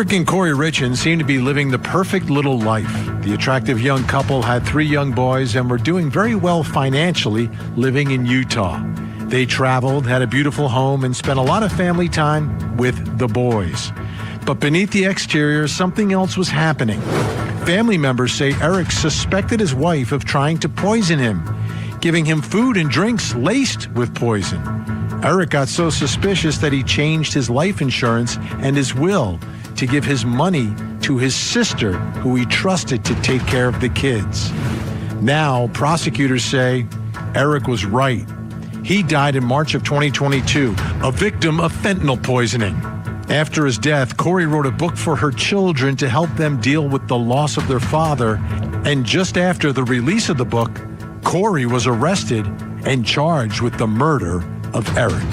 Eric and Kouri Richins seem to be living the perfect little life. The attractive young couple had 3 young boys and were doing very well financially living in Utah. They traveled, had a beautiful home, and spent a lot of family time with the boys. But beneath the exterior, something else was happening. Family members say Eric suspected his wife of trying to poison him, giving him food and drinks laced with poison. Eric got so suspicious that he changed his life insurance and his will to give his money to his sister, who he trusted to take care of the kids. Now, prosecutors say Eric was right. He died in March of 2022, a victim of fentanyl poisoning. After his death, Kouri wrote a book for her children to help them deal with the loss of their father. And just after the release of the book, Kouri was arrested and charged with the murder of Eric.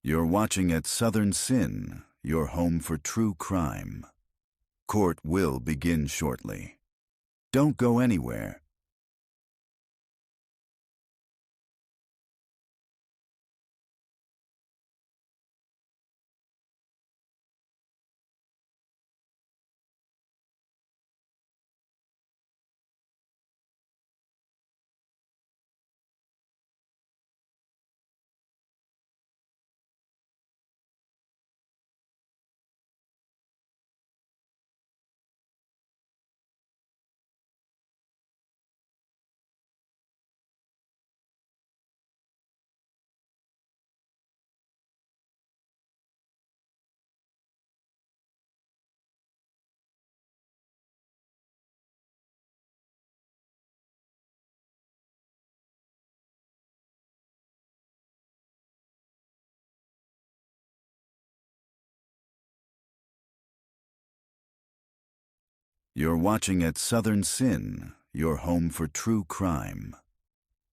You're watching at Southern Sin, your home for true crime. Court will begin shortly. Don't go anywhere. You're watching at Southern Sin, your home for true crime.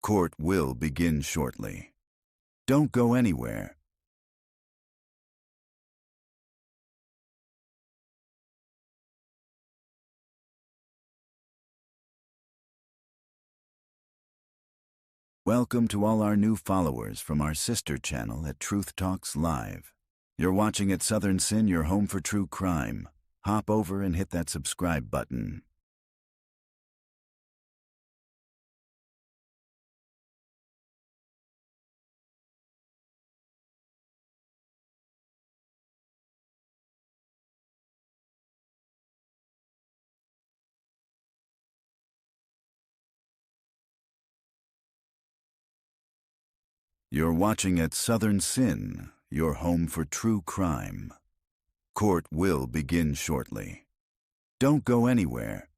Court will begin shortly. Don't go anywhere. Welcome to all our new followers from our sister channel at Truth Talks Live. You're watching at Southern Sin, your home for true crime. Hop over and hit that subscribe button. You're watching at Southern Sin, your home for true crime. Court will begin shortly. Don't go anywhere.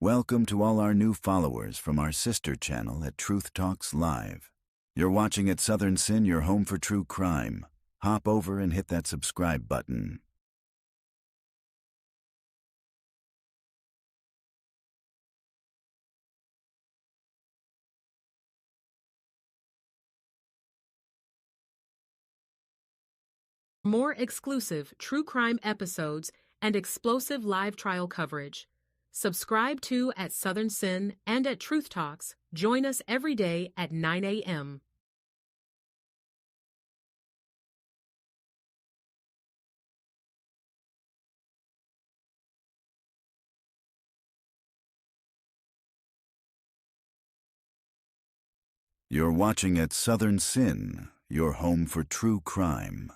Welcome to all our new followers from our sister channel at Truth Talks Live. You're watching at Southern Sin, your home for true crime. Hop over and hit that subscribe button. More exclusive true crime episodes and explosive live trial coverage. Subscribe to at Southern Sin and at Truth Talks. Join us every day at 9 a.m. You're watching at Southern Sin, your home for true crime.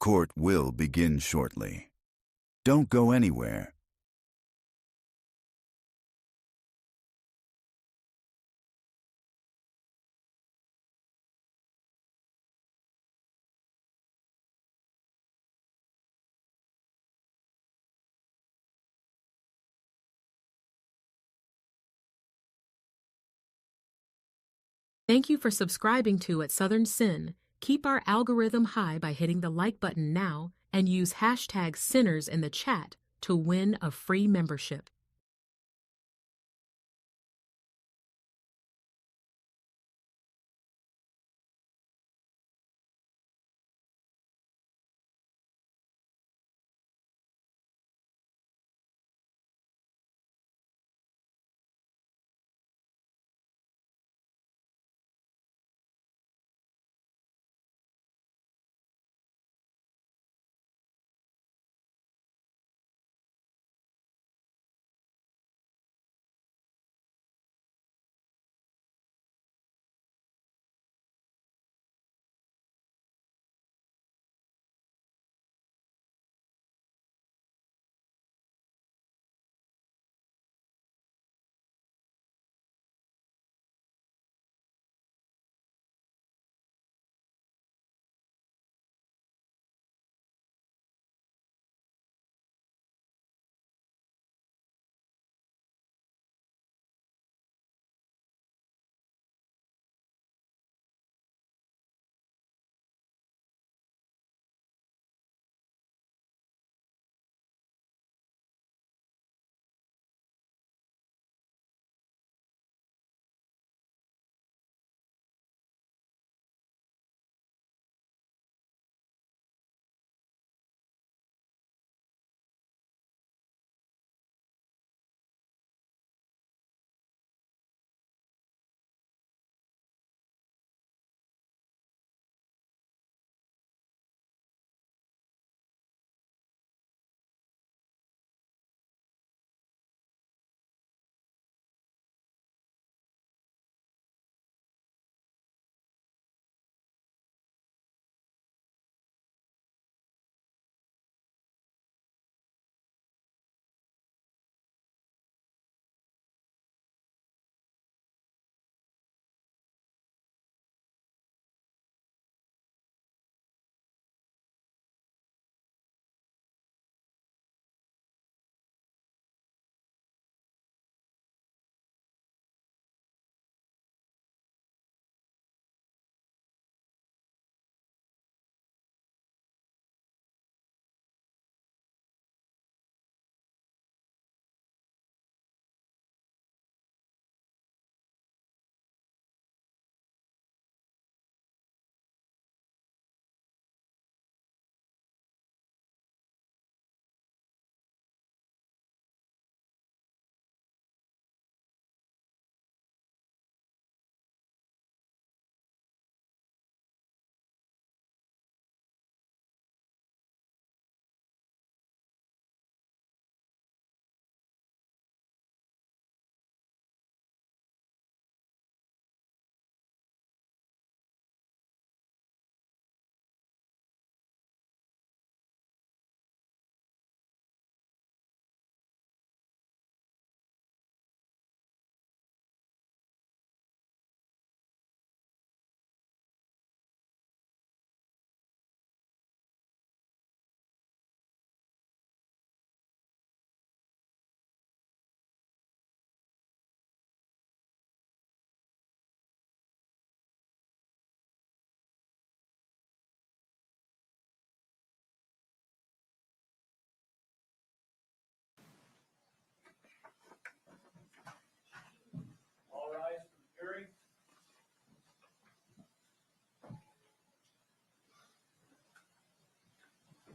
Court will begin shortly. Don't go anywhere. Thank you for subscribing to at Southern Sin. Keep our algorithm high by hitting the like button now and use hashtag Sinners in the chat to win a free membership.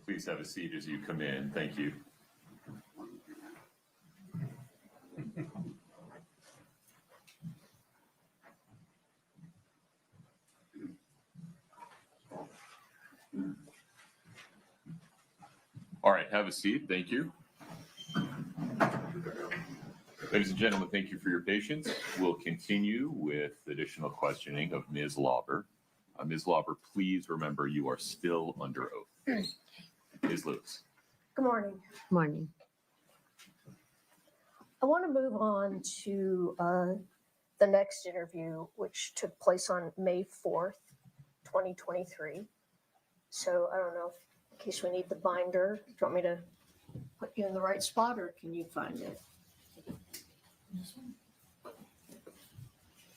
Please have a seat as you come in. Thank you. All right, have a seat. Thank you. Ladies and gentlemen, thank you for your patience. We'll continue with additional questioning of Ms. Lauber. Ms. Lauber, please remember you are still under oath. Ms. Lewis. Good morning. Morning. I want to move on to the next interview, which took place on May 4th, 2023. So I don't know, in case we need the binder, do you want me to put you in the right spot or can you find it?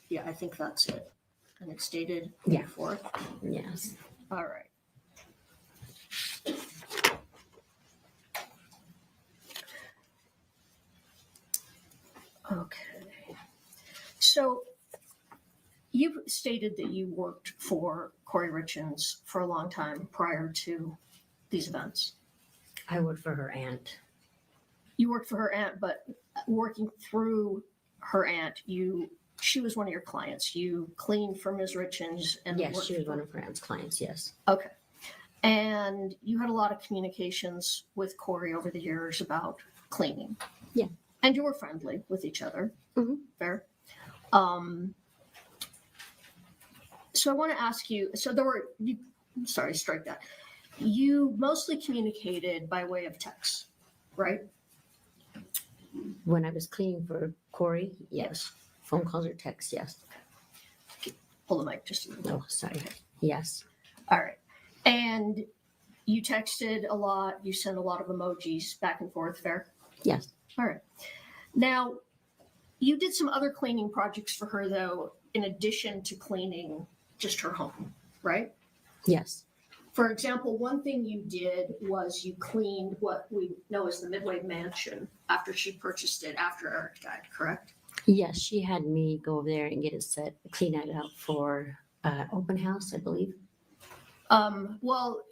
Yeah, I think that's it. And it's dated May 4th. Yes. All right. Okay. So you've stated that you worked for Kouri Richins for a long time prior to these events. I worked for her aunt. You worked for her aunt, but working through her aunt, she was one of your clients. You cleaned for Ms. Richins and Yes, worked she was for- one of her aunt's clients, yes. Okay. And you had a lot of communications with Kouri over the years about cleaning. Yeah. And you were friendly with each other. Mhm. Fair. So I want to ask you, sorry, strike that. You mostly communicated by way of text, right? When I was cleaning for Kouri, yes. Phone calls or texts, yes. Pull the mic just a little. Oh, sorry. Yes. All right. And you texted a lot, you sent a lot of emojis back and forth, fair? Yes. All right. Now, you did some other cleaning projects for her, though, in addition to cleaning just her home, right? Yes. For example, one thing you did was you cleaned what we know as the Midway Mansion after she purchased it after Eric died, correct? Yes, she had me go over there and get it set, clean it out for open house, I believe. Well,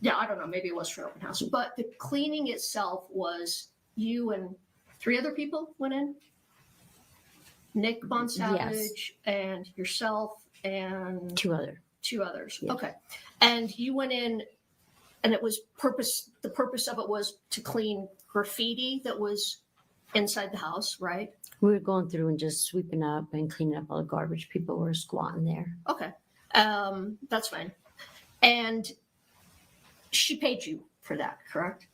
yeah, I don't know. Maybe it was for open house, but the cleaning itself was you and 3 other people went in. Nick Bonsavage and yourself and 2 other. 2 others. Yeah. Okay, and you went in, and it was the purpose of it was to clean graffiti that was inside the house, right? We were going through and just sweeping up and cleaning up all the garbage. People were squatting there. Okay, that's fine. And she paid you for that, correct?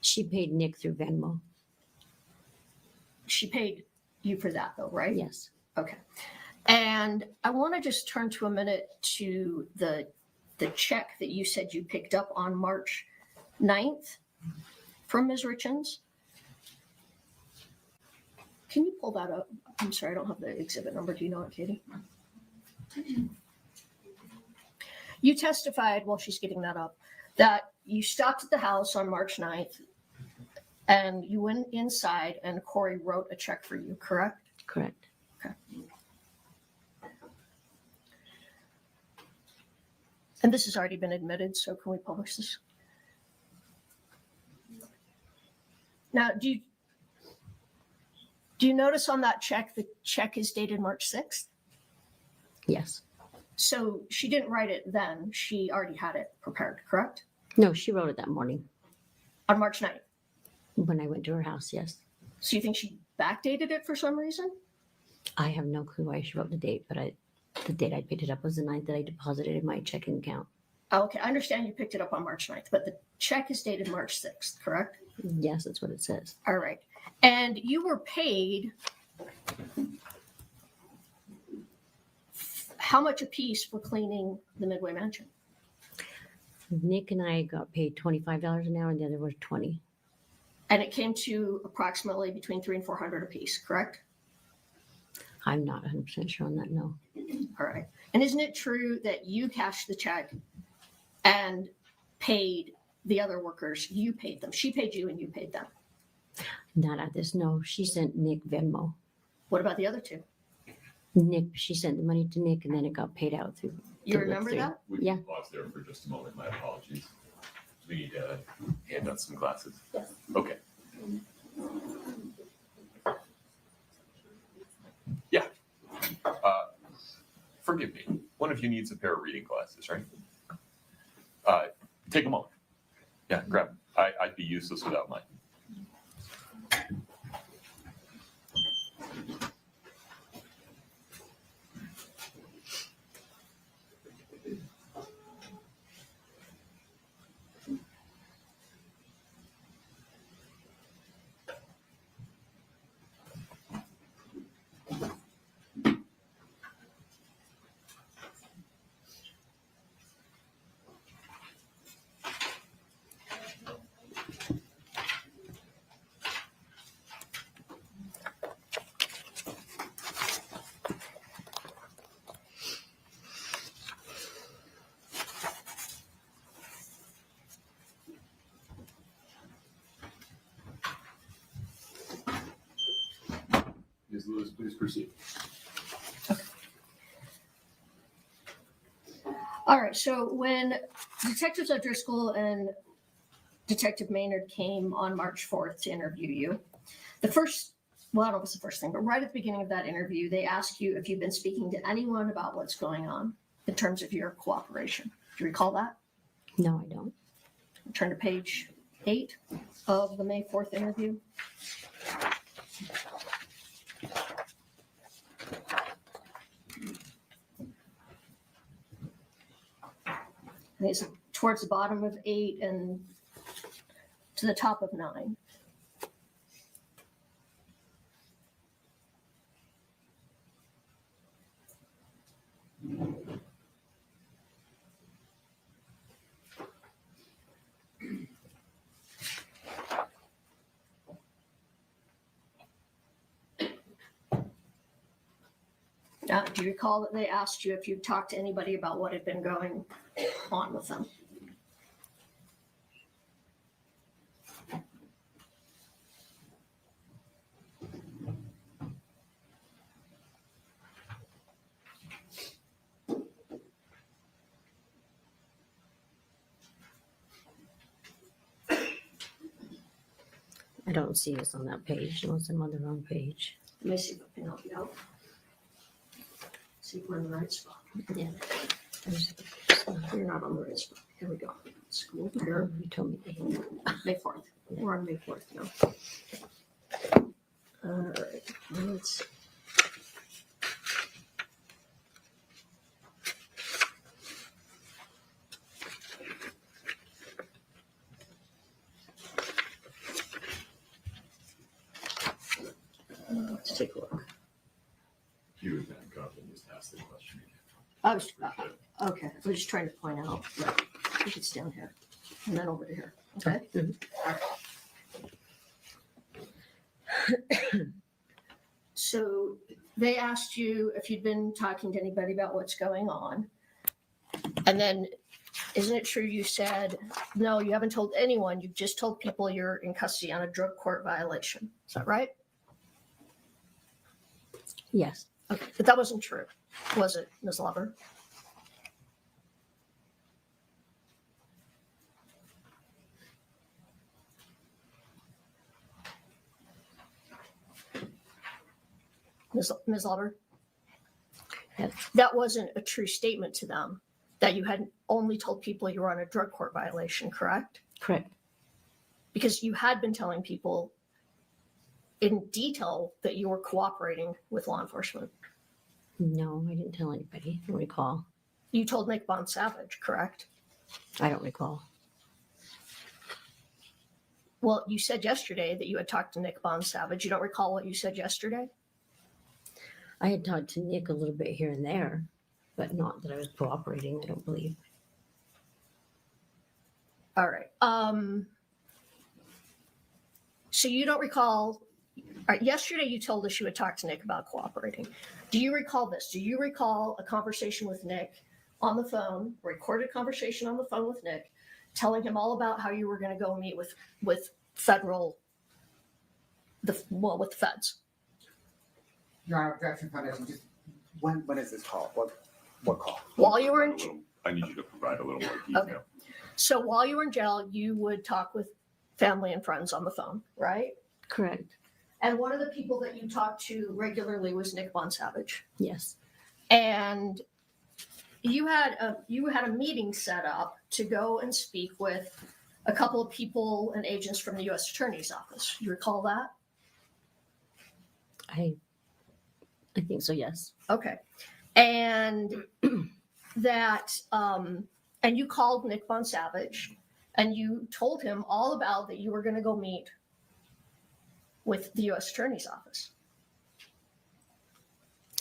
She paid Nick through Venmo. She paid you for that, though, right? Yes. Okay. And I want to just turn to a minute to the check that you said you picked up on March 9th from Ms. Richins. Can you pull that up? I'm sorry, I don't have the exhibit number. Do you know it, Katie? You testified, while she's getting that up, that you stopped at the house on March 9th and you went inside and Kouri wrote a check for you, correct? Correct. Okay. And this has already been admitted, so can we publish this? Now, do you notice on that check, the check is dated March 6th? Yes. So she didn't write it then. She already had it prepared, correct? No, she wrote it that morning On March 9th. when I went to her house, yes. So you think she backdated it for some reason? I have no clue why she wrote the date, but the date I picked it up was the night that I deposited in my checking account. Oh, okay, I understand you picked it up on March 9th, but the check is dated March 6th, correct? Yes, that's what it says. All right. And you were paid how much a piece for cleaning the Midway Mansion? Nick and I got paid $25 an hour, and the other was $20. And it came to approximately between $300 and $400 a piece, correct? I'm not 100% sure on that, no. All right. And isn't it true that you cashed the check and paid the other workers? You paid them. She paid you and you paid them. Not at this, no. She sent Nick Venmo. What about the other 2? She sent the money to Nick, and then it got paid out through. You to the remember 3. that? We Yeah. can pause there for just a moment. My apologies. We need to hand out some glasses. Yes. Okay. Yeah. Forgive me. One of you needs a pair of reading glasses, right? Take a moment. Yeah, grab them. I'd be useless without mine. Ms. Lewis, please proceed. All right, so when Detectives O'Driscoll and Detective Maynard came on March 4th to interview you, I don't know if it was the first thing, but right at the beginning of that interview, they asked you if you've been speaking to anyone about what's going on in terms of your cooperation. Do you recall that? No, I don't. Turn to page 8 of the May 4th interview. And it's towards the bottom of 8 and to the top of 9. Now, do you recall that they asked you if you talked to anybody about what had been going on with them? I don't see this on that page unless I'm on the wrong page. Let me see if I can help you out. See if we're in the right spot. Yeah. You're not on the right spot. Here we go. School here. You told me. May 4th. We're on May 4th now. All right. Let's. Let's take a look. You would back up and just ask the question again. Okay. I was just trying to point out. Right. I think it's down here. And then over to here. Okay. So they asked you if you'd been talking to anybody about what's going on. And then, isn't it true you said, no, you haven't told anyone. You've just told people you're in custody on a drug court violation. Is that right? Yes. Okay. But that wasn't true, was it, Ms. Lover? Ms. Lover? Yes. That wasn't a true statement to them, that you had only told people you were on a drug court violation, correct? Correct. Because you had been telling people in detail that you were cooperating with law enforcement. No, I didn't tell anybody. I don't recall. You told Nick Bond Savage, correct? I don't recall. Well, you said yesterday that you had talked to Nick Bond Savage. You don't recall what you said yesterday? I had talked to Nick a little bit here and there, but not that I was cooperating, I don't believe. All right. So you don't recall, all right, yesterday you told us you had talked to Nick about cooperating. Do you recall this? Do you recall a conversation with Nick on the phone, recorded conversation on the phone with Nick, telling him all about how you were going to go meet with federal, with the feds? Your Honor, objection foundation, just, when is this call? What call? While you were in, I need you to provide a little more detail. Okay. So while you were in jail, you would talk with family and friends on the phone, right? Correct. And one of the people that you talked to regularly was Nick Bond Savage. Yes. And you had a meeting set up to go and speak with a couple of people and agents from the U.S. Attorney's Office. You recall that? I think so, yes. Okay. And that, and you called Nick Bond Savage and you told him all about that you were going to go meet with the U.S. Attorney's Office.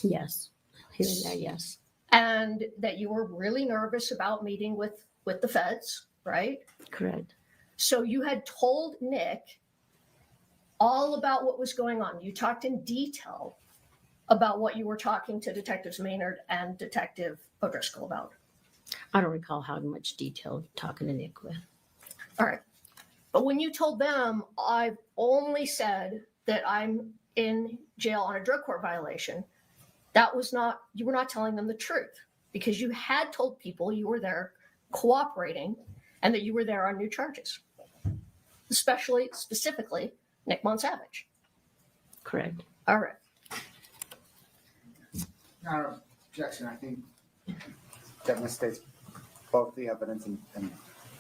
Yes. Here and there, yes. And that you were really nervous about meeting with the feds, right? Correct. So you had told Nick all about what was going on. You talked in detail about what you were talking to Detectives Maynard and Detective O'Driscoll about. I don't recall how much detail talking to Nick with. All right. But when you told them, I've only said that I'm in jail on a drug court violation, that was not, you were not telling them the truth because you had told people you were there cooperating and that you were there on new charges, specifically Nick Monsavage. Correct. All right. Your Honor, objection, I think that misstates both the evidence and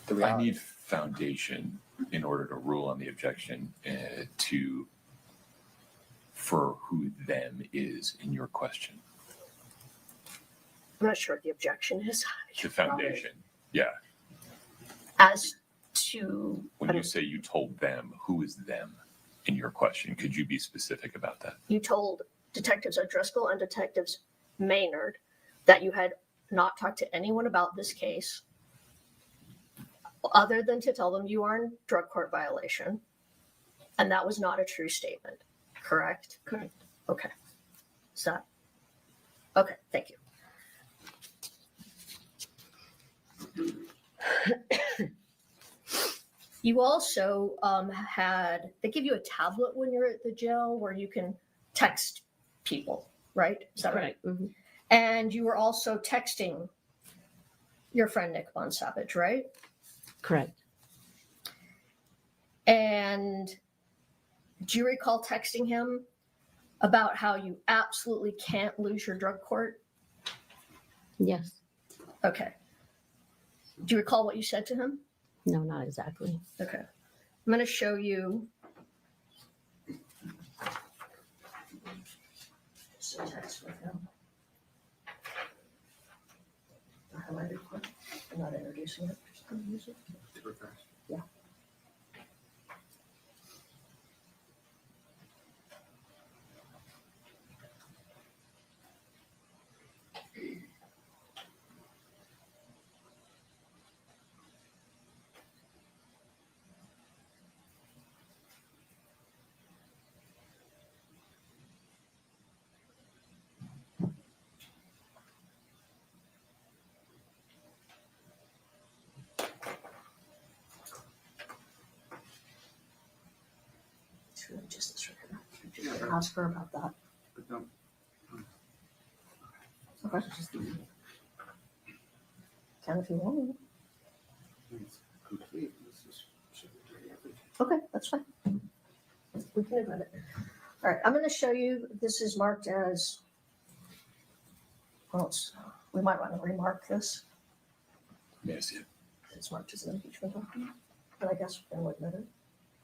the I reality. need foundation in order to rule on the objection for who them is in your question. I'm not sure what the objection is. The foundation. Yeah. As to, When you say you told them, who is them in your question? Could you be specific about that? you told Detectives O'Driscoll and Detectives Maynard that you had not talked to anyone about this case other than to tell them you are in drug court violation. And that was not a true statement, correct? Correct. Okay. Is that? Okay, thank you. You also they give you a tablet when you're at the jail where you can text people, right? Is that right? Mm-hmm. And you were also texting your friend Nick Monsavage, right? Correct. And do you recall texting him about how you absolutely can't lose your drug court? Yes. Okay. Do you recall what you said to him? No, not exactly. Okay. I'm going to show you. Just a text with him. The highlighted part. I'm not introducing it. Just going to use it. Yeah. It's really just this right here. Just ask her about that. But don't- Okay. Can if you want. It's complete. This is- should be everything. Okay, that's fine. We can admit it. All right, I'm going to show you. This is marked as. Well, we might want to remark this. May I see it? It's marked as an impeachment document, but I guess we can admit it.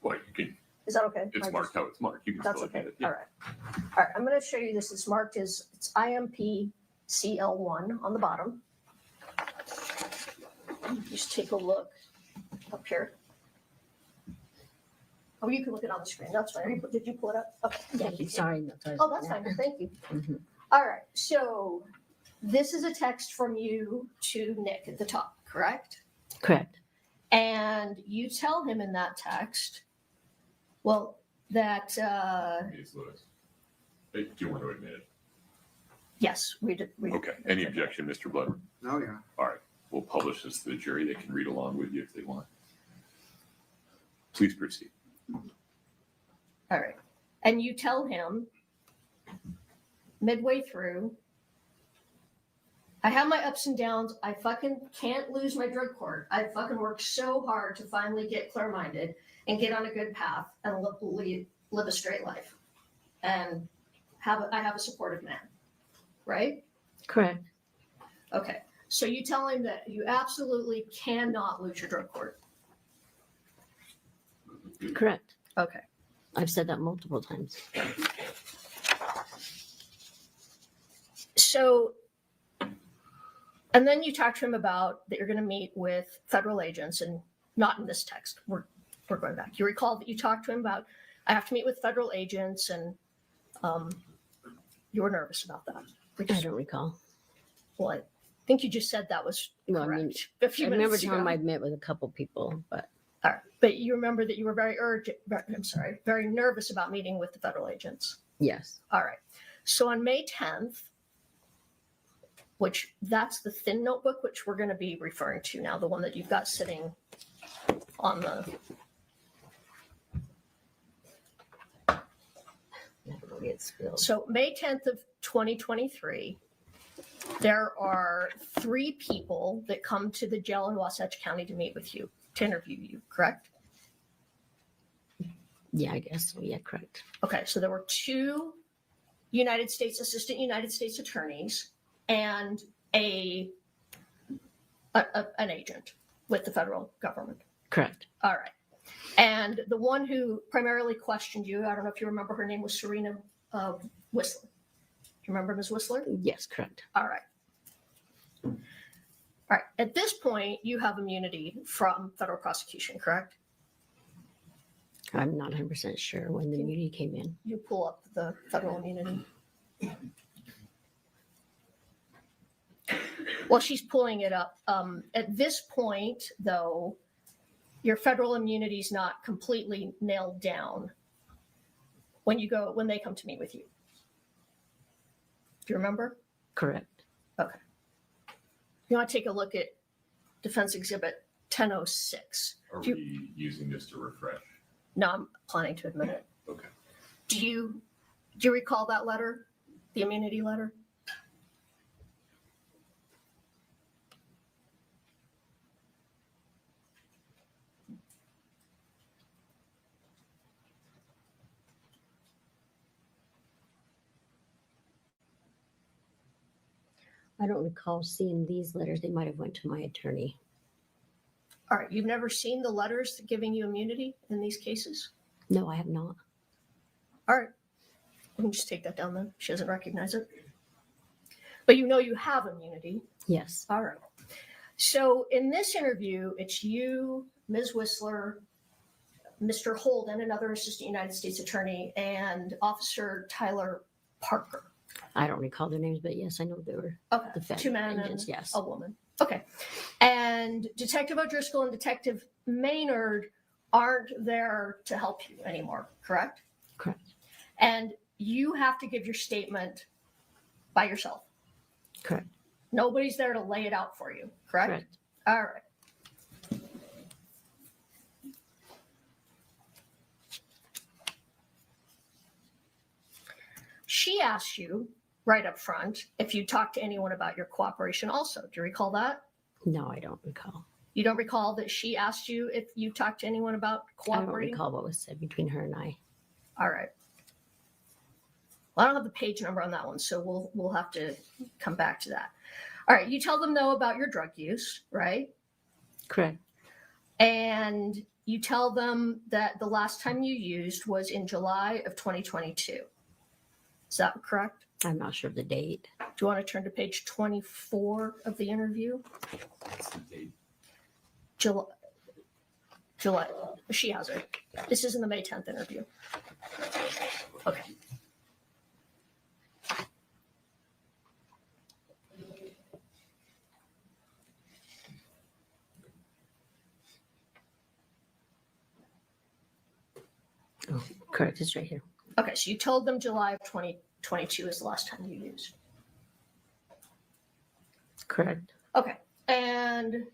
Well, you can. Is that okay? It's marked how it's marked. You can That's still okay. admit it. All Yeah. right. All right. I'm going to show you this. It's marked as it's IMP CL1 on the bottom. Just take a look up here. Oh, you can look it on the screen. That's fine. Did you pull it up? Okay. Thank you. Sorry. Oh, that's fine. Thank you. Mhm. All right. So this is a text from you to Nick at the top, correct? Correct. And you tell him in that text, well, that Ms. Lewis. Hey, do you want to admit it? yes, we did. Okay. Any objection, Mr. Blood? Oh, yeah. All right. We'll publish this to the jury. They can read along with you if they want. Please proceed. All right. And you tell him midway through, I have my ups and downs. I fucking can't lose my drug court. I fucking worked so hard to finally get clear-minded and get on a good path and live a straight life and I have a supportive man, right? Correct. Okay. So you tell him that you absolutely cannot lose your drug court. Correct. Okay. I've said that multiple times. So, and then you talk to him about that you're going to meet with federal agents, and not in this text. We're going back. You recall that you talked to him about I have to meet with federal agents, and you were nervous about that. I don't recall. Well, I think you just said that was Well, correct I mean, a few I remember minutes telling him ago. I'd met with a couple people, but All right. But you remember that you were very nervous about meeting with the federal agents. yes. All right. So on May 10th, which that's the thin notebook, which we're going to be referring to now, the one that you've got sitting on the. get spilled. So May 10th of 2023, there are 3 people that come to the jail in Wasatch County to meet with you, to interview you, correct? Yeah, I guess so. Yeah, correct. Okay, so there were 2 assistant United States attorneys and an agent with the federal government. Correct. All right. And the one who primarily questioned you, I don't know if you remember, her name was Serena Whistler. Do you remember Ms. Whistler? Yes, correct. All right. All right. At this point, you have immunity from federal prosecution, correct? I'm not 100% sure when the immunity came in. You pull up the federal immunity. Well, she's pulling it up. At this point, though, your federal immunity is not completely nailed down when they come to meet with you. Do you remember? Correct. Okay. You want to take a look at Defense Exhibit 1006. Are Do you- we using this to refresh? No, I'm planning to admit it. Okay. Do you recall that letter, the immunity letter? I don't recall seeing these letters. They might have went to my attorney. All right, you've never seen the letters giving you immunity in these cases? No, I have not. All right, we can just take that down then. She doesn't recognize it. But you know you have immunity. Yes. All right. So in this interview, it's you, Ms. Whistler, Mr. Holden, another assistant United States attorney, and Officer Tyler Parker. I don't recall their names, but yes, I know they were Okay, the federal 2 men agents. and Yes. a woman. Okay. And Detective O'Driscoll and Detective Maynard aren't there to help you anymore, correct? Correct. And you have to give your statement by yourself. Correct. Nobody's there to lay it out for you, correct? Correct. All right. She asked you right up front if you talked to anyone about your cooperation also. Do you recall that? No, I don't recall. You don't recall that she asked you if you talked to anyone about I don't cooperating? recall what was said between her and I. All right. Well, I don't have the page number on that one, so we'll have to come back to that. All right. You tell them though about your drug use, right? Correct. And you tell them that the last time you used was in July of 2022. Is that correct? I'm not sure of the date. Do you want to turn to page 24 of the interview? That's the date. July. She has it. This is in the May 10th interview. Okay. Oh, correct. It's right here. Okay, so you told them July of 2022 is the last time you used. Correct. Okay, and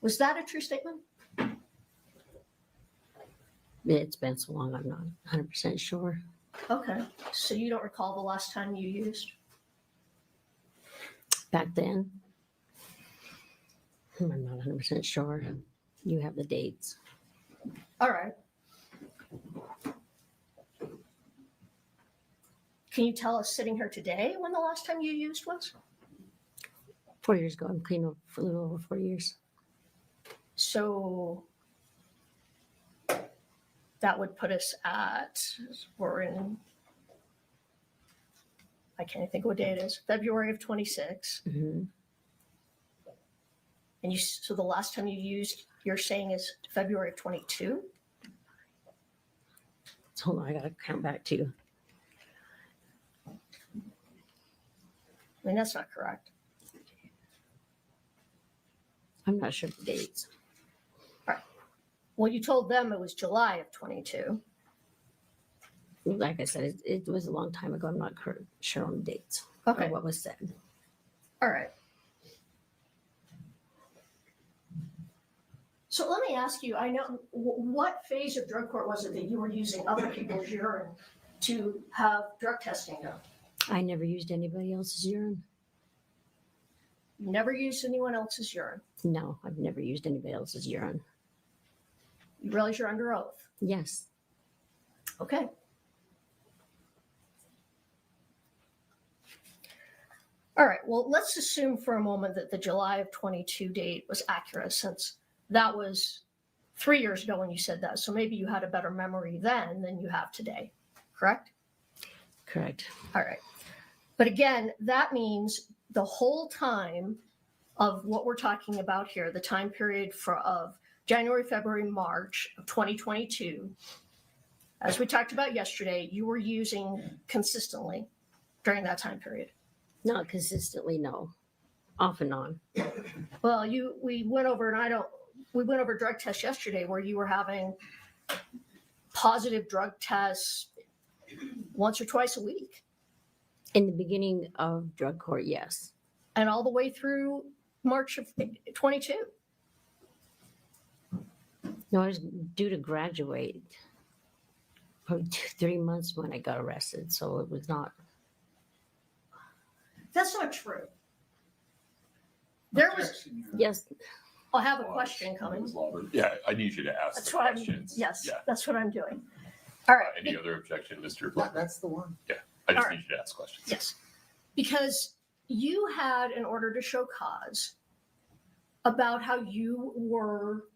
was that a true statement? It's been so long, I'm not 100% sure. Okay, so you don't recall the last time you used? Back then, I'm not 100% sure. You have the dates. All right. Can you tell us sitting here today when the last time you used was? 4 years ago. I'm clean for a little over 4 years. So that would put us at, we're in, I can't even think of what day it is, February of 26. Mm-hmm. And so the last time you used, you're saying is February of 22? So hold on, I got to count back too. I mean, that's not correct. I'm not sure of the dates. Well, you told them it was July of 22. Like I said, it was a long time ago. I'm not sure on the dates Okay. or what was said. All right. So let me ask you, I know, what phase of drug court was it that you were using other people's urine to have drug testing done? I never used anybody else's urine. You never used anyone else's urine. No, I've never used anybody else's urine. You realize you're under oath. Yes. Okay. All right, well, let's assume for a moment that the July of 22 date was accurate, since that was 3 years ago when you said that. So maybe you had a better memory then than you have today, correct? Correct. All right. But again, that means the whole time of what we're talking about here, the time period of January, February, March of 2022, as we talked about yesterday, you were using consistently during that time period. Not consistently, no. Off and on. Well, we went over drug tests yesterday where you were having positive drug tests once or twice a week. In the beginning of drug court, yes. And all the way through March of 22. No, I was due to graduate probably 3 months when I got arrested. So it was not. That's not true. There was, Objection, Your Honor. Yes. I have a question coming. Ms. Lauber. Yeah, I need you to ask That's the what questions. yes, Yeah. that's what I'm doing. All right. Any other objection, Mr. That- Black? That's the one. I just all right. need you to ask questions. Yes, because you had an order to show cause about how you were,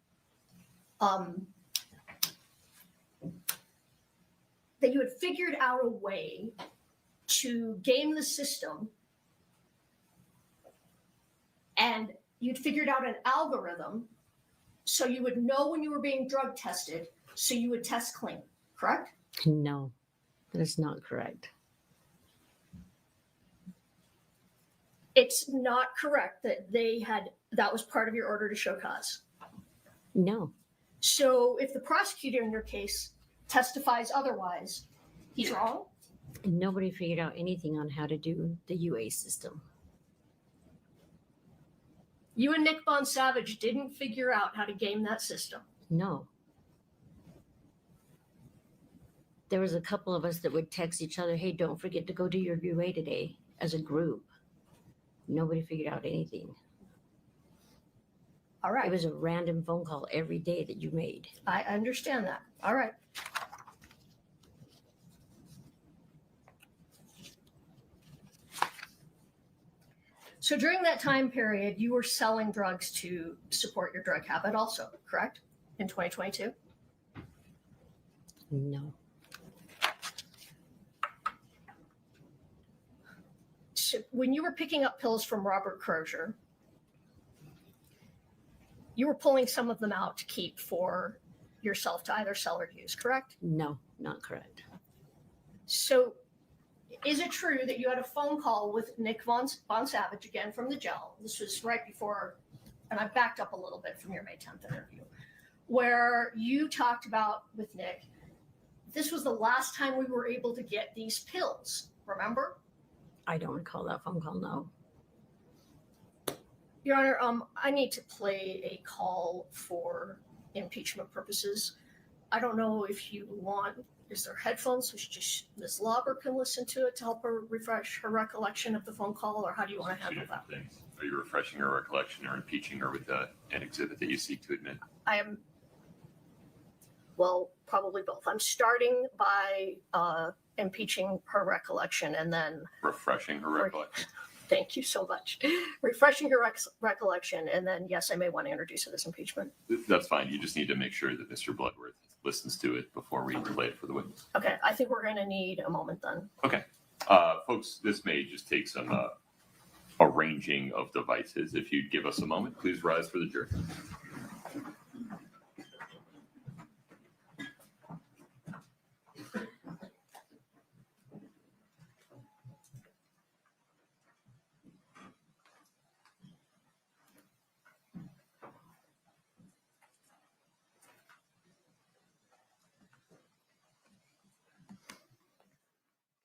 that you had figured out a way to game the system, and you'd figured out an algorithm so you would know when you were being drug tested, so you would test clean, correct? No, that is not correct. It's not correct that that was part of your order to show cause. No. So if the prosecutor in your case testifies otherwise, he's wrong? Nobody figured out anything on how to do the UA system. You and Nick Von Savage didn't figure out how to game that system. No. There was a couple of us that would text each other, hey, don't forget to go do your UA today as a group. Nobody figured out anything. All right. It was a random phone call every day that you made. I understand that. All right. So during that time period, you were selling drugs to support your drug habit also, correct? In 2022? No. So when you were picking up pills from Robert Crozier, you were pulling some of them out to keep for yourself to either sell or use, correct? No, not correct. So is it true that you had a phone call with Nick Von Savage, again from the jail? This was right before, and I backed up a little bit from your May 10th interview, where you talked about with Nick, this was the last time we were able to get these pills, remember? I don't recall that phone call, no. Your Honor, I need to play a call for impeachment purposes. I don't know if you want, is there headphones so just Ms. Lauber can listen to it to help her refresh her recollection of the phone call, or how do you want to Two handle that? different things. Are you refreshing her recollection or impeaching her with an exhibit that you seek to admit? I am, well, probably both. I'm starting by impeaching her recollection and then, Refreshing her recollection? thank you so much, refreshing her recollection, and then, yes, I may want to introduce it as impeachment. That's fine. You just need to make sure that Mr. Bloodworth listens to it before we relay it for the witness. Okay, I think we're going to need a moment then. Okay. Folks, this may just take some arranging of devices. If you'd give us a moment, please rise for the jury.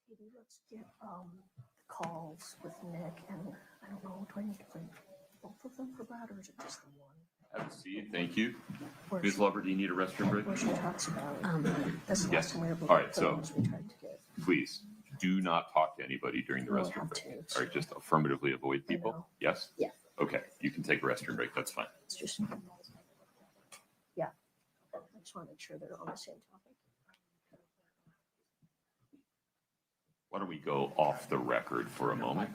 Katie, let's get calls with Nick, and I don't know, do I need to play both of them for Brad, or is it just the one? Have a seat. Thank you. Where Ms. she, Lauber, do you need a restroom break? where she talks about, that's the Yes. last time we were able All to right, get so- pills we tried to get. Please do not talk to anybody during the We don't restroom have break. to, All right, just affirmatively avoid people. know. Yes? Yeah. Okay, you can take a restroom break. That's fine. It's just, yeah. I just want to make sure they're on the same topic. Why don't we go off the record for a moment?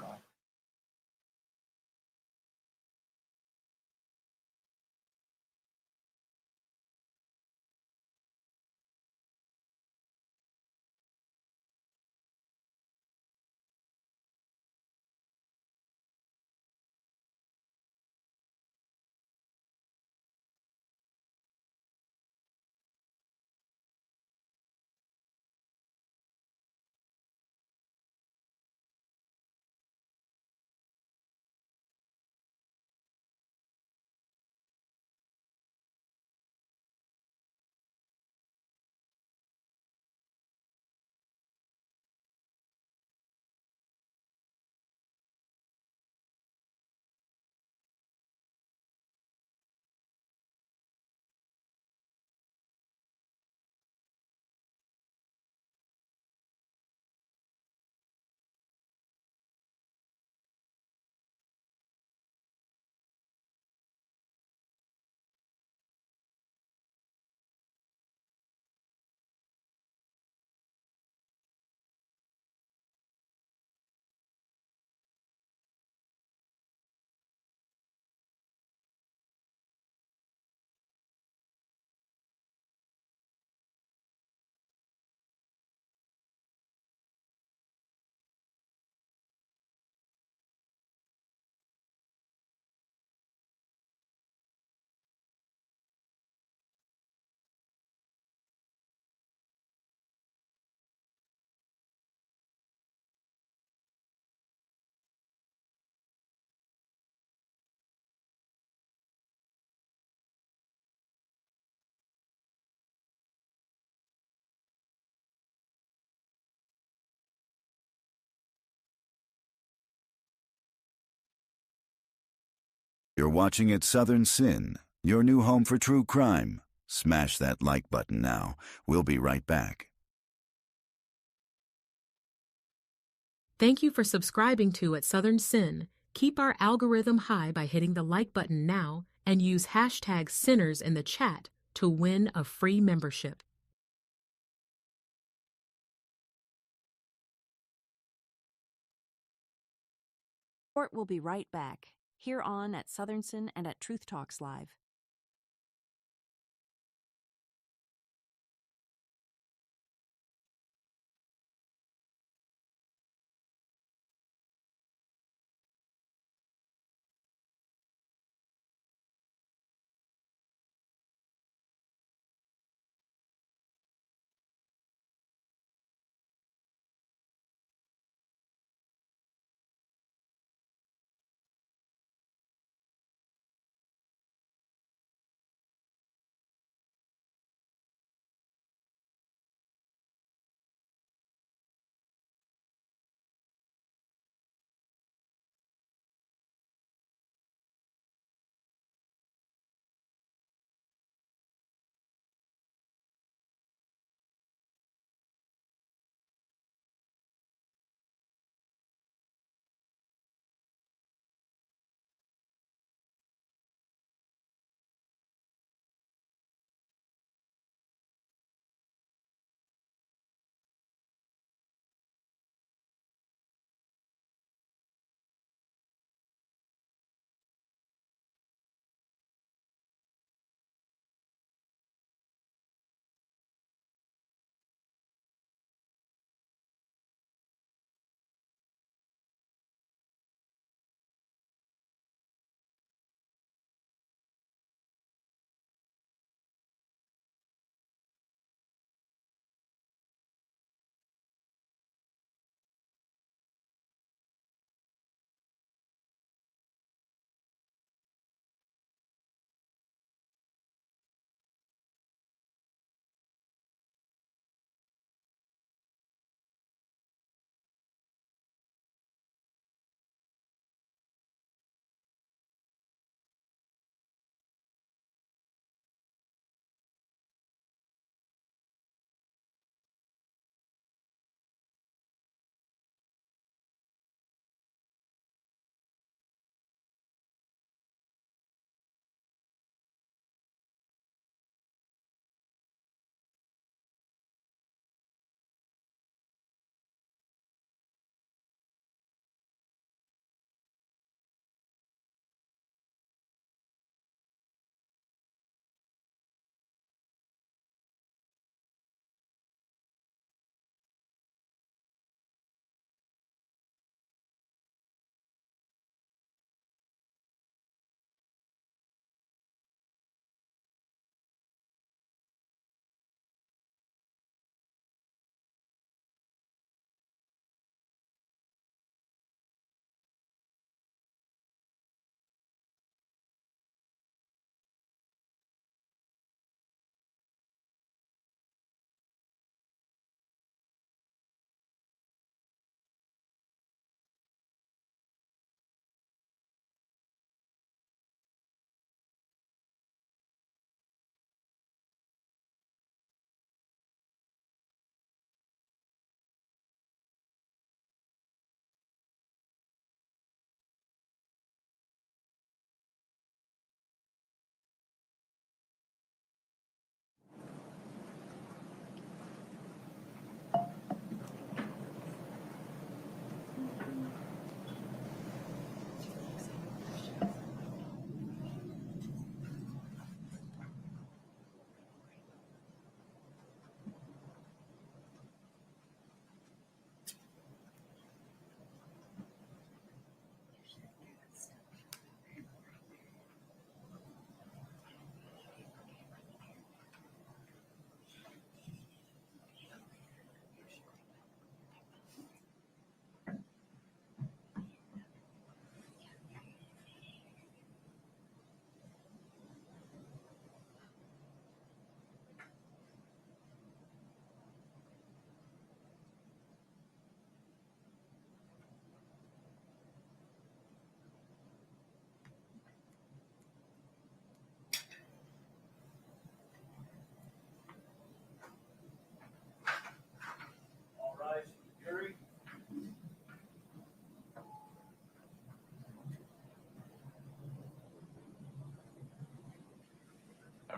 You're watching at Southern Sin, your new home for true crime. Smash that like button now. We'll be right back. Thank you for subscribing to At Southern Sin. Keep our algorithm high by hitting the like button now and use hashtag Sinners in the chat to win a free membership. Court will be right back, here on at Southern Sin and at Truth Talks Live.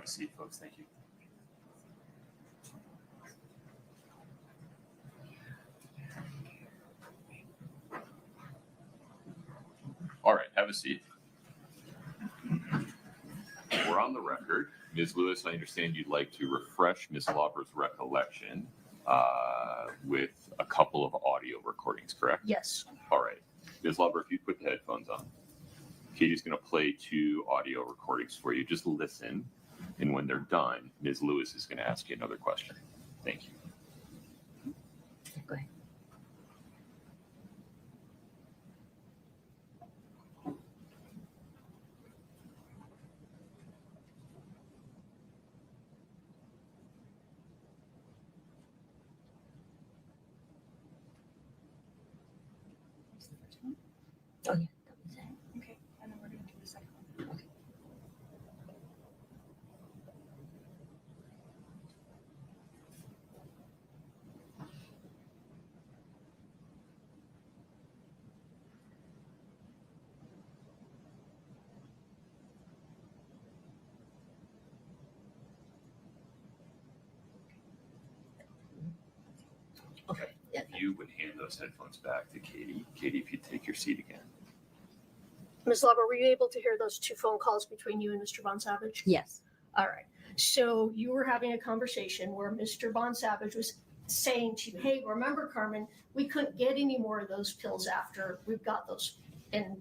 Have a seat, folks. Thank you. All right, have a seat. We're on the record. Ms. Lewis, I understand you'd like to refresh Ms. Lauber's recollection with a couple of audio recordings, correct? Yes. All right. Ms. Lauber, if you put the headphones on, Katie's going to play 2 audio recordings for you. Just listen. And when they're done, Ms. Lewis is going to ask you another question. Thank you. Go ahead. Oh, yeah. that was it. Okay, and then we're gonna do the second one. Okay. Yeah. If you would hand those headphones back to Katie. Katie, if you'd take your seat again. Ms. Lauber, were you able to hear those 2 phone calls between you and Mr. Von Savage? Yes. All right. So you were having a conversation where Mr. Von Savage was saying to you, hey, remember, Carmen, we couldn't get any more of those pills after we've got those in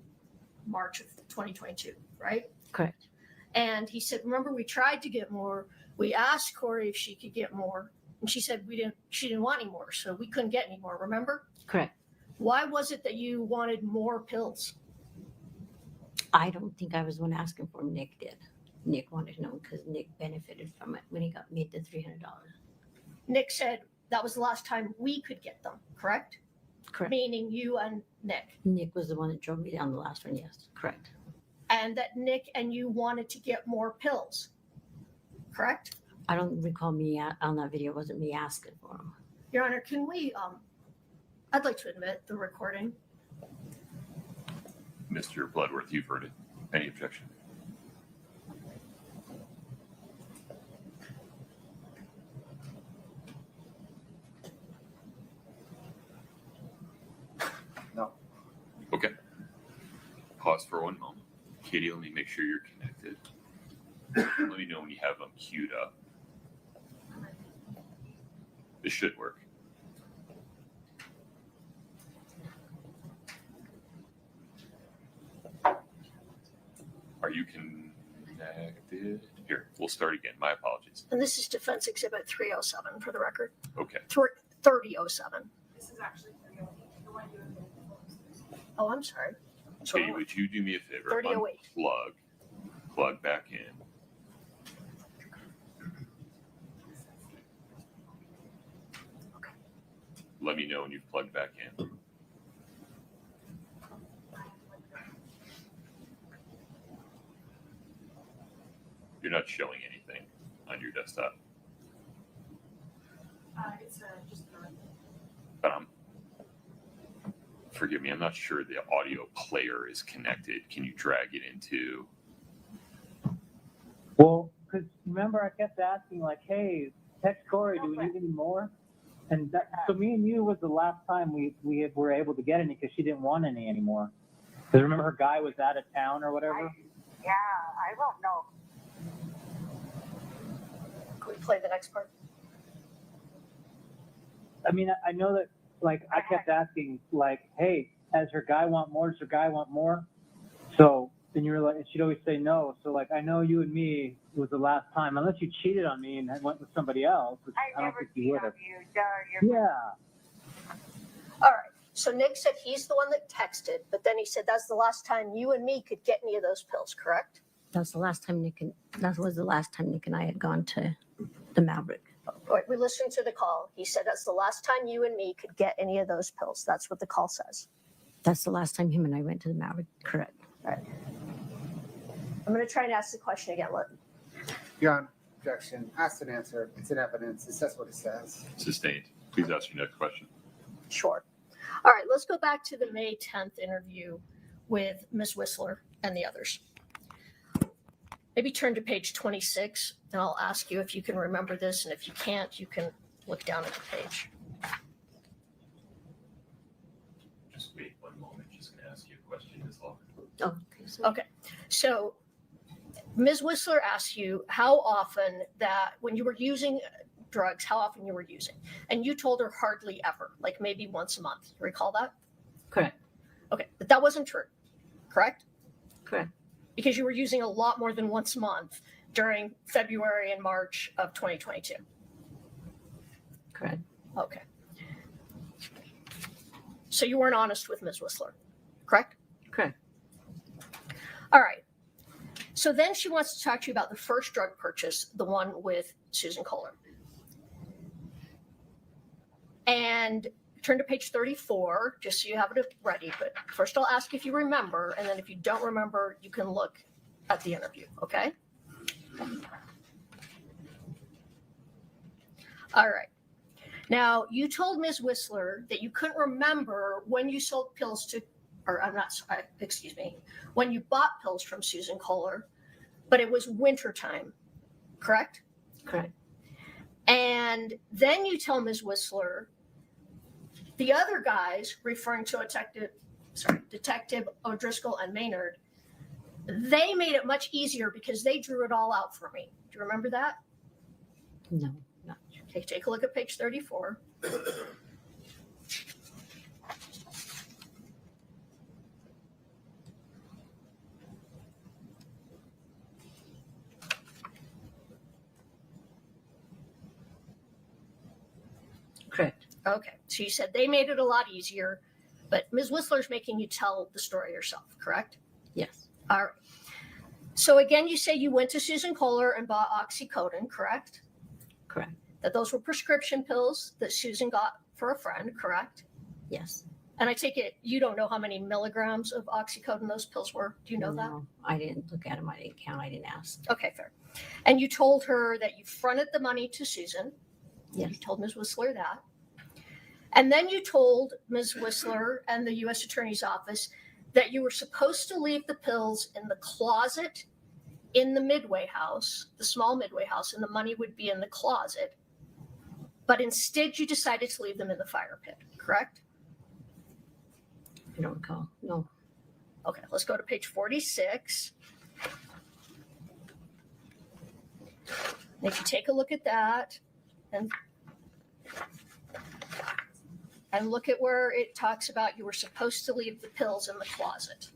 March of 2022, right? Correct. And he said, remember, we tried to get more. We asked Kouri if she could get more. And she said she didn't want any more, so we couldn't get any more, remember? Correct. Why was it that you wanted more pills? I don't think I was the one asking for them. Nick did. Nick wanted to know because Nick benefited from it when he got made the $300. Nick said that was the last time we could get them, correct? Correct. Meaning you and Nick. Nick was the one that drove me down the last one. Yes. Correct. And that Nick and you wanted to get more pills, correct? I don't recall me on that video. It wasn't me asking for them. Your Honor, can we, I'd like to admit the recording. Mr. Bloodworth, you've heard it. Any objection? No. Okay. Pause for 1 moment. Katie, let me make sure you're connected. Let me know when you have them queued up. This should work. Are you connected? Here, we'll start again. My apologies. And this is Defense Exhibit 307 for the record. Okay. 3007. This is actually 308, the one you admitted before. Oh, I'm sorry. Katie, would you do me a favor? 3008. Plug back in. Okay. Let me know when you've plugged back in. You're not showing anything on your desktop. It's just the But forgive me, I'm not sure the audio player is connected. Can you drag it into? Well, because remember I kept asking like, hey, text Kouri, do we need any more? And that, so me and you was the last time we were able to get any because she didn't want any anymore. Because remember her guy was out of town or whatever? I don't know. Can we play the next part? I mean, I know that, like, I kept asking, like, hey, does her guy want more? Does her guy want more? So, and you were like, and she'd always say no. So, like, I know you and me was the last time, unless you cheated on me and went with somebody else, which I don't never think you would have. You. Yeah. All right. So Nick said he's the one that texted, but then he said that's the last time you and me could get any of those pills, correct? That was the last time Nick and I had gone to the Maverick. All right, we listened to the call. He said that's the last time you and me could get any of those pills. That's what the call says. That's the last time him and I went to the Maverick. Correct. All right. I'm going to try and ask the question again. Your Honor, objection. Asked and answered. It's in evidence. It says what it says. Sustained. Please ask your next question. Sure. All right, let's go back to the May 10th interview with Ms. Whistler and the others. maybe turn to page 26, and I'll ask you if you can remember this, and if you can't, you can look down at the page. Just wait one moment. Just going to ask you a question, Ms. Lauber. Oh, okay. So Okay, so Ms. Whistler asked you how often that when you were using drugs, how often you were using, and you told her hardly ever, like maybe once a month. You recall that? correct. Okay, but that wasn't true, correct? Correct. Because you were using a lot more than once a month during February and March of 2022. Correct. Okay. So you weren't honest with Ms. Whistler, correct? Correct. All right. So then she wants to talk to you about the first drug purchase, the one with Susan Kohler. And turn to page 34, just so you have it ready. But first I'll ask if you remember, and then if you don't remember, you can look at the interview, okay? All right. Now, you told Ms. Whistler that you couldn't remember when you sold pills to, or I'm not, excuse me, when you bought pills from Susan Kohler, but it was wintertime, correct? Correct. And then you tell Ms. Whistler the other guys, referring to Detective O'Driscoll and Maynard, they made it much easier because they drew it all out for me. Do you remember that? No, not. Okay, take a look at page 34. Correct. Okay, so you said they made it a lot easier, but Ms. Whistler's making you tell the story yourself, correct? Yes. All right. So again, you say you went to Susan Kohler and bought oxycodone, correct? Correct. That those were prescription pills that Susan got for a friend, correct? Yes. And I take it you don't know how many milligrams of oxycodone those pills were. Do you know that? No, I didn't look at them. I didn't count. I didn't ask. Okay, fair. And you told her that you fronted the money to Susan. Yes. You told Ms. Whistler that. And then you told Ms. Whistler and the U.S. Attorney's Office that you were supposed to leave the pills in the closet in the Midway house, the small Midway house, and the money would be in the closet. But instead, you decided to leave them in the fire pit, correct? I don't recall. No. Okay, let's go to page 46. And if you take a look at that and look at where it talks about you were supposed to leave the pills in the closet.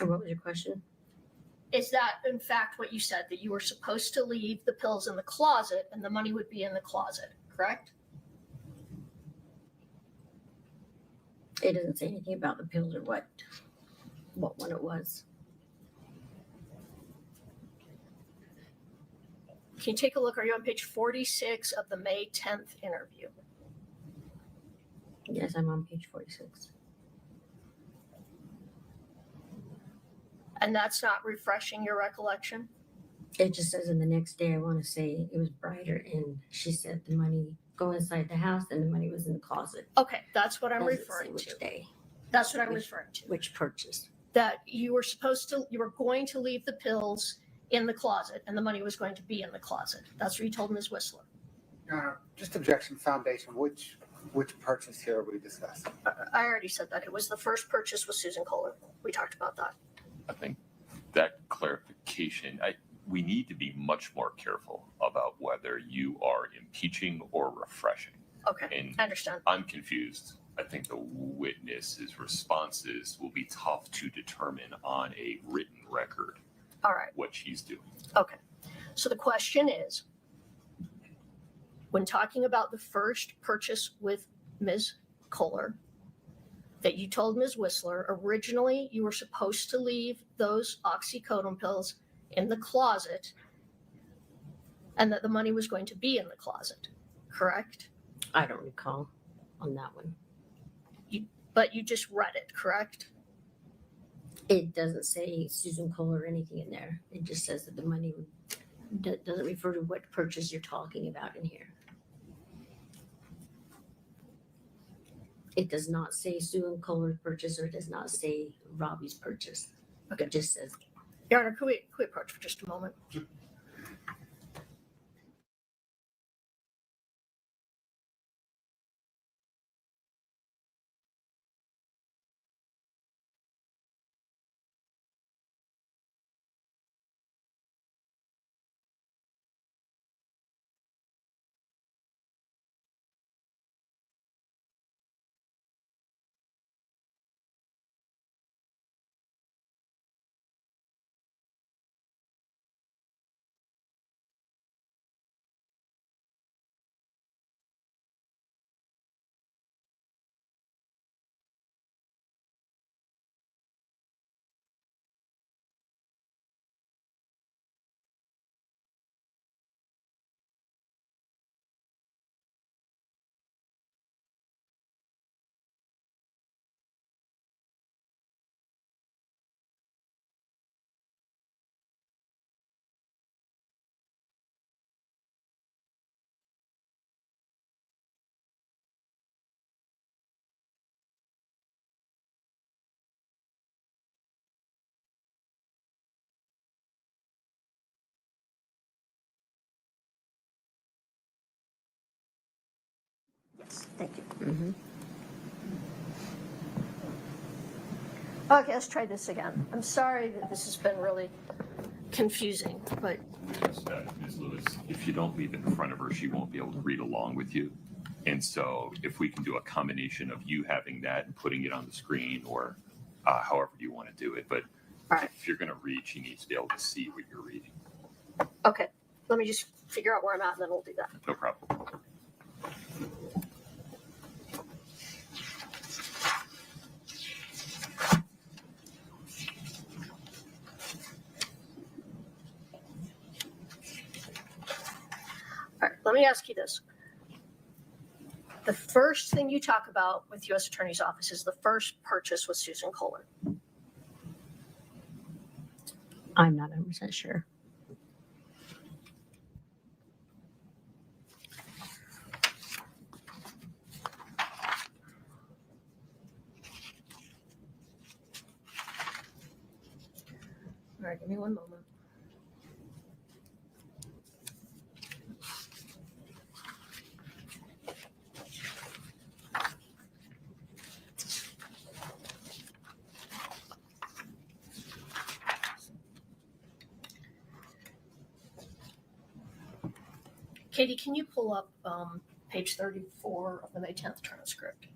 And what was your question? Is that in fact what you said, that you were supposed to leave the pills in the closet and the money would be in the closet, correct? It doesn't say anything about the pills or what one it was. Can you take a look? Are you on page 46 of the May 10th interview? Yes, I'm on page 46. And that's not refreshing your recollection? It just says in the next day, I want to say it was brighter, and she said the money go inside the house and the money was in the closet. Okay, that's what I'm Doesn't say referring which to. day, That's what I'm Which- referring to. which purchase. That you were going to leave the pills in the closet and the money was going to be in the closet. That's what you told Ms. Whistler. Your Honor, just objection foundation, which purchase here are we discussing? I already said that. It was the first purchase with Susan Kohler. We talked about that. I think that clarification, we need to be much more careful about whether you are impeaching or refreshing. Okay, And I understand. I'm confused. I think the witness's responses will be tough to determine on a written record All right. what she's doing. Okay. So the question is, when talking about the first purchase with Ms. Kohler, that you told Ms. Whistler, originally you were supposed to leave those oxycodone pills in the closet and that the money was going to be in the closet, correct? I don't recall on that one. but you just read it, correct? It doesn't say Susan Cole or anything in there. It just says that the money doesn't refer to what purchase you're talking about in here. It does not say Susan Kohler's purchase, or it does not say Robbie's purchase. Okay. It just says, Your Honor, could we approach for just a moment? Yes, thank you. mm-hmm. Okay, let's try this again. I'm sorry that this has been really confusing, but Ms. Lewis, if you don't leave it in front of her, she won't be able to read along with you. And so if we can do a combination of you having that and putting it on the screen, or however you want to do it. But all right. if you're going to read, she needs to be able to see what you're reading. Okay, let me just figure out where I'm at and then we'll do that. No problem. All right, let me ask you this. The first thing you talk about with U.S. Attorney's Office is the first purchase with Susan Kohler. I'm not 100% sure. All right, give me one moment. Katie, can you pull up page 34 of the May 10th transcript?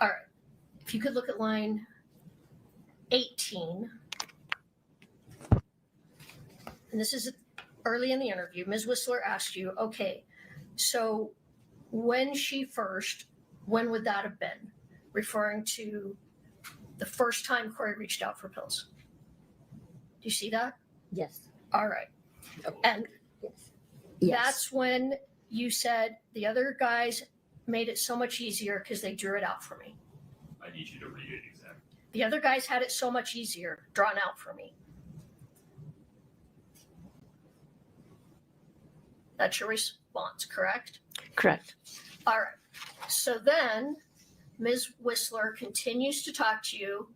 All right, if you could look at line 18, and this is early in the interview, Ms. Whistler asked you, okay, so when would that have been? Referring to the first time Kouri reached out for pills. Do you see that? Yes. All right. And Yes. that's when you said the other guys made it so much easier because they drew it out for me. I need you to read it exactly. The other guys had it so much easier drawn out for me. That's your response, correct? Correct. All right. So then Ms. Whistler continues to talk to you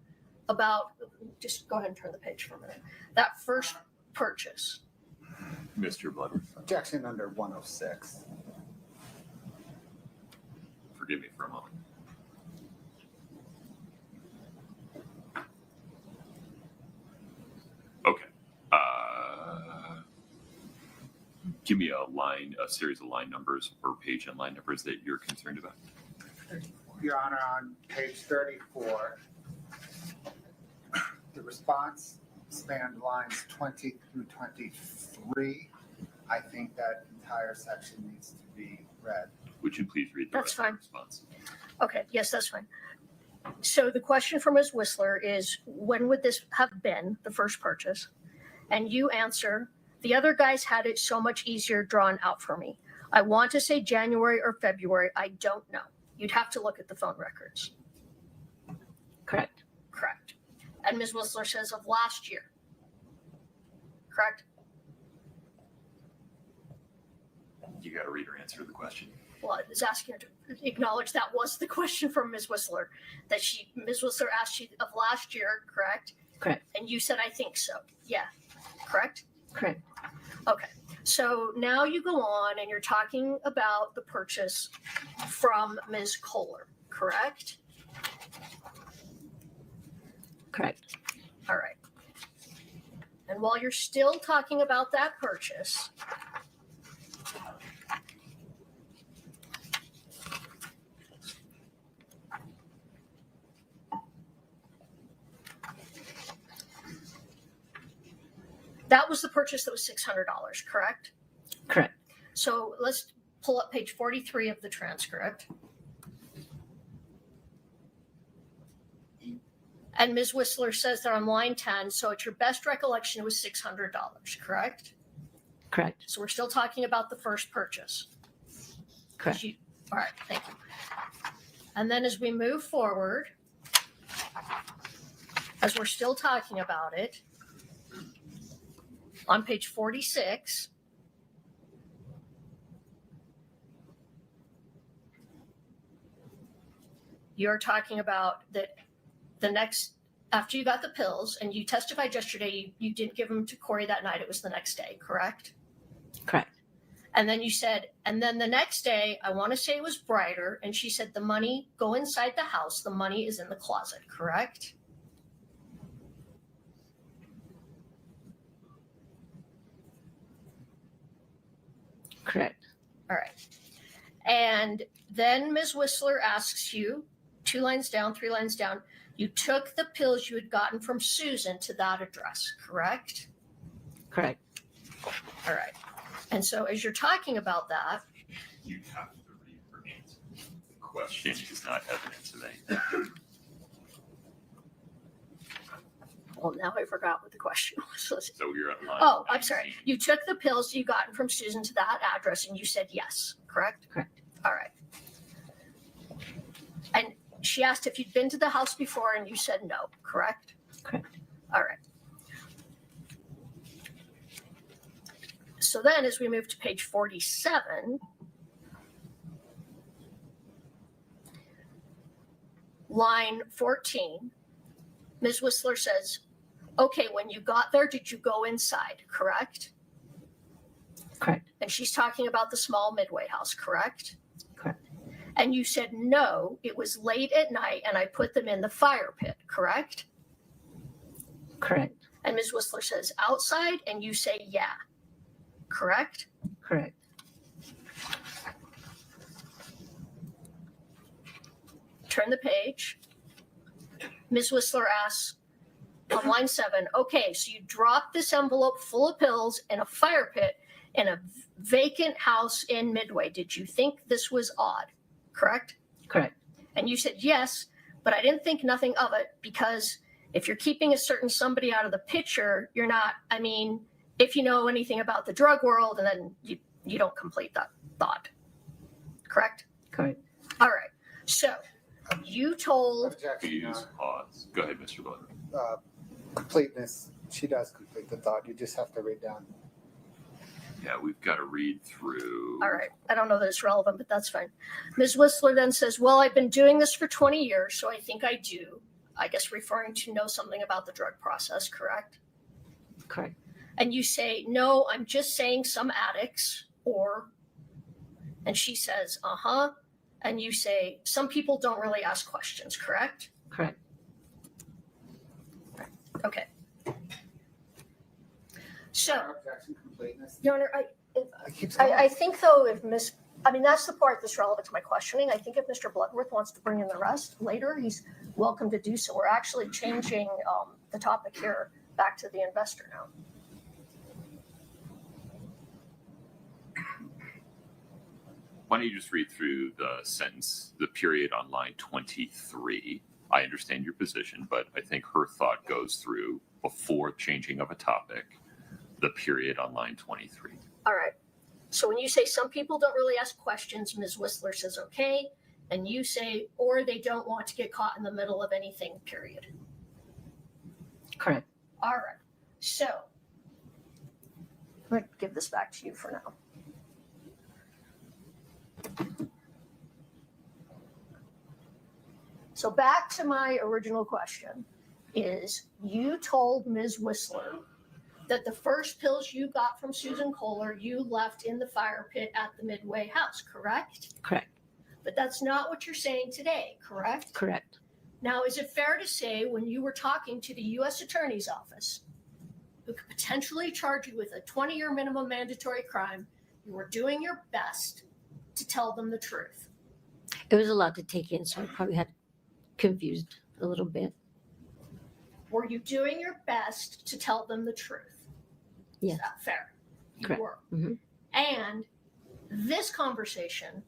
about, just go ahead and turn the page for a minute, that first purchase. Mr. Bloodworth, Objection under 106. forgive me for a moment. Okay. Give me a series of line numbers or page and line numbers that you're concerned about. Your Honor, on page 34, the response spanned lines 20 through 23. I think that entire section needs to be read. Would you please read the That's rest of the fine. response? Okay, yes, that's fine. So the question from Ms. Whistler is, when would this have been, the first purchase? And you answer, the other guys had it so much easier drawn out for me. I want to say January or February. I don't know. You'd have to look at the phone records. Correct. Correct. And Ms. Whistler says of last year. Correct? You got to read her answer to the question. Well, I was asking her to acknowledge that was the question from Ms. Whistler, that Ms. Whistler asked you of last year, correct? Correct. And you said, I think so. Yeah. Correct? Correct. Okay. So now you go on and you're talking about the purchase from Ms. Kohler, correct? Correct. All right. And while you're still talking about that purchase, that was the purchase that was $600, correct? Correct. So let's pull up page 43 of the transcript. And Ms. Whistler says that on line 10, so at your best recollection, it was $600, correct? Correct. So we're still talking about the first purchase. Correct. All right, thank you. And then as we move forward, as we're still talking about it, on page 46, you're talking about that the next, after you got the pills and you testified yesterday, you didn't give them to Kouri that night. It was the next day, correct? Correct. And then you said, and then the next day, I want to say it was brighter. And she said, the money, go inside the house. The money is in the closet, correct? Correct. All right. And then Ms. Whistler asks you, 2 lines down, 3 lines down, you took the pills you had gotten from Susan to that address, correct? Correct. All right. And so as you're talking about that, You have to read her answer. The question is not evident today. well, now I forgot what the question was. So you're at line Oh, I'm sorry. 19. You took the pills you gotten from Susan to that address and you said yes, correct? Correct. All right. And she asked if you'd been to the house before and you said no, correct? Correct. All right. So then as we move to page 47, line 14, Ms. Whistler says, okay, when you got there, did you go inside, correct? Correct. And she's talking about the small Midway house, correct? Correct. And you said, no, it was late at night and I put them in the fire pit, correct? Correct. And Ms. Whistler says, outside, and you say, yeah, correct? Correct. Turn the page. Ms. Whistler asks on line 7, okay, so you dropped this envelope full of pills in a fire pit in a vacant house in Midway. Did you think this was odd? Correct? Correct. And you said yes, but I didn't think nothing of it because if you're keeping a certain somebody out of the picture, you're not, I mean, if you know anything about the drug world, and then you don't complete that thought. Correct? Correct. All right. So you told, Objection, Your Please pause. Go ahead, Mr. Butler. Honor. Completeness, she does complete the thought. You just have to read down. Yeah, we've got to read through. all right, I don't know that it's relevant, but that's fine. Ms. Whistler then says, well, I've been doing this for 20 years, so I think I do. I guess referring to know something about the drug process, correct? Correct. And you say, no, I'm just saying some addicts, and she says, uh-huh. And you say, some people don't really ask questions, correct? Correct. Okay. So, Objection, completeness. Your Honor, It keeps going. I think though, if that's the part that's relevant to my questioning. I think if Mr. Bloodworth wants to bring in the rest later, he's welcome to do so. We're actually changing the topic here back to the investor now. Why don't you just read through the sentence, the period on line 23? I understand your position, but I think her thought goes through before changing of a topic, the period on line 23. All right. So when you say some people don't really ask questions, Ms. Whistler says okay, and you say, or they don't want to get caught in the middle of anything, period. Correct. All right. So I'm going to give this back to you for now. So back to my original question is, you told Ms. Whistler that the first pills you got from Susan Kohler, you left in the fire pit at the Midway house, correct? Correct. But that's not what you're saying today, correct? Correct. Now, is it fair to say when you were talking to the U.S. Attorney's Office, who could potentially charge you with a 20-year minimum mandatory crime, you were doing your best to tell them the truth? It was a lot to take in, so I probably had confused a little bit. Were you doing your best to tell them the truth? Yes. Is that fair? You Correct. were. Mm-hmm. And this conversation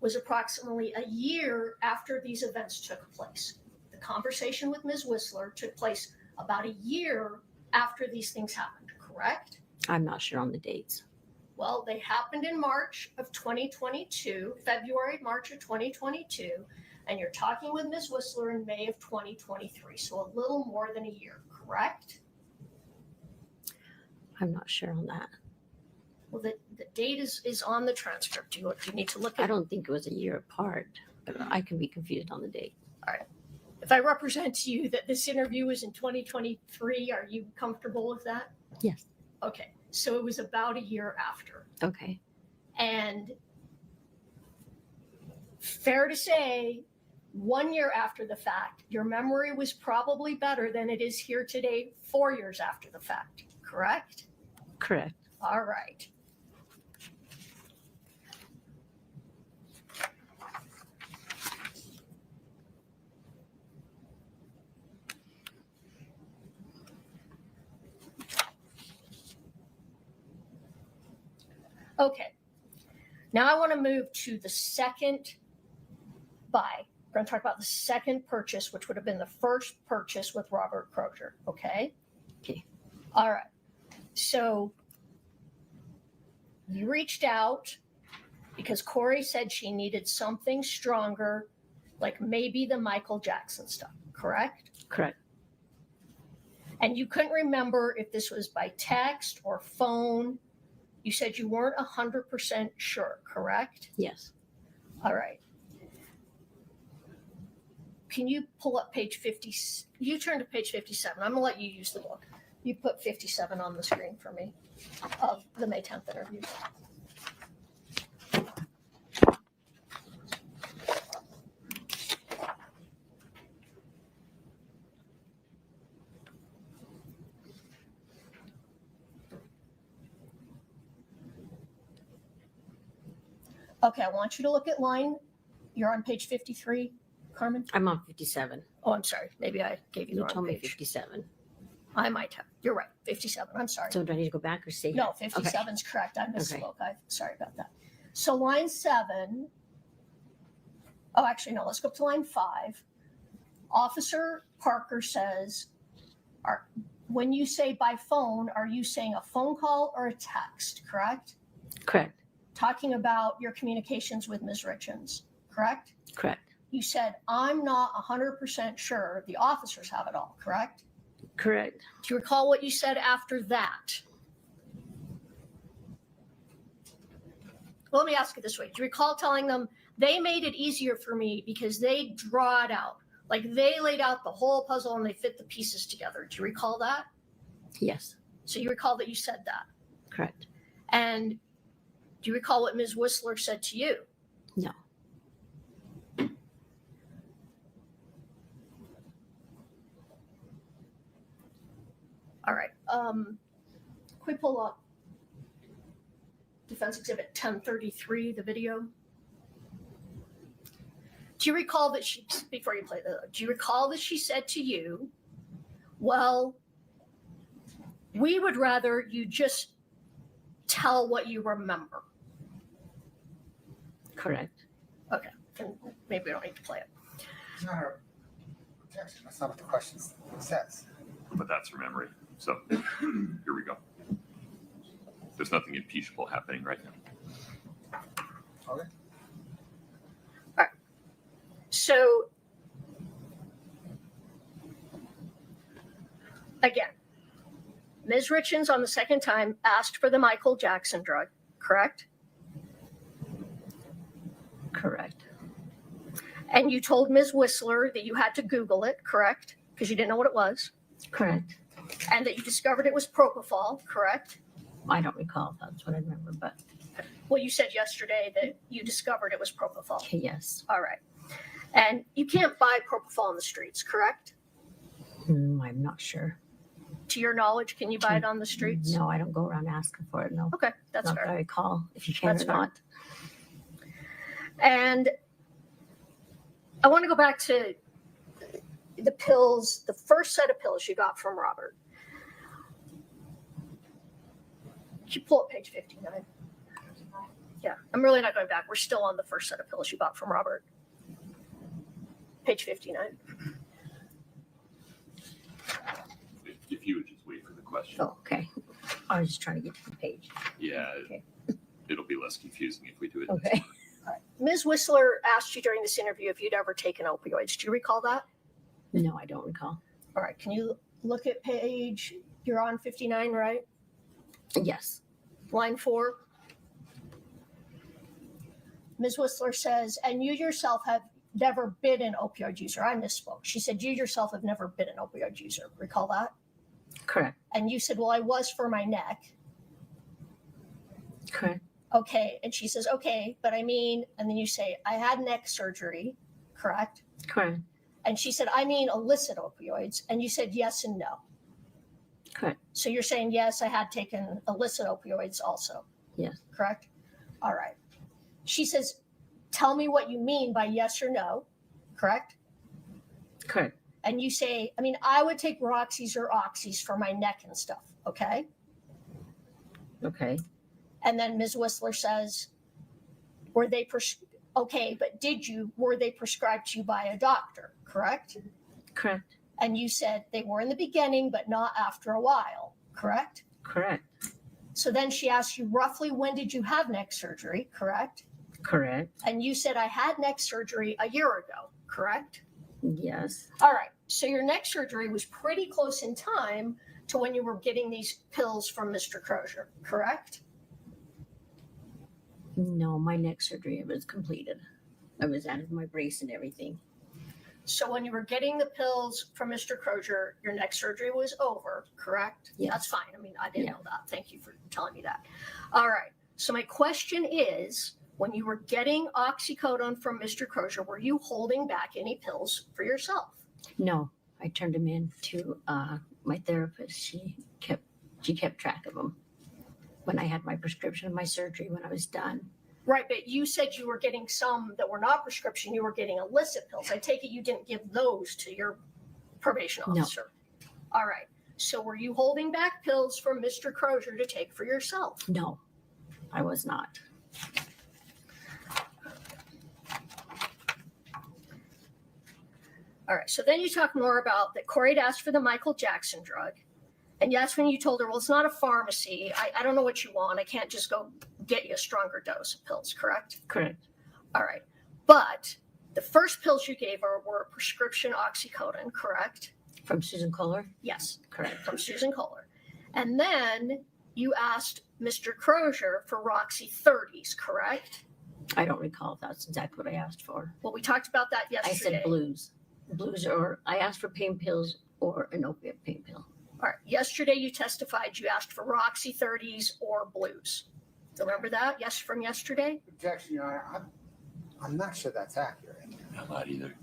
was approximately a year after these events took place. The conversation with Ms. Whistler took place about a year after these things happened, correct? I'm not sure on the dates. Well, they happened in March of 2022, March of 2022, and you're talking with Ms. Whistler in May of 2023, so a little more than a year, correct? I'm not sure on that. Well, the date is on the transcript. Do you need to look at I it? don't think it was a year apart, but I can be confused on the date. All right. If I represent to you that this interview was in 2023, are you comfortable with that? Yes. Okay. So it was about a year after. Okay. And fair to say, 1 year after the fact, your memory was probably better than it is here today, 4 years after the fact, correct? Correct. All right. Okay. Now I want to move to the second buy. We're going to talk about the second purchase, which would have been the first purchase with Robert Crozier. Okay. Okay. All right. So you reached out because Kouri said she needed something stronger, like maybe the Michael Jackson stuff, correct? Correct. And you couldn't remember if this was by text or phone. You said you weren't 100% sure, correct? Yes. All right. Can you pull up page 50? You turn to page 57. I'm going to let you use the book. You put 57 on the screen for me of the May 10th interview. Okay, I want you to look at line. You're on page 53, Carmen? I'm on 57. Oh, I'm sorry. Maybe I gave you the You wrong told me page. 57. I might have. You're right. 57. I'm sorry. So do I need to go back or stay? No, here? 57 is correct. I misspoke. Okay. Sorry about that. So line 7. Oh, actually, no. Let's go up to line 5. Officer Parker says, when you say by phone, are you saying a phone call or a text, correct? Correct. Talking about your communications with Ms. Richins, correct? Correct. You said, I'm not 100% sure the officers have it all, correct? Correct. Do you recall what you said after that? Well, let me ask it this way. Do you recall telling them they made it easier for me because they draw it out? Like they laid out the whole puzzle and they fit the pieces together. Do you recall that? Yes. So you recall that you said that? Correct. And do you recall what Ms. Whistler said to you? No. All right. Can we pull up Defense Exhibit 1033, the video? Do you recall that she, before you play do you recall that she said to you, well, we would rather you just tell what you remember? Correct. Okay, then maybe we don't need to play it. It's not her objection. That's not what the question says. But that's her memory. So here we go. There's nothing impeachable happening right now. Okay. So, again, Ms. Richins on the second time asked for the Michael Jackson drug, correct? Correct. And you told Ms. Whistler that you had to Google it, correct? Because you didn't know what it was. Correct. And that you discovered it was propofol, correct? I don't recall if that's what I remember, but Well, you said yesterday that you discovered it was propofol. okay, yes. All right. And you can't buy propofol in the streets, correct? I'm not sure. To your knowledge, can you buy it on the streets? No, I don't go around asking for it. No. Okay, that's Not fair. that I recall if you can That's or fair. not. And I want to go back to the pills, the first set of pills you got from Robert. Could you pull up page 59? Yeah, I'm really not going back. We're still on the first set of pills you got from Robert. Page 59. If you would just wait for the question. Oh, okay. I was just trying to get to the page. Yeah, Okay. it'll be less confusing if we do it. Okay. All right. Ms. Whistler asked you during this interview if you'd ever taken opioids. Do you recall that? No, I don't recall. All right. Can you look at page, you're on 59, right? Yes. Line 4. Ms. Whistler says, and you yourself have never been an opioid user. I misspoke. She said, you yourself have never been an opioid user. Recall that? Correct. And you said, well, I was for my neck. Correct. Okay. And she says, okay, but I mean, and then you say, I had neck surgery. Correct? Correct. And she said, I mean illicit opioids. And you said yes and no. Correct. So you're saying, yes, I had taken illicit opioids also. Yes. Correct? All right. She says, tell me what you mean by yes or no. Correct? Correct. And you say, I mean, I would take Roxy's or Oxys for my neck and stuff. Okay. Okay. And then Ms. Whistler says, were they, okay, but were they prescribed to you by a doctor? Correct? Correct. And you said they were in the beginning, but not after a while. Correct? Correct. So then she asked you roughly, when did you have neck surgery? Correct? Correct. And you said, I had neck surgery a year ago. Correct? Yes. All right. So your neck surgery was pretty close in time to when you were getting these pills from Mr. Crozier. Correct? No, my neck surgery was completed. I was out of my brace and everything. So when you were getting the pills from Mr. Crozier, your neck surgery was over, correct? Yes. That's fine. I mean, I didn't Yeah. know that. Thank you for telling me that. All right. So my question is, when you were getting oxycodone from Mr. Crozier, were you holding back any pills for yourself? No, I turned him in to my therapist. She kept track of them. When I had my prescription of my surgery, when I was done. Right, but you said you were getting some that were not prescription. You were getting illicit pills. I take it you didn't give those to your probation No. officer. All right. So were you holding back pills from Mr. Crozier to take for yourself? No, I was not. All right. So then you talk more about that Kouri had asked for the Michael Jackson drug. And that's when you told her, well, it's not a pharmacy. I don't know what you want. I can't just go get you a stronger dose of pills, correct? Correct. All right. But the first pills you gave her were prescription oxycodone, correct? From Susan Kohler? Yes, Correct. from Susan Kohler. And then you asked Mr. Crozier for Roxy 30s, correct? I don't recall if that's exactly what I asked for. Well, we talked about that I yesterday. said blues. Blues, or I asked for pain pills or an opiate pain pill. All right. Yesterday you testified you asked for Roxy 30s or blues. Remember that? Yes, from yesterday? Objection, Your Honor. I'm not sure that's accurate. I'm not either.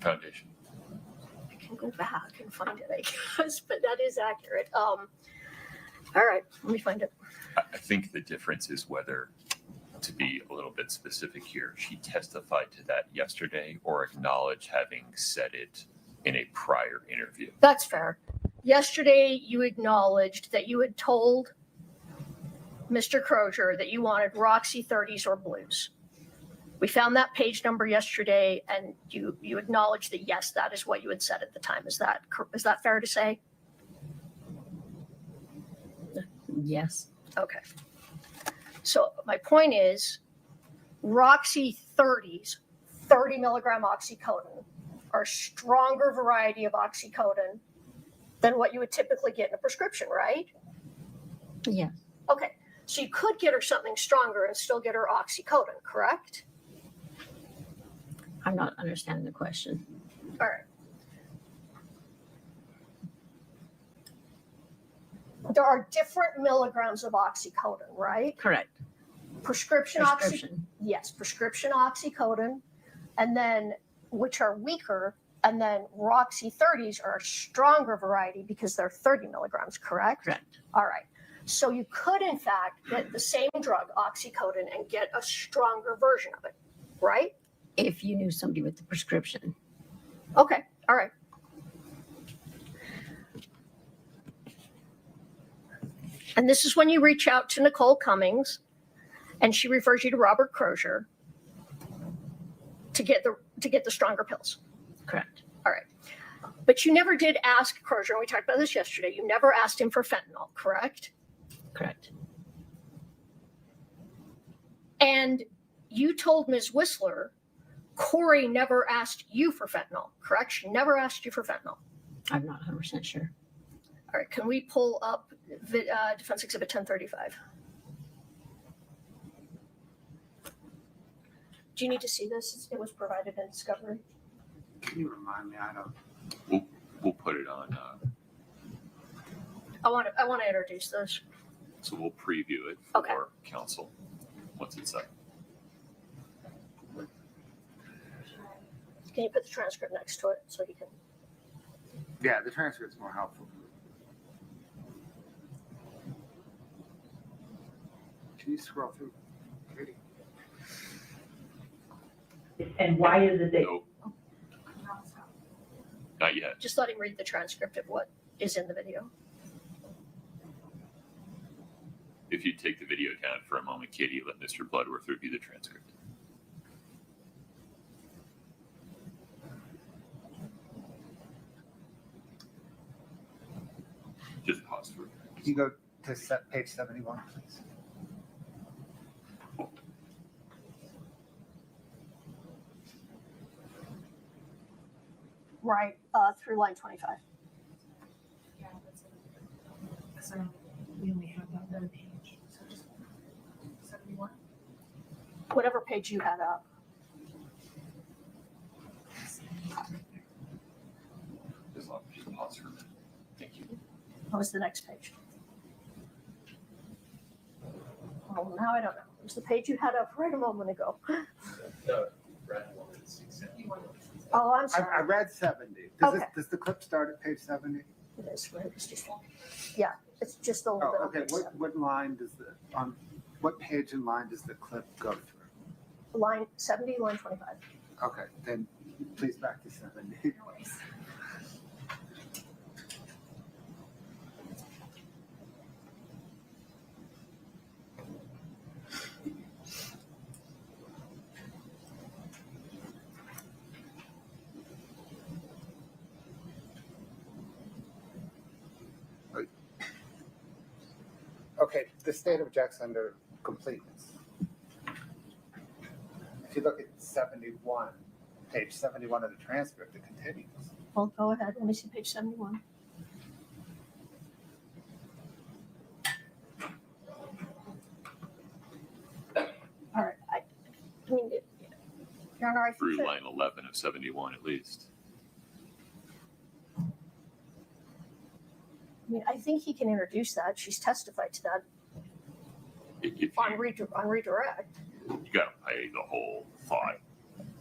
Foundation. I can go back and find it, I guess, but that is accurate. All right, let me find it. I think the difference is whether, to be a little bit specific here, she testified to that yesterday or acknowledged having said it in a prior interview. That's fair. Yesterday you acknowledged that you had told Mr. Crozier, that you wanted Roxy 30s or blues. We found that page number yesterday, and you acknowledged that, yes, that is what you had said at the time. Is that fair to say? Yes. Okay. So my point is, Roxy 30s, 30 milligram oxycodone, are a stronger variety of oxycodone than what you would typically get in a prescription, right? Yes. Okay. So you could get her something stronger and still get her oxycodone, correct? I'm not understanding the question. All right. There are different milligrams of oxycodone, right? Correct. Prescription. Yes, prescription oxycodone, and then which are weaker, and then Roxy 30s are a stronger variety because they're 30 milligrams, correct? Correct. All right. So you could, in fact, get the same drug, oxycodone, and get a stronger version of it, right? If you knew somebody with the prescription. Okay. All right. And this is when you reach out to Nicole Cummings, and she refers you to Robert Crozier to get the stronger pills. Correct. All right. But you never did ask Crozier, and we talked about this yesterday. You never asked him for fentanyl, correct? Correct. And you told Ms. Whistler, Kouri never asked you for fentanyl, correct? She never asked you for fentanyl. I'm not 100% sure. All right. Can we pull up Defense Exhibit 1035? Do you need to see this? It was provided in Discovery. Can you remind me? I don't. We'll put it on. I want to introduce this. So we'll preview it for Okay. council. What's it say? Can you put the transcript next to it so he can? Yeah, the transcript's more helpful. Can you scroll through, Katie? And why is it that Nope. Not yet. Just let him read the transcript of what is in the video. If you take the video down for a moment, Katie, let Mr. Bloodworth review the transcript. Just pause for a minute. Can you go to page 71, please? Right, through line 25. Yeah, so we only have that one page, so just 71. Whatever page you had up. Just pause for a minute. Thank you. What was the next page? Oh, now I don't know. It was the page you had up right a moment ago. Oh, I'm I sorry. read 70. Okay. Does the clip start at page 70? It is, right? It's just, yeah, it's just a little bit. Oh, on okay. page seven. What line does what page and line does the clip go through? Line 70, line 25. Okay, then please back to 70. No worries. Okay, the state objects under completeness. If you look at 71, page 71 of the transcript, it continues. Well, go ahead. Let me see page 71. All right. I mean, Your Honor, I think Through that, line 11 of 71 at least. I think he can introduce that. She's testified to that If on you redirect. gotta pay the whole thought,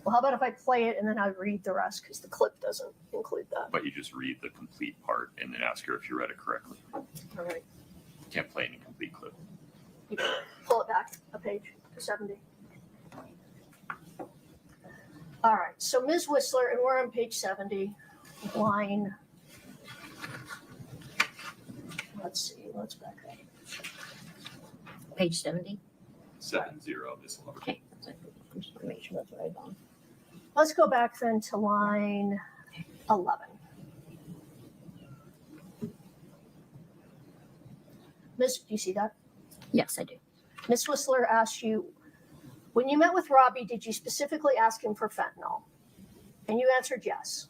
Well, how about if I play it and then I read the rest because the clip doesn't include that. but you just read the complete part and then ask her if you read it correctly. All right. You can't play an incomplete clip. You can pull it back a page to 70. All right. So Ms. Whistler, and we're on page 70, line. Let's see. Let's back up. Page 70. 70, Ms. Lover. Okay. I just want to make sure that's right on. Let's go back then to line 11. Miss, do you see that? Yes, I do. Miss Whistler asked you, when you met with Robbie, did you specifically ask him for fentanyl? And you answered yes.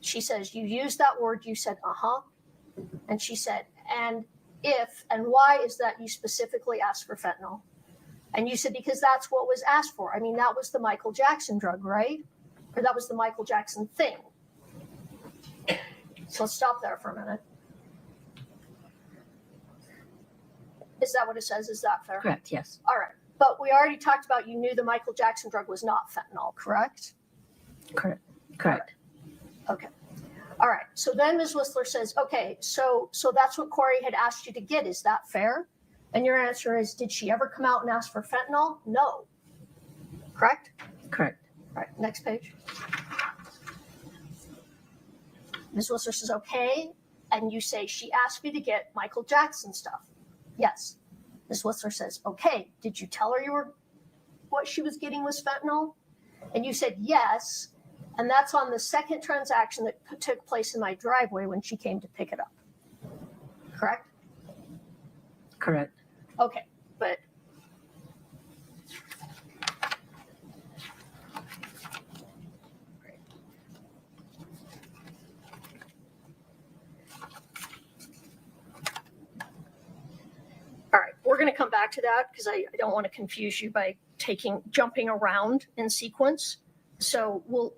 She says, you used that word, you said, uh-huh. And she said, and if, and why is that you specifically asked for fentanyl? And you said, because that's what was asked for. I mean, that was the Michael Jackson drug, right? Or that was the Michael Jackson thing. So let's stop there for a minute. Is that what it says? Is that fair? Correct, yes. All right. But we already talked about you knew the Michael Jackson drug was not fentanyl, correct? Correct. Correct. Okay. All right. So then Ms. Whistler says, okay, so that's what Kouri had asked you to get. Is that fair? And your answer is, did she ever come out and ask for fentanyl? No. Correct? Correct. All right. Next page. Ms. Whistler says, okay. And you say, she asked me to get Michael Jackson stuff. Yes. Ms. Whistler says, okay, did you tell her what she was getting was fentanyl? And you said yes. And that's on the second transaction that took place in my driveway when she came to pick it up. Correct? Correct. Okay, but all right, we're going to come back to that because I don't want to confuse you by jumping around in sequence. So we'll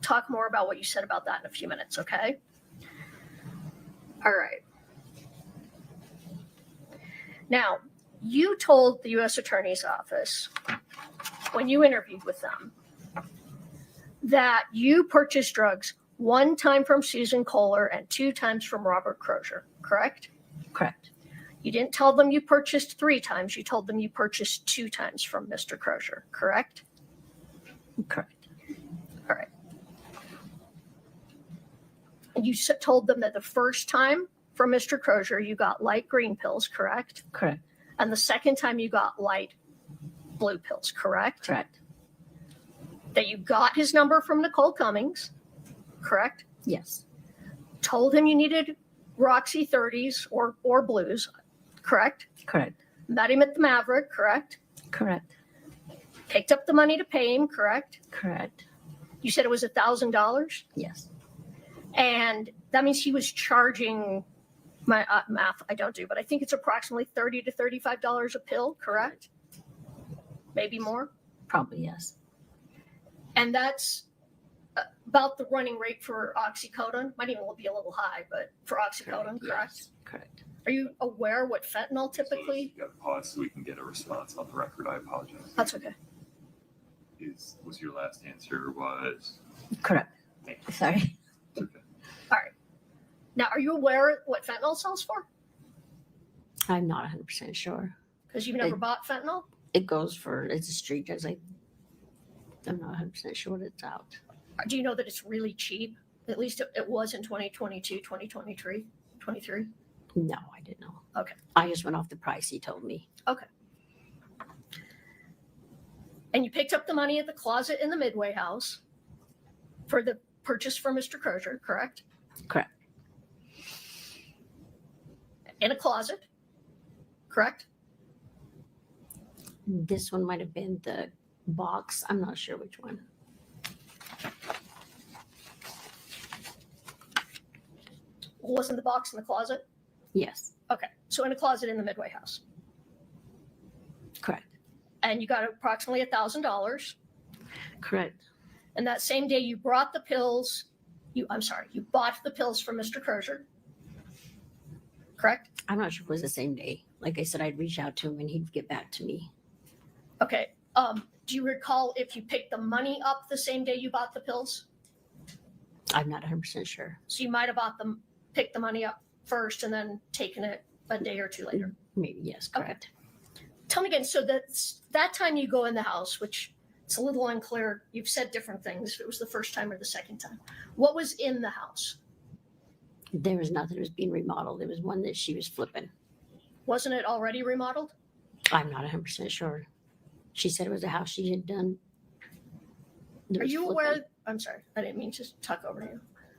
talk more about what you said about that in a few minutes, okay? All right. Now, you told the U.S. Attorney's Office when you interviewed with them that you purchased drugs 1 time from Susan Kohler and 2 times from Robert Crozier, correct? Correct. You didn't tell them you purchased 3 times. You told them you purchased 2 times from Mr. Crozier, correct? Correct. All right. And you told them that the first time from Mr. Crozier, you got light green pills, correct? Correct. And the second time you got light blue pills, correct? Correct. That you got his number from Nicole Cummings, correct? Yes. Told him you needed Roxy 30s or blues, correct? Correct. Met him at the Maverick, correct? Correct. Picked up the money to pay him, correct? Correct. You said it was $1,000? Yes. And that means he was charging my math I don't do, but I think it's approximately $30 to $35 a pill, correct? Maybe more. Probably yes. And that's about the running rate for oxycodone. Might even be a little high, but for oxycodone, correct? Yes. Correct. Are you aware what fentanyl typically? You got to pause so we can get a response on the record. I apologize. That's okay. Was your last answer was? Correct. Thank you. Sorry. It's okay. All right. Now, are you aware what fentanyl sells for? I'm not 100% sure. Because you've never bought fentanyl? It goes for, it's a street drugs. I'm not 100% sure what it's out. Do you know that it's really cheap? At least it was in 2022, 2023, 23? No, I didn't know. Okay. I just went off the price he told me. Okay. And you picked up the money at the closet in the Midway house for the purchase for Mr. Crozier, correct? Correct. In a closet, correct? This one might have been the box. I'm not sure which one. Wasn't the box in the closet? Yes. Okay. So in a closet in the Midway house. Correct. And you got approximately $1,000. Correct. And that same day you brought the pills, you bought the pills from Mr. Crozier. Correct? I'm not sure if it was the same day. Like I said, I'd reach out to him and he'd get back to me. Okay. Do you recall if you picked the money up the same day you bought the pills? I'm not 100% sure. So you might have picked the money up first and then taken it a day or two later. Maybe, yes, correct. Okay. Tell me again, so that time you go in the house, which it's a little unclear, you've said different things, if it was the first time or the second time. What was in the house? There was nothing. It was being remodeled. It was one that she was flipping. Wasn't it already remodeled? I'm not 100% sure. She said it was a house she had done. that Are was you flipping. aware? I'm sorry, I didn't mean to talk over you.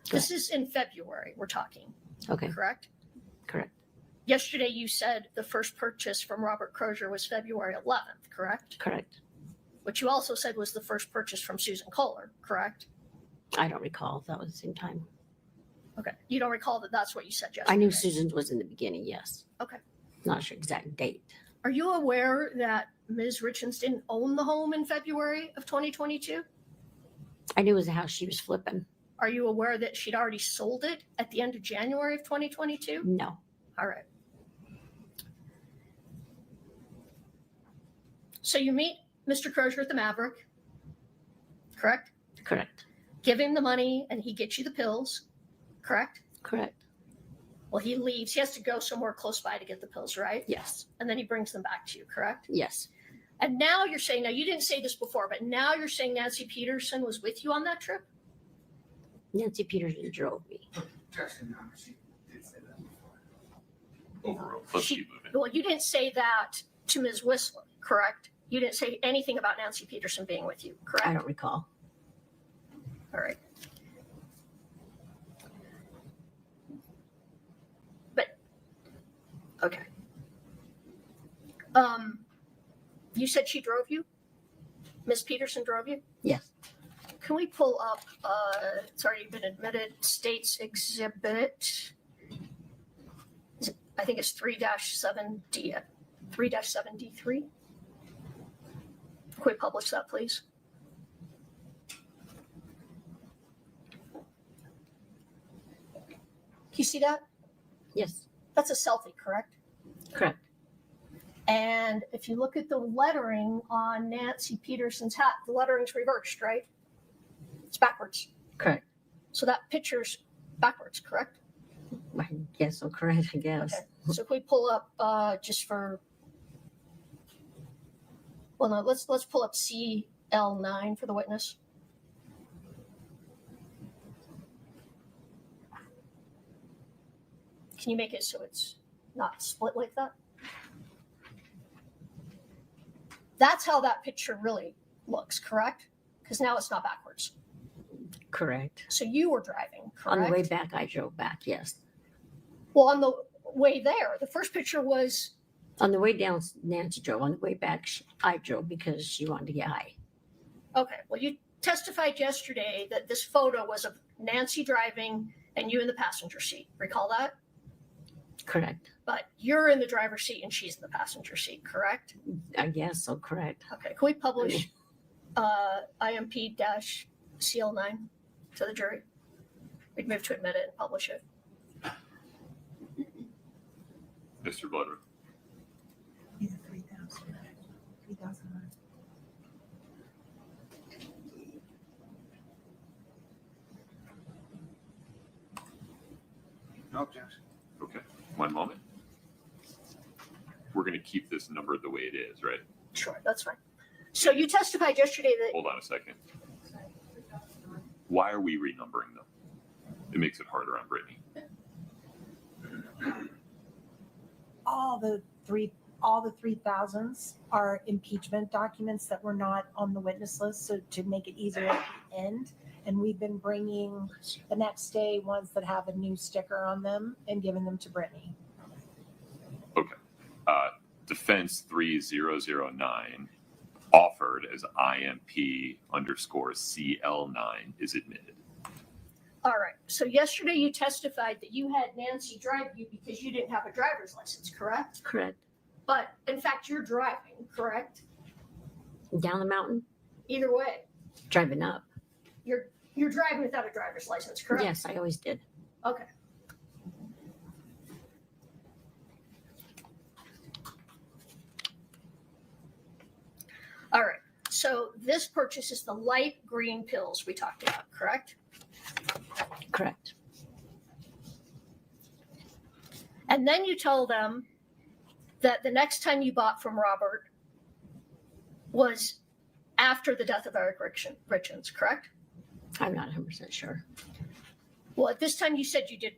This is in February we're talking, Okay, correct? correct. Yesterday you said the first purchase from Robert Crozier was February 11th, correct? Correct. Which you also said was the first purchase from Susan Kohler, correct? I don't recall if that was the same time. Okay, you don't recall that that's what you said yesterday? I knew Susan's was in the beginning, yes. Okay. Not sure exact date. Are you aware that Ms. Richins didn't own the home in February of 2022? I knew it was a house she was flipping. Are you aware that she'd already sold it at the end of January of 2022? No. All right. So you meet Mr. Crozier at the Maverick, correct? Correct. Give him the money and he gets you the pills, correct? Correct. Well, he leaves. He has to go somewhere close by to get the pills, right? Yes. And then he brings them back to you, correct? Yes. And now you're saying, now you didn't say this before, but now you're saying Nancy Peterson was with you on that trip? Nancy Peterson drove me. Objection, no, she did say that before. Overall, let's She- keep moving. Well, you didn't say that to Ms. Whistler, correct? You didn't say anything about Nancy Peterson being with you, correct? I don't recall. All right. But, okay. You said she drove you? Ms. Peterson drove you? Yes. Can we pull up, it's already been admitted, States Exhibit, I think it's 3-7D, 3-7D3? Can we publish that, please? Can you see that? Yes. That's a selfie, correct? Correct. And if you look at the lettering on Nancy Peterson's hat, the lettering's reversed, right? It's backwards. Correct. So that picture's backwards, correct? I guess so. Correct. I guess. Okay. So if we pull up just for, well, no, let's pull up CL9 for the witness. Can you make it so it's not split like that? That's how that picture really looks, correct? Because now it's not backwards. Correct. So you were driving, correct? On the way back, I drove back. Yes. Well, on the way there, the first picture was, On the way down, Nancy drove. On the way back, I drove because she wanted to get high. okay, well, you testified yesterday that this photo was of Nancy driving and you in the passenger seat. Recall that? Correct. But you're in the driver's seat and she's in the passenger seat, correct? I guess so. Correct. Okay, can we publish IMP-CL9 to the jury? We'd move to admit it and publish it. Mr. Bloodroot. Either 3,000. 3,000. No objection. Okay, one moment. We're going to keep this number the way it is, right? Sure, that's fine. So you testified yesterday that, Hold on a second. Why are we renumbering them? It makes it harder on Brittany. All the 3,000s are impeachment documents that were not on the witness list, so to make it easier at the end. And we've been bringing the next day ones that have a new sticker on them and giving them to Brittany. Okay. Defense 3009 offered as IMP_CL9 is admitted. all right, so yesterday you testified that you had Nancy drive you because you didn't have a driver's license, correct? Correct. But in fact, you're driving, correct? Down the mountain, Either way, driving up. you're driving without a driver's license, correct? Yes, I always did. Okay. All right, so this purchase is the light green pills we talked about, correct? Correct. And then you tell them that the next time you bought from Robert was after the death of Eric Richins, correct? I'm not 100% sure. Well, at this time you said you did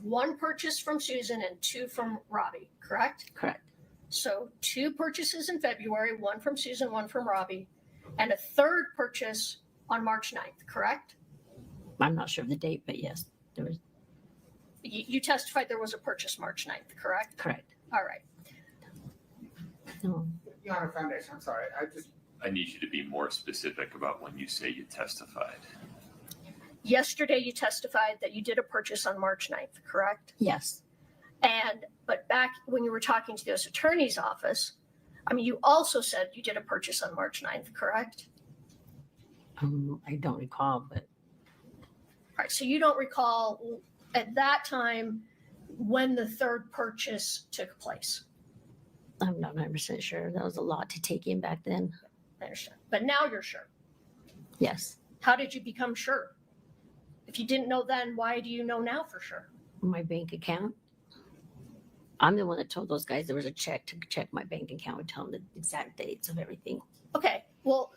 one purchase from Susan and two from Robbie, correct? Correct. So 2 purchases in February, 1 from Susan, 1 from Robbie, and a third purchase on March 9th, correct? I'm not sure of the date, but yes, there was. You testified there was a purchase March 9th, correct? Correct. All right. No. Your Honor, Foundation, I'm sorry, I need you to be more specific about when you say you testified. Yesterday, you testified that you did a purchase on March 9th, correct? Yes. But back when you were talking to the U.S. Attorney's Office, I mean, you also said you did a purchase on March 9th, correct? I don't recall, but All right, so you don't recall at that time when the third purchase took place. I'm not 100% sure. That was a lot to take in back then. I understand. But now you're sure. Yes. How did you become sure? If you didn't know then, why do you know now for sure? My bank account. I'm the one that told those guys there was a check to check my bank account and tell them the exact dates of everything. Okay, well,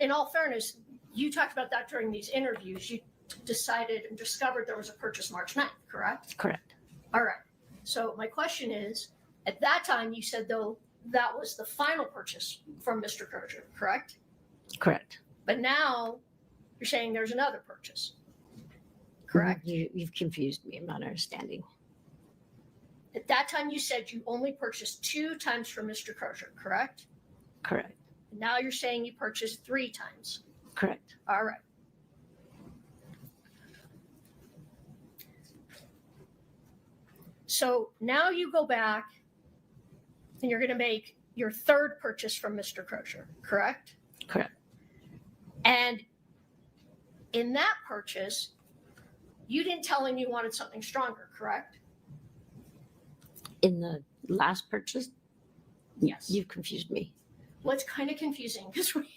in all fairness, you talked about that during these interviews. You decided and discovered there was a purchase March 9th, correct? Correct. All right. So my question is, at that time, you said, though, that was the final purchase from Mr. Crozier, correct? Correct. But now you're saying there's another purchase, correct? You've confused me. I'm not understanding. At that time, you said you only purchased 2 times from Mr. Crozier, correct? Correct. Now you're saying you purchased 3 times. Correct. All right. So now you go back and you're going to make your third purchase from Mr. Crozier, correct? Correct. And in that purchase, you didn't tell him you wanted something stronger, correct? In the last purchase, Yes. you've confused me. Well, it's kind of confusing because we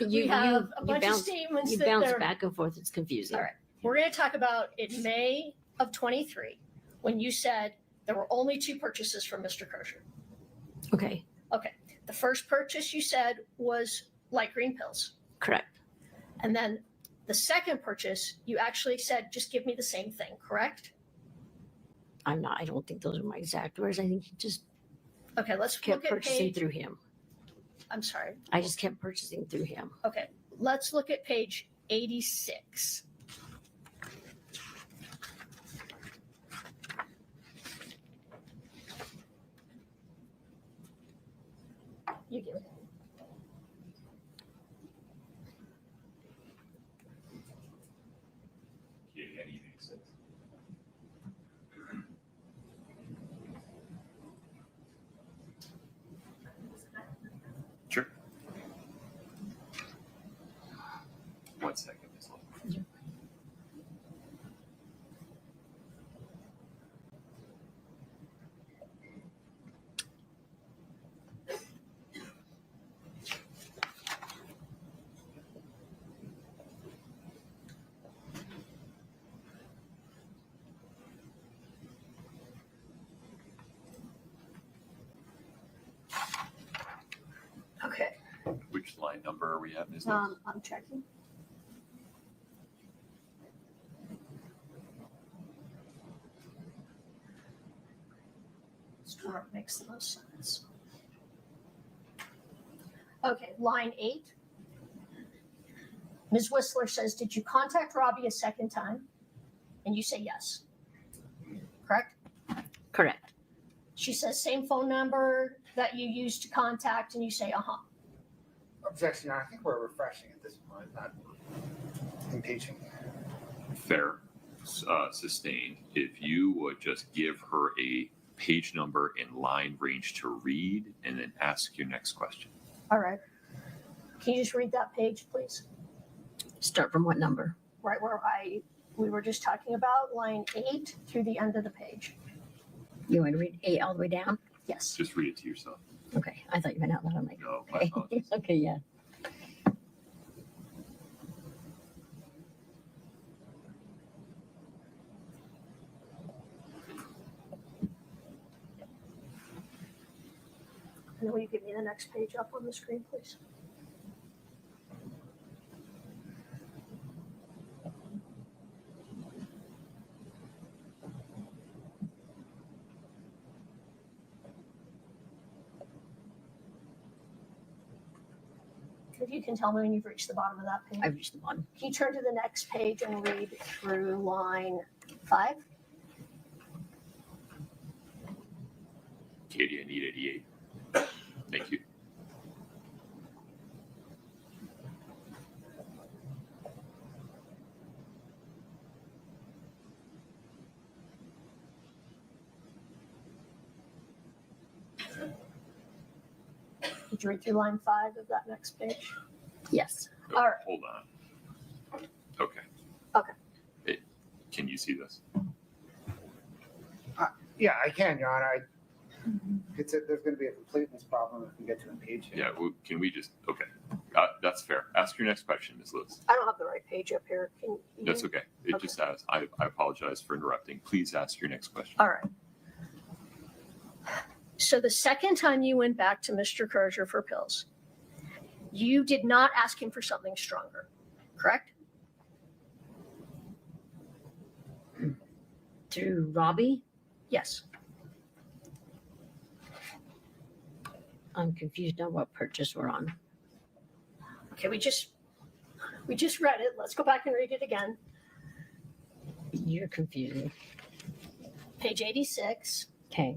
You have a you bunch of bounce, statements you that bounce they're. back and forth. It's confusing. All right. We're going to talk about in May of 23 when you said there were only 2 purchases from Mr. Crozier. Okay. Okay. The first purchase you said was light green pills. Correct. And then the second purchase, you actually said, just give me the same thing, correct? I don't think those are my exact words. I think he just Okay, let's kept look at purchasing page. through him. I'm sorry. I just kept purchasing through him. Okay, let's look at page 86. You give it. Sure. 1 second, Ms. Love. Okay, Which line number are we at, Ms. Love? I'm checking. Store makes the most sense. Okay, line 8. Ms. Whistler says, did you contact Robbie a second time? And you say yes. Correct? Correct. She says same phone number that you used to contact, and you say, uh-huh. objection, Your Honor, I think we're refreshing at this point, not impeaching. Fair, sustained. If you would just give her a page number and line range to read and then ask your next question. All right. Can you just read that page, please? Start from what number? Right where we were just talking about, line 8 through the end of the page. You want to read 8 all the way down? Yes. Just read it to yourself. Okay. I thought you meant out loud. I'm like, No, my okay. apologies. Okay, yeah. And then will you give me the next page up on the screen, please? If you can tell me when you've reached the bottom of that page. I've reached the bottom. Can you turn to the next page and read through line 5? Katie, I need 88. Thank you. Did you read through line 5 of that next page? Yes. Oh, All right. Hold on. Okay. Okay. Can you see this? Yeah, I can, Your Honor. There's going to be a completeness problem if we get to a page here. Yeah. Well, can we just? Okay. That's fair. Ask your next question, Ms. Lewis. I don't have the right page up here. Can you? That's okay. It Okay. just has. I apologize for interrupting. Please ask your next question. All right. So the second time you went back to Mr. Crozier for pills, you did not ask him for something stronger, correct? Through Robbie? Yes. I'm confused on what purchase we're on. Okay, we just read it. Let's go back and read it again. You're confusing. Page 86. Okay.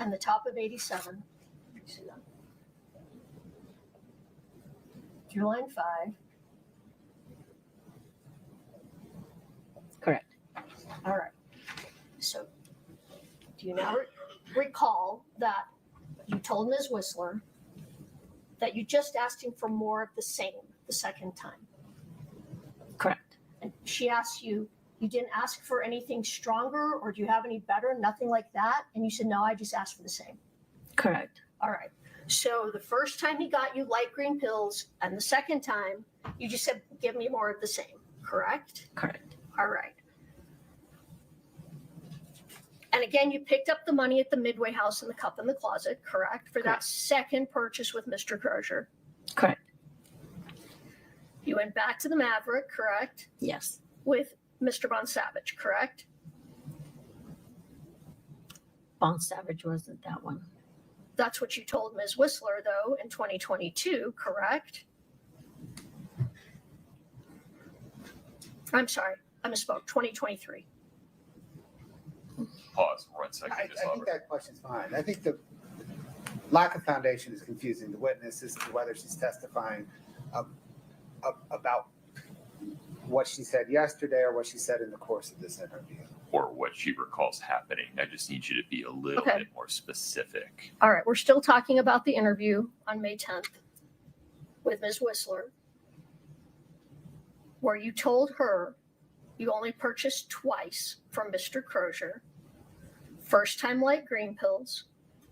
And the top of 87. You see that? Through line 5. Correct. All right. So do you now recall that you told Ms. Whistler that you just asked him for more of the same the second time? Correct. And she asked you, you didn't ask for anything stronger, or do you have any better? Nothing like that. And you said, no, I just asked for the same. Correct. All right. So the first time he got you light green pills, and the second time you just said, give me more of the same. Correct? Correct. All right. And again, you picked up the money at the Midway House in the cup in the closet, correct? For that Correct. second purchase with Mr. Crozier. Correct. You went back to the Maverick, correct? Yes. With Mr. Bon Savage, correct? Bon Savage wasn't that one. That's what you told Ms. Whistler, though, in 2022, correct? I'm sorry, I misspoke, 2023. Pause for 1 second, I Ms. think Lauber. that question's fine. I think the lack of foundation is confusing the witness as to whether she's testifying about what she said yesterday or what she said in the course of this interview. Or what she recalls happening. I just need you to be a little Okay. bit more specific. All right, we're still talking about the interview on May 10th with Ms. Whistler, where you told her you only purchased twice from Mr. Crozier. First time light green pills,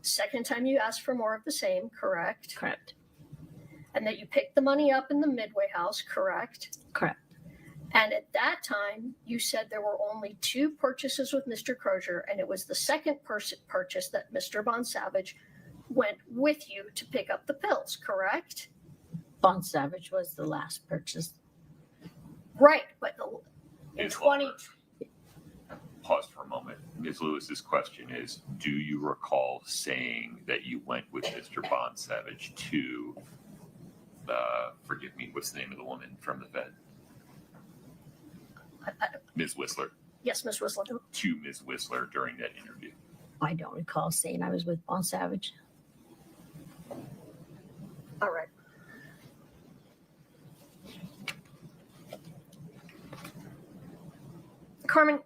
second time you asked for more of the same, correct? Correct. And that you picked the money up in the Midway House, correct? Correct. And at that time, you said there were only 2 purchases with Mr. Crozier, and it was the second purchase that Mr. Bon Savage went with you to pick up the pills, correct? Bon Savage was the last purchase. Right, but in Ms. 20, Lauber, pause for a moment. Ms. Lewis's question is, do you recall saying that you went with Mr. Bon Savage to, forgive me, what's the name of the woman from the Fed? Ms. Whistler. yes, Ms. Whistler. To Ms. Whistler during that interview. I don't recall saying I was with Bon Savage. All right. Carmen,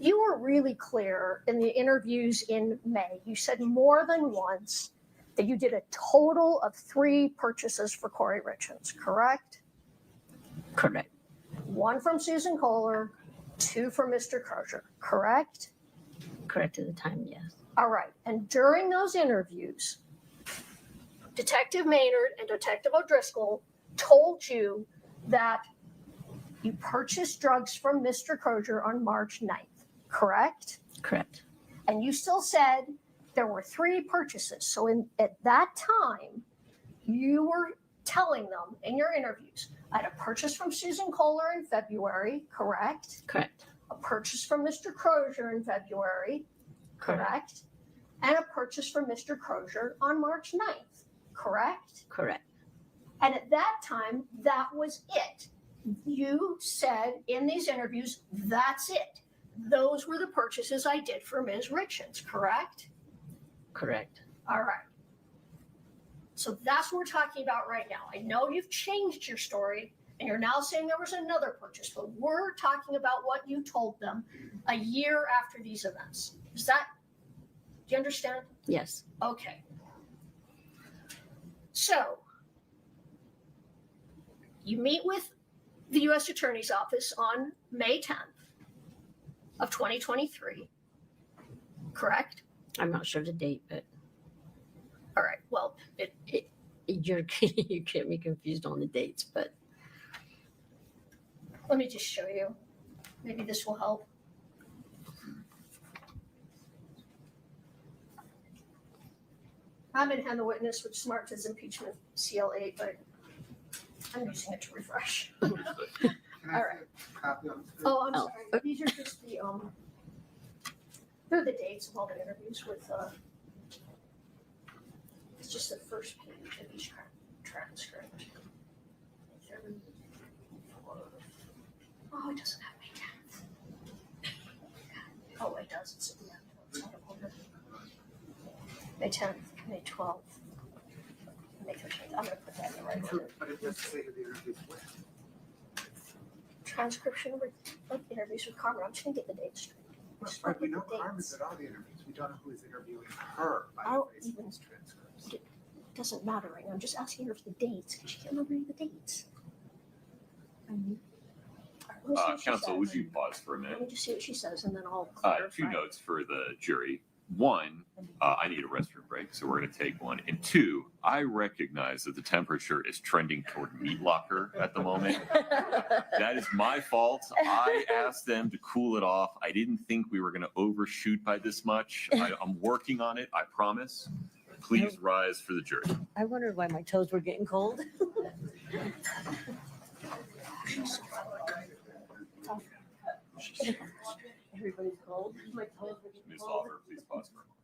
you were really clear in the interviews in May. You said more than once that you did a total of 3 purchases for Kouri Richins, correct? Correct. 1 from Susan Kohler, 2 from Mr. Crozier, correct? Correct at the time, yes. All right. And during those interviews, Detective Maynard and Detective O'Driscoll told you that you purchased drugs from Mr. Crozier on March 9th, correct? Correct. And you still said there were 3 purchases. So at that time, you were telling them in your interviews, I had a purchase from Susan Kohler in February, correct? Correct. A purchase from Mr. Crozier in February, correct? And a purchase from Mr. Crozier on March 9th, correct? Correct. And at that time, that was it. You said in these interviews, that's it. Those were the purchases I did for Ms. Richins, correct? Correct. All right. So that's what we're talking about right now. I know you've changed your story and you're now saying there was another purchase, but we're talking about what you told them a year after these events. Do you understand? Yes. Okay. So you meet with the U.S. Attorney's Office on May 10th of 2023, correct? I'm not sure the date, but All right. Well, you get me confused on the dates, but let me just show you. Maybe this will help. I'm in hand the witness, which is marked as impeachment CL8, but I'm using it to refresh. Can I All right. see a copy on the screen? Oh, I'm sorry. These are just they're the dates of all the interviews with, it's just the first page of each transcript. Oh, it doesn't have May 10th. Oh, it does. It's at the end. It's out of order. May 10th, May 12th, May 13th. I'm going to put that in the right order. But it doesn't say who the interviews with. Transcription of interviews with Carmen. I'm just going to get the dates straight. Just But we know the dates. Carmen's at all the interviews. We don't know who is interviewing her by I the don't face of even- these transcripts. It doesn't matter right now. I'm just asking her for the dates because she can't remember any of the dates. All right, let me see what she Counsel, says. would you pause for a Let minute? me just see what she says and then I'll Two clarify. notes for the jury. One, I need a restroom break, so we're going to take one. And two, I recognize that the temperature is trending toward meat locker at the moment. That is my fault. I asked them to cool it off. I didn't think we were going to overshoot by this much. I'm working on it, I promise. Please rise for the jury. I wondered why my toes were getting cold. Everybody's cold. My toes were getting Ms. cold. Lauber, please pause for a moment.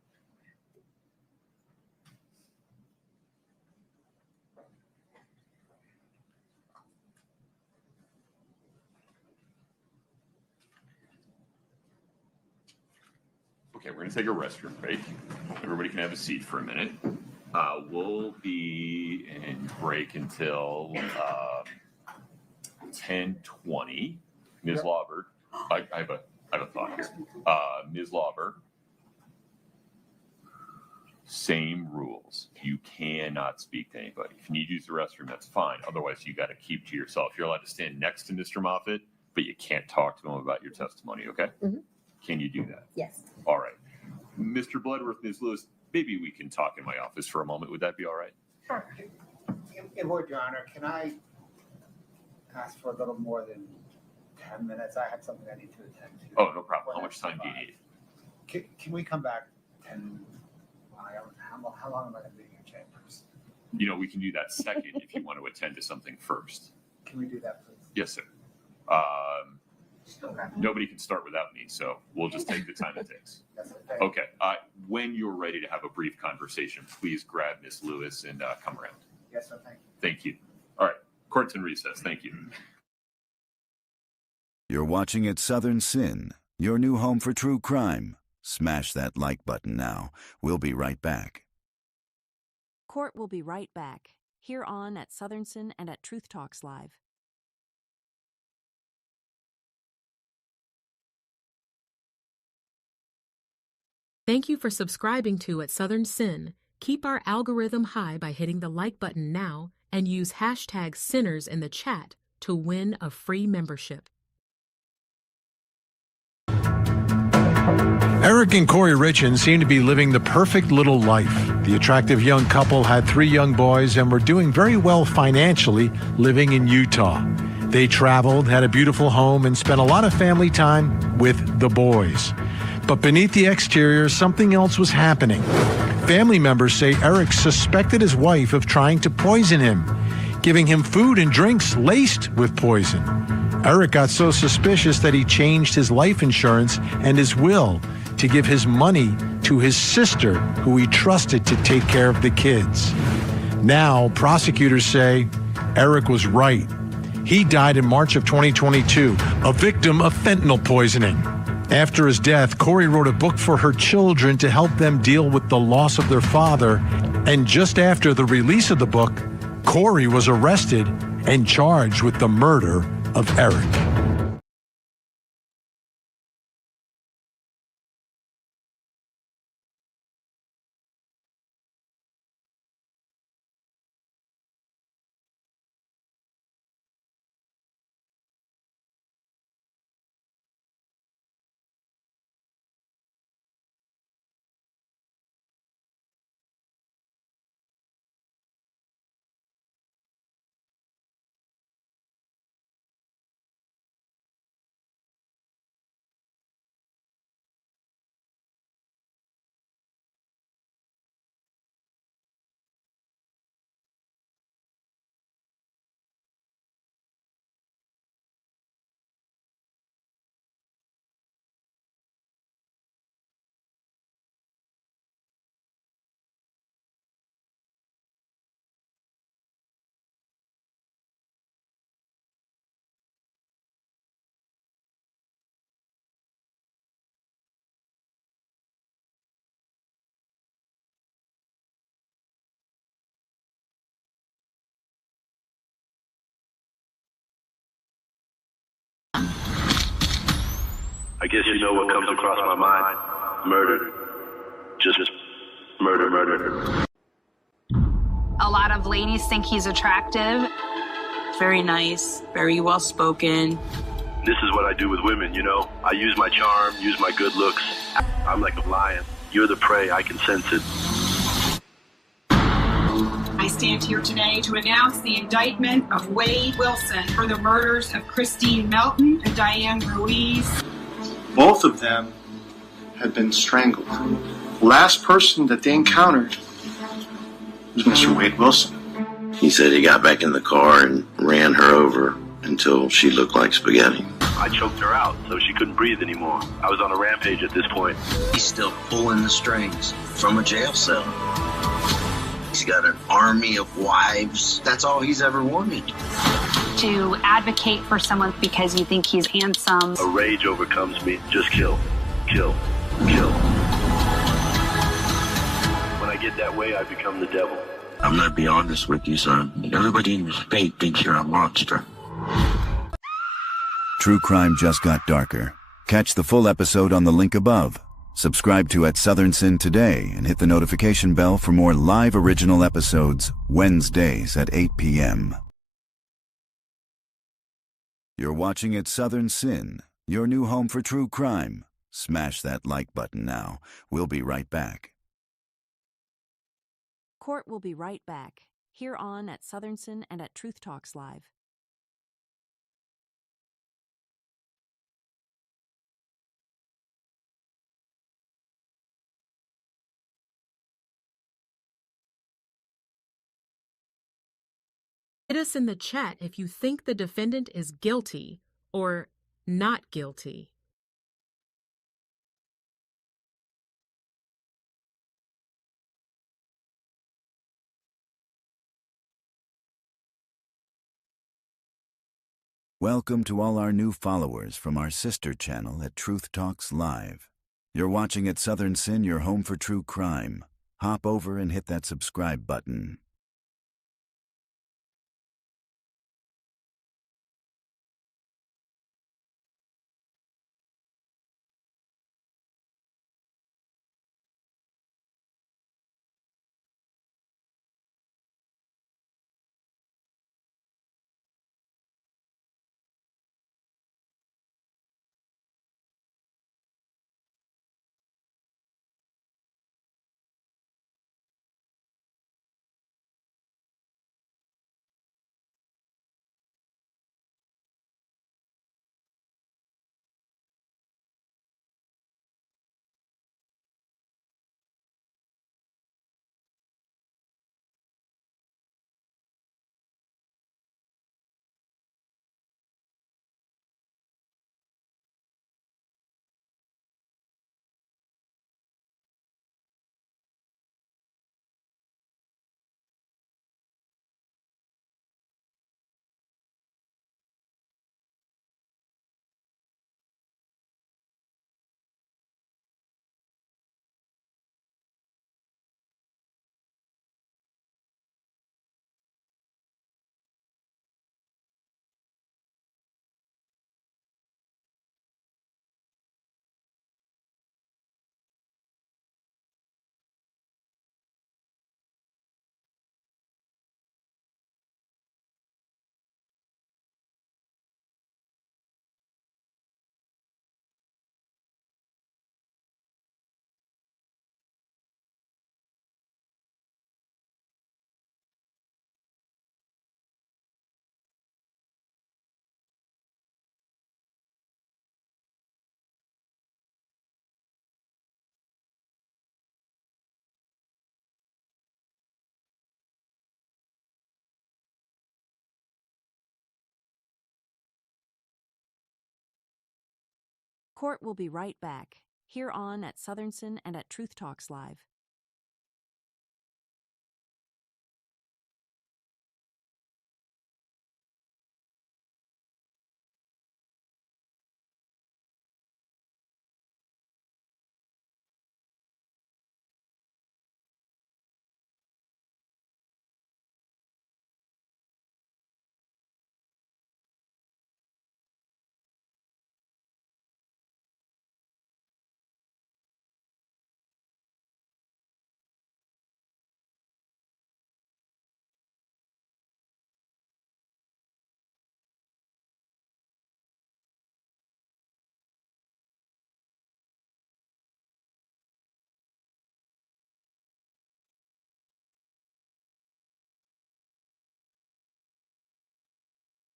Okay, we're going to take a restroom break. Everybody can have a seat for a minute. We'll be in break until 10:20. Ms. Lauber, I have a thought here. Ms. Lauber, same rules. You cannot speak to anybody. If you need to use the restroom, that's fine. Otherwise, you got to keep to yourself. You're allowed to stand next to Mr. Moffitt, but you can't talk to him about your testimony, okay? Mhm. Can you do that? Yes. All right. Mr. Bloodworth, Ms. Lewis, maybe we can talk in my office for a moment. Would that be all right? In word, Your Honor, can I ask for a little more than 10 minutes? I have something I need to attend to. Oh, no problem. How much time do you need? Can we come back 10? How long am I going to be in your chambers? You know, we can do that second if you want to attend to something first. Can we do that, please? Yes, sir. Nobody can start without me, so we'll just take the time it takes. Yes, sir. Thank you. Okay. When you're ready to have a brief conversation, please grab Ms. Lewis and come around. Yes, sir. Thank you. Thank you. All right. Court's in recess. Thank you. You're watching at Southern Sin, your new home for true crime. Smash that like button now. We'll be right back. Court will be right back, here on at Southern Sin and at Truth Talks Live. Thank you for subscribing to At Southern Sin. Keep our algorithm high by hitting the like button now and use hashtag Sinners in the chat to win a free membership. Eric and Kouri Richins seemed to be living the perfect little life. The attractive young couple had 3 young boys and were doing very well financially living in Utah. They traveled, had a beautiful home, and spent a lot of family time with the boys. But beneath the exterior, something else was happening. Family members say Eric suspected his wife of trying to poison him. giving him food and drinks laced with poison. Eric got so suspicious that he changed his life insurance and his will to give his money to his sister, who he trusted to take care of the kids. Now, prosecutors say Eric was right. He died in March of 2022, a victim of fentanyl poisoning. After his death, Kouri wrote a book for her children to help them deal with the loss of their father. And just after the release of the book, Kouri was arrested and charged with the murder of Eric. I guess you know what comes across my mind. Murder. Just murder, murder. A lot of ladies think he's attractive. Very nice, very well spoken. This is what I do with women, you know? I use my charm, use my good looks. I'm like a lion. You're the prey, I can sense it. I stand here today to announce the indictment of Wade Wilson for the murders of Christine Melton and Diane Ruiz. Both of them had been strangled. The last person that they encountered was Mr. Wade Wilson. He said he got back in the car and ran her over until she looked like spaghetti. I choked her out so she couldn't breathe anymore. I was on a rampage at this point. He's still pulling the strings from a jail cell. He's got an army of wives. That's all he's ever wanted. To advocate for someone because you think he's handsome. A rage overcomes me. Just kill, kill, kill. When I get that way, I become the devil. I'm gonna be honest with you, son. Everybody in the state thinks you're a monster. True crime just got darker. Catch the full episode on the link above. Subscribe to at Southern Sin today and hit the notification bell for more live original episodes Wednesdays at 8 p.m. You're watching at Southern Sin, your new home for true crime. Smash that like button now. We'll be right back. Court will be right back, here on at Southern Sin and at Truth Talks Live. Hit us in the chat if you think the defendant is guilty or not guilty. Welcome to all our new followers from our sister channel at Truth Talks Live. You're watching at Southern Sin, your home for true crime. Hop over and hit that subscribe button. Court will be right back, here on at Southern Sin and at Truth Talks Live.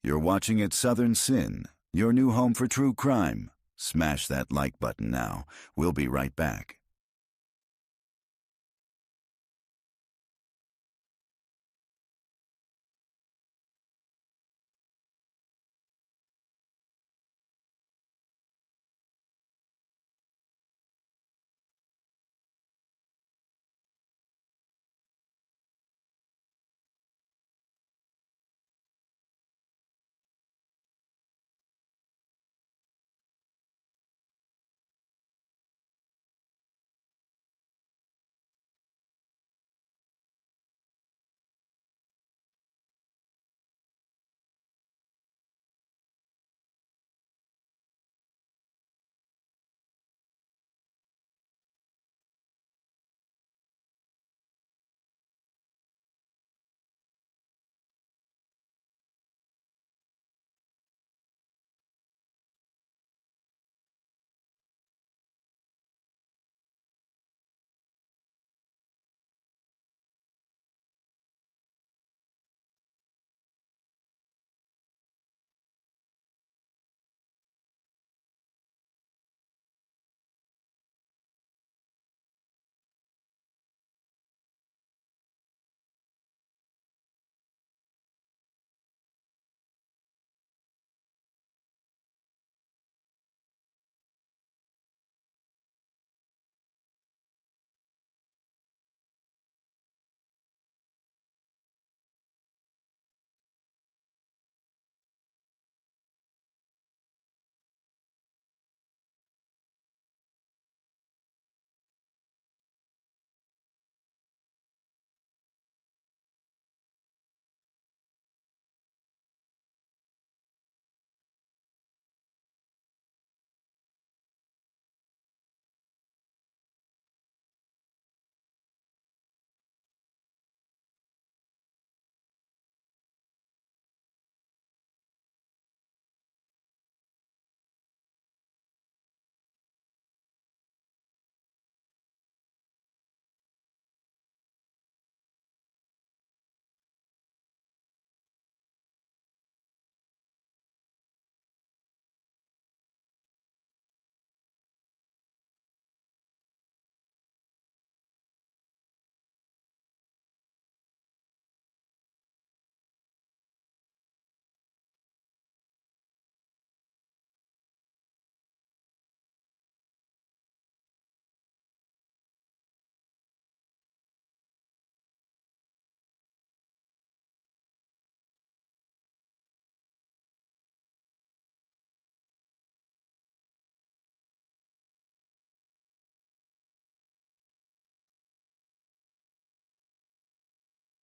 You're watching at Southern Sin, your new home for true crime. Smash that like button now. We'll be right back.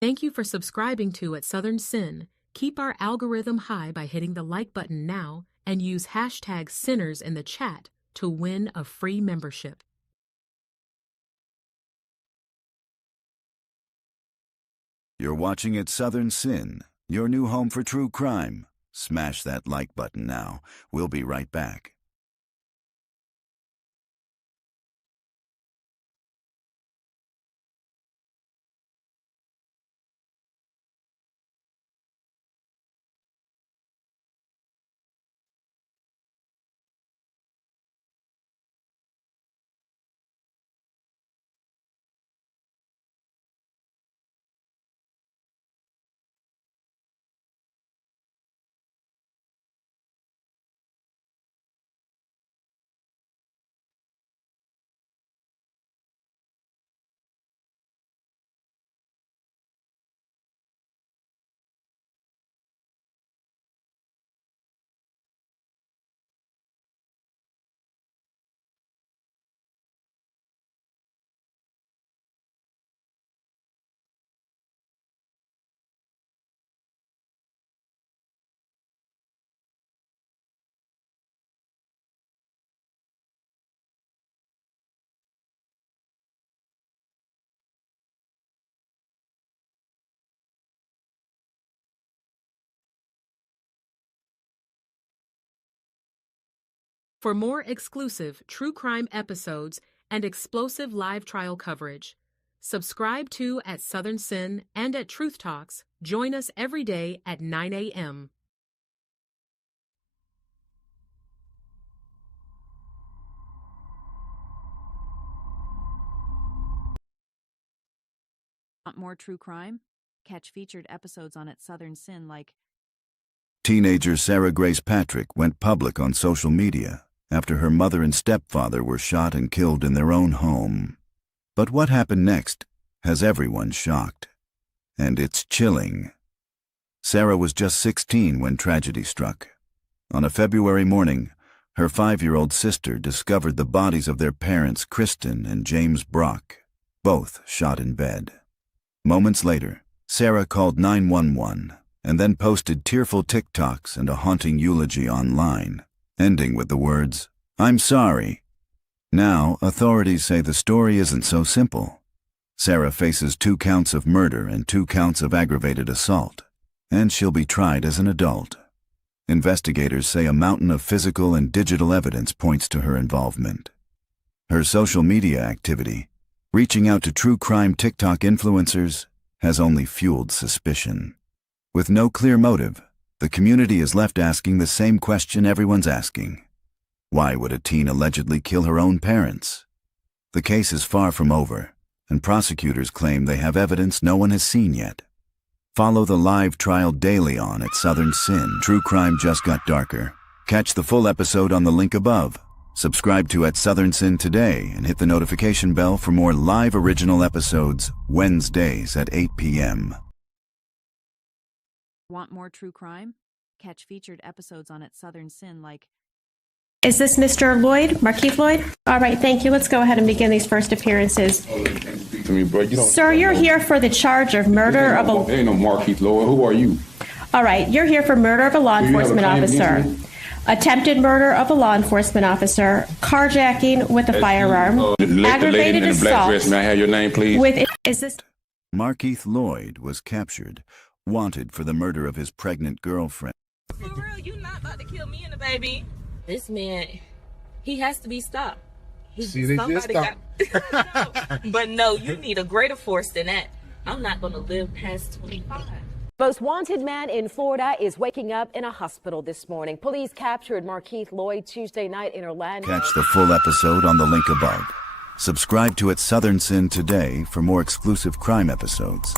Thank you for subscribing to At Southern Sin. Keep our algorithm high by hitting the like button now and use hashtag Sinners in the chat to win a free membership. You're watching at Southern Sin, your new home for true crime. Smash that like button now. We'll be right back. For more exclusive true crime episodes and explosive live trial coverage, subscribe to at Southern Sin and at Truth Talks. Join us every day at 9 a.m. Want more true crime? Catch featured episodes on its Southern Sin like Teenager Sarah Grace Patrick went public on social media after her mother and stepfather were shot and killed in their own home. But what happened next has everyone shocked. And it's chilling. Sarah was just 16 when tragedy struck. On a February morning, her 5-year-old sister discovered the bodies of their parents, Kristen and James Brock, both shot in bed. Moments later, Sarah called 911 and then posted tearful TikToks and a haunting eulogy online, ending with the words, "I'm sorry." Now, authorities say the story isn't so simple. Sarah faces 2 counts of murder and 2 counts of aggravated assault, and she'll be tried as an adult. Investigators say a mountain of physical and digital evidence points to her involvement. Her social media activity, reaching out to true crime TikTok influencers, has only fueled suspicion. With no clear motive, the community is left asking the same question everyone's asking. Why would a teen allegedly kill her own parents? The case is far from over, and prosecutors claim they have evidence no one has seen yet. Follow the live trial daily on at Southern Sin. True crime just got darker. Catch the full episode on the link above. Subscribe to at Southern Sin today and hit the notification bell for more live original episodes Wednesdays at 8 p.m. Want more true crime? Catch featured episodes on its Southern Sin like Is this Mr. Lloyd, Markeith Lloyd? All right, thank you. Let's go ahead and begin these first appearances. Sir, you're here for the charge of murder of a... There ain't no Markeith Lloyd. Who are you? All right, you're here for murder of a law enforcement officer. Attempted murder of a law enforcement officer, carjacking with a firearm, aggravated assault. May I have your name, please? Is this... Markeith Lloyd was captured, wanted for the murder of his pregnant girlfriend. For real, you not about to kill me and the baby. This man, he has to be stopped. But no, you need a greater force than that. I'm not going to live past 25. Most wanted man in Florida is waking up in a hospital this morning. Police captured Markeith Lloyd Tuesday night in Orlando. Catch the full episode on the link above. Subscribe to at Southern Sin today for more exclusive crime episodes.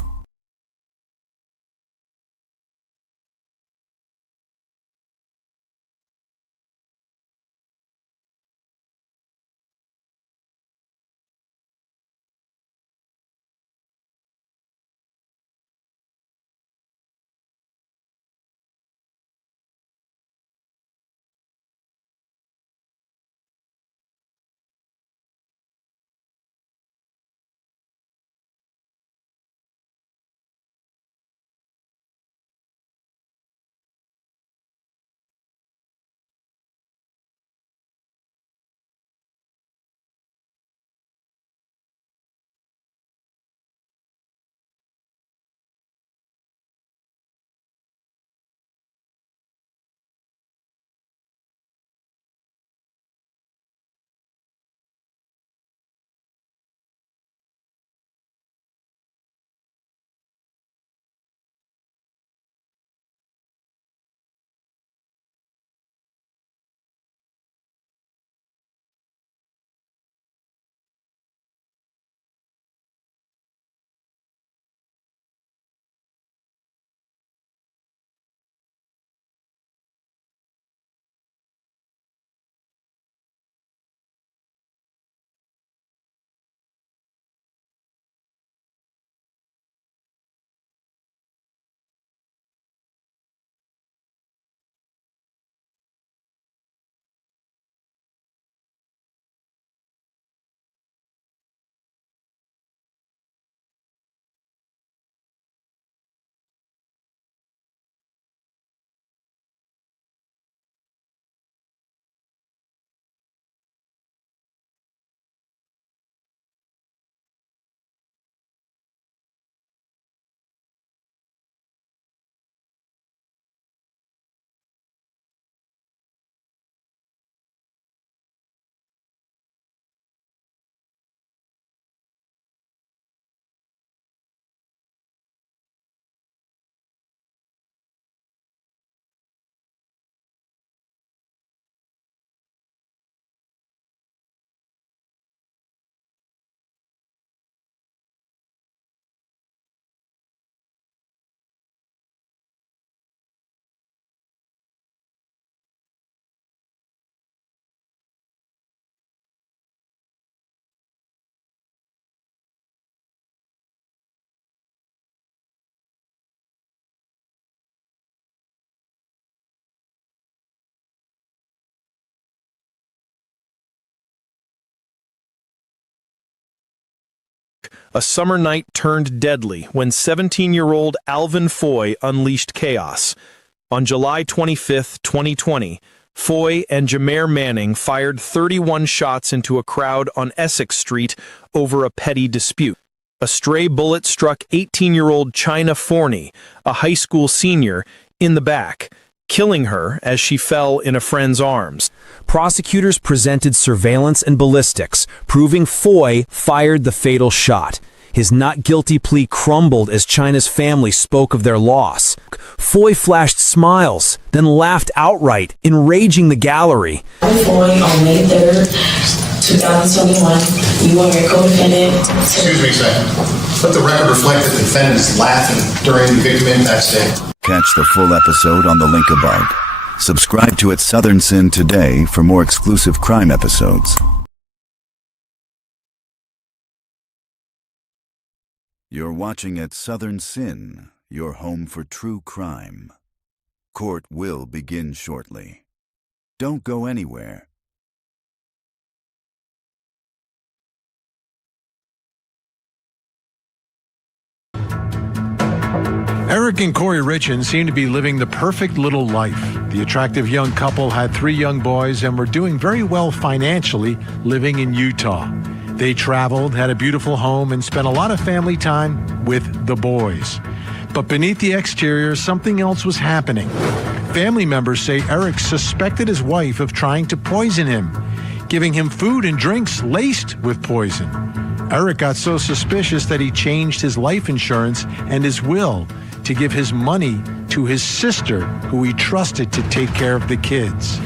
A summer night turned deadly when 17-year-old Alvin Foy unleashed chaos. On July 25, 2020, Foy and Jameer Manning fired 31 shots into a crowd on Essex Street over a petty dispute. A stray bullet struck 18-year-old China Forney, a high school senior, in the back, killing her as she fell in a friend's arms. Prosecutors presented surveillance and ballistics, proving Foy fired the fatal shot. His not guilty plea crumbled as China's family spoke of their loss. Foy flashed smiles, then laughed outright, enraging the gallery. Foy, on May 3rd, 2021, you are a co-defendant. Excuse me a second. Let the record reflect that the defendant is laughing during the victim impact statement. Catch the full episode on the link above. Subscribe to At Southern Sin today for more exclusive crime episodes. You're watching At Southern Sin, your home for true crime. Court will begin shortly. Don't go anywhere. Eric and Kouri Richins seem to be living the perfect little life. The attractive young couple had 3 young boys and were doing very well financially living in Utah. They traveled, had a beautiful home, and spent a lot of family time with the boys. But beneath the exterior, something else was happening. Family members say Eric suspected his wife of trying to poison him, giving him food and drinks laced with poison. Eric got so suspicious that he changed his life insurance and his will to give his money to his sister, who he trusted to take care of the kids.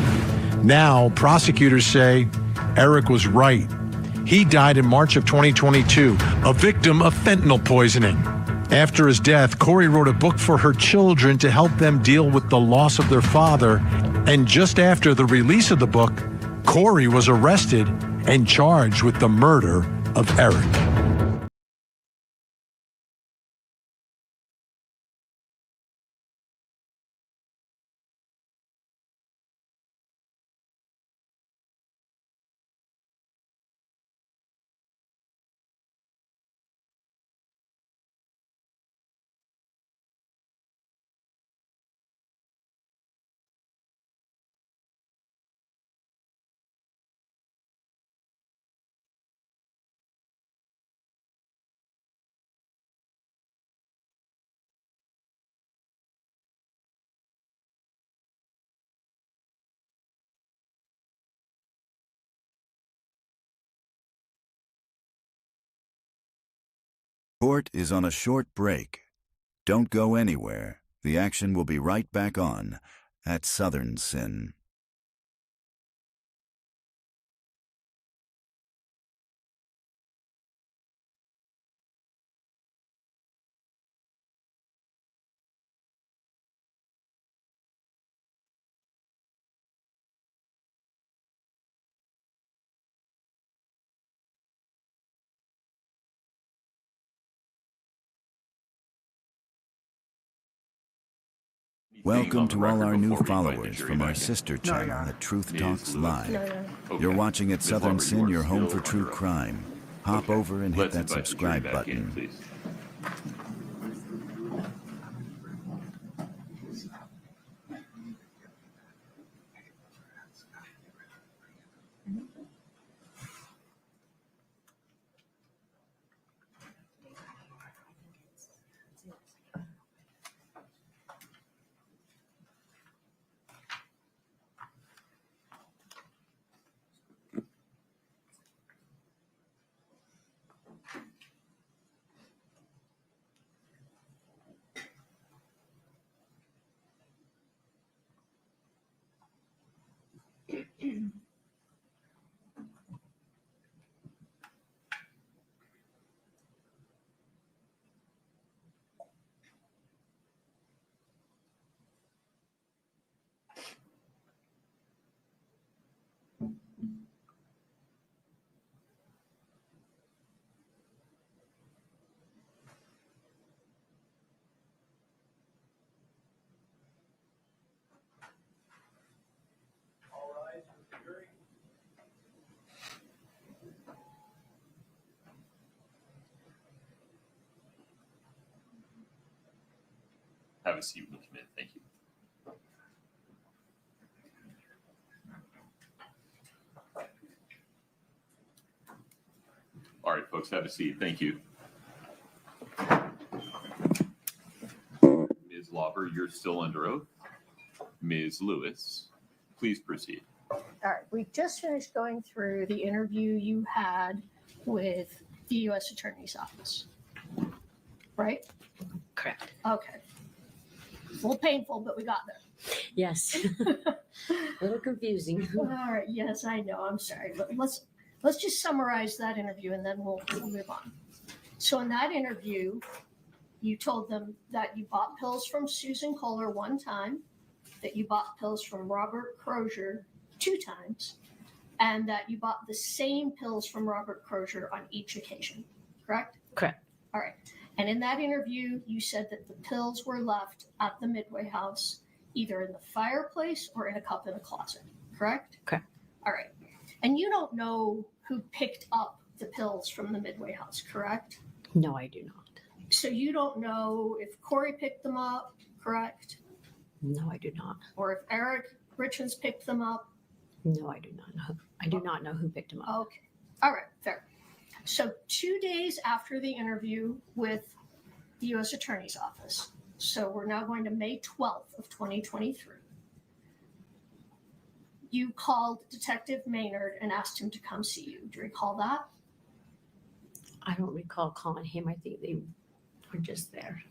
Now, prosecutors say Eric was right. He died in March of 2022, a victim of fentanyl poisoning. After his death, Kouri wrote a book for her children to help them deal with the loss of their father. And just after the release of the book, Kouri was arrested and charged with the murder of Eric. Court is on a short break. Don't go anywhere. The action will be right back on At Southern Sin. Welcome to all our new followers from our sister channel at Truth Talks Live. You're watching At Southern Sin, your home for true crime. Hop over and hit that subscribe button. have a seat when you come in. Thank you. All right, folks, have a seat. Thank you. Ms. Lauber, you're still under oath. Ms. Lewis, please proceed. All right, we just finished going through the interview you had with the U.S. Attorney's Office, right? Correct. Okay. A little painful, but we got there. Yes. A little confusing. All right. Yes, I know. I'm sorry, but let's just summarize that interview and then we'll move on. So in that interview, you told them that you bought pills from Susan Kohler one time, that you bought pills from Robert Crozier 2 times, and that you bought the same pills from Robert Crozier on each occasion, correct? Correct. All right. And in that interview, you said that the pills were left at the Midway house, either in the fireplace or in a cup in a closet, correct? Correct. All right. And you don't know who picked up the pills from the Midway house, correct? No, I do not. So you don't know if Kouri picked them up, correct? No, I do not. Or if Kouri Richins picked them up? No, I do not know. I do not know who picked him up. Okay. All right. Fair. So 2 days after the interview with the U.S. Attorney's Office, so we're now going to May 12th of 2023, you called Detective Maynard and asked him to come see you. Do you recall that? I don't recall calling him. I think they were just there.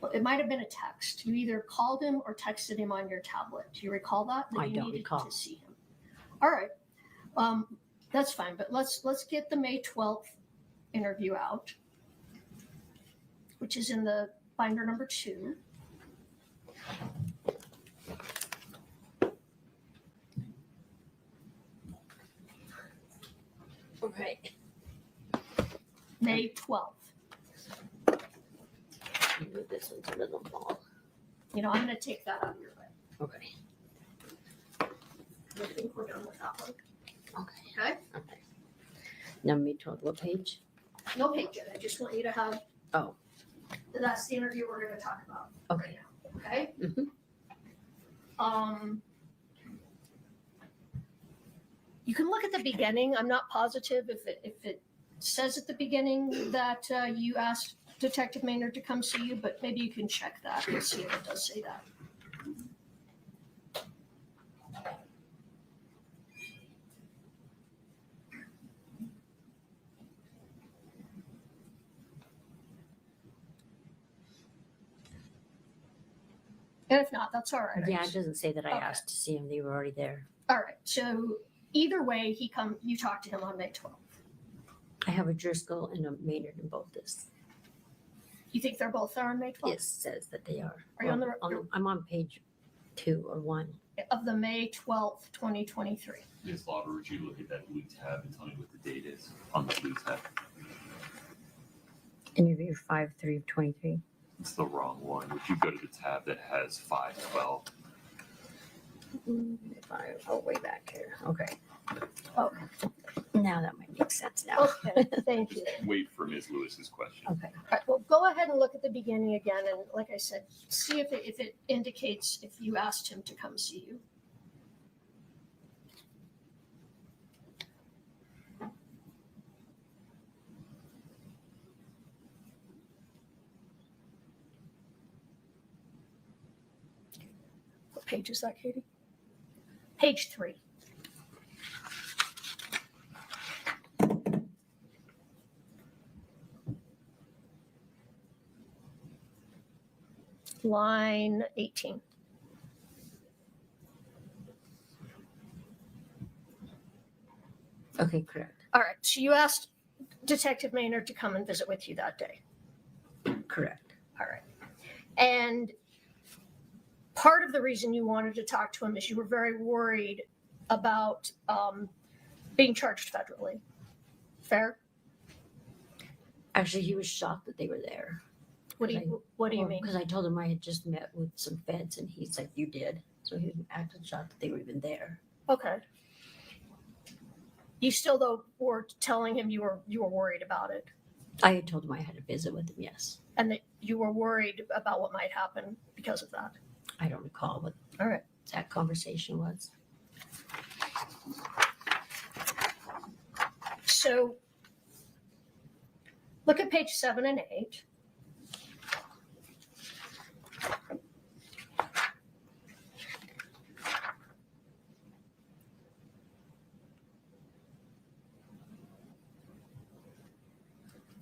Well, it might have been a text. You either called him or texted him on your tablet. Do you recall that? I you don't needed recall. to see him. All right. That's fine, but let's get the May 12th interview out, which is in the binder number 2. Okay. May 12th. Move this one to the ball. You know, I'm going to take that out of your way. Okay. I think we're done with that one. Okay. Okay? Okay. Now May 12th, what page? No page yet. I just want you to have. Oh. That's the interview we're going to talk about. Okay. Okay? Mm-hmm. You can look at the beginning. I'm not positive if it says at the beginning that you asked Detective Maynard to come see you, but maybe you can check that and see if it does say that. And if not, that's all right. Yeah, it doesn't say that I asked to see him. They were already there. All right. So either way, you talked to him on May 12th. I have a Driscoll and a Maynard in both this. You think they're both there on May 12th? It says that they are. Are you on the I'm on page 2 or 1. Of the May 12th, 2023. Ms. Lauber, would you look at that blue tab and tell me what the date is on the blue tab? Interview 5/3/23. It's the wrong one. Would you go to the tab that has 5/12? Oh, way back here. Okay. Oh, now that might make sense now. Okay, thank you. Wait for Ms. Lewis's question. Okay. All right, well, go ahead and look at the beginning again, and like I said, see if it indicates if you asked him to come see you. What page is that, Katie? Page 3. Line 18. Okay, correct. All right, so you asked Detective Maynard to come and visit with you that day. Correct. All right. And part of the reason you wanted to talk to him is you were very worried about being charged federally. Fair? Actually, he was shocked that they were there. What do you mean? Because I told him I had just met with some feds, and he's like, "You did." So he was acting shocked that they were even there. Okay. You still though were telling him you were worried about it. I had told him I had a visit with him, yes. And that you were worried about what might happen because of that? I don't recall what All right. that conversation was. So look at page 7 and 8.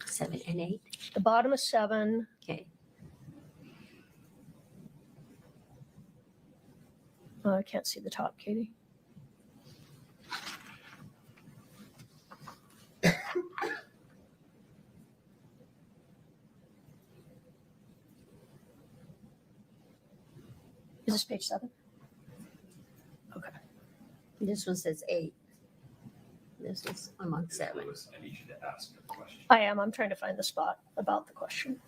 Seven and 8. The bottom of 7. Okay. Oh, I can't see the top, Katie. Is this page 7? Okay. This one says 8. This is among 7. Lewis, I need you to ask a question. I am. I'm trying to find the spot about the question.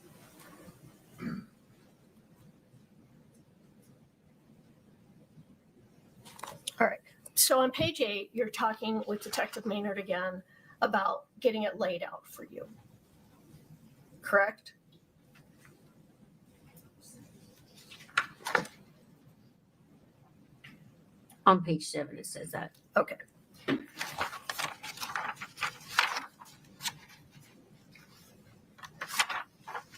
All right. So on page 8, you're talking with Detective Maynard again about getting it laid out for you. Correct? On page 7, it says that. Okay.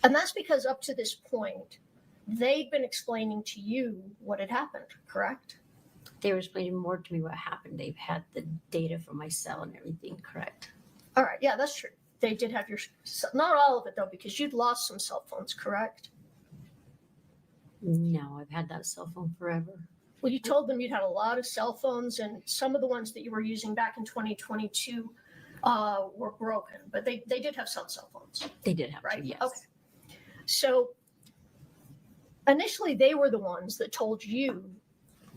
And that's because up to this point, they'd been explaining to you what had happened, correct? They were explaining more to me what happened. They've had the data from my cell and everything, correct? All right. Yeah, that's true. They did have your, not all of it though, because you'd lost some cell phones, correct? No, I've had that cell phone forever. Well, you told them you'd had a lot of cell phones, and some of the ones that you were using back in 2022 were broken, but they did have some cell phones. They did have right? to, yes. Okay. So initially, they were the ones that told you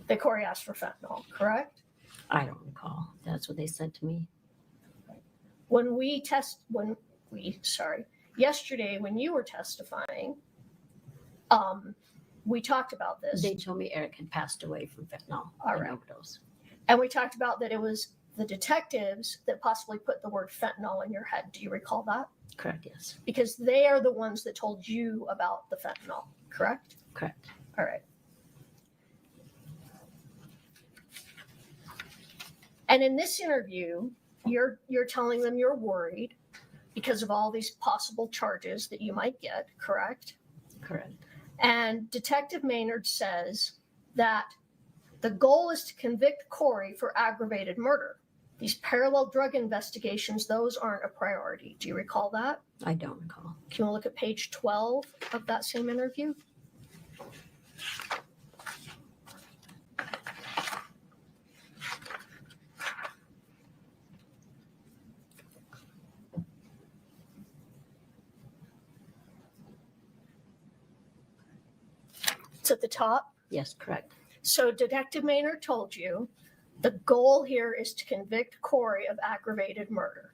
that Kouri asked for fentanyl, correct? I don't recall. That's what they said to me. Yesterday when you were testifying, we talked about this. They told me Eric had passed away from fentanyl overdose. And we talked about that it was the detectives that possibly put the word fentanyl in your head. Do you recall that? Correct, yes. Because they are the ones that told you about the fentanyl, correct? Correct. All right. And in this interview, you're telling them you're worried because of all these possible charges that you might get, correct? Correct. And Detective Maynard says that the goal is to convict Kouri for aggravated murder. These parallel drug investigations, those aren't a priority. Do you recall that? I don't recall. Can we look at page 12 of that same interview? It's at the top. Yes, correct. So Detective Maynard told you the goal here is to convict Kouri of aggravated murder.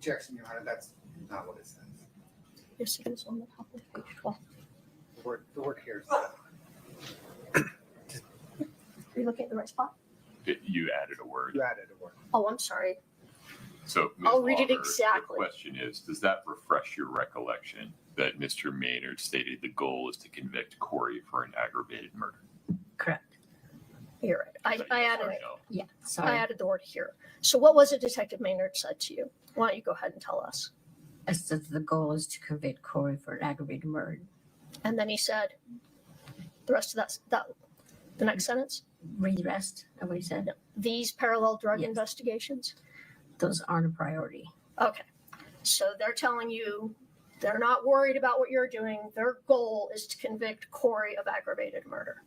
Jackson, Your Honor, that's not what it says. Yes, it is on the top of page 12. The word here is. Are you looking at the right spot? You added a word. You added a word. Oh, I'm sorry. So, Ms. I'll read it Lauber, exactly. The question is, does that refresh your recollection that Mr. Maynard stated the goal is to convict Kouri for an aggravated murder? Correct. You're right. I added it. Yeah, sorry. I added the word here. So what was it Detective Maynard said to you? Why don't you go ahead and tell us? I said the goal is to convict Kouri for an aggravated murder. And then he said the rest of that the next sentence? Read the rest of what he said. No. These parallel drug investigations? Those aren't a priority. Okay. So they're telling you they're not worried about what you're doing. Their goal is to convict Kouri of aggravated murder.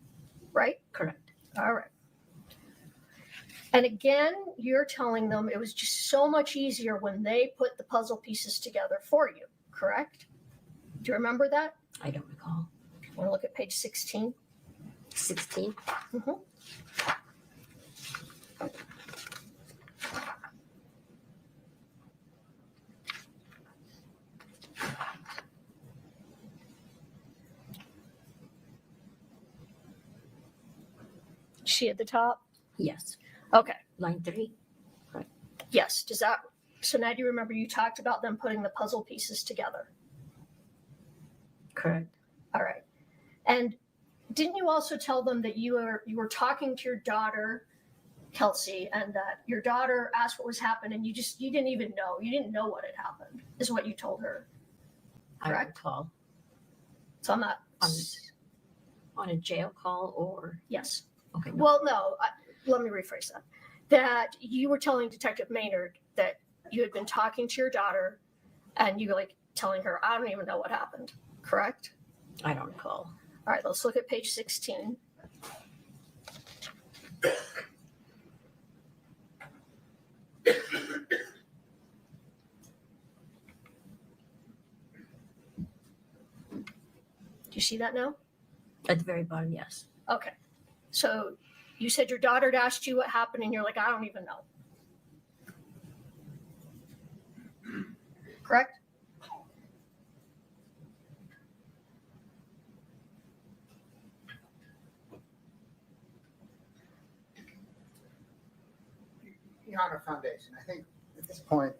Right? Correct. All right. And again, you're telling them it was just so much easier when they put the puzzle pieces together for you, correct? Do you remember that? I don't recall. Want to look at page 16? 16? Mm-hmm. She at the top? Yes. Okay. Line 3? Yes. Does that So now do you remember you talked about them putting the puzzle pieces together? Correct. All right. And didn't you also tell them that you were talking to your daughter, Kelsey, and that your daughter asked what was happening, you didn't even know. You didn't know what had happened, is what you told her. Correct? I recall. So I'm not on a jail call or? Yes. Okay. No. Well, no, let me rephrase that. That you were telling Detective Maynard that you had been talking to your daughter and you were like telling her, I don't even know what happened. Correct? I don't recall. All right, let's look at page 16. Do you see that now? At the very bottom, yes. Okay. So you said your daughter had asked you what happened and you're like, I don't even know. Correct? Your Honor, Foundation, I think at this point,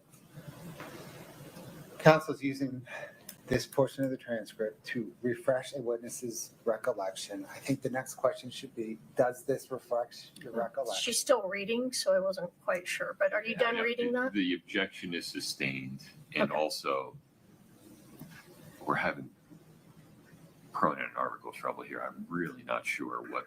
counsel is using this portion of the transcript to refresh a witness's recollection. I think the next question should be, does this refresh your recollection? She's still reading, so I wasn't quite sure. But are you done reading that? The objection is sustained, and also we're having Cronin and Article trouble here. I'm really not sure what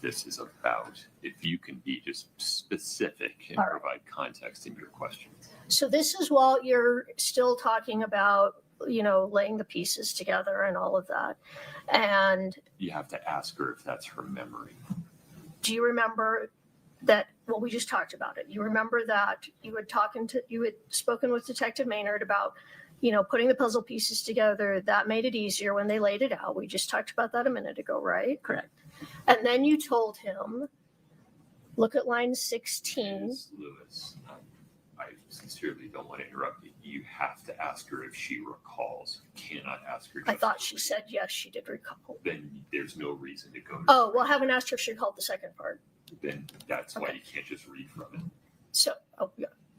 this is about. If you can be just specific and provide context in your question. So this is while you're still talking about, laying the pieces together and all of that. And You have to ask her if that's her memory. do you remember that, well, we just talked about it. You remember that you had spoken with Detective Maynard about, putting the puzzle pieces together. That made it easier when they laid it out. We just talked about that a minute ago, right? Correct. And then you told him, look at line 16. Ms. Lewis, I sincerely don't want to interrupt you. You have to ask her if she recalls. You cannot ask her. I thought she said yes, she did recall. Then there's no reason to go. Oh, well, I haven't asked her if she recalled the second part. Then that's why you can't just read from it. So,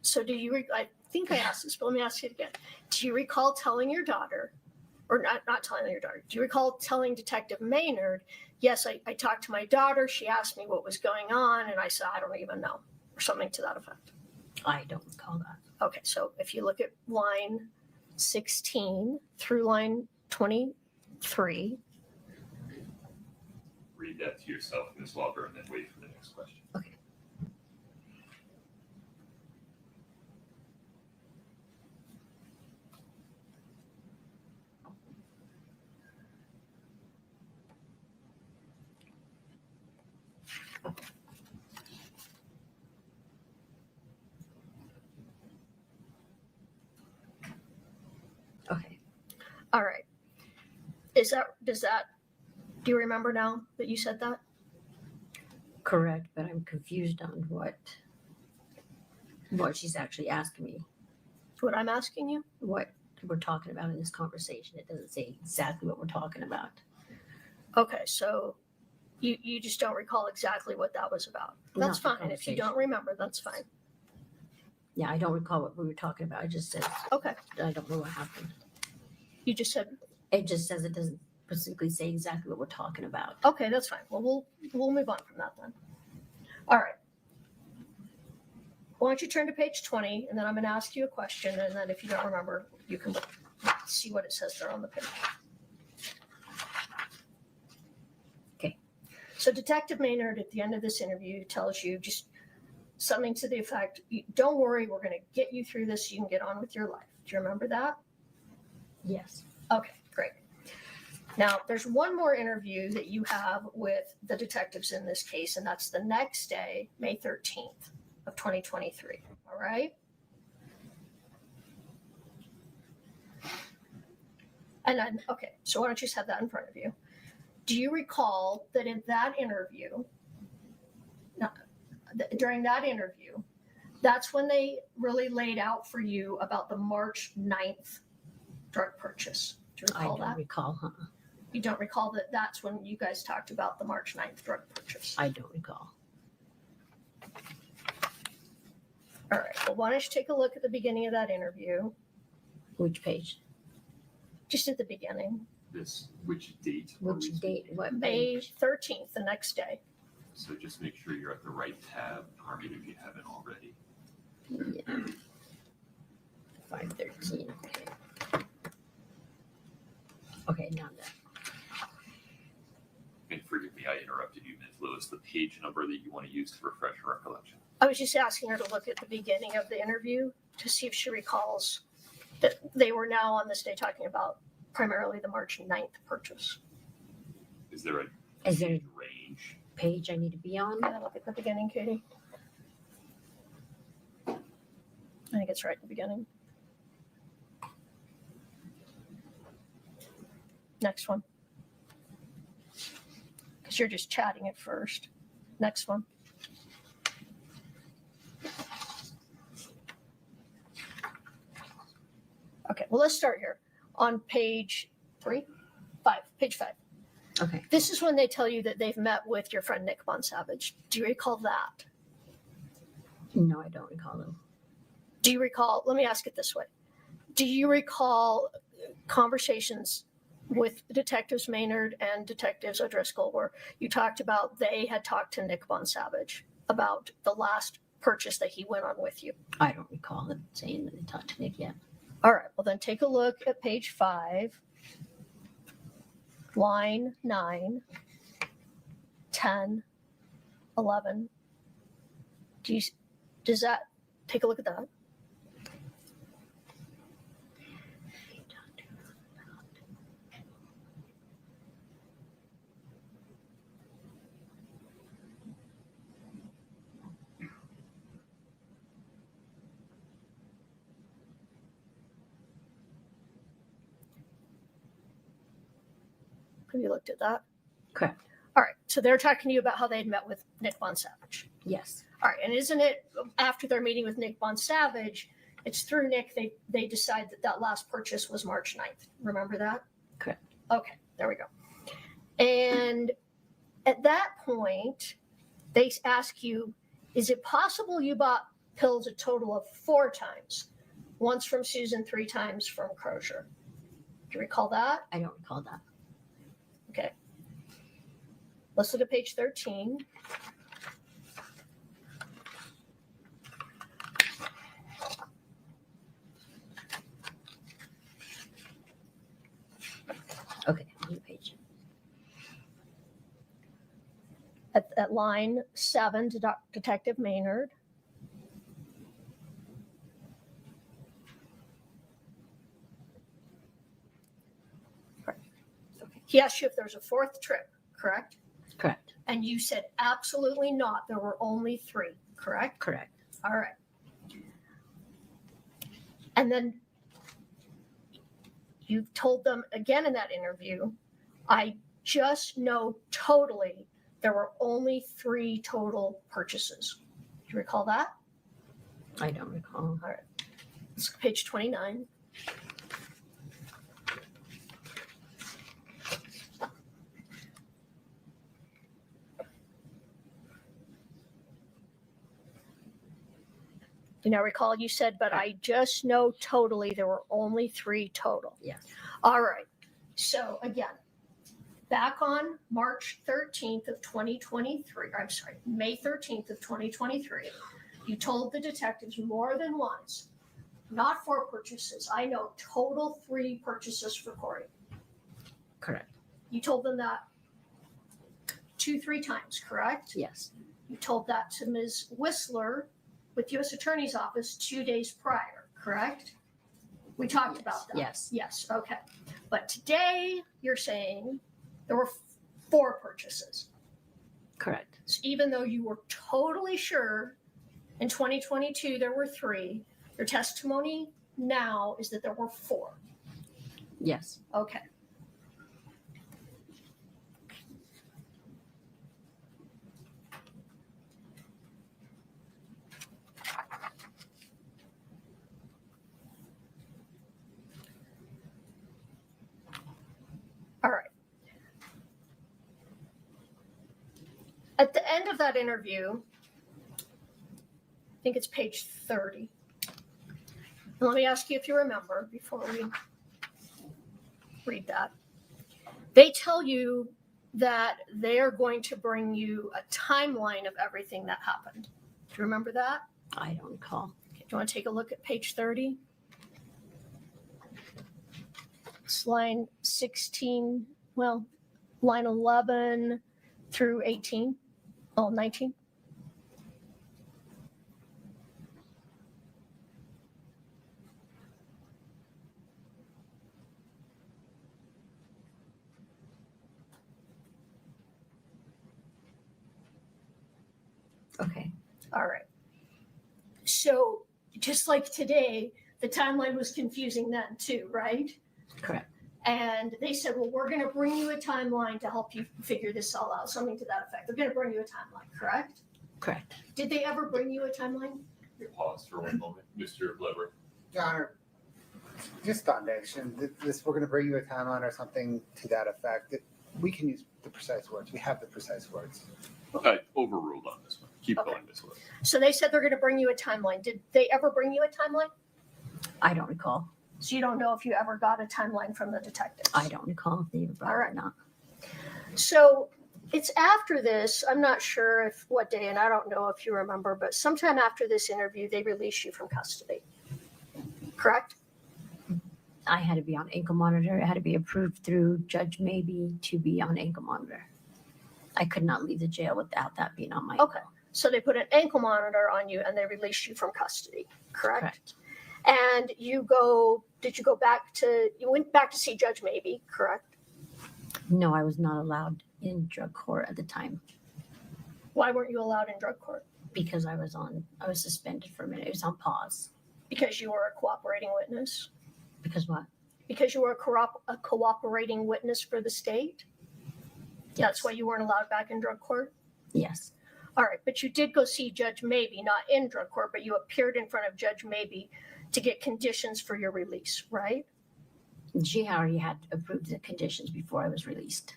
So do you, I think I asked this, but let me ask you again. Do you recall telling your daughter, or not telling your daughter, do you recall telling Detective Maynard, yes, I talked to my daughter, she asked me what was going on, and I said, I don't even know, or something to that effect? I don't recall that. Okay, so if you look at line 16 through line 23. Read that to yourself, Ms. Lauber, and then wait for the next question. Okay. Okay. All right. Do you remember now that you said that? Correct, but I'm confused on what she's actually asking me. What I'm asking you? What we're talking about in this conversation. It doesn't say exactly what we're talking about. Okay, so you just don't recall exactly what that was about. That's Not the fine. If you conversation. don't remember, that's fine. Yeah, I don't recall what we were talking about. I just said, Okay. I don't know what happened. You just said, It just says it doesn't specifically say exactly what we're talking about. okay, that's fine. Well, we'll move on from that then. All right. Why don't you turn to page 20, and then I'm going to ask you a question, and then if you don't remember, you can see what it says there on the page. Okay. So Detective Maynard at the end of this interview tells you just something to the effect, don't worry, we're going to get you through this so you can get on with your life. Do you remember that? Yes. Okay, great. Now, there's one more interview that you have with the detectives in this case, and that's the next day, May 13th of 2023. All right? And then, okay, so why don't you just have that in front of you? Do you recall that in that interview, during that interview, that's when they really laid out for you about the March 9th drug purchase? Do you recall I don't that? recall, huh? You don't recall that that's when you guys talked about the March 9th drug purchase? I don't recall. All right. Well, why don't you take a look at the beginning of that interview? Which page? Just at the beginning. Which date? Which date? What May page? 13th, the next day. So just make sure you're at the right tab, Carmen, if you haven't already. Yeah. 513. Okay, now that. And forgive me, I interrupted you, Ms. Lewis. The page number that you want to use to refresh your recollection. I was just asking her to look at the beginning of the interview to see if she recalls that they were now on this day talking about primarily the March 9th purchase. Is there a range? Page I need to be on? Yeah, look at the beginning, Katie. I think it's right at the beginning. Next one. Because you're just chatting at first. Next one. Okay, well, let's start here on page page 5. Okay. This is when they tell you that they've met with your friend Nick Bonsavage. Do you recall that? No, I don't recall them. Do you recall, let me ask it this way. Do you recall conversations with Detectives Maynard and Detectives O'Driscoll where you talked about they had talked to Nick Bonsavage about the last purchase that he went on with you? I don't recall them saying that they talked to Nick yet. All right, well then take a look at page 5, line 9, 10, 11. Does that, take a look at that? Have you looked at that? Correct. All right. So they're talking to you about how they'd met with Nick Bonsavage. Yes. All right. And isn't it after their meeting with Nick Bonsavage, it's through Nick, they decide that last purchase was March 9th. Remember that? Correct. Okay. There we go. And at that point, they ask you, is it possible you bought pills a total of 4 times? Once from Susan, 3 times from Crozier. Do you recall that? I don't recall that. Okay. Let's look at page 13. Okay, new page. At line 7, Detective Maynard. He asked you if there was a 4th trip, correct? Correct. And you said absolutely not. There were only 3, correct? Correct. All right. And then you told them again in that interview, I just know totally there were only 3 total purchases. Do you recall that? I don't recall. All right. Let's go to page 29. You now recall you said, but I just know totally there were only 3 total. Yes. All right. So again, back on March 13th of 2023, I'm sorry, May 13th of 2023, you told the detectives more than once, not 4 purchases. I know total 3 purchases for Kouri. Correct. You told them that 2-3 times, correct? Yes. You told that to Ms. Whistler with U.S. Attorney's Office 2 days prior, correct? We talked about that. Yes. Yes, okay. But today you're saying there were 4 purchases. Correct. So even though you were totally sure in 2022 there were 3, your testimony now is that there were 4. Yes. Okay. All right. At the end of that interview, think it's page 30. And let me ask you if you remember before we read that. They tell you that they are going to bring you a timeline of everything that happened. Do you remember that? I don't recall. Okay, do you want to take a look at page 30? It's line 16, well, line 11 through 18. Oh, 19. Okay. All right. So just like today, the timeline was confusing then too, right? Correct. And they said, well, we're going to bring you a timeline to help you figure this all out, something to that effect. They're going to bring you a timeline, correct? Correct. Did they ever bring you a timeline? Pause for one moment. Mr. Lever. Your Honor, just foundation, we're going to bring you a timeline or something to that effect. We can use the precise words. We have the precise words. Overruled on this one. Keep going, Ms. Lever. So they said they're going to bring you a timeline. Did they ever bring you a timeline? I don't recall. So you don't know if you ever got a timeline from the detectives? I don't recall if they ever brought it or not. So it's after this, I'm not sure if what day, and I don't know if you remember, but sometime after this interview, they released you from custody. Correct? I had to be on ankle monitor. It had to be approved through Judge Maybe to be on ankle monitor. I could not leave the jail without that being on my Okay. So they put an ankle monitor on you and they released you from custody, correct? And did you went back to see Judge Maybe, correct? No, I was not allowed in drug court at the time. Why weren't you allowed in drug court? Because I was suspended for a minute. It was on pause. Because you were a cooperating witness? Because what? Because you were a cooperating witness for the state? Yes. That's why you weren't allowed back in drug court? Yes. All right, but you did go see Judge Maybe, not in drug court, but you appeared in front of Judge Maybe to get conditions for your release, right? She already had approved the conditions before I was released.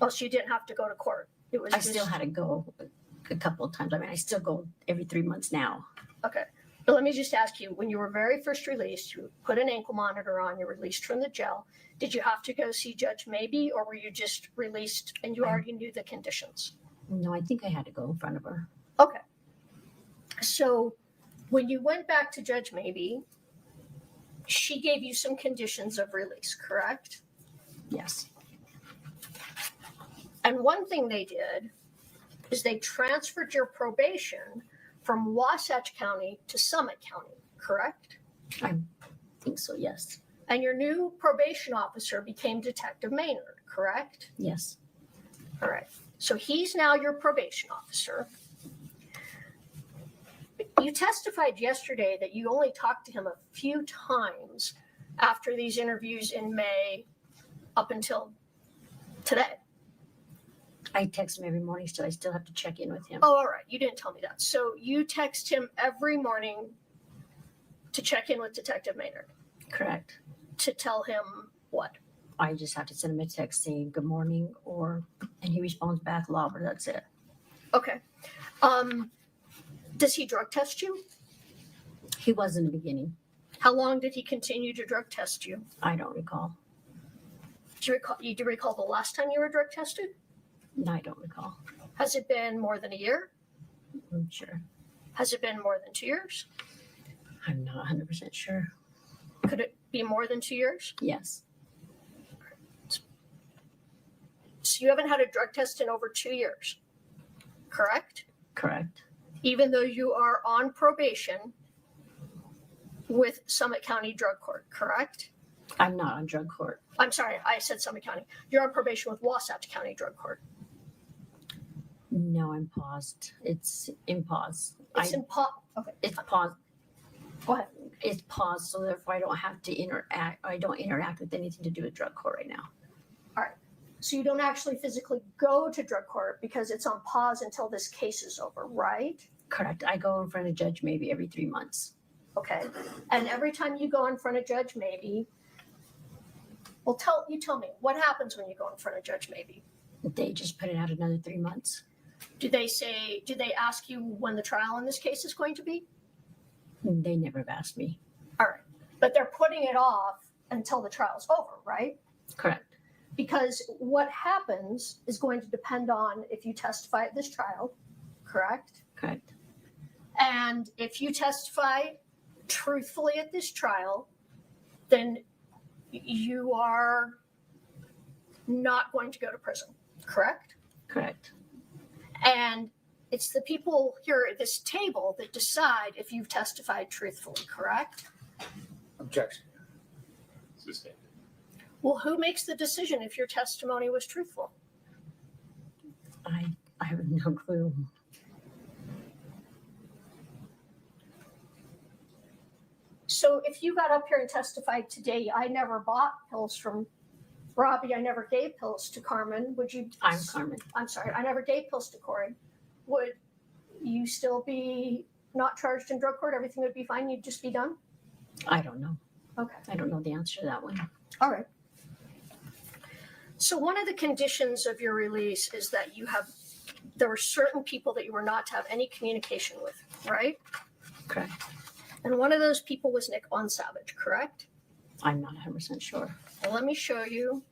Oh, so you didn't have to go to court? I still had to go a couple of times. I mean, I still go every 3 months now. Okay. But let me just ask you, when you were very first released, you put an ankle monitor on, you're released from the jail. Did you have to go see Judge Maybe, or were you just released and you already knew the conditions? No, I think I had to go in front of her. Okay. So when you went back to Judge Maybe, she gave you some conditions of release, correct? Yes. And one thing they did is they transferred your probation from Wasatch County to Summit County, correct? I think so, yes. And your new probation officer became Detective Maynard, correct? Yes. All right. So he's now your probation officer. You testified yesterday that you only talked to him a few times after these interviews in May up until today. I text him every morning, so I still have to check in with him. Oh, all right. You didn't tell me that. So you text him every morning to check in with Detective Maynard? Correct. To tell him what? I just have to send him a text saying good morning, and he responds back, Lauber, that's it. Okay. Does he drug test you? He was in the beginning. How long did he continue to drug test you? I don't recall. Do you recall the last time you were drug tested? No, I don't recall. Has it been more than a year? I'm sure. Has it been more than 2 years? I'm not 100% sure. Could it be more than 2 years? Yes. So you haven't had a drug test in over 2 years, correct? Correct. Even though you are on probation with Summit County Drug Court, correct? I'm not on drug court. I'm sorry, I said Summit County. You're on probation with Wasatch County Drug Court. No, I'm paused. It's in pause. It's in pause. Okay. It's paused. Go ahead. It's paused, so therefore I don't have to interact. I don't interact with anything to do with drug court right now. All right. So you don't actually physically go to drug court because it's on pause until this case is over, right? Correct. I go in front of Judge maybe every 3 months. Okay. And every time you go in front of Judge Maybe, well, tell me, what happens when you go in front of Judge Maybe? They just put it out another 3 months. Did they ask you when the trial in this case is going to be? They never have asked me. All right. But they're putting it off until the trial's over, right? Correct. Because what happens is going to depend on if you testify at this trial, correct? Correct. And if you testify truthfully at this trial, then you are not going to go to prison, correct? Correct. And it's the people here at this table that decide if you've testified truthfully, correct? Objection. Sustained. Well, who makes the decision if your testimony was truthful? I have no clue. So if you got up here and testified today, I never bought pills from Robbie, I never gave pills to Carmen, would you? I'm Carmen. I'm sorry, I never gave pills to Kouri. Would you still be not charged in drug court? Everything would be fine, you'd just be done? I don't know. Okay. I don't know the answer to that one. All right. So one of the conditions of your release is that there were certain people that you were not to have any communication with, right? Correct. And one of those people was Nick Von Savage, correct? I'm not 100% sure. Well, let me show you.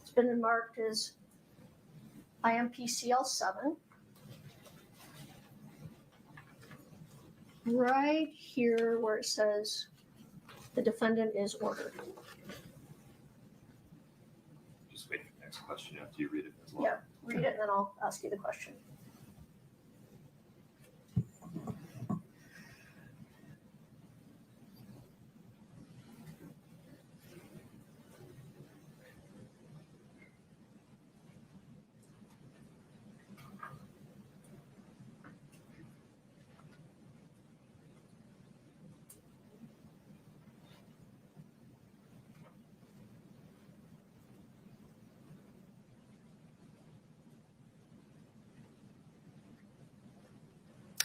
It's been marked as IMPCL 7. Right here where it says the defendant is ordered. Just wait for the next question after you read it as well. Yeah, read it and then I'll ask you the question.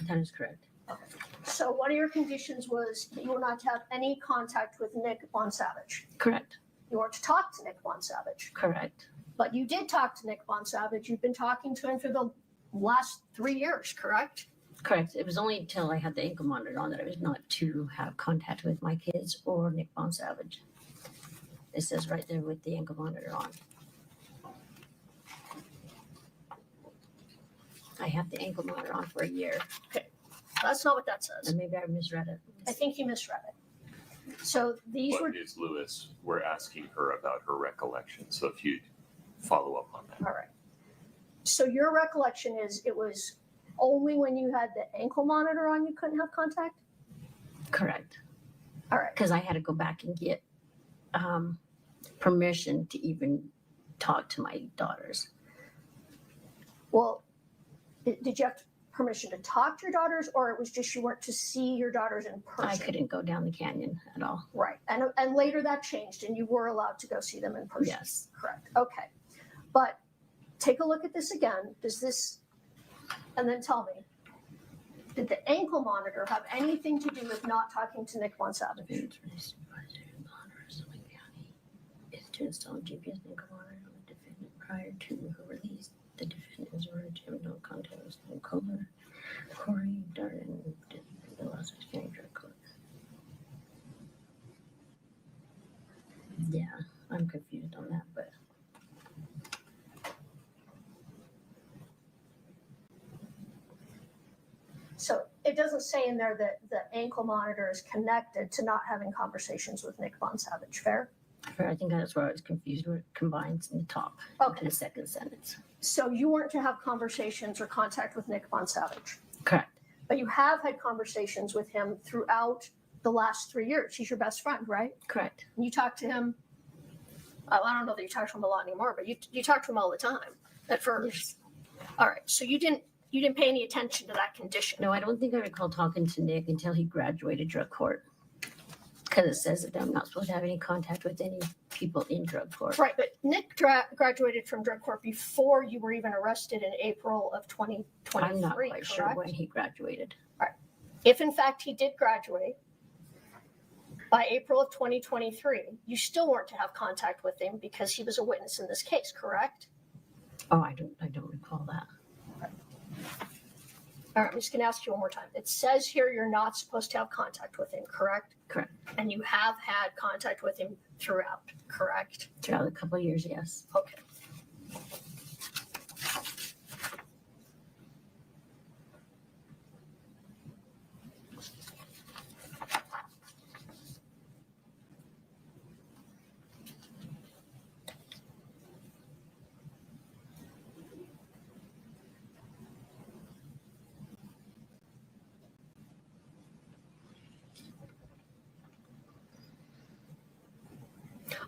That is correct. So one of your conditions was that you were not to have any contact with Nick Von Savage. Correct. You weren't to talk to Nick Von Savage. Correct. But you did talk to Nick Von Savage. You've been talking to him for the last 3 years, correct? Correct. It was only until I had the ankle monitor on that I was not to have contact with my kids or Nick Von Savage. It says right there with the ankle monitor on. I have the ankle monitor on for a year. Okay, that's not what that says. And maybe I misread it. I think you misread it. So these were, But Ms. Lewis, we're asking her about her recollection, so if you'd follow up on that. all right. So your recollection is it was only when you had the ankle monitor on you couldn't have contact? Correct. All right. Because I had to go back and get permission to even talk to my daughters. Well, did you have permission to talk to your daughters, or it was just you weren't to see your daughters in person? I couldn't go down the canyon at all. Right. And later that changed and you were allowed to go see them in person? Yes. Correct. Okay. But take a look at this again. And then tell me, did the ankle monitor have anything to do with not talking to Nick Von Savage? Is to install a GPS ankle monitor on the defendant prior to her release. The defendant was ordered to have no contact with no color. Kouri Darden did the last County drug court. Yeah, I'm confused on that, but So it doesn't say in there that the ankle monitor is connected to not having conversations with Nick Von Savage. Fair? I think that's where I was confused where it combines in the top Okay. in the second sentence. So you weren't to have conversations or contact with Nick Von Savage, Correct. but you have had conversations with him throughout the last 3 years. He's your best friend, right? Correct. You talk to him. I don't know that you talk to him a lot anymore, but you talk to him all the time at first. Yes. All right. So you didn't pay any attention to that condition. No, I don't think I recall talking to Nick until he graduated drug court. Because it says that I'm not supposed to have any contact with any people in drug court. Right, but Nick graduated from drug court before you were even arrested in April of 2023. I'm not quite sure correct? when he graduated. Right. If in fact he did graduate by April of 2023, you still weren't to have contact with him because he was a witness in this case, correct? Oh, I don't recall that. All right, I'm just going to ask you one more time. It says here you're not supposed to have contact with him, correct? Correct. And you have had contact with him throughout, correct? Throughout a couple of years, yes. Okay.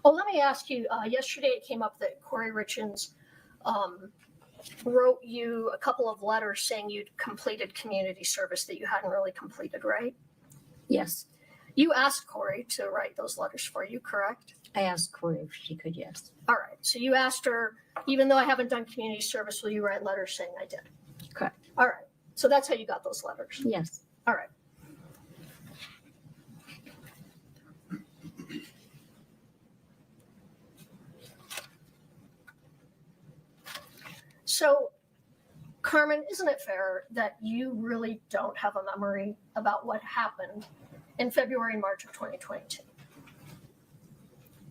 Oh, let me ask you, yesterday it came up that Kouri Richins wrote you a couple of letters saying you'd completed community service that you hadn't really completed, right? Yes. You asked Kouri to write those letters for you, correct? I asked Kouri if she could, yes. All right. So you asked her, even though I haven't done community service, will you write letters saying I did? Correct. All right. So that's how you got those letters. Yes. All right. So, Carmen, isn't it fair that you really don't have a memory about what happened in February and March of 2022?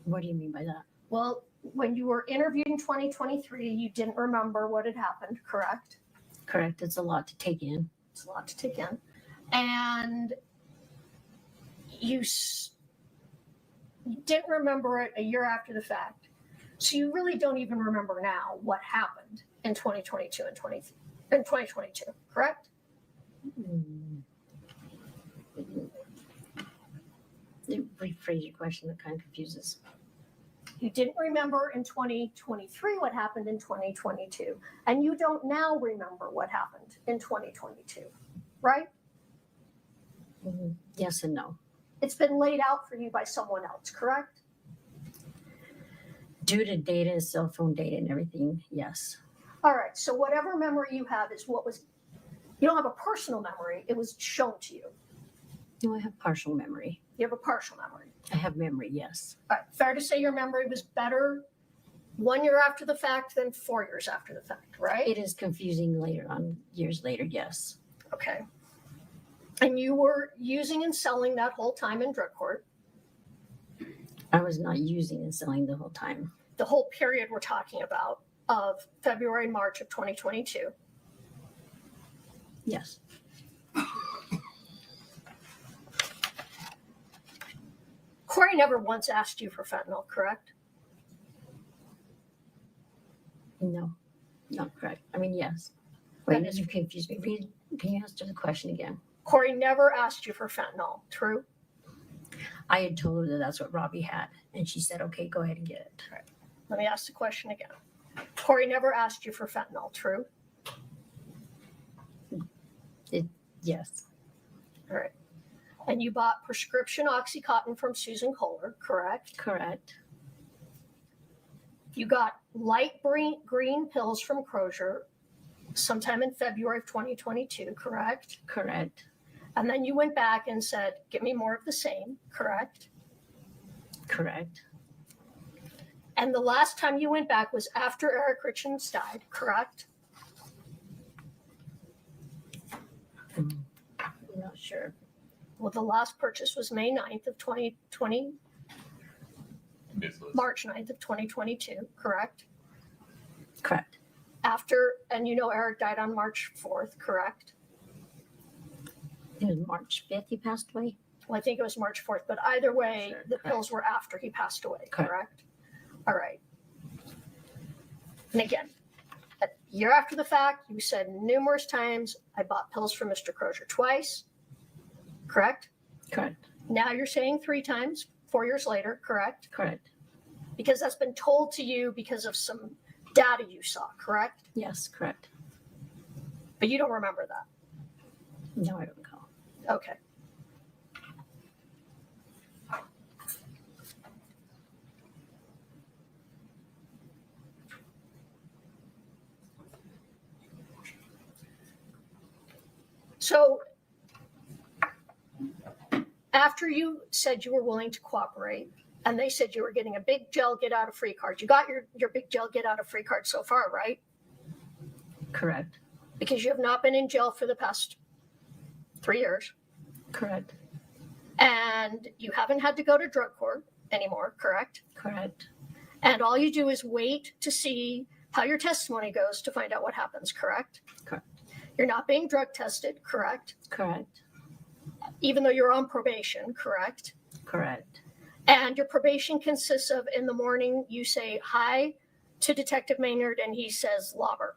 What do you mean by that? Well, when you were interviewed in 2023, you didn't remember what had happened, correct? Correct. It's a lot to take in. It's a lot to take in. And you didn't remember it a year after the fact. So you really don't even remember now what happened in 2022 and 2022, correct? Rephrase your question, that kind of confuses. You didn't remember in 2023 what happened in 2022, and you don't now remember what happened in 2022, right? Yes and no. It's been laid out for you by someone else, correct? Due to data, cell phone data and everything, yes. All right, so whatever memory you have is what was, you don't have a personal memory, it was shown to you. No, I have partial memory. You have a partial memory. I have memory, yes. All right, fair to say your memory was better 1 year after the fact than 4 years after the fact, right? It is confusing later on, years later, yes. Okay. And you were using and selling that whole time in drug court? I was not using and selling the whole time. The whole period we're talking about of February and March of 2022? Yes. Kouri never once asked you for fentanyl, correct? No, not correct. I mean, yes. Wait, you confused me. Can you answer the question again? Kouri never asked you for fentanyl, true? I had told her that that's what Robbie had, and she said, okay, go ahead and get it. All right. Let me ask the question again. Kouri never asked you for fentanyl, true? Yes. All right. And you bought prescription Oxycontin from Susan Kohler, correct? Correct. You got light green pills from Crozier sometime in February of 2022, correct? Correct. And then you went back and said, give me more of the same, correct? Correct. And the last time you went back was after Eric Richins died, correct? I'm not sure. Well, the last purchase was May 9th of 2020, March 9th of 2022, correct? Correct. After, and you know Eric died on March 4th, correct? It was March 5th he passed away? Well, I think it was March 4th, but either way, the pills were after he passed away, correct? All right. And again, a year after the fact, you said numerous times, I bought pills from Mr. Crozier twice, correct? Correct. Now you're saying 3 times, 4 years later, correct? Correct. Because that's been told to you because of some data you saw, correct? Yes, correct. But you don't remember that? No, I don't recall. Okay. So after you said you were willing to cooperate and they said you were getting a big jail get out of free card, you got your big jail get out of free card so far, right? Correct. Because you have not been in jail for the past 3 years. Correct. And you haven't had to go to drug court anymore, correct? Correct. And all you do is wait to see how your testimony goes to find out what happens, correct? Correct. You're not being drug tested, correct? Correct. Even though you're on probation, correct? Correct. And your probation consists of, in the morning, you say hi to Detective Maynard and he says Lauber.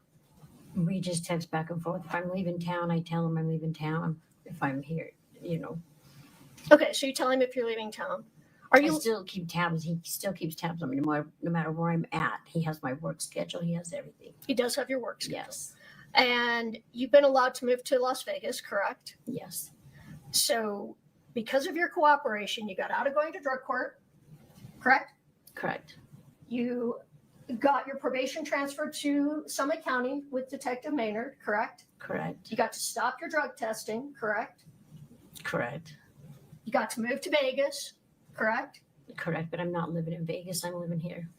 We just text back and forth. If I'm leaving town, I tell him I'm leaving town. If I'm here, you know. Okay, so you tell him if you're leaving town. Are you I still keep tabs? He still keeps tabs on me no matter where I'm at. He has my work schedule. He has everything. He does have your work schedule. Yes. And you've been allowed to move to Las Vegas, correct? Yes. So because of your cooperation, you got out of going to drug court, correct? Correct. You got your probation transferred to Summit County with Detective Maynard, correct? Correct. You got to stop your drug testing, correct? Correct. You got to move to Vegas, correct? Correct, but I'm not living in Vegas. I'm living here.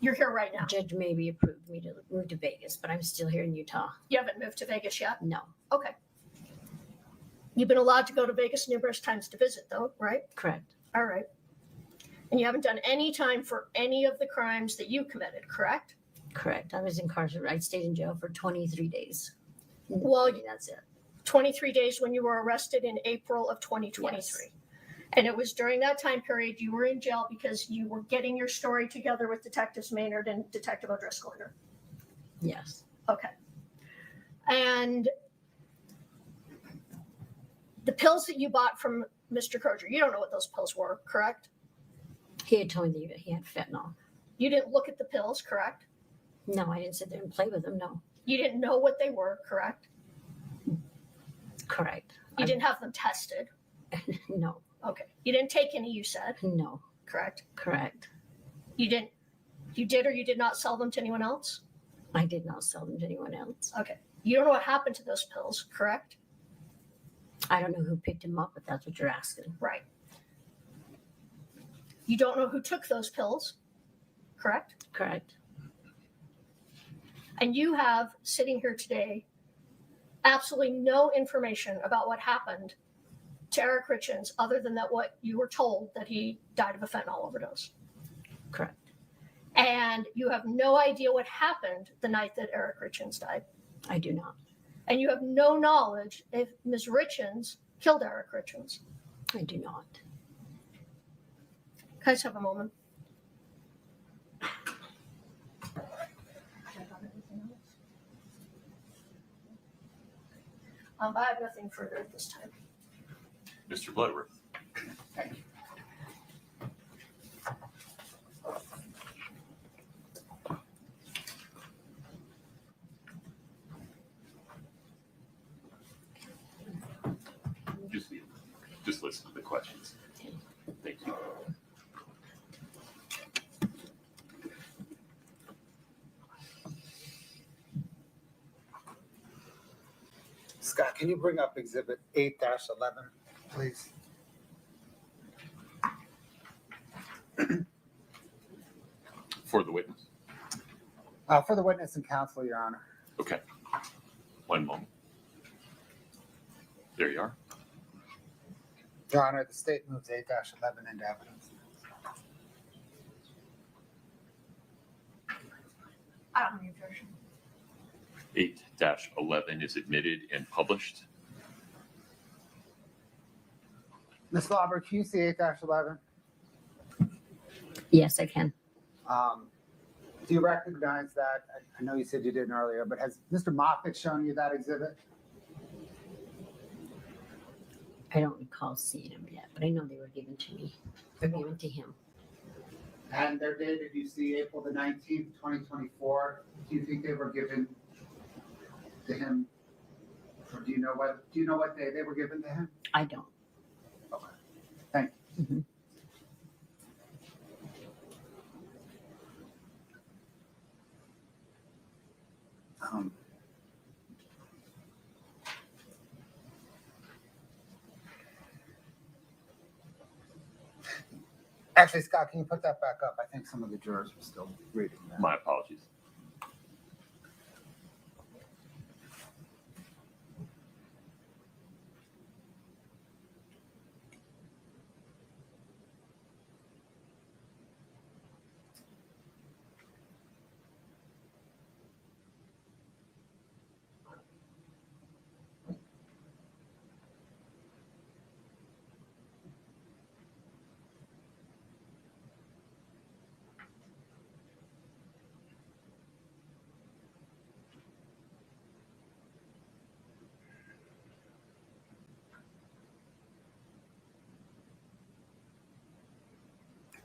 You're here right now. Judge maybe approved me to move to Vegas, but I'm still here in Utah. You haven't moved to Vegas yet? No. Okay. You've been allowed to go to Vegas numerous times to visit, though, right? Correct. All right. And you haven't done any time for any of the crimes that you committed, correct? Correct. I was incarcerated. I stayed in jail for 23 days. Well, That's it. 23 days when you were arrested in April of 2023. Yes. And it was during that time period you were in jail because you were getting your story together with Detectives Maynard and Detective O'Driscoll. Yes. Okay. And the pills that you bought from Mr. Crozier, you don't know what those pills were, correct? He had told me that he had fentanyl. You didn't look at the pills, correct? No, I didn't sit there and play with them. No. You didn't know what they were, correct? Correct. You didn't have them tested. No. Okay. You didn't take any, you said, No. correct? Correct. You did or you did not sell them to anyone else? I did not sell them to anyone else. Okay. You don't know what happened to those pills, correct? I don't know who picked them up, if that's what you're asking. Right. You don't know who took those pills, correct? Correct. And you have, sitting here today, absolutely no information about what happened to Eric Richins other than that what you were told that he died of a fentanyl overdose. Correct. And you have no idea what happened the night that Eric Richins died. I do not. And you have no knowledge if Ms. Richins killed Eric Richins. I do not. Can I just have a moment? I have nothing further at this time. Mr. Bloodworth. Thank you. Just listen to the questions. Thank you. Scott, can you bring up Exhibit 8-11, please? For the witness. For the witness and counsel, Your Honor. Okay. One moment. There you are. Your Honor, the state moves 8-11 into evidence. I don't have any objection. 8-11 is admitted and published. Ms. Lauber, can you see 8-11? Yes, I can. Do you recognize that? I know you said you didn't earlier, but has Mr. Moffitt shown you that exhibit? I don't recall seeing them yet, but I know they were given to me. They're given to him. And their dated, you see April the 19th, 2024. Do you think they were given to him? Or do you know what day they were given to him? I don't. Okay. Thank you. Mm-hmm. Actually, Scott, can you put that back up? I think some of the jurors were still reading that. My apologies.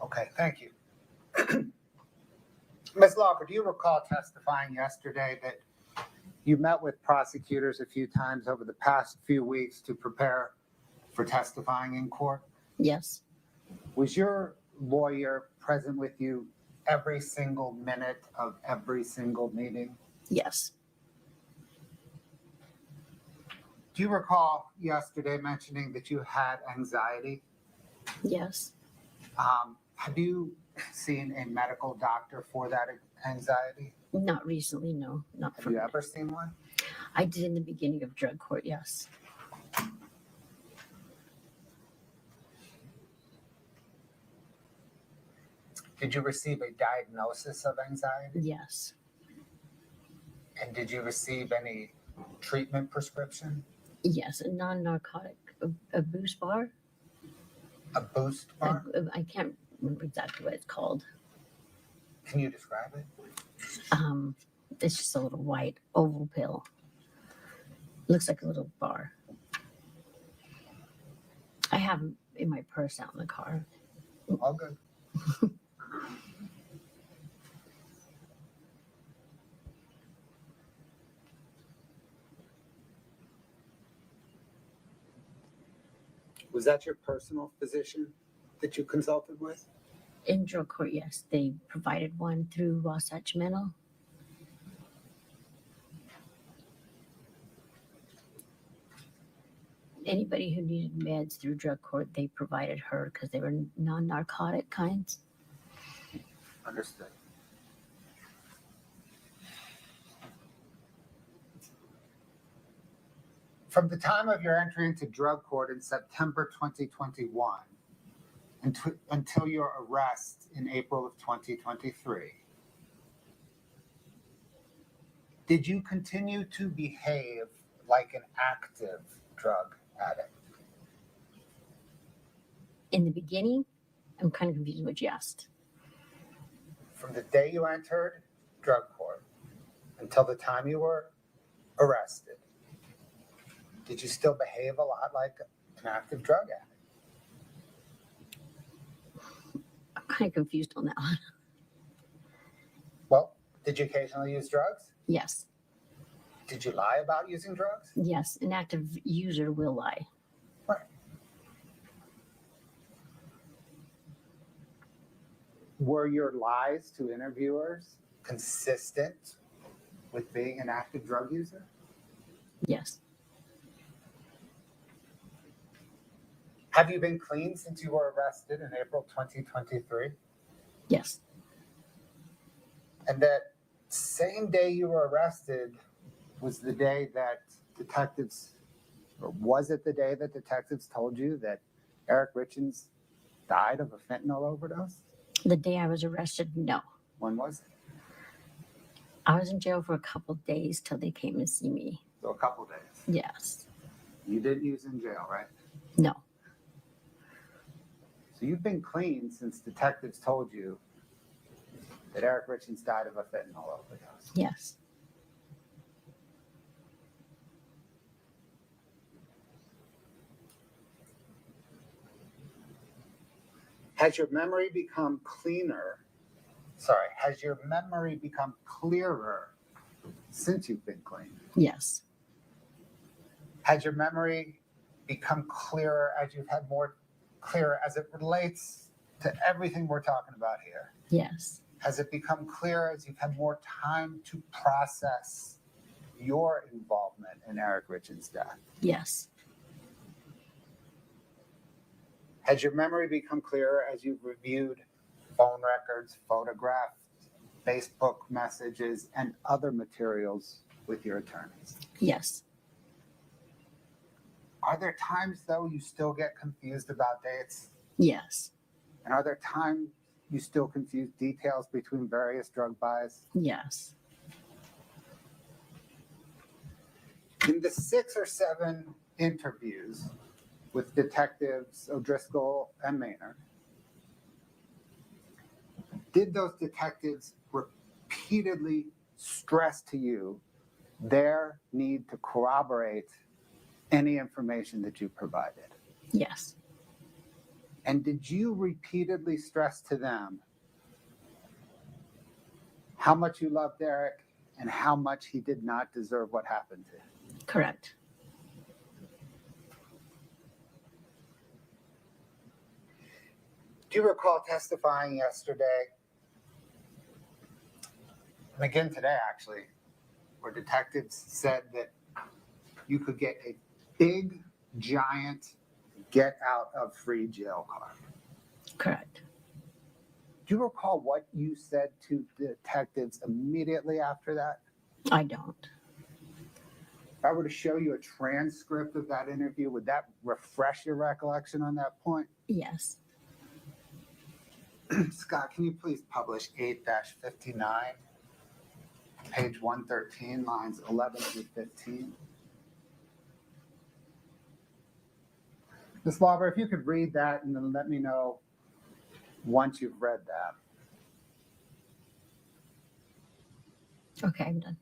Okay, thank you. Ms. Lauber, do you recall testifying yesterday that you met with prosecutors a few times over the past few weeks to prepare for testifying in court? Yes. Was your lawyer present with you every single minute of every single meeting? Yes. Do you recall yesterday mentioning that you had anxiety? Yes. Have you seen a medical doctor for that anxiety? Not recently, no. Not Have you ever seen one? I did in the beginning of drug court, yes. Did you receive a diagnosis of anxiety? Yes. And did you receive any treatment prescription? Yes, a non-narcotic, a boost bar. A boost bar? I can't remember exactly what it's called. Can you describe it? It's just a little white oval pill. Looks like a little bar. I have them in my purse out in the car. All good. Was that your personal physician that you consulted with? In drug court, yes. They provided one through Wasatch Mental. Anybody who needed meds through drug court, they provided her because they were non-narcotic kinds. Understood. From the time of your entry into drug court in September 2021 until your arrest in April of 2023, did you continue to behave like an active drug addict? In the beginning, I'm kind of confused what you asked. From the day you entered drug court until the time you were arrested, did you still behave a lot like an active drug addict? I'm kind of confused on that one. Well, did you occasionally use drugs? Yes. Did you lie about using drugs? Yes, an active user will lie. Right. Were your lies to interviewers consistent with being an active drug user? Yes. Have you been clean since you were arrested in April 2023? Yes. And that same day you were arrested was the day that detectives, or was it the day that detectives told you that Eric Richins died of a fentanyl overdose? The day I was arrested, no. When was it? I was in jail for a couple of days till they came to see me. So a couple days. Yes. You didn't use in jail, right? No. So you've been clean since detectives told you that Eric Richins died of a fentanyl overdose. Yes. Has your memory become cleaner? Sorry, has your memory become clearer since you've been clean? Yes. Has your memory become clearer as you've had more clearer as it relates to everything we're talking about here? Yes. Has it become clearer as you've had more time to process your involvement in Eric Richins' death? Yes. Has your memory become clearer as you've reviewed phone records, photographs, Facebook messages, and other materials with your attorneys? Yes. Are there times, though, you still get confused about dates? Yes. And are there times you still confuse details between various drug buys? Yes. In the 6 or 7 interviews with detectives O'Driscoll and Maynard, did those detectives repeatedly stress to you their need to corroborate any information that you provided? Yes. And did you repeatedly stress to them how much you loved Eric and how much he did not deserve what happened to him? Correct. Do you recall testifying yesterday, and again today actually, where detectives said that you could get a big, giant get out of free jail card? Correct. Do you recall what you said to detectives immediately after that? I don't. If I were to show you a transcript of that interview, would that refresh your recollection on that point? Yes. Scott, can you please publish 8-59, page 113, lines 11 through 15? Ms. Lauber, if you could read that and then let me know once you've read that. Okay, I'm done.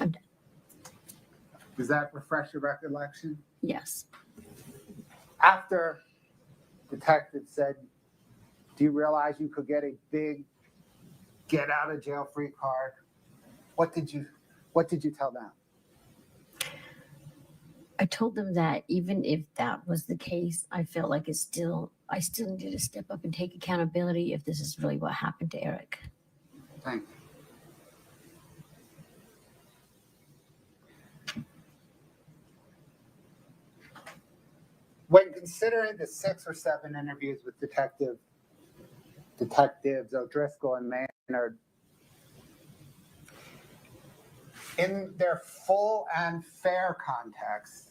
I'm done. Does that refresh your recollection? Yes. After detective said, do you realize you could get a big get out of jail free card? What did you tell them? I told them that even if that was the case, I felt like I still needed to step up and take accountability if this is really what happened to Eric. Thank you. When considering the 6 or 7 interviews with detectives O'Driscoll and Maynard, in their full and fair context,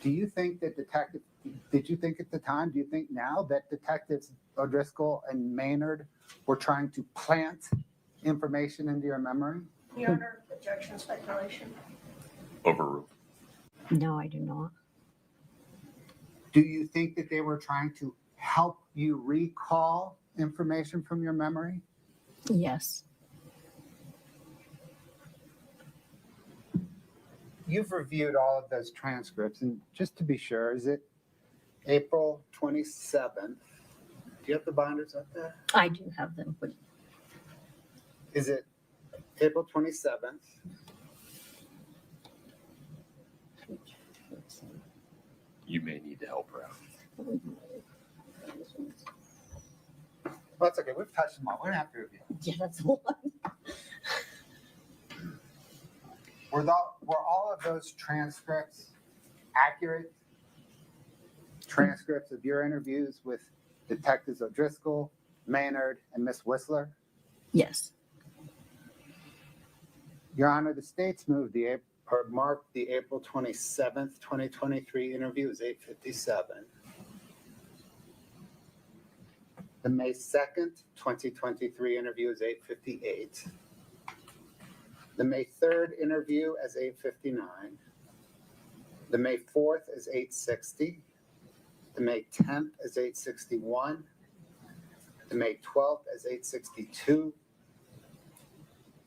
do you think that did you think at the time, do you think now that detectives O'Driscoll and Maynard were trying to plant information into your memory? Your Honor, objection, speculation. Overruled. No, I do not. Do you think that they were trying to help you recall information from your memory? Yes. You've reviewed all of those transcripts, and just to be sure, is it April 27th? Do you have the binders up there? I do have them, but Is it April 27th? You may need to help her out. Well, that's okay. We've touched them all. We don't have to review. Yeah, that's the one. Were all of those transcripts accurate? Transcripts of your interviews with Detectives O'Driscoll, Maynard, and Miss Whistler? Yes. Your Honor, the state's marked the April 27th, 2023 interview as 8:57. The May 2nd, 2023 interview is 8:58. The May 3rd interview as 8:59. The May 4th is 8:60. The May 10th is 8:61. The May 12th is 8:62.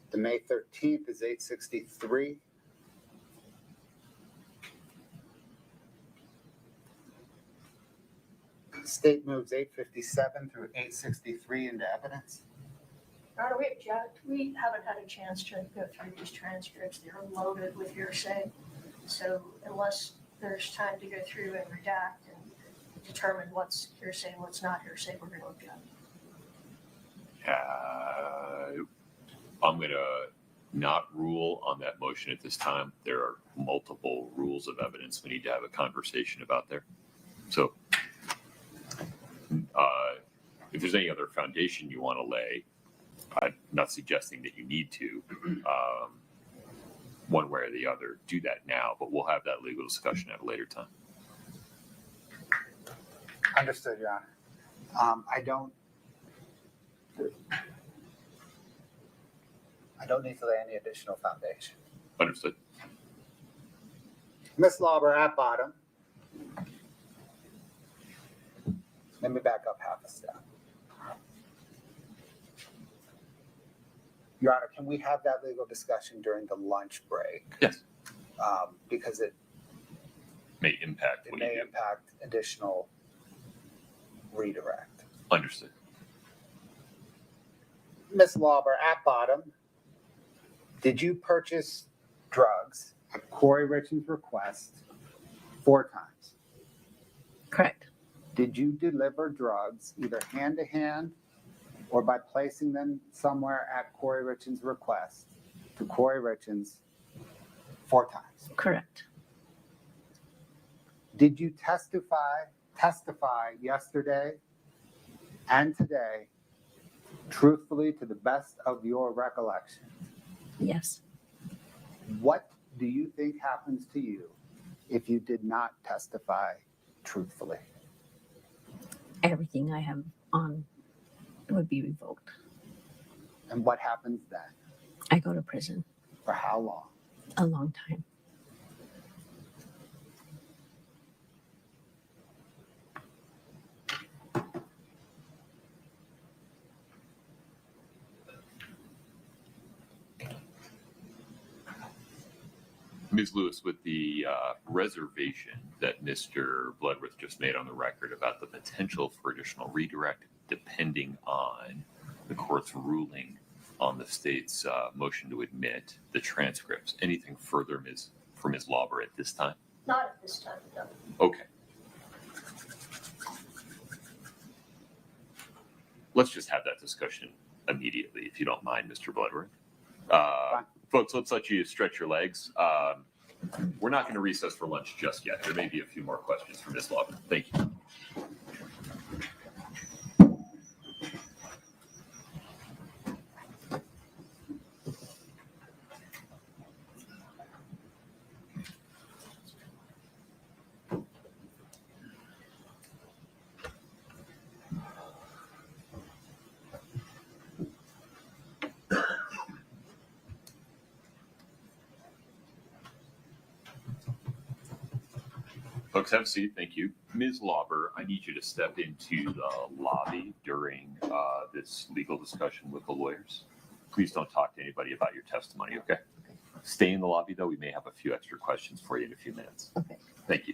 The May 13th is 8:63. The state moves 8:57 through 8:63 into evidence. Your Honor, we object. We haven't had a chance to go through these transcripts. They're loaded with hearsay. So unless there's time to go through and redact and determine what's hearsay and what's not hearsay, we're going to object. I'm going to not rule on that motion at this time. There are multiple rules of evidence we need to have a conversation about there. So if there's any other foundation you want to lay, I'm not suggesting that you need to, one way or the other, do that now, but we'll have that legal discussion at a later time. Understood, Your Honor. I don't need to lay any additional foundation. Understood. Ms. Lauber, at bottom. Let me back up half a step. Your Honor, can we have that legal discussion during the lunch break? Yes. Because it may impact it what you may do. impact additional redirect. Understood. Ms. Lauber, at bottom, did you purchase drugs at Kouri Richins' request 4 times? Correct. Did you deliver drugs either hand to hand or by placing them somewhere at Kouri Richins' request to Kouri Richins 4 times? Correct. Did you testify yesterday and today truthfully to the best of your recollection? Yes. What do you think happens to you if you did not testify truthfully? Everything I have on would be revoked. And what happens then? I go to prison. For how long? A long time. Ms. Lewis, with the reservation that Mr. Bloodworth just made on the record about the potential for additional redirect depending on the court's ruling on the state's motion to admit the transcripts, anything further for Ms. Lauber at this time? Not at this time, no. Okay. Let's just have that discussion immediately, if you don't mind, Mr. Bloodworth. Folks, let's let you stretch your legs. We're not going to recess for lunch just yet. There may be a few more questions for Ms. Lauber. Thank you. Folks, have a seat. Thank you. Ms. Lauber, I need you to step into the lobby during this legal discussion with the lawyers. Please don't talk to anybody about your testimony, okay? Stay in the lobby, though. We may have a few extra questions for you in a few minutes. Okay. Thank you.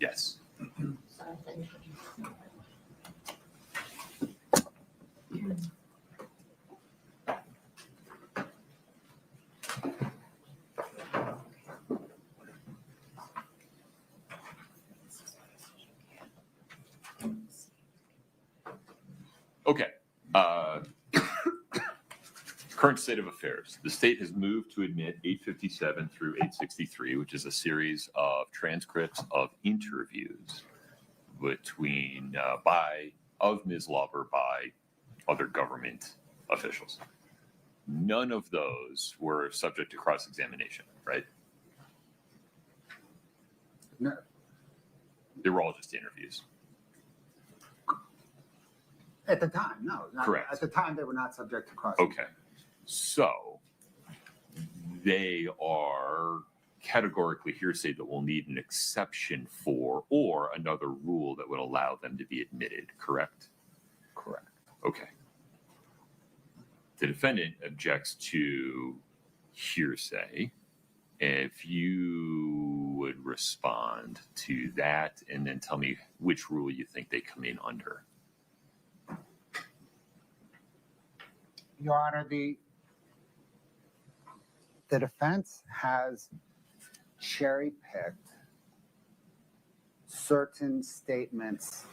Yes. Okay. Current state of affairs. The state has moved to admit 857 through 863, which is a series of transcripts of interviews between of Ms. Lauber by other government officials. None of those were subject to cross-examination, right? No. They were all just interviews. At the time, no. Correct. At the time, they were not subject to cross. Okay. So they are categorically hearsay that will need an exception for or another rule that would allow them to be admitted, correct? Correct. Okay. The defendant objects to hearsay. If you would respond to that and then tell me which rule you think they come in under. Your Honor, the defense has cherry-picked certain statements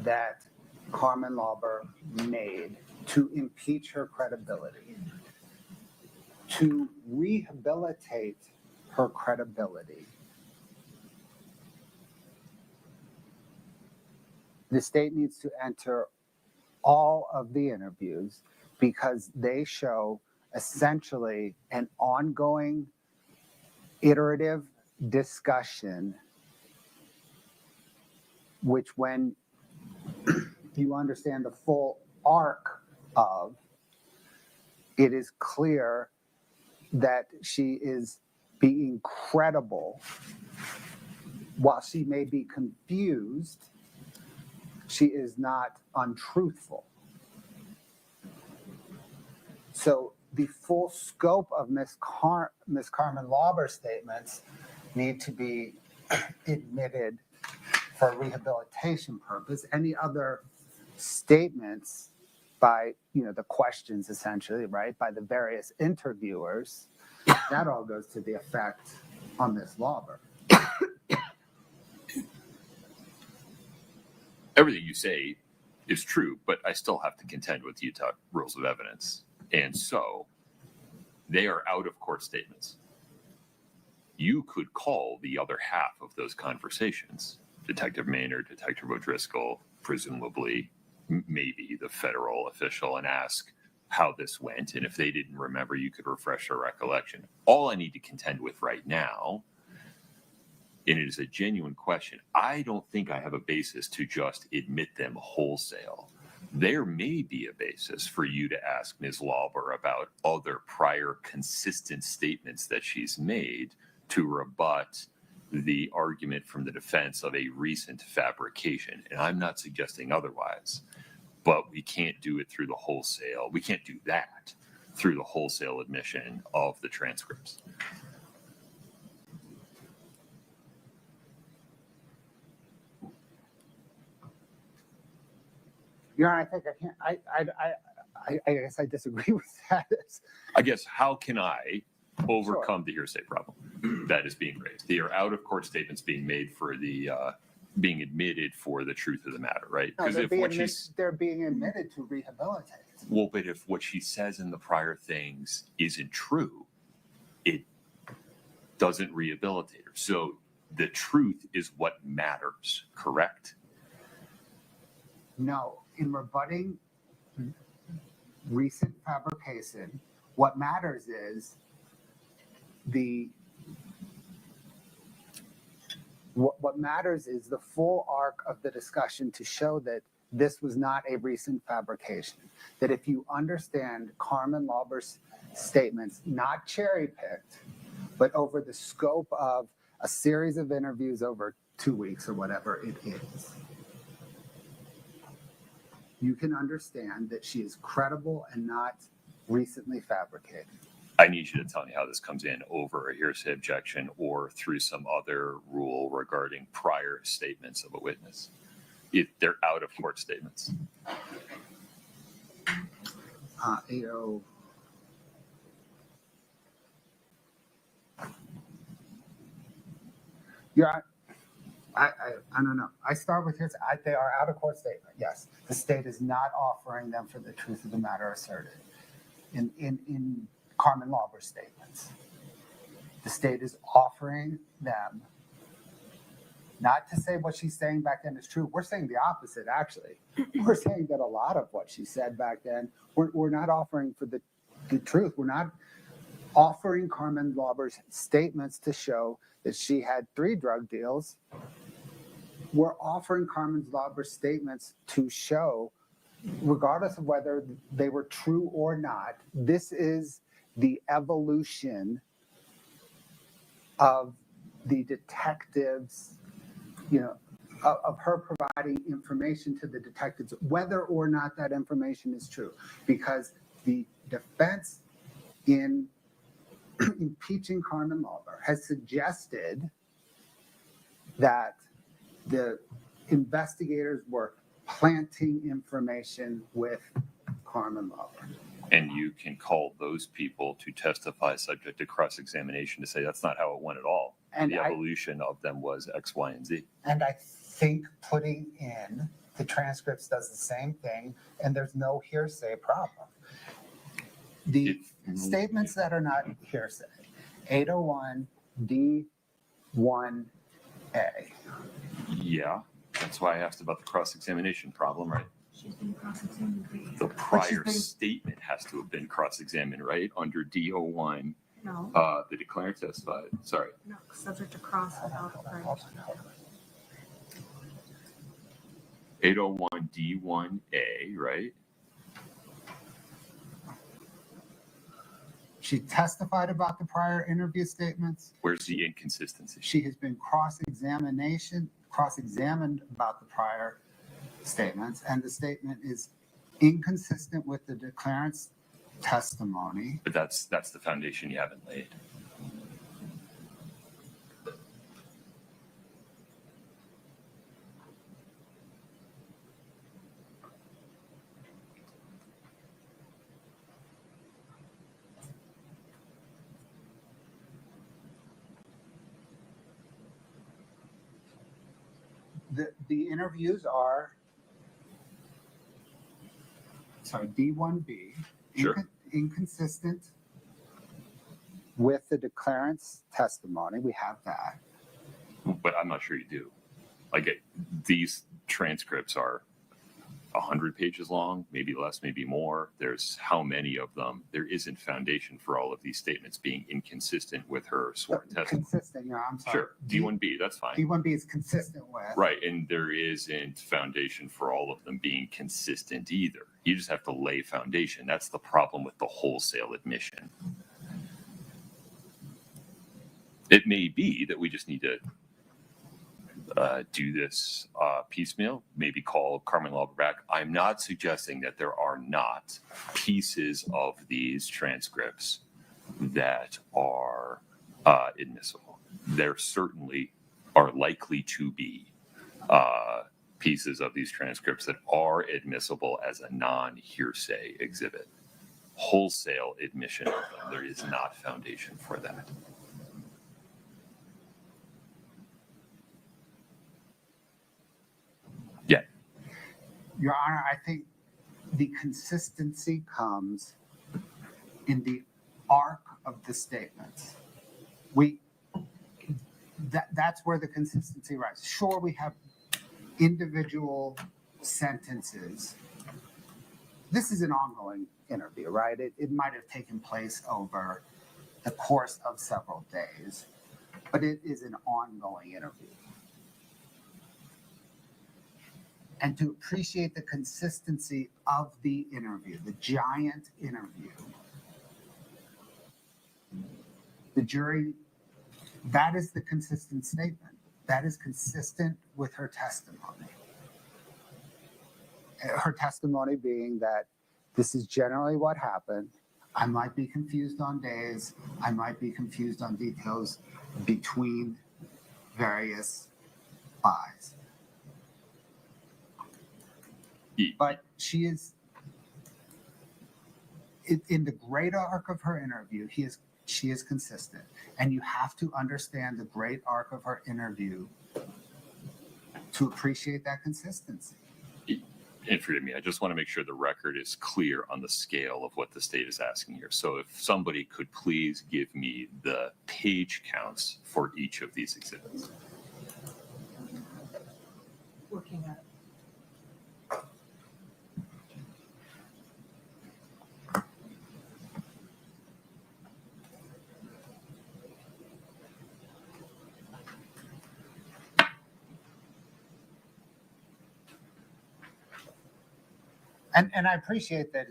that Carmen Lauber made to impeach her credibility, to rehabilitate her credibility. The state needs to enter all of the interviews because they show essentially an ongoing iterative discussion, which when you understand the full arc of, it is clear that she is being credible. While she may be confused, she is not untruthful. So the full scope of Miss Carmen Lauber's statements need to be admitted for rehabilitation purpose. Any other statements by, the questions essentially, right, by the various interviewers, that all goes to the effect on Miss Lauber. Everything you say is true, but I still have to contend with Utah rules of evidence. And so they are out of court statements. You could call the other half of those conversations, Detective Maynard, Detective O'Driscoll, presumably, maybe the federal official, and ask how this went. And if they didn't remember, you could refresh their recollection. All I need to contend with right now, and it is a genuine question, I don't think I have a basis to just admit them wholesale. There may be a basis for you to ask Ms. Lauber about other prior consistent statements that she's made to rebut the argument from the defense of a recent fabrication. And I'm not suggesting otherwise, but we can't do it through the wholesale. We can't do that through the wholesale admission of the transcripts. Your Honor, I think I can't. I guess I disagree with that. I guess how can I overcome the hearsay problem that is being raised? They are out of court statements being made for the being admitted for the truth of the matter, right? No, they're being admitted to rehabilitate. Well, but if what she says in the prior things isn't true, it doesn't rehabilitate her. So the truth is what matters, correct? No, in rebutting recent fabrication, what matters is what matters is the full arc of the discussion to show that this was not a recent fabrication. That if you understand Carmen Lauber's statements, not cherry-picked, but over the scope of a series of interviews over 2 weeks or whatever it is, you can understand that she is credible and not recently fabricated. I need you to tell me how this comes in over a hearsay objection or through some other rule regarding prior statements of a witness. If they're out of court statements. Yeah, I don't know. I start with hearsay. They are out of court statement. Yes, the state is not offering them for the truth of the matter asserted. In Carmen Lauber's statements, the state is offering them not to say what she's saying back then is true. We're saying the opposite, actually. We're saying that a lot of what she said back then, we're not offering for the truth. We're not offering Carmen Lauber's statements to show that she had 3 drug deals. We're offering Carmen Lauber's statements to show, regardless of whether they were true or not, this is the evolution of the detectives, of her providing information to the detectives, whether or not that information is true. Because the defense in impeaching Carmen Lauber has suggested that the investigators were planting information with Carmen Lauber. And you can call those people to testify subject to cross-examination to say that's not how it went at all. And the evolution of them was X, Y, and Z. And I think putting in the transcripts does the same thing, and there's no hearsay problem. The statements that are not hearsay, 801 D1A. Yeah, that's why I asked about the cross-examination problem, right? The prior statement has to have been cross-examined, right? Under D01. No. The declarant testified. Sorry. No, subject to cross without a prior. 801 D1A, right? She testified about the prior interview statements. Where's the inconsistency? She has been cross-examined about the prior statements, and the statement is inconsistent with the declarant's testimony. But that's the foundation you haven't laid. The interviews are, sorry, D1B, Sure. Inconsistent with the declarant's testimony. We have that. But I'm not sure you do. These transcripts are 100 pages long, maybe less, maybe more. There's how many of them? There isn't foundation for all of these statements being inconsistent with her sworn testimony. Consistent, I'm sorry. Sure. D1B, that's fine. D1B is consistent with. Right, and there isn't foundation for all of them being consistent either. You just have to lay foundation. That's the problem with the wholesale admission. It may be that we just need to do this piecemeal, maybe call Carmen Lauber back. I'm not suggesting that there are not pieces of these transcripts that are admissible. There certainly are likely to be pieces of these transcripts that are admissible as a non-hearsay exhibit. Wholesale admission of them, there is not foundation for that. Yeah. Your Honor, I think the consistency comes in the arc of the statements. That's where the consistency rises. Sure, we have individual sentences. This is an ongoing interview, right? It might have taken place over the course of several days, but it is an ongoing interview. And to appreciate the consistency of the interview, the giant interview, the jury, that is the consistent statement. That is consistent with her testimony. Her testimony being that this is generally what happened. I might be confused on days. I might be confused on details between various buys. But she is, in the greater arc of her interview, she is consistent. And you have to understand the great arc of her interview to appreciate that consistency. And forgive me, I just want to make sure the record is clear on the scale of what the state is asking here. So if somebody could please give me the page counts for each of these exhibits. Working at it. And I appreciate that.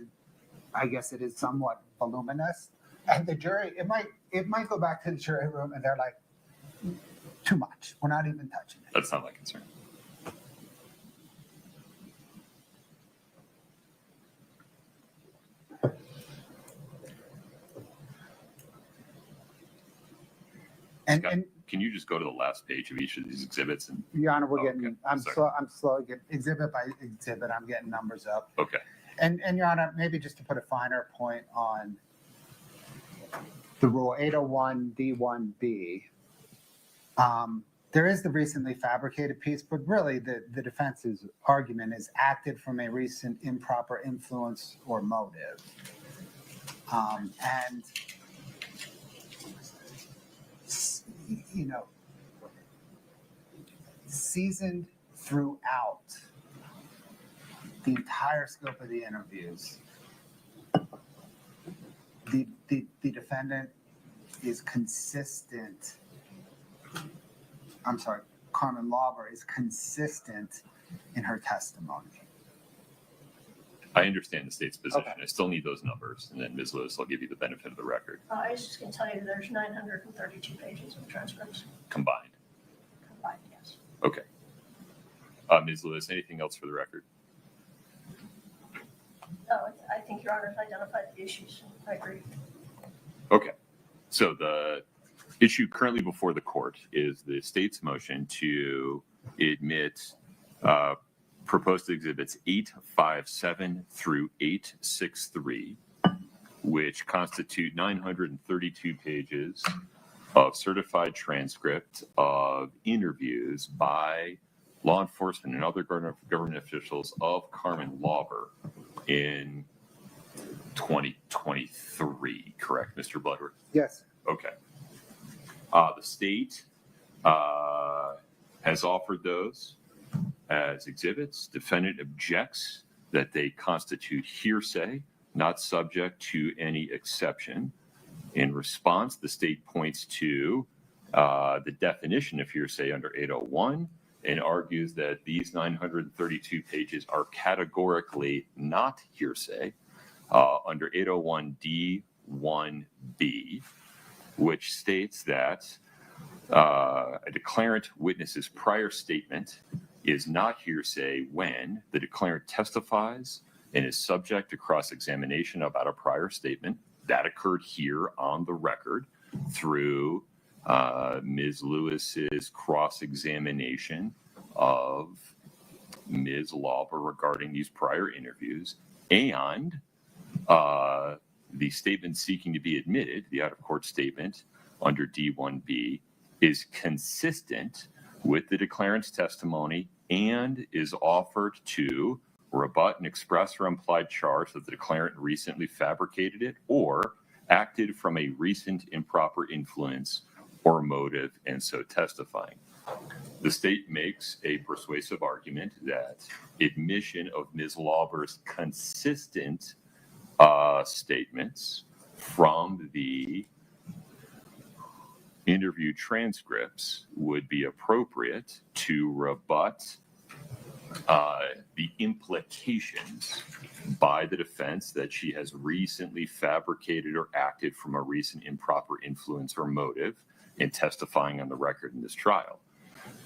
I guess it is somewhat voluminous, and the jury, it might go back to the jury room, and they're like, too much. We're not even touching it. That's not my concern. And can you just go to the last page of each of these exhibits? And Your Honor, we're getting. Okay. I'm Sorry. slow. Exhibit by exhibit, I'm getting numbers up. Okay. And Your Honor, maybe just to put a finer point on the rule 801 D1B, there is the recently fabricated piece, but really the defense's argument is acted from a recent improper influence or motive. And, you know, seasoned throughout the entire scope of the interviews, the defendant is consistent. I'm sorry, Carmen Lauber is consistent in her testimony. I understand the state's position. Okay. I still need those numbers, and then Ms. Lewis, I'll give you the benefit of the record I was just going to tell you there's 932 pages of transcripts combined. combined, yes. Okay. Ms. Lewis, anything else for the record? Oh, I think Your Honor's identified the issues. I agree. Okay. So the issue currently before the court is the state's motion to admit proposed exhibits 857 through 863, which constitute 932 pages of certified transcript of interviews by law enforcement and other government officials of Carmen Lauber in 2023, correct, Mr. Bloodworth? Yes. Okay. The state has offered those as exhibits. Defendant objects that they constitute hearsay, not subject to any exception. In response, the state points to the definition of hearsay under 801 and argues that these 932 pages are categorically not hearsay under 801D1B, which states that a declarant witness's prior statement is not hearsay when the declarant testifies and is subject to cross-examination about a prior statement. That occurred here on the record through Ms. Lewis's cross-examination of Ms. Lauber regarding these prior interviews, and the statement seeking to be admitted, the out-of-court statement under D1B, is consistent with the declarant's testimony and is offered to rebut an express or implied charge that the declarant recently fabricated it or acted from a recent improper influence or motive, and so testifying. The state makes a persuasive argument that admission of Ms. Lauber's consistent statements from the interview transcripts would be appropriate to rebut the implications by the defense that she has recently fabricated or acted from a recent improper influence or motive in testifying on the record in this trial.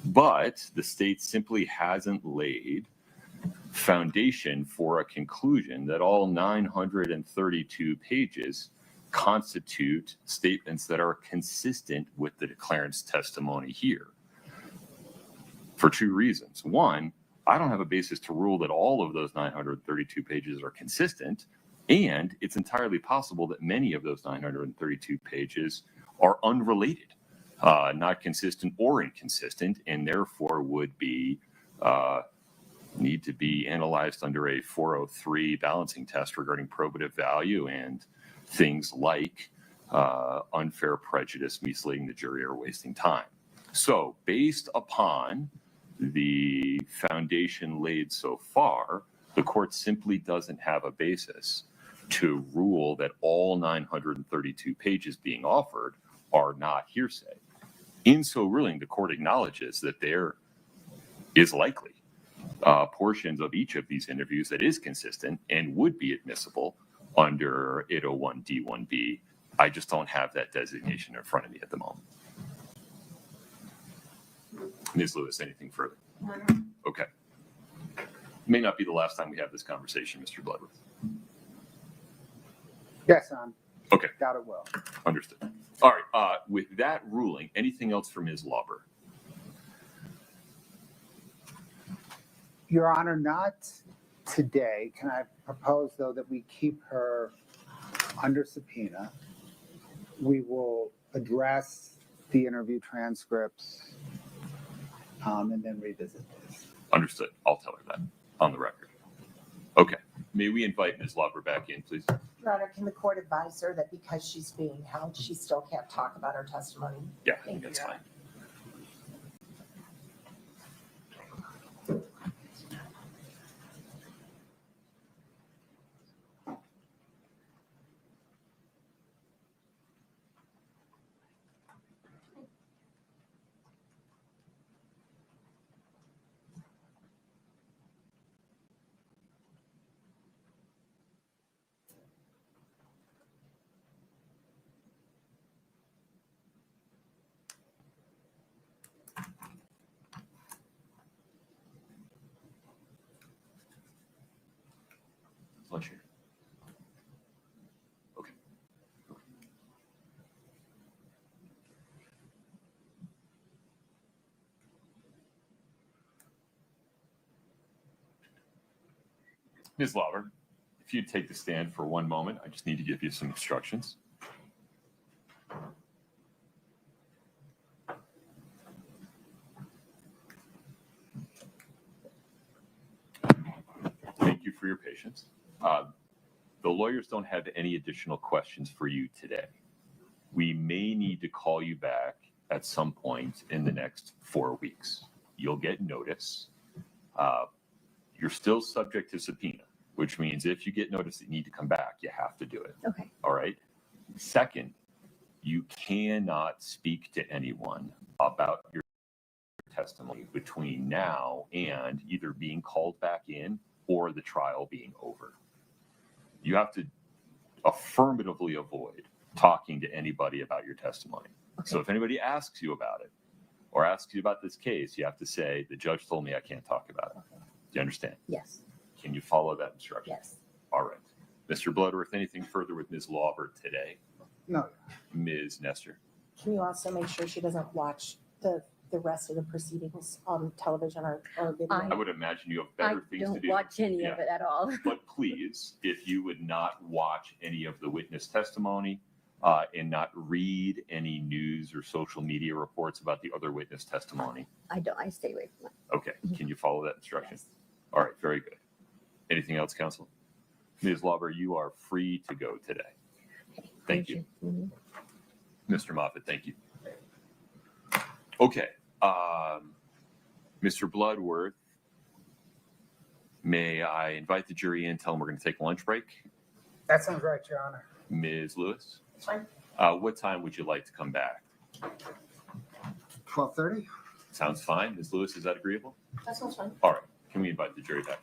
But the state simply hasn't laid foundation for a conclusion that all 932 pages constitute statements that are consistent with the declarant's testimony here. For two reasons. One, I don't have a basis to rule that all of those 932 pages are consistent, and it's entirely possible that many of those 932 pages are unrelated, not consistent or inconsistent, and therefore would be need to be analyzed under a 403 balancing test regarding probative value and things like unfair prejudice, misleading the jury, or wasting time. So based upon the foundation laid so far, the court simply doesn't have a basis to rule that all 932 pages being offered are not hearsay. In so ruling, the court acknowledges that there is likely portions of each of these interviews that is consistent and would be admissible under 801 D1B. I just don't have that designation in front of me at the moment. Ms. Lewis, anything further? Okay. May not be the last time we have this conversation, Mr. Bloodworth. Yes, okay. Doubt it will. Understood. All right. With that ruling, anything else for Ms. Lauber? Your Honor, not today. Can I propose, though, that we keep her under subpoena? We will address the interview transcripts and then revisit this. Understood. I'll tell her that on the record. Okay. May we invite Ms. Lauber back in, please? Your Honor, can the court advise her that because she's being held, she still can't talk about her testimony? Yeah, I think that's fine. Bless you. Ms. Lauber, if you'd take the stand for one moment, I just need to give you some instructions. Thank you for your patience. The lawyers don't have any additional questions for you today. We may need to call you back at some point in the next 4 weeks. You'll get notice. You're still subject to subpoena, which means if you get notice that you need to come back, you have to do it. Okay. All right. Second, you cannot speak to anyone about your testimony between now and either being called back in or the trial being over. You have to affirmatively avoid talking to anybody about your testimony. Okay. So if anybody asks you about it or asks you about this case, you have to say, the judge told me I can't talk about it. Okay. Do you understand? Yes. Can you follow that instruction? Yes. All right. Mr. Bloodworth, anything further with Ms. Lauber today? No. Ms. Nestor? Can you also make sure she doesn't watch the rest of the proceedings on television or video? I would imagine you have better things to do. I don't watch any of it at all. But please, if you would not watch any of the witness testimony and not read any news or social media reports about the other witness testimony. I don't. I stay away from it. Okay. Can you follow that instruction? Yes. All right. Very good. Anything else, counsel? Ms. Lauber, you are free to go today. Okay. Thank you. Mm-hmm. Mr. Moffitt, thank you. Okay. Mr. Bloodworth, may I invite the jury in, tell them we're going to take a lunch break? That sounds right, Your Honor. Ms. Lewis? Fine. What time would you like to come back? 12:30? Sounds fine. Ms. Lewis, is that agreeable? That sounds fine. All right. Can we invite the jury back?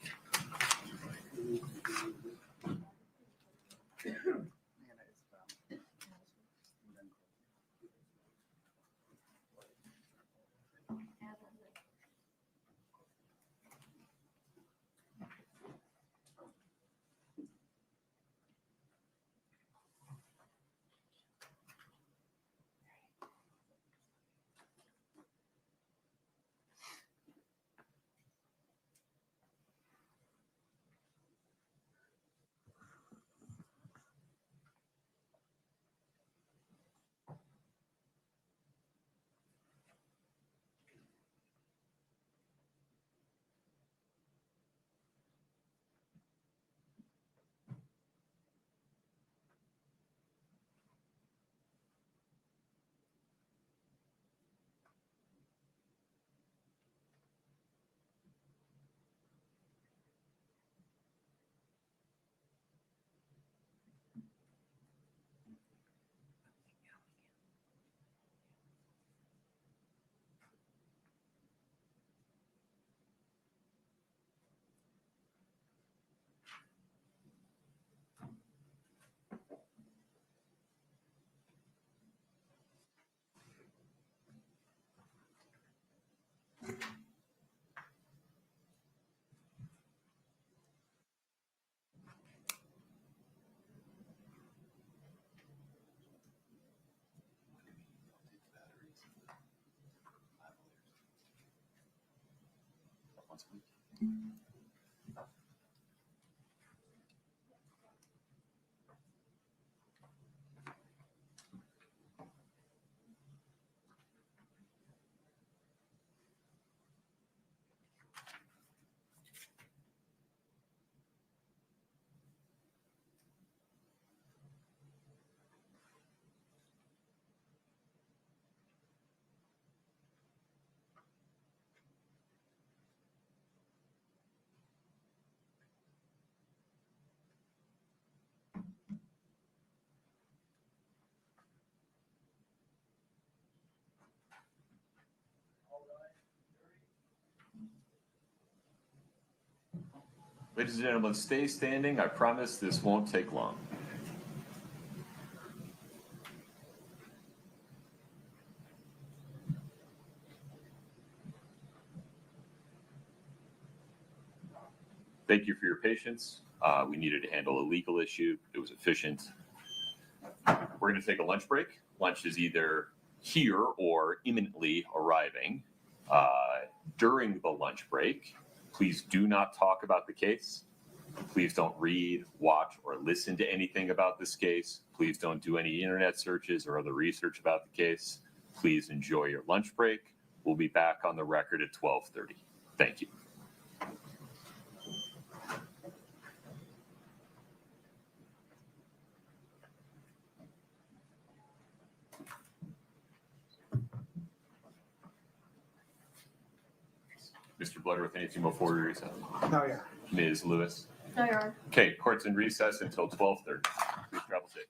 Ladies and gentlemen, stay standing. I promise this won't take long. Thank you for your patience. We needed to handle a legal issue. It was efficient. We're going to take a lunch break. Lunch is either here or imminently arriving. During the lunch break, please do not talk about the case. Please don't read, watch, or listen to anything about this case. Please don't do any internet searches or other research about the case. Please enjoy your lunch break. We'll be back on the record at 12:30. Thank you. Mr. Bloodworth, anything before we recess? No, yeah. Ms. Lewis? No, Your Honor. Okay, court's in recess until 12:30. Please travel safe.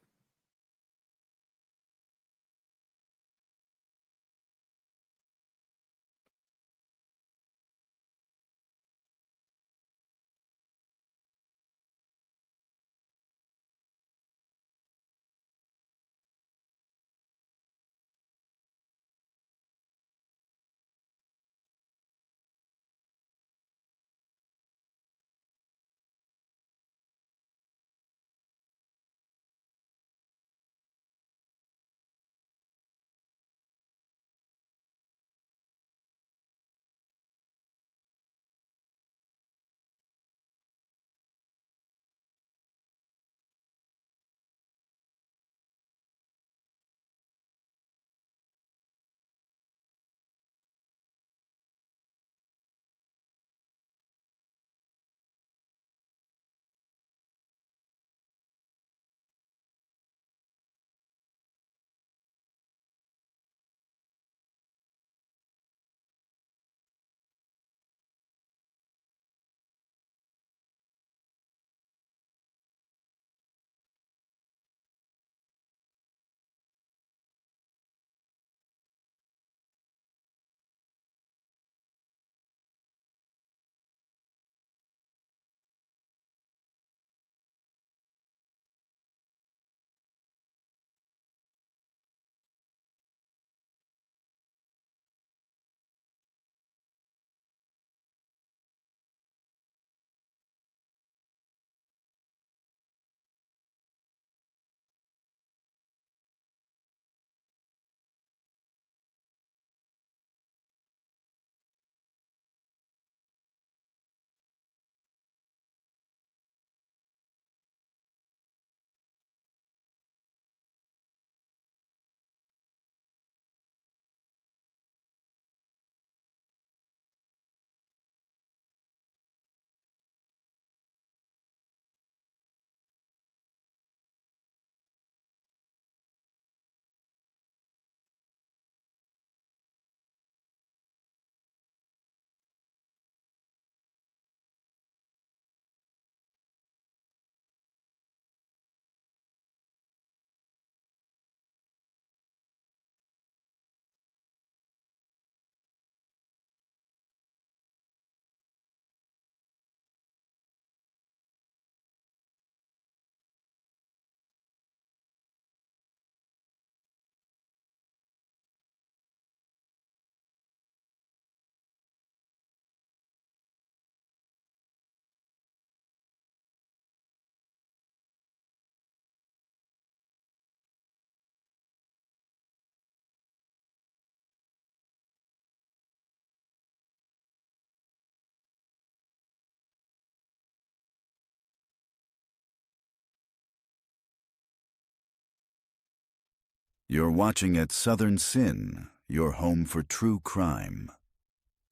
You're watching at Southern Sin, your home for true crime.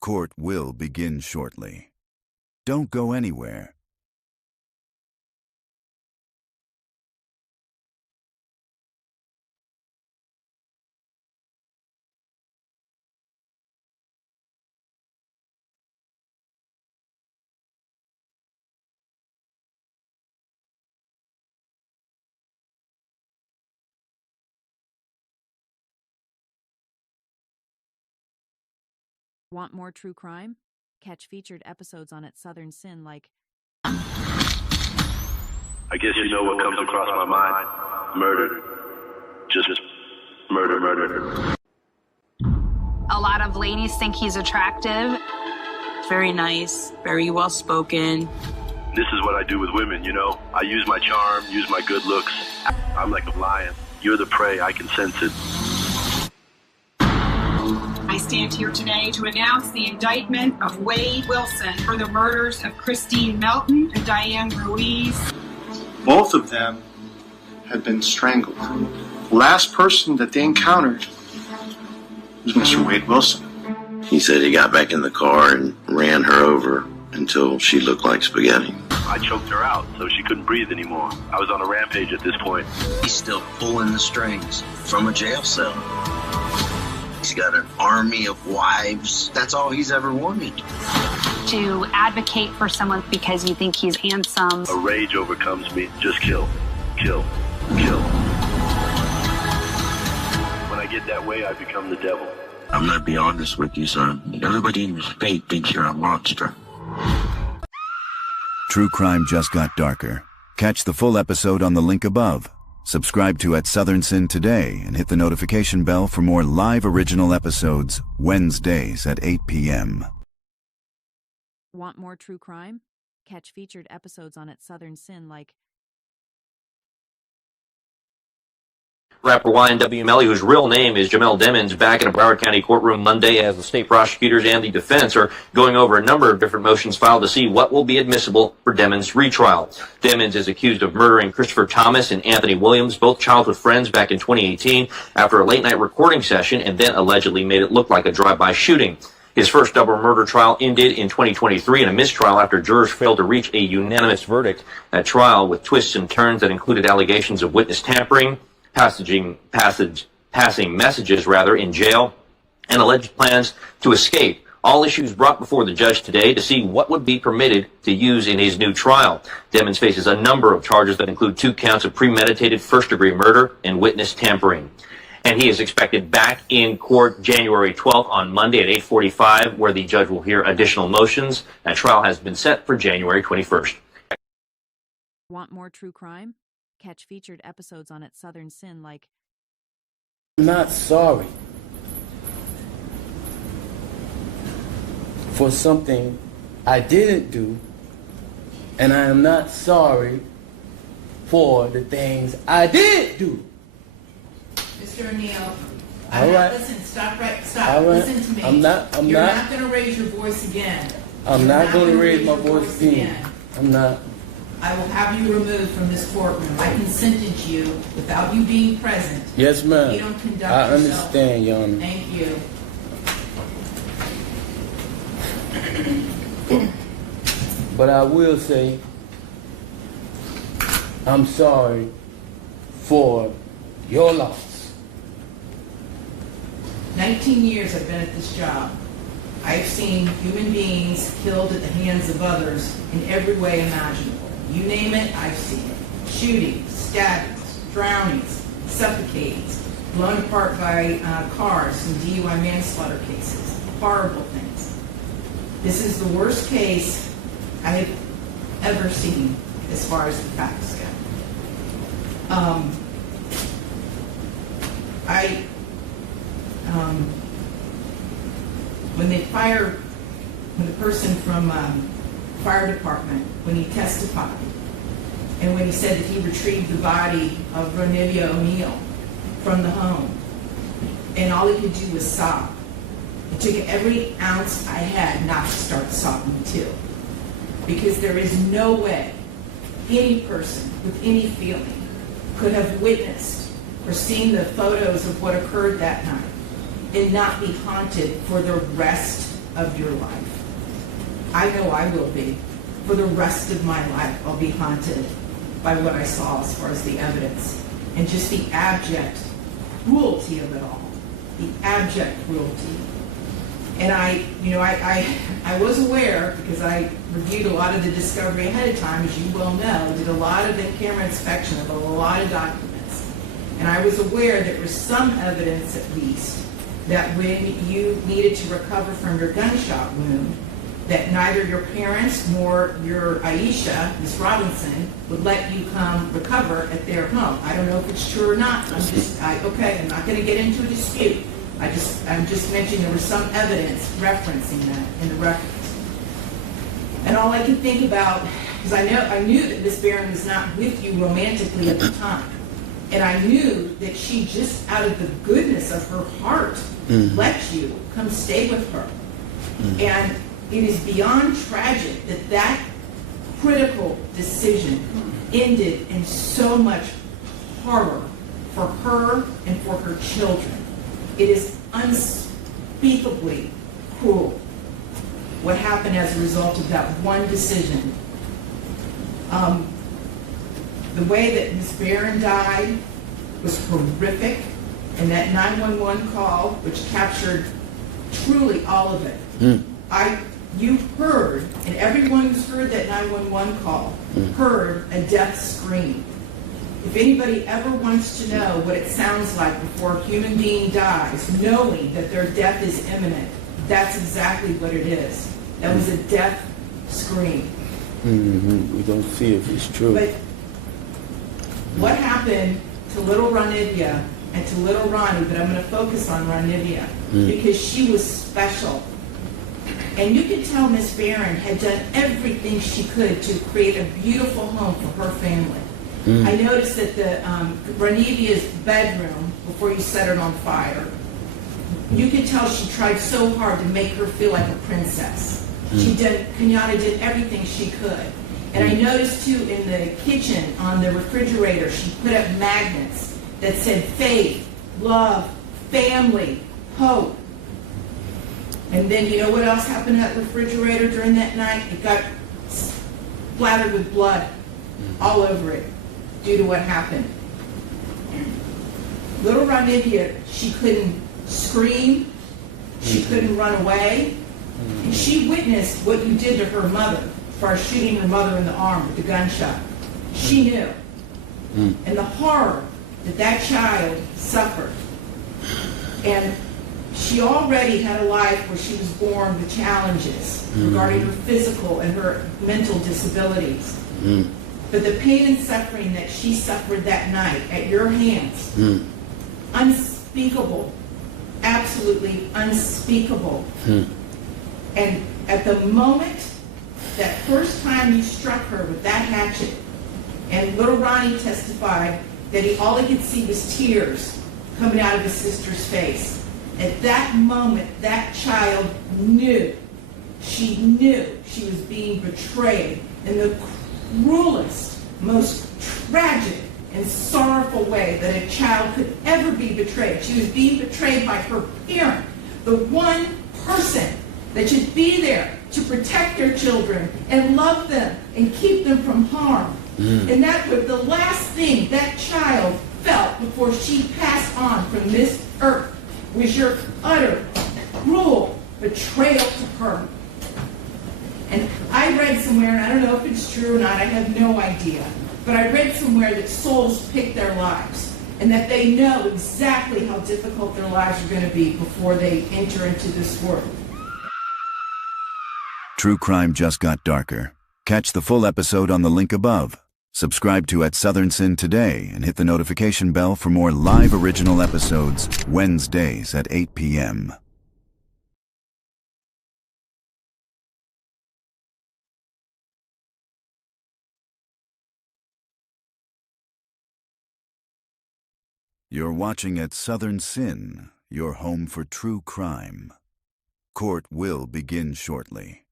Court will begin shortly. Don't go anywhere. Want more true crime? Catch featured episodes on at Southern Sin like I guess you know what comes across my mind. Murder. Just murder, murder. A lot of ladies think he's attractive. Very nice, very well spoken. This is what I do with women, you know? I use my charm, use my good looks. I'm like a lion. You're the prey, I can sense it. I I stand here today to announce the indictment of Wade Wilson for the murders of Christine Melton and Diane Ruiz. Both of them had been strangled. The last person that they encountered was Mr. Wade Wilson. He said he got back in the car and ran her over until she looked like spaghetti. I choked her out so she couldn't breathe anymore. I was on a rampage at this point. He's still pulling the strings from a jail cell. He's got an army of wives. That's all he's ever wanted. To advocate for someone because you think he's handsome. A rage overcomes me. Just kill, kill, kill. When I get that way, I become the devil. I'm gonna be honest with you, son. Everybody in the state thinks you're a monster. True crime just got darker. Catch the full episode on the link above. Subscribe to At Southern Sin today and hit the notification bell for more live original episodes Wednesdays at 8 p.m. Want more true crime? Catch featured episodes on At Southern Sin like Rapper YNW Melly, whose real name is Jamel Demons, back in a Broward County courtroom Monday as the state prosecutors and the defense are going over a number of different motions filed to see what will be admissible for Demons' retrial. Demons is accused of murdering Christopher Thomas and Anthony Williams, both childhood friends, back in 2018 after a late-night recording session, and then allegedly made it look like a drive-by shooting. His first double murder trial ended in 2023 in a mistrial after jurors failed to reach a unanimous verdict. That trial, with twists and turns that included allegations of witness tampering, passing messages in jail, and alleged plans to escape. All issues brought before the judge today to see what would be permitted to use in his new trial. Demons faces a number of charges that include 2 counts of premeditated first-degree murder and witness tampering. And he is expected back in court January 12th on Monday at 8:45, where the judge will hear additional motions. That trial has been set for January 21st. Want more true crime? Catch featured episodes on At Southern Sin like I'm not sorry for something I didn't do, and I am not sorry for the things I did do. Mr. O'Neill, All right. Listen, stop. All right. Listen to me. I'm not going to raise your voice again. I'm not going to raise my voice again. I'm not. I will have you removed from this courtroom. I can sentence you without you being present. Yes, ma'am. You don't conduct I yourself. understand, Your Honor. Thank you. But I will say, I'm sorry for your loss. 19 years I've been at this job. I've seen human beings killed at the hands of others in every way imaginable. You name it, I've seen it. Shootings, stabbings, drownings, suffocatings, blown apart by cars in DUI manslaughter cases. Horrible things. This is the worst case I have ever seen as far as the facts go. When the person from fire department, when he testified, and when he said that he retrieved the body of Ronivia O'Neill from the home, and all he could do was sob. It took every ounce I had not to start sobbing too. Because there is no way any person with any feeling could have witnessed or seen the photos of what occurred that night and not be haunted for the rest of your life. I know I will be. For the rest of my life, I'll be haunted by what I saw as far as the evidence and just the abject cruelty of it all. The abject cruelty. And I was aware, because I reviewed a lot of the discovery ahead of time, as you well know, did a lot of in-camera inspection of a lot of documents. And I was aware there was some evidence, at least, that when you needed to recover from your gunshot wound, that neither your parents nor your Aisha, Ms. Robinson, would let you come recover at their home. I don't know if it's true or not. I'm not going to get into a dispute. I'm just mentioning there was some evidence referencing that in the records. And all I can think about, because I knew that Ms. Barron was not with you romantically at the time. And I knew that she, just out of the goodness of her heart, let you come stay with her. And it is beyond tragic that that critical decision ended in so much horror for her and for her children. It is unspeakably cruel what happened as a result of that one decision. The way that Ms. Barron died was horrific, and that 911 call, which captured truly all of it. You heard, and everyone who's heard that 911 call heard a death scream. If anybody ever wants to know what it sounds like before a human being dies, knowing that their death is imminent, that's exactly what it is. That was a death scream. We don't see if it's true. But what happened to little Ranivia and to little Ronnie, but I'm going to focus on Ranivia because she was special. And you could tell Miss Barron had done everything she could to create a beautiful home for her family. I noticed that the Ranivia's bedroom, before you set it on fire, you could tell she tried so hard to make her feel like a princess. Kenyatta did everything she could. And I noticed too in the kitchen on the refrigerator, she put up magnets that said faith, love, family, hope. And then you know what else happened to that refrigerator during that night? It got splattered with blood all over it due to what happened. Little Ranivia, she couldn't scream, she couldn't run away, and she witnessed what you did to her mother as far as shooting her mother in the arm with the gunshot. She knew. And the horror that that child suffered. And she already had a life where she was born with challenges regarding her physical and her mental disabilities. But the pain and suffering that she suffered that night at your hands, unspeakable, absolutely unspeakable. And at the moment, that first time you struck her with that hatchet, and little Ronnie testified that all he could see was tears coming out of his sister's face. At that moment, that child knew she was being betrayed in the cruelest, most tragic and sorrowful way that a child could ever be betrayed. She was being betrayed by her parent, the one person that should be there to protect their children and love them and keep them from harm. And that was the last thing that child felt before she passed on from this earth, was your utter, cruel betrayal to her. And I read somewhere, and I don't know if it's true or not, I have no idea, but I read somewhere that souls pick their lives and that they know exactly how difficult their lives are going to be before they enter into this world. True crime just got darker. Catch the full episode on the link above. Subscribe to At Southern Sin today and hit the notification bell for more live original episodes Wednesdays at 8 p.m. You're watching At Southern Sin, your home for true crime. Court will begin shortly.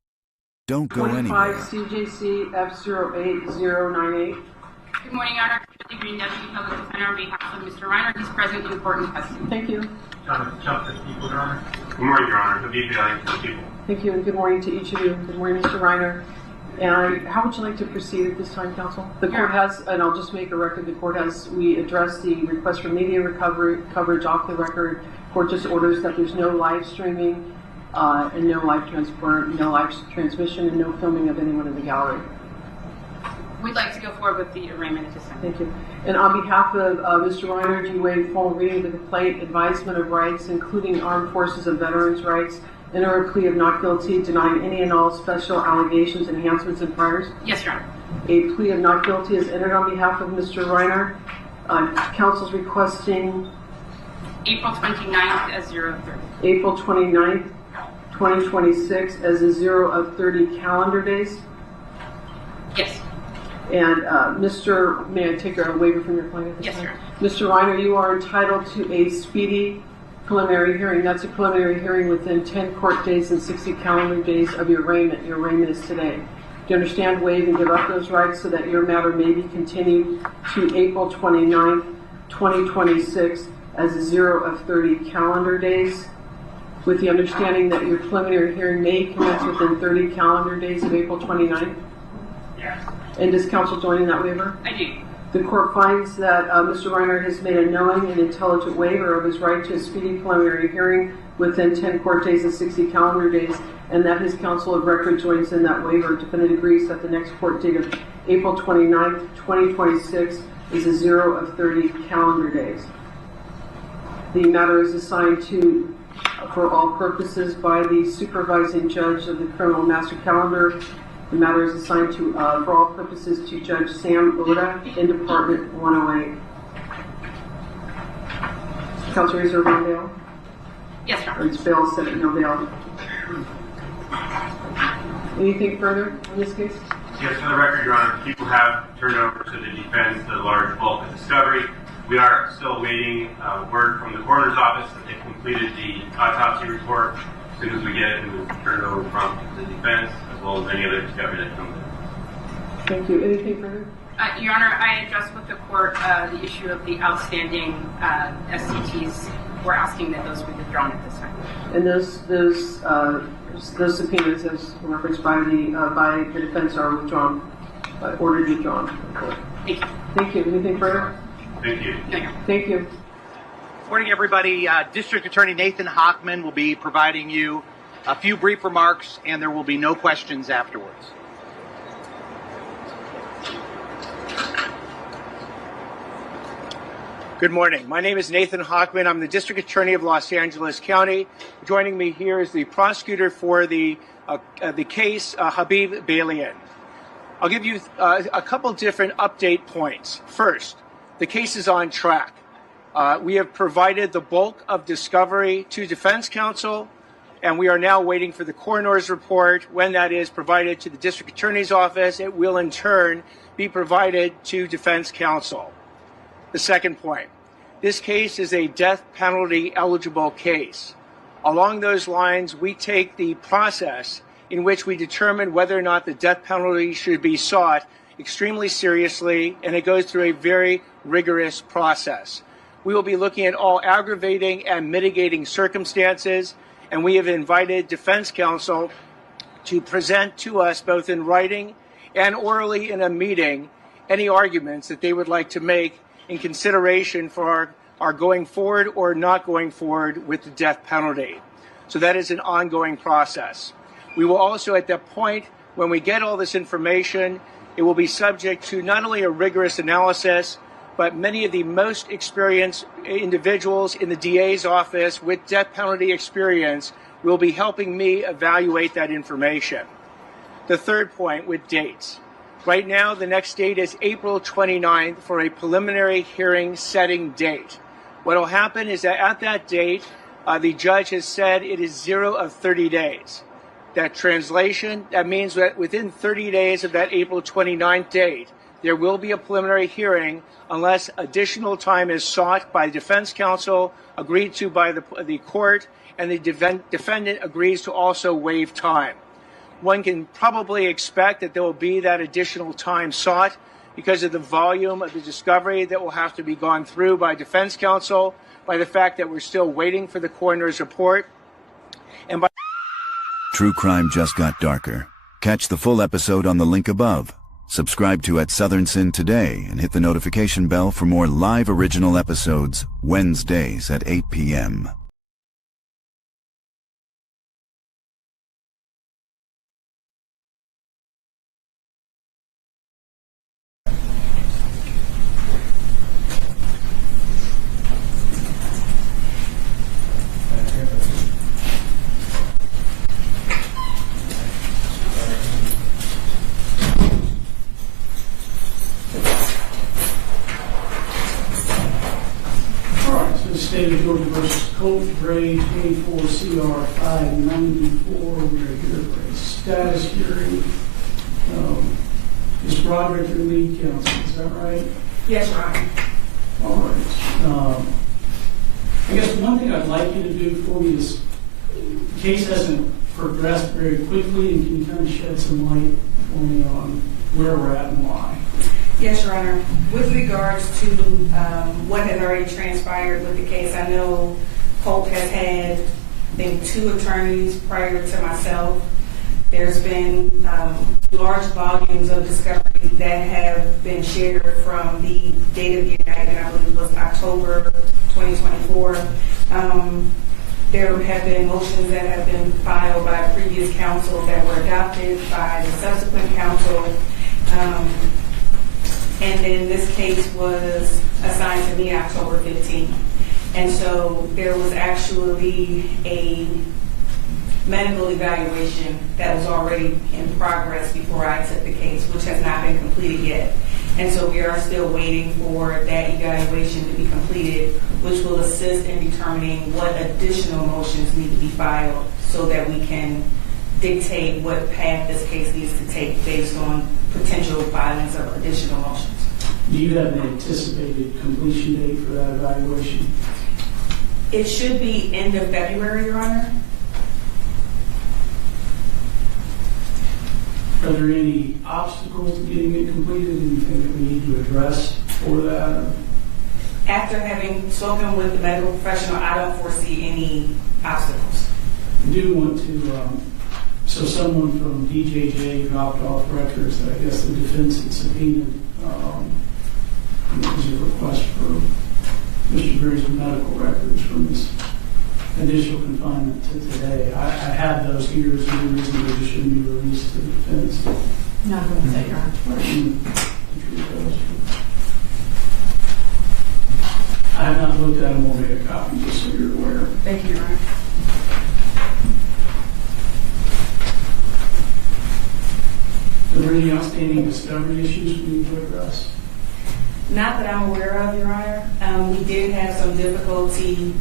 Don't go 25 anywhere. CJC F08098. Good morning, Your Honor. Shirley Green, Deputy Public Defender, on behalf of Mr. Reiner. He's present in court in custody. Thank you. Justice People, Your Honor. Good morning, Your Honor. The BPI for the people. Thank you, and good morning to each of you. Good morning, Mr. Reiner. And how would you like to proceed at this time, counsel? The court has, and I'll just make a record, the court has, we addressed the request for media coverage off the record. Court just orders that there's no live streaming and no live transport, no live transmission, and no filming of anyone in the gallery. We'd like to go forward with the arraignment at this time. Thank you. And on behalf of Mr. Reiner, do you waive full reading of the complaint, advisement of rights, including armed forces and veterans' rights, enter a plea of not guilty, denying any and all special allegations, enhancements, and priors? Yes, Your Honor. A plea of not guilty is entered on behalf of Mr. Reiner. Counsel's requesting April 29th as 0 of 30. April 29th, 2026 as a 0 of 30 calendar days. Yes. And may I take a waiver from your client at this time? Yes, sir. Mr. Reiner, you are entitled to a speedy preliminary hearing. That's a preliminary hearing within 10 court days and 60 calendar days of your arraignment. Your arraignment is today. Do you understand, waive, and give up those rights so that your matter may be continued to April 29th, 2026 as a 0 of 30 calendar days, with the understanding that your preliminary hearing may commence within 30 calendar days of April 29th? Yes. And does counsel join in that waiver? I do. The court finds that Mr. Reiner has made a knowing and intelligent waiver of his right to a speedy preliminary hearing within 10 court days and 60 calendar days, and that his counsel of record joins in that waiver. Defendant agrees that the next court date of April 29th, 2026 is a 0 of 30 calendar days. The matter is assigned to, for all purposes, by the supervising judge of the criminal master calendar. The matter is assigned to, for all purposes, to Judge Sam Oda in Department 108. Counsel reserve on bail? Yes, Your Or it's bail set at no bail. Anything further in this case? Yes, for the record, Your Honor, people have turned over to the defense the large bulk of discovery. We are still awaiting word from the coroner's office that they've completed the autopsy report. As soon as we get it, we will turn it over promptly to the defense, as well as any other discovery that comes in. Thank you. Anything further? Your Honor, I addressed with the court the issue of the outstanding SCTs. We're asking that those be withdrawn at this time. And those subpoenas, as referenced by the defense, are withdrawn, ordered withdrawn. Thank you. Thank you. Anything further? Thank you. Thank you. Morning, everybody. District Attorney Nathan Hochman will be providing you a few brief remarks, and there will be no questions afterwards. Good morning. My name is Nathan Hochman. I'm the District Attorney of Los Angeles County. Joining me here is the prosecutor for the case, Habib Balian. I'll give you a couple different update points. First, the case is on track. We have provided the bulk of discovery to defense counsel, and we are now waiting for the coroner's report. When that is provided to the district attorney's office, it will in turn be provided to defense counsel. The second point, this case is a death penalty eligible case. Along those lines, we take the process in which we determine whether or not the death penalty should be sought extremely seriously, and it goes through a very rigorous process. We will be looking at all aggravating and mitigating circumstances, and we have invited defense counsel to present to us both in writing and orally in a meeting any arguments that they would like to make in consideration for our going forward or not going forward with the death penalty. So that is an ongoing process. We will also, at that point, when we get all this information, it will be subject to not only a rigorous analysis, but many of the most experienced individuals in the DA's office with death penalty experience will be helping me evaluate that information. The third point with dates. Right now, the next date is April 29th for a preliminary hearing setting date. What will happen is that at that date, the judge has said it is 0 of 30 days. That translation, that means that within 30 days of that April 29th date, there will be a preliminary hearing unless additional time is sought by defense counsel, agreed to by the court, and the defendant agrees to also waive time. One can probably expect that there will be that additional time sought because of the volume of the discovery that will have to be gone through by defense counsel, by the fact that we're still waiting for the coroner's report, and by... True crime just got darker. Catch the full episode on the link above. Subscribe to At Southern Sin today and hit the notification bell for more live original episodes Wednesdays at 8 p.m. State of Georgia versus Colt, grade 24 CR 594. We're here for a status hearing. Ms. Broderick, your lead counsel, is that right? Yes, Your Honor. All right. I guess one thing I'd like you to do for me is, the case hasn't progressed very quickly, and can you kind of shed some light for me on where we're at and why? Yes, Your Honor. With regards to what had already transpired with the case, I know Hope has had, I think, 2 attorneys prior to myself. There's been large volumes of discovery that have been shared from the date of the indictment, I believe was October 2024. There have been motions that have been filed by previous counsel that were adopted by the subsequent counsel. And then this case was assigned to me October 15th. And so there was actually a medical evaluation that was already in progress before I took the case, which has not been completed yet. And so we are still waiting for that evaluation to be completed, which will assist in determining what additional motions need to be filed so that we can dictate what path this case needs to take based on potential filings of additional motions. Do you have an anticipated completion date for that evaluation? It should be end of February, Your Honor. Are there any obstacles to getting it completed? Anything that we need to address for that? After having spoken with the medical professional, I don't foresee any obstacles. I do want to, so someone from DJJ dropped off records that I guess the defense had subpoenaed. It was a request for Mr. Berry's medical records from his initial confinement to today. I had those here, so the reason they just shouldn't be released to the defense. No, I'm going to say, Your Honor. I have not looked at them. We'll make a copy just so you're aware. Thank you, Your Honor. Are there any outstanding discovery issues we need to address? Not that I'm aware of, Your Honor. We did have some difficulty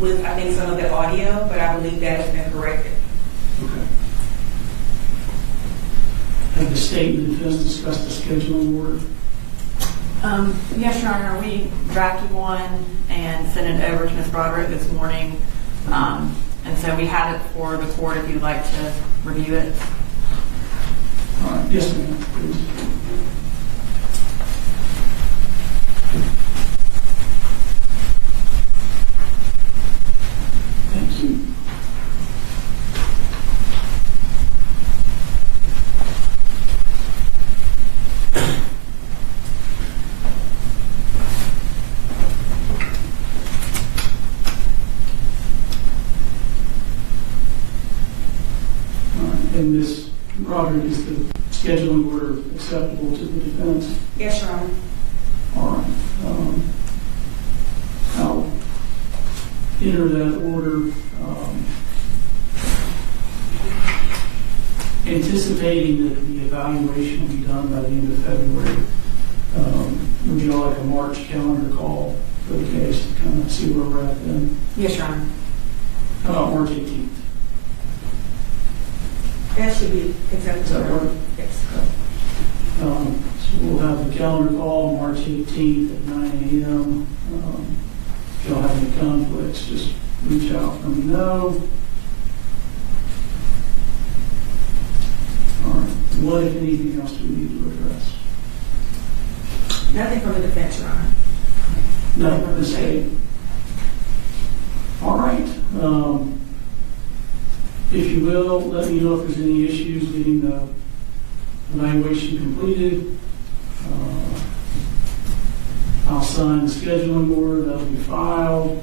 with, I think, some of the audio, but I believe that has been corrected. Okay. Have the state and the defense discussed the scheduling order? Yes, Your Honor. We drafted one and sent it over to Ms. Broderick this morning. And so we had it for the court if you'd like to review it. All right. Yes, ma'am. Please. Thank you. And Ms. Broderick, is the scheduling order acceptable to the defense? Yes, Your Honor. All right. I'll enter that order. Anticipating that the evaluation will be done by the end of February. Would you like a March calendar call for the case to kind of see where we're at then? Yes, Your Honor. How about March 18th? That should be acceptable. Does that work? Yes. So we'll have the calendar call March 18th at 9 a.m. If y'all have any conflicts, just reach out, let me know. All right. What, if anything else, do we need to address? Nothing from the defense, Your Honor. Nothing from the state. All right. If you will, let me know if there's any issues getting the evaluation completed. I'll sign the scheduling order, that'll be filed,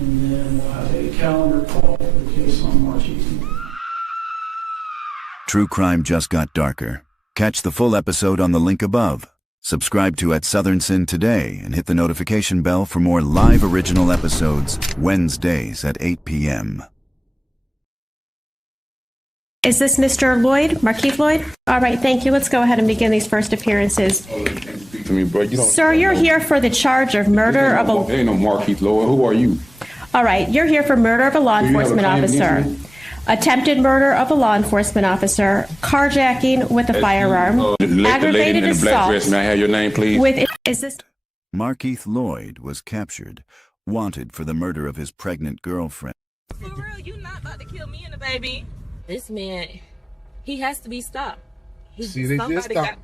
and then we'll have a calendar call for the case on March 18th. True crime just got darker. Catch the full episode on the link above. Subscribe to At Southern Sin today and hit the notification bell for more live original episodes Wednesdays at 8 p.m. Is this Mr. Lloyd, Markeith Lloyd? All right, thank you. Let's go ahead and begin these first appearances. Speak to me, bro. You don't, Sir, you're here for the charge of murder of a... There ain't no Markeith Lloyd. Who are you? All right, you're here for murder of a law enforcement officer, attempted murder of a law enforcement officer, carjacking with a firearm, aggravated assault. May I have your name, please? Is this... Markeith Lloyd was captured, wanted for the murder of his pregnant girlfriend. For real, you not about to kill me and the baby. This man, he has to be stopped. See, they just stopped.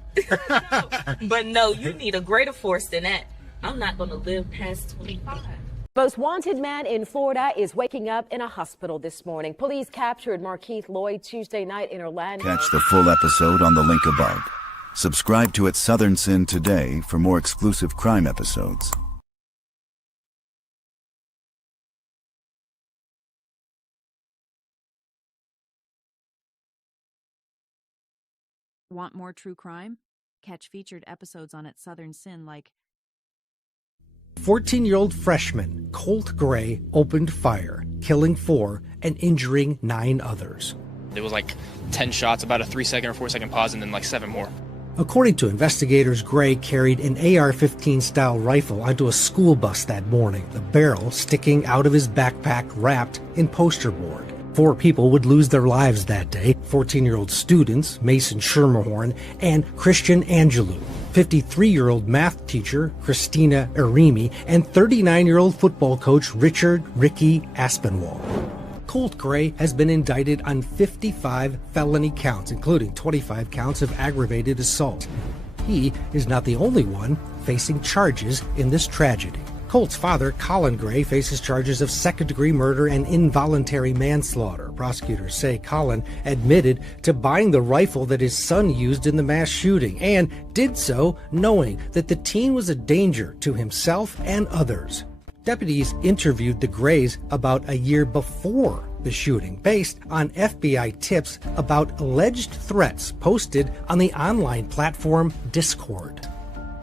But no, you need a greater force than that. I'm not going to live past 25. Most wanted man in Florida is waking up in a hospital this morning. Police captured Markeith Lloyd Tuesday night in Orlando. Catch the full episode on the link above. Subscribe to At Southern Sin today for more exclusive crime episodes. Want more true crime? Catch featured episodes on At Southern Sin like 14-year-old freshman Colt Gray opened fire, killing 4 and injuring 9 others. There was like 10 shots, about a 3-second or 4-second pause, and then like 7 more. According to investigators, Gray carried an AR-15 style rifle onto a school bus that morning, the barrel sticking out of his backpack wrapped in poster board. 4 people would lose their lives that day, 14-year-old students Mason Schermerhorn and Christian Angelou, 53-year-old math teacher Christina Arimi, and 39-year-old football coach Richard Ricky Aspinwall. Colt Gray has been indicted on 55 felony counts, including 25 counts of aggravated assault. He is not the only one facing charges in this tragedy. Colt's father, Colin Gray, faces charges of second-degree murder and involuntary manslaughter. Prosecutors say Colin admitted to buying the rifle that his son used in the mass shooting and did so knowing that the teen was a danger to himself and others. Deputies interviewed the Grays about a year before the shooting, based on FBI tips about alleged threats posted on the online platform Discord.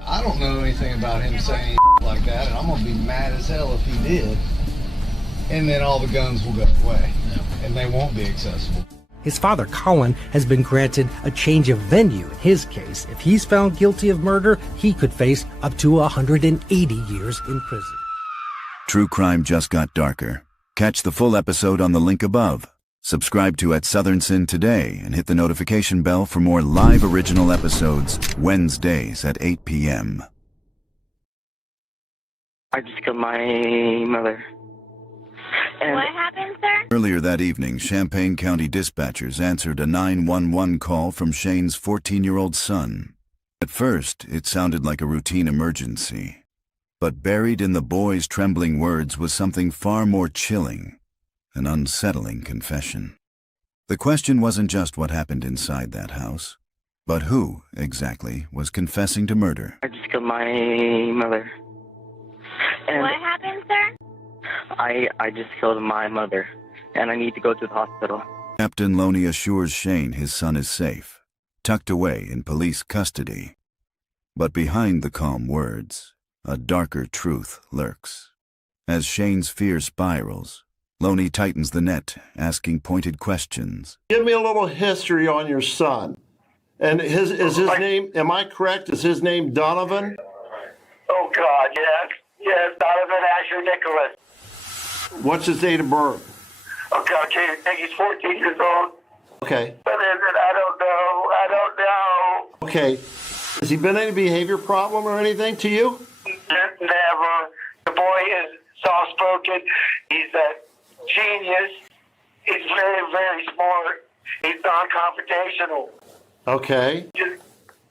I don't know anything about him saying like that, and I'm going to be mad as hell if he did. And then all the guns will go away, and they won't be accessible. His father, Colin, has been granted a change of venue in his case. If he's found guilty of murder, he could face up to 180 years in prison. True crime just got darker. Catch the full episode on the link above. Subscribe to At Southern Sin today and hit the notification bell for more live original episodes Wednesdays at 8 p.m. I just killed my mother. And what happened, sir? Earlier that evening, Champaign County dispatchers answered a 911 call from Shane's 14-year-old son. At first, it sounded like a routine emergency. But buried in the boy's trembling words was something far more chilling. An unsettling confession. The question wasn't just what happened inside that house, but who, exactly, was confessing to murder. I just killed my mother. And what happened, sir? I just killed my mother, and I need to go to the hospital. Captain Loney assures Shane his son is safe, tucked away in police custody. But behind the calm words, a darker truth lurks. As Shane's fear spirals, Loney tightens the net, asking pointed questions. Give me a little history on your son. And is his name, am I correct, is his name Donovan? Oh, God, yes, Donovan Asher Nicholas. What's his date of birth? Okay, I think he's 14 years old. Okay. But is it? I don't know. Okay. Has he been any behavior problem or anything to you? Never. The boy is soft-spoken. He's a genius. He's very, very smart. He's non-confrontational. Okay.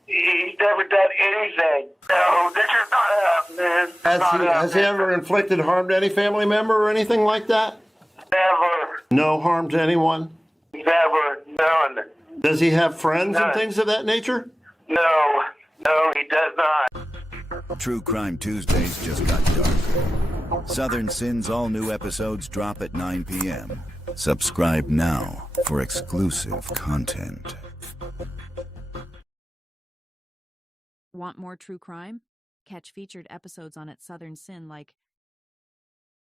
He's never done anything. No, this is not man. Has he ever inflicted harm to any family member or anything like that? Never. No harm to anyone? Never. None. Does he have friends and things of that nature? No, he does not. True Crime Tuesdays just got darker. Southern Sin's all-new episodes drop at 9 p.m. Subscribe now for exclusive content. Want more true crime? Catch featured episodes on At Southern Sin like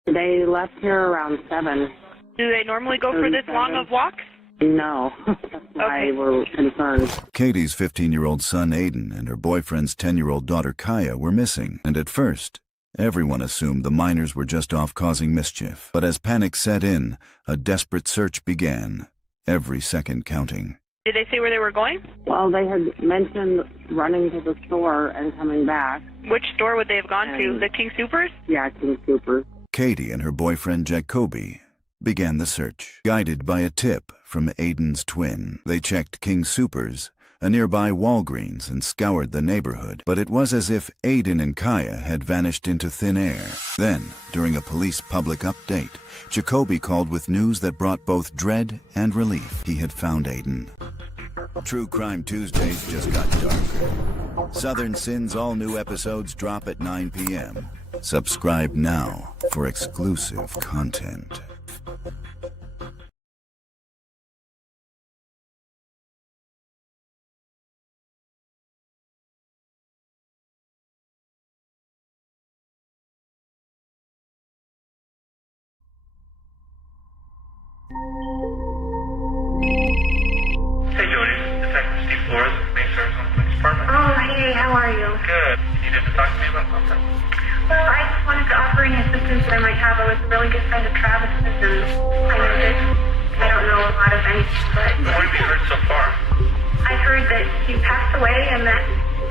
They left here around 7. Do they normally go for this long of walks? No. That's why we're concerned. Katie's 15-year-old son Aiden and her boyfriend's 10-year-old daughter Kaya were missing, and at first, everyone assumed the minors were just off causing mischief. But as panic set in, a desperate search began, every second counting. Did they say where they were going? Well, they had mentioned running to the store and coming back. Which store would they have gone to? The King Soopers? Yeah, King Soopers. Katie and her boyfriend Jacoby began the search. Guided by a tip from Aiden's twin, they checked King Soopers, a nearby Walgreens, and scoured the neighborhood. But it was as if Aiden and Kaya had vanished into thin air. Then, during a police public update, Jacoby called with news that brought both dread and relief. He had found Aiden. True Crime Tuesdays just got darker. Southern Sin's all-new episodes drop at 9 p.m. Subscribe now for exclusive content. Hey Jody, Detective Steve Flores with Main Service on the Police Department. Oh, hey, how are you? Good. You needed to talk to me about something? Well, I just wanted to offer any assistance that I might have. I was a really good friend of Travis's, and I know that I don't know a lot of anything, but... What have you heard so far? I heard that he passed away, and that...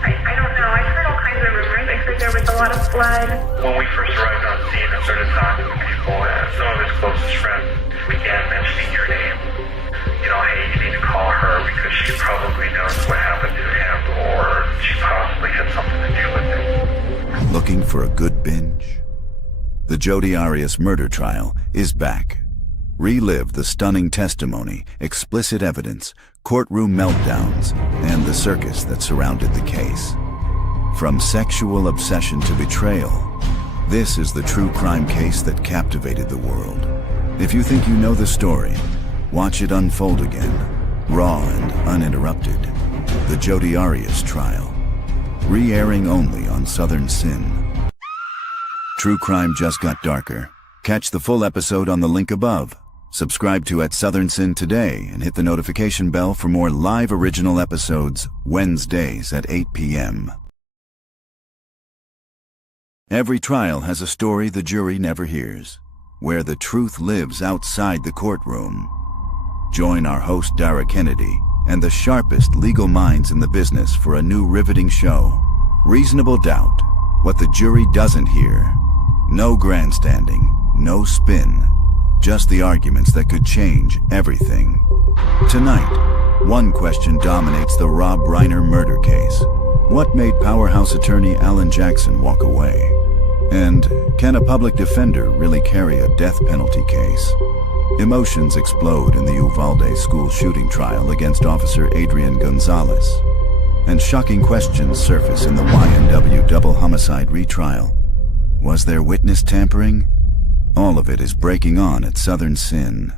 I don't know. I heard all kinds of rumors. I heard there was a lot of blood. When we first arrived on scene and started talking to people and some of his closest friends, we began mentioning your name. You know, hey, you need to call her because she probably knows what happened to him, or she possibly had something to do with it. Looking for a good binge? The Jodi Arias murder trial is back. Relive the stunning testimony, explicit evidence, courtroom meltdowns, and the circus that surrounded the case. From sexual obsession to betrayal, this is the true crime case that captivated the world. If you think you know the story, watch it unfold again, raw and uninterrupted. The Jodi Arias trial, re-airing only on Southern Sin. True crime just got darker. Catch the full episode on the link above. Subscribe to at Southern Sin today and hit the notification bell for more live original episodes Wednesdays at 8 p.m. Every trial has a story the jury never hears, where the truth lives outside the courtroom. Join our host Dara Kennedy and the sharpest legal minds in the business for a new riveting show, Reasonable Doubt, What the Jury Doesn't Hear. No grandstanding, no spin, just the arguments that could change everything. Tonight, one question dominates the Rob Reiner murder case. What made powerhouse attorney Alan Jackson walk away? And can a public defender really carry a death penalty case? Emotions explode in the Uvalde school shooting trial against Officer Adrian Gonzalez. And shocking questions surface in the YNW double homicide retrial. Was there witness tampering? All of it is breaking on at Southern Sin.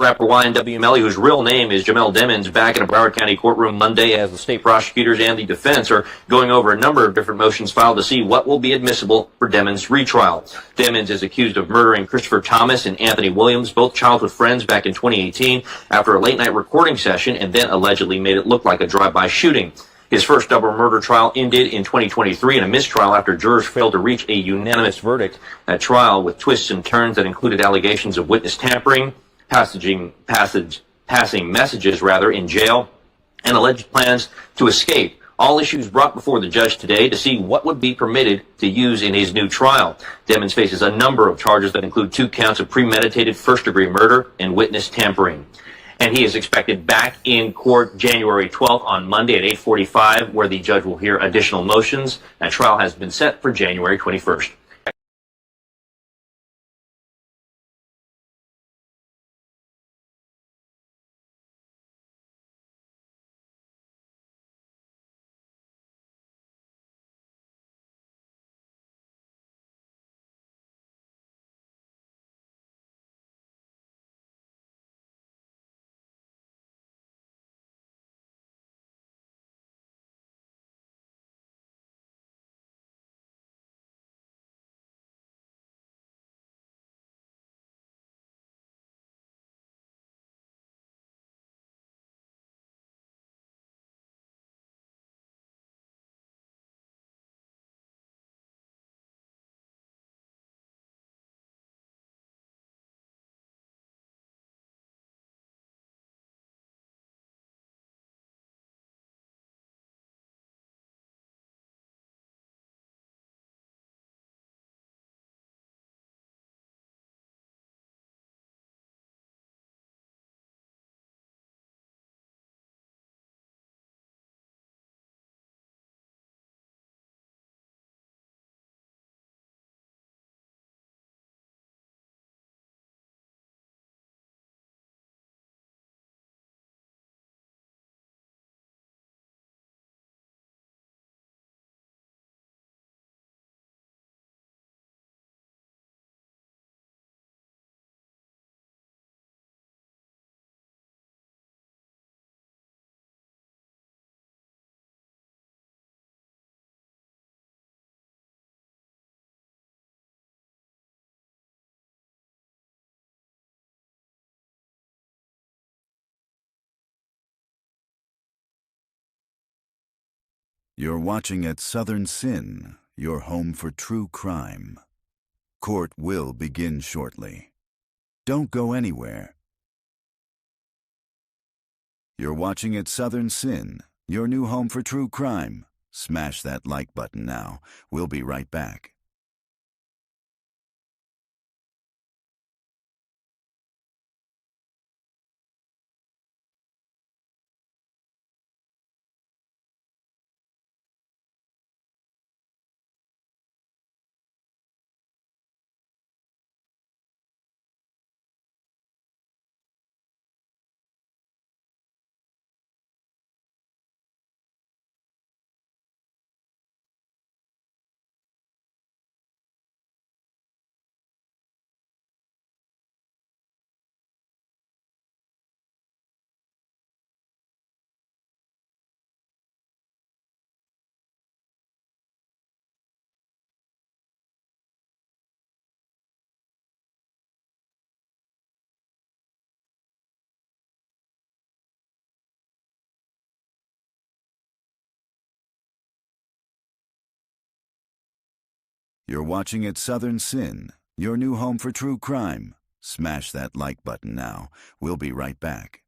Rapper YNW Melly, whose real name is Jamel Demons, back in a Broward County courtroom Monday as the state prosecutors and the defense are going over a number of different motions filed to see what will be admissible for Demons' retrial. Demons is accused of murdering Christopher Thomas and Anthony Williams, both childhood friends, back in 2018 after a late-night recording session, and then allegedly made it look like a drive-by shooting. His first double murder trial ended in 2023 in a mistrial after jurors failed to reach a unanimous verdict. That trial, with twists and turns that included allegations of witness tampering, passing messages in jail, and alleged plans to escape. All issues brought before the judge today to see what would be permitted to use in his new trial. Demons faces a number of charges that include 2 counts of premeditated first-degree murder and witness tampering. And he is expected back in court January 12th on Monday at 8:45, where the judge will hear additional motions. That trial has been set for January 21st. You're watching at Southern Sin, your home for true crime. Court will begin shortly. Don't go anywhere. You're watching at Southern Sin, your new home for true crime. Smash that like button now. We'll be right back. You're watching at Southern Sin, your new home for true crime. Smash that like button now. We'll be right back.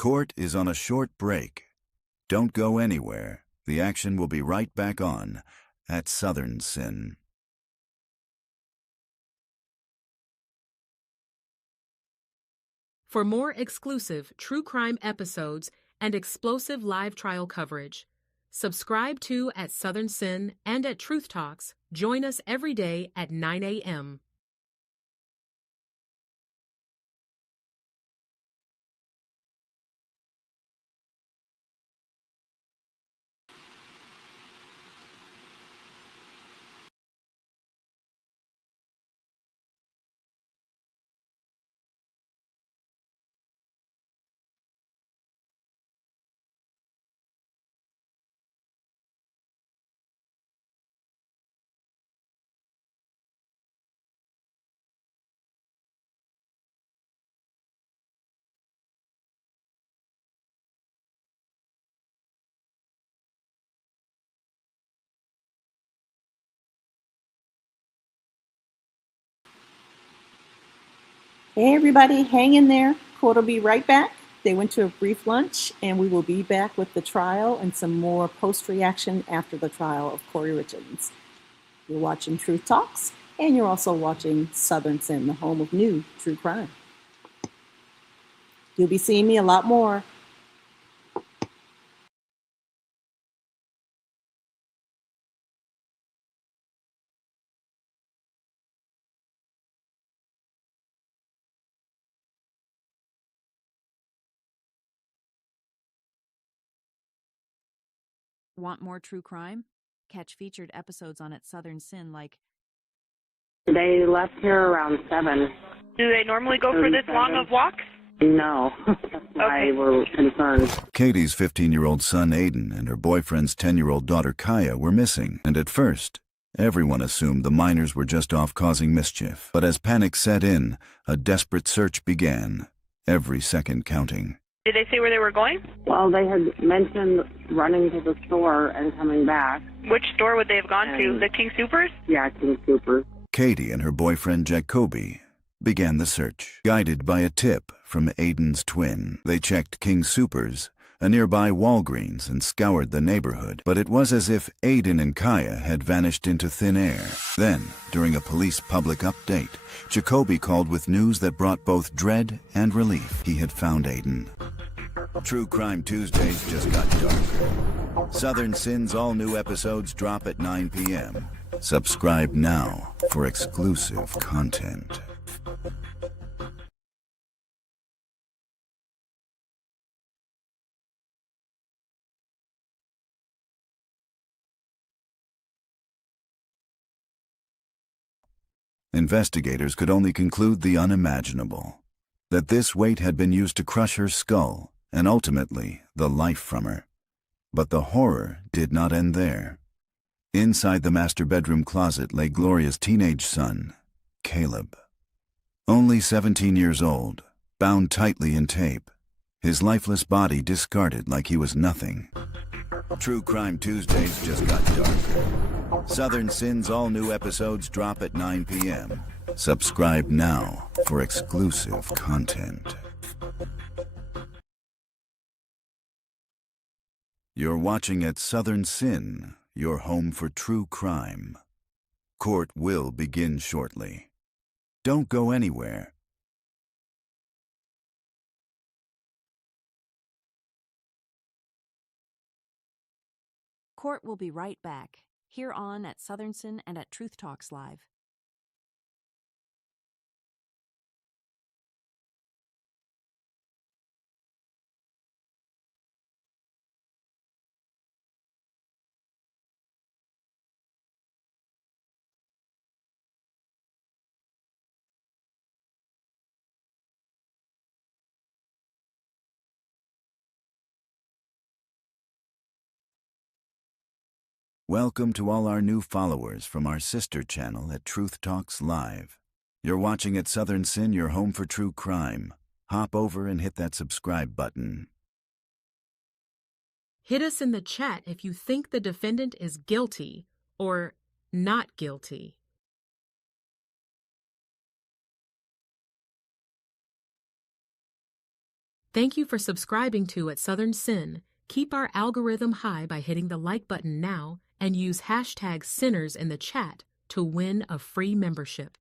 Court is on a short break. Don't go anywhere. The action will be right back on at Southern Sin. For more exclusive true crime episodes and explosive live trial coverage, subscribe to at Southern Sin and at Truth Talks. Join us every day at 9 a.m. Hey everybody, hang in there. Court will be right back. They went to a brief lunch and we will be back with the trial and some more post-reaction after the trial of Kouri Richins. You're watching Truth Talks and you're also watching Southern Sin, the home of new true crime. You'll be seeing me a lot more. Want more true crime? Catch featured episodes on at Southern Sin like They left here around 7. Do they normally go for this long of walks? No. That's why we're concerned. Katie's 15-year-old son Aiden and her boyfriend's 10-year-old daughter Kaya were missing, and at first, everyone assumed the minors were just off causing mischief. But as panic set in, a desperate search began, every second counting. Did they say where they were going? Well, they had mentioned running to the store and coming back. Which store would they have gone to? The King Soopers? Yeah, King Soopers. Katie and her boyfriend Jacoby began the search. Guided by a tip from Aiden's twin, they checked King Soopers, a nearby Walgreens, and scoured the neighborhood, but it was as if Aiden and Kaya had vanished into thin air. Then, during a police public update, Jacoby called with news that brought both dread and relief. He had found Aiden. True Crime Tuesdays just got darker. Southern Sin's all-new episodes drop at 9 p.m. Subscribe now for exclusive content. Investigators could only conclude the unimaginable, that this weight had been used to crush her skull and ultimately the life from her. But the horror did not end there. Inside the master bedroom closet lay Gloria's teenage son, Caleb. Only 17 years old, bound tightly in tape, his lifeless body discarded like he was nothing. True Crime Tuesdays just got darker. Southern Sin's all-new episodes drop at 9 p.m. Subscribe now for exclusive content. You're watching at Southern Sin, your home for true crime. Court will begin shortly. Don't go anywhere. Court will be right back, here on at Southern Sin and at Truth Talks Live. Welcome to all our new followers from our sister channel at Truth Talks Live. You're watching at Southern Sin, your home for true crime. Hop over and hit that subscribe button. Hit us in the chat if you think the defendant is guilty or not guilty. Thank you for subscribing to At Southern Sin. Keep our algorithm high by hitting the like button now and use hashtag Sinners in the chat to win a free membership.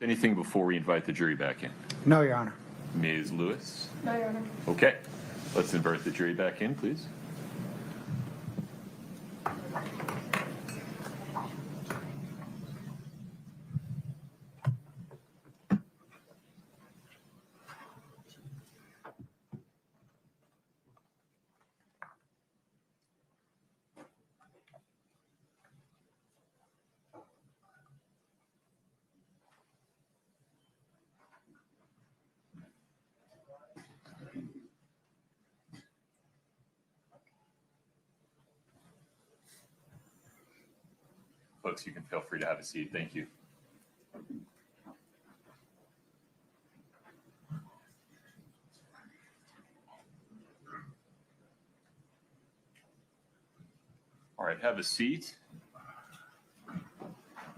Anything before we invite the jury back in? No, Your Honor. Ms. Lewis? No, Your Honor. Okay. Let's invite the jury back in, please. Folks, you can feel free to have a seat. Thank you. All right, have a seat.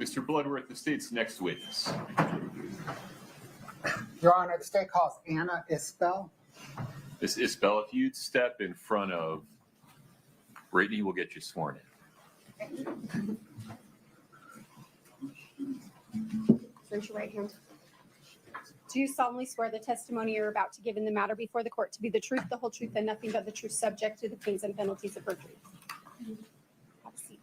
Mr. Bloodworth, the state's next witness. Your Honor, the state calls Anna Isbell. Miss Isbell, if you'd step in front of Brittany, we'll get you sworn in. Raise your right hand. Do you solemnly swear the testimony you're about to give in the matter before the court to be the truth, the whole truth, and nothing but the truth, subject to the pains and penalties of perjury? Have a seat.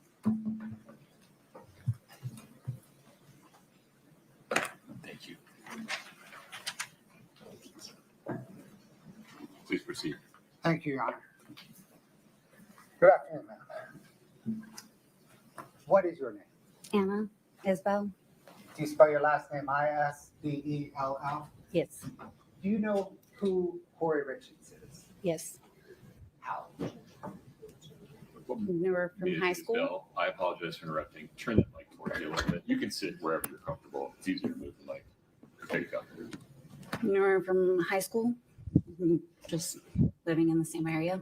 Thank you. Please proceed. Thank you, Your Honor. Good afternoon, ma'am. What is your name? Anna Isbell. Do you spell your last name I-S-B-E-L-L? Yes. Do you know who Kouri Richins is? Yes. How? We were from Ms. high school. Isbell, I apologize for interrupting. Turn that mic towards you a little bit. You can sit wherever you're comfortable. It's easier to move the mic. Take it up. We were from high school, just living in the same area.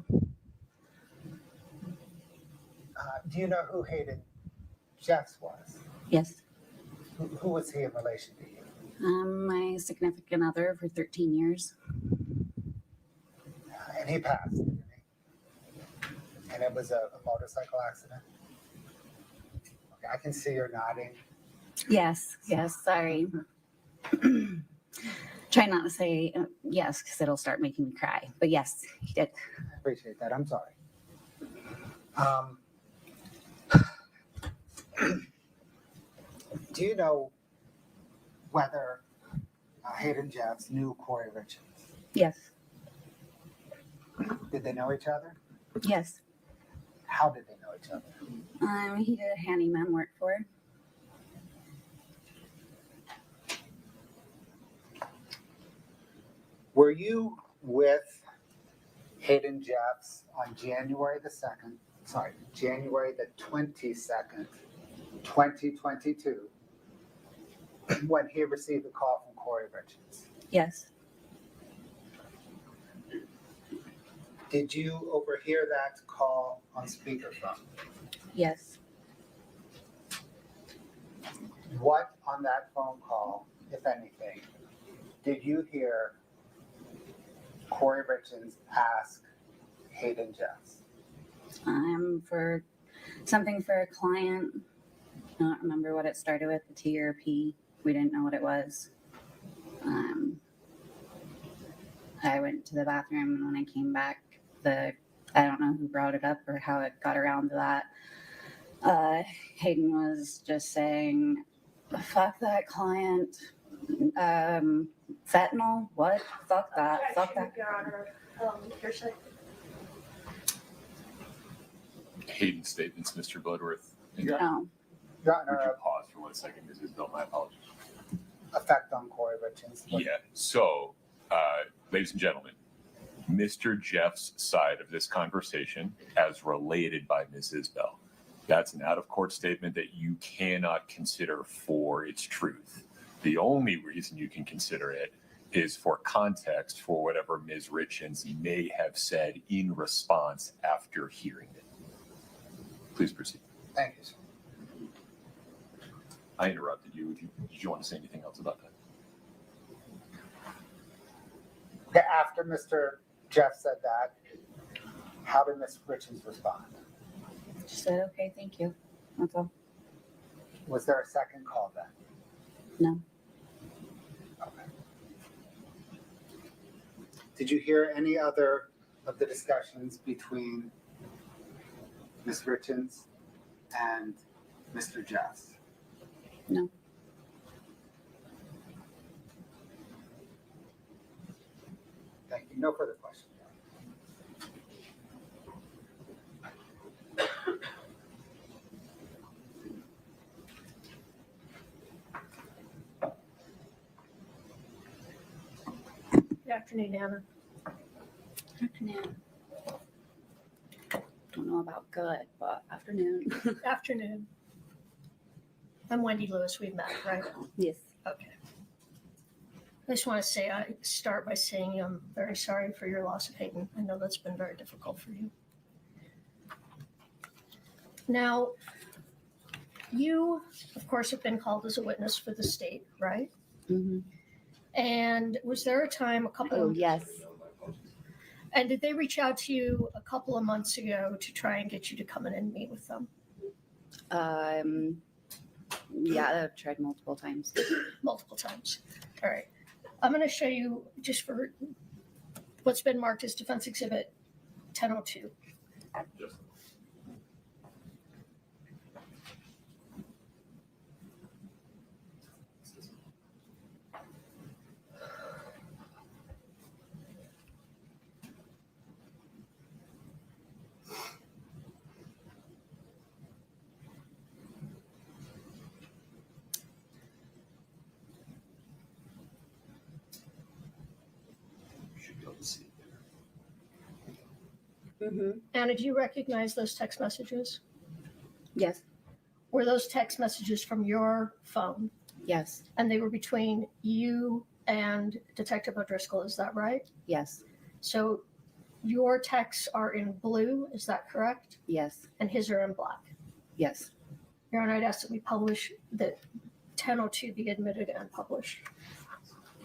Do you know who Hayden Jeffs was? Yes. Who was he in relation to you? My significant other for 13 years. And he passed, didn't he? And it was a motorcycle accident? Okay, I can see you're nodding. Yes, sorry. Try not to say yes, because it'll start making me cry. But yes, he did. I appreciate that. I'm sorry. Do you know whether Hayden Jeffs knew Kouri Richins? Yes. Did they know each other? Yes. How did they know each other? He did handyman work for her. Were you with Hayden Jeffs on January the 22nd, 2022, when he received a call from Kouri Richins? Yes. Did you overhear that call on speakerphone? Yes. What on that phone call, if anything, did you hear Kouri Richins ask Hayden Jeffs? For something for a client. I don't remember what it started with, the T or P. We didn't know what it was. I went to the bathroom, and when I came back, I don't know who brought it up or how it got around to that. Hayden was just saying, fuck that client. Fentanyl? What? Fuck that. Fuck that. Your Honor, Hayden's statements, Mr. Bloodworth. No. Your Honor, Would you pause for 1 second, Mrs. Isbell? My apologies. Effect on Kouri Richins. Yeah. So, ladies and gentlemen, Mr. Jeff's side of this conversation, as related by Ms. Isbell, that's an out-of-court statement that you cannot consider for its truth. The only reason you can consider it is for context for whatever Ms. Richins may have said in response after hearing it. Please proceed. Thank you, sir. I interrupted you. Did you want to say anything else about that? Okay, after Mr. Jeff said that, how did Ms. Richins respond? She said, okay, thank you. That's all. Was there a second call then? No. Did you hear any other of the discussions between Ms. Richins and Mr. Jeffs? No. Thank you. No further questions. Good afternoon, Anna. Afternoon. Don't know about good, but afternoon. Afternoon. I'm Wendy Lewis. We've met, right? Yes. Okay. I just want to say, I start by saying I'm very sorry for your loss of Hayden. I know that's been very difficult for you. Now, you, of course, have been called as a witness for the state, right? Mm-hmm. And was there a time yes. And did they reach out to you a couple of months ago to try and get you to come in and meet with them? Yeah, I've tried multiple times. Multiple times. All right. I'm going to show you just for what's been marked as Defense Exhibit 1002. Mm-hmm. Anna, do you recognize those text messages? Yes. Were those text messages from your phone? Yes. And they were between you and Detective O'Driscoll, is that right? Yes. So your texts are in blue, is that correct? Yes. And his are in black? Yes. Your Honor, I'd ask that we publish that 1002 be admitted and published.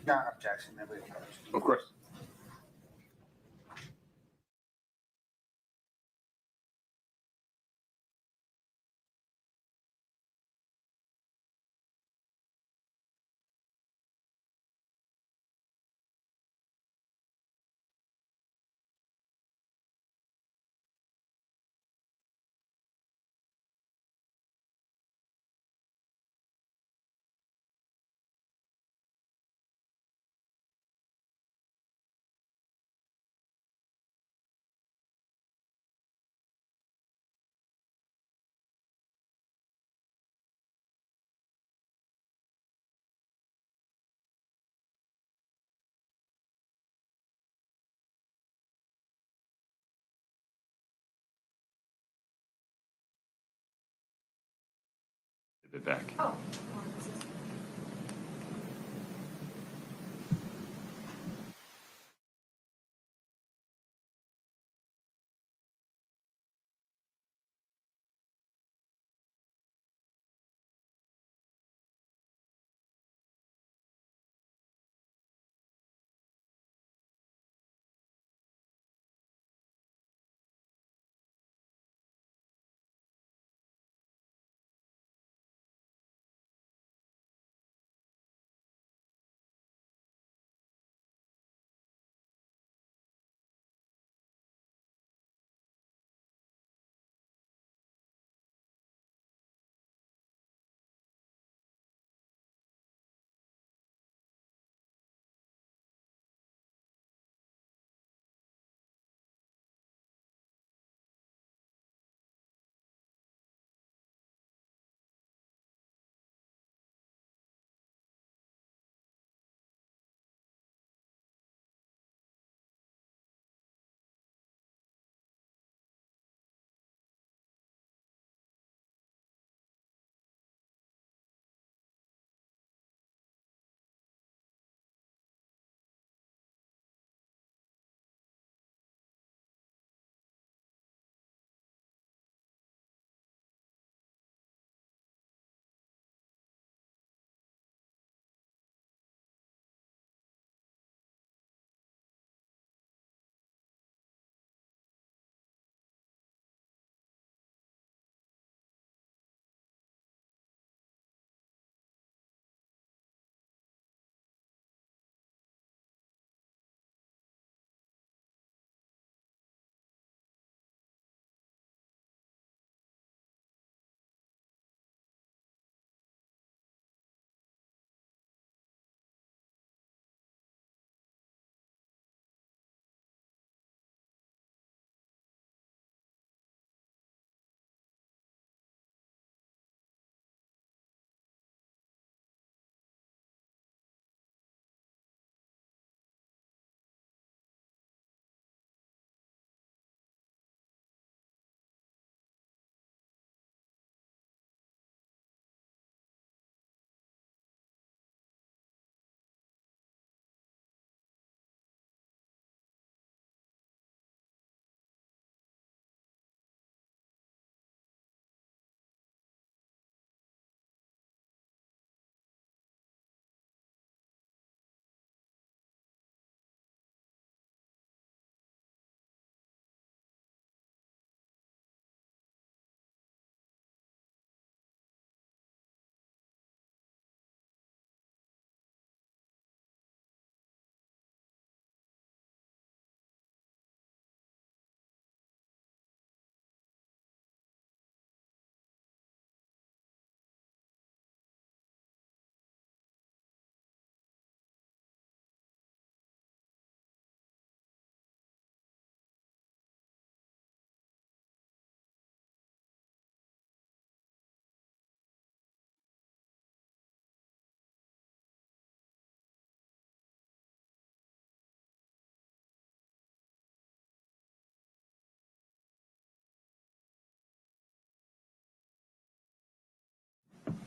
No objection. Of course. Back. Oh.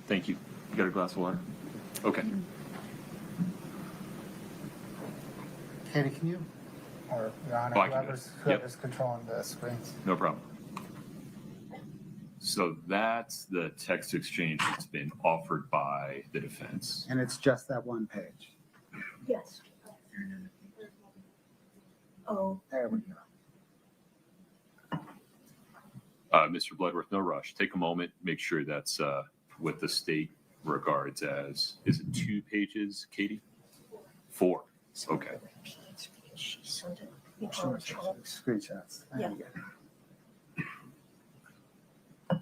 Thank you. You got a glass of water? Okay. Katie, can you, or Your Honor, Oh, I can do it. whoever's controlling the screens? No problem. So that's the text exchange that's been offered by the defense. And it's just that one page. Yes. Oh. There we go. Mr. Bloodworth, no rush. Take a moment, make sure that's what the state regards as, is it 2 pages, Katie? 4. Okay. She sent it. Sure. Screenshots. Yeah. All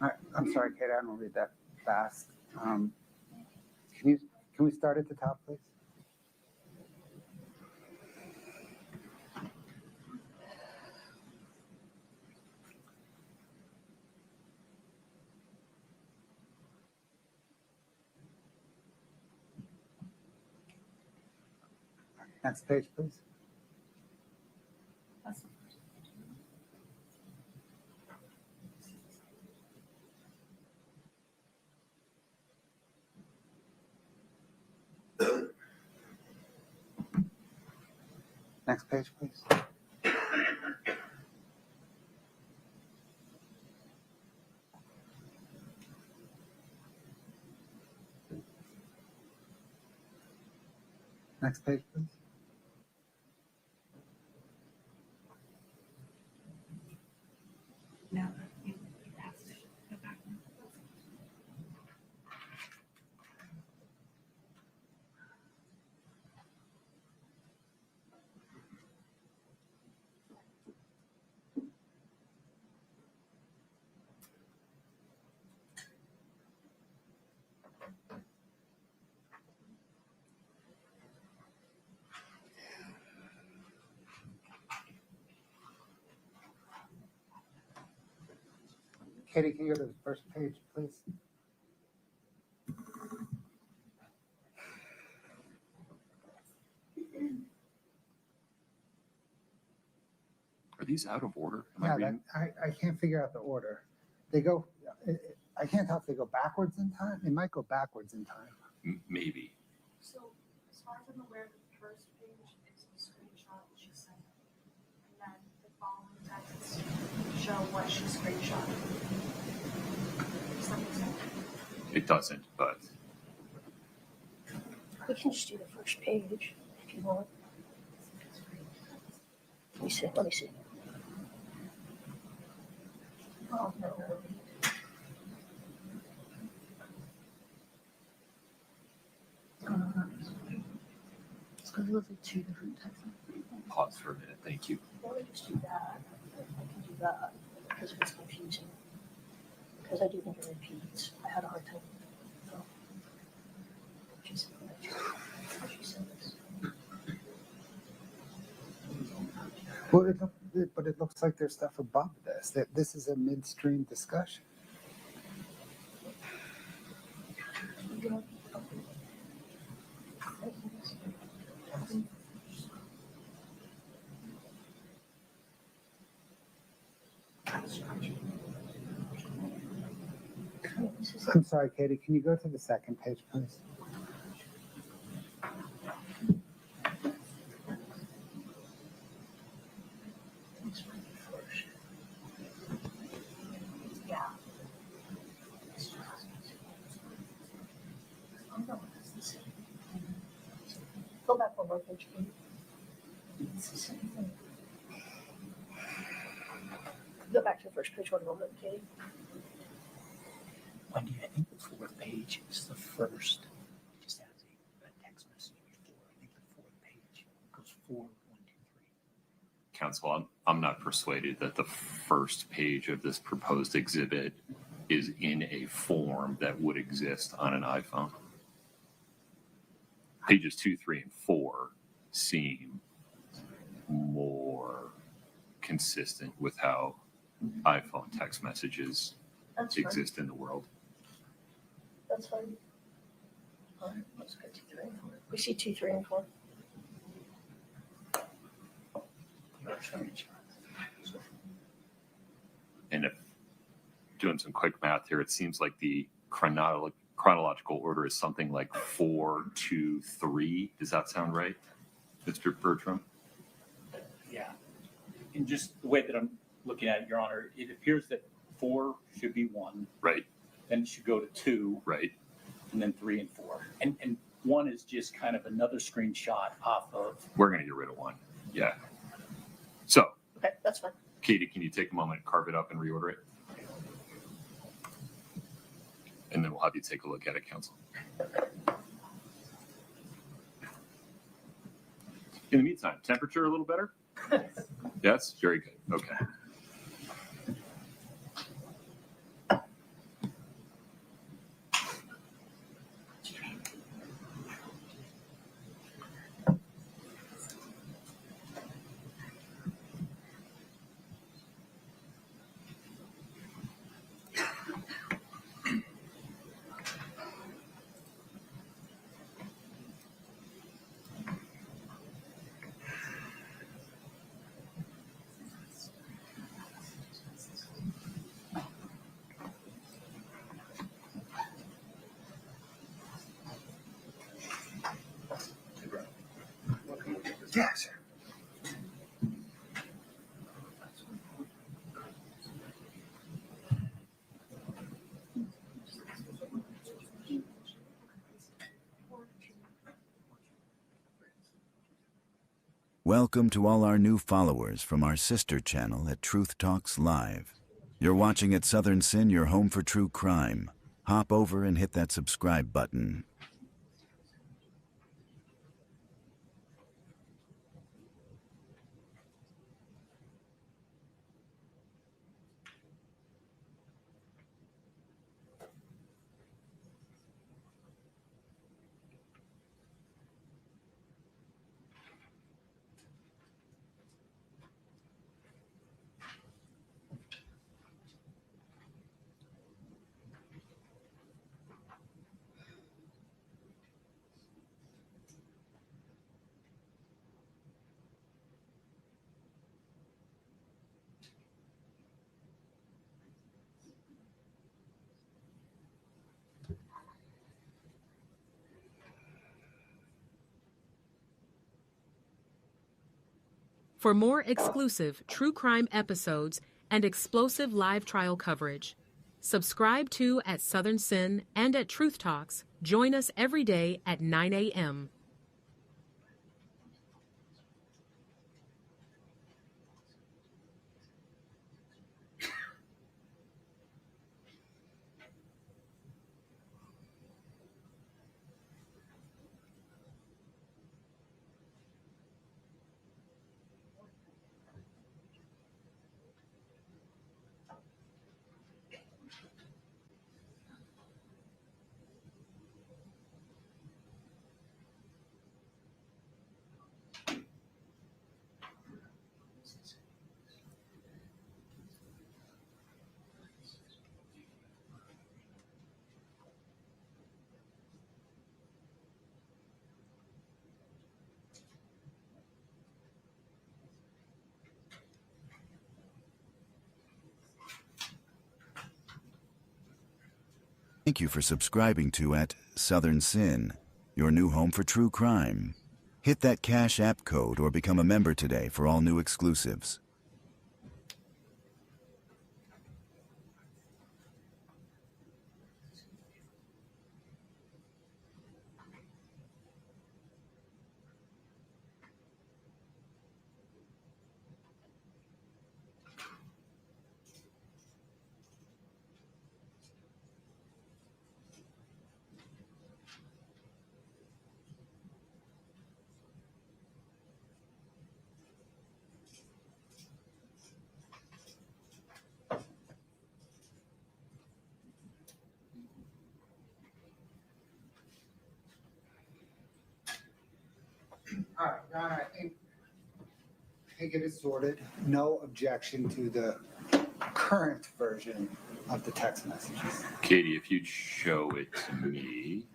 right. I'm sorry, Katie, I don't read that fast. Can we start at the top, please? Next page, please. Next page, please. Next page, please. No. Katie, can you go to the first page, please? Are these out of order? Am I Yeah, reading? I can't figure out the order. They go, I can't tell if they go backwards in time. It might go backwards in time. Maybe. So, as far as I'm aware, the first page is a screenshot she sent, and then the following texts show what she screenshotted. Does that make sense? It doesn't, but We can just do the first page if you want. Let me see. Let me see. Oh, no. It's because it looks like 2 different texts. pause for a minute. Thank you. Let me just do that. I can do that because it's confusing. Because I do think it repeats. I had a hard time. So, she said this. Well, but it looks like there's stuff above this. That this is a midstream discussion. I'm sorry, Katie, can you go to the second page, please? Yeah. Go back one more page, please. It's the same thing. Go back to the first page one more, Katie. Wendy, I think the fourth page is the first. It just has a text message before. I think the fourth page goes forward 1, 2, 3. Counsel, I'm not persuaded that the first page of this proposed exhibit is in a form that would exist on an iPhone. Pages 2, 3, and 4 seem more consistent with how iPhone text messages exist in the world. That's fine. All right, let's go 2, 3, and 4. We see 2, 3, and 4. And if doing some quick math here. It seems like the chronological order is something like 4, 2, 3. Does that sound right, Mr. Bertram? Yeah. And just the way that I'm looking at it, Your Honor, it appears that 4 should be 1. Right. Then it should go to 2. Right. And then 3 and 4. And 1 is just kind of another screenshot off of. We're going to get rid of 1. Yeah. So, Okay, that's fine. Katie, can you take a moment, carve it up, and reorder it? And then we'll have you take a look at it, counsel. In the meantime, temperature a little better? Yes? Very good. Okay. Yeah, sir. Welcome to all our new followers from our sister channel at Truth Talks Live. You're watching at Southern Sin, your home for true crime. Hop over and hit that subscribe button. For more exclusive true crime episodes and explosive live trial coverage, subscribe to at Southern Sin and at Truth Talks. Join us every day at 9 a.m. Thank you for subscribing to at Southern Sin, your new home for true crime. Hit that Cash App code or become a member today for all new exclusives. All right, Your Honor, I think it is sorted. No objection to the current version of the text messages. Katie, if you'd show it to me.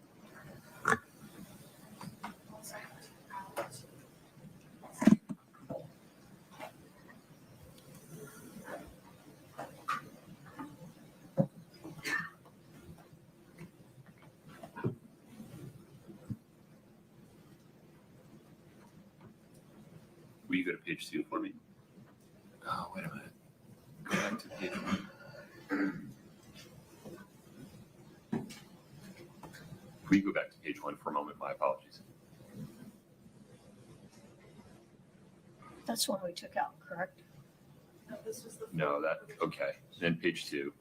page 2 for me. Oh, wait a minute. Go back to page 1. We go back to page 1 for a moment. My apologies. That's one we took out, correct? No, this was the. No, that, okay. Then page 2.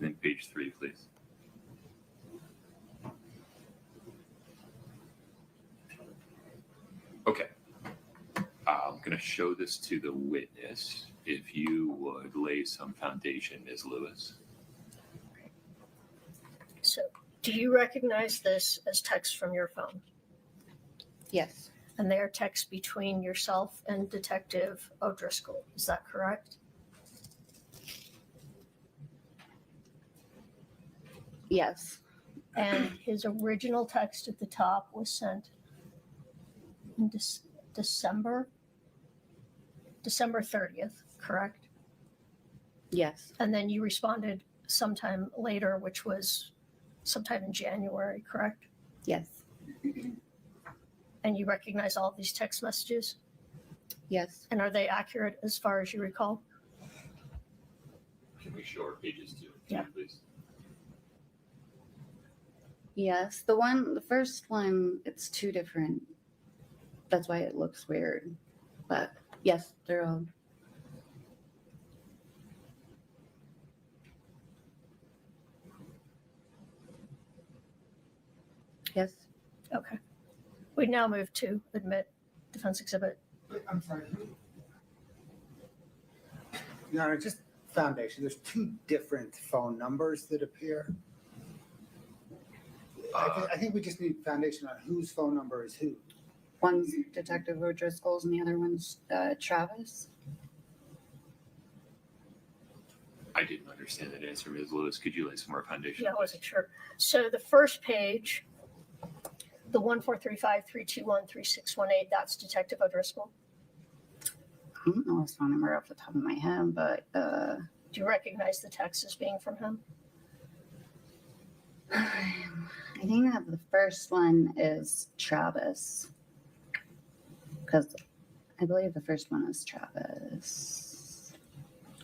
Then page 3, please. Okay. I'm going to show this to the witness. If you would lay some foundation, Ms. Lewis. So, do you recognize this as text from your phone? Yes. And they are texts between yourself and Detective O'Driscoll. Is that correct? Yes. And his original text at the top was sent in December 30th, correct? Yes. And then you responded sometime later, which was sometime in January, correct? Yes. And you recognize all of these text messages? Yes. And are they accurate as far as you recall? Can we show our pages 2 Yeah. please? Yes. The first one, it's two different. That's why it looks weird. But yes, they're all. Yes. Okay. We now move to admit defense exhibit. I'm sorry. Your Honor, just foundation. There's two different phone numbers that appear. I think we just need foundation on whose phone number is who. One's Detective O'Driscoll's and the other one's Travis. I didn't understand that answer, Ms. Lewis. Could you lay some more foundation? Yeah, I wasn't sure. So the first page, the 14353213618, that's Detective O'Driscoll. I don't know his phone number off the top of my head, but do you recognize the text as being from him? I think that the first one is Travis. Because I believe the first one is Travis.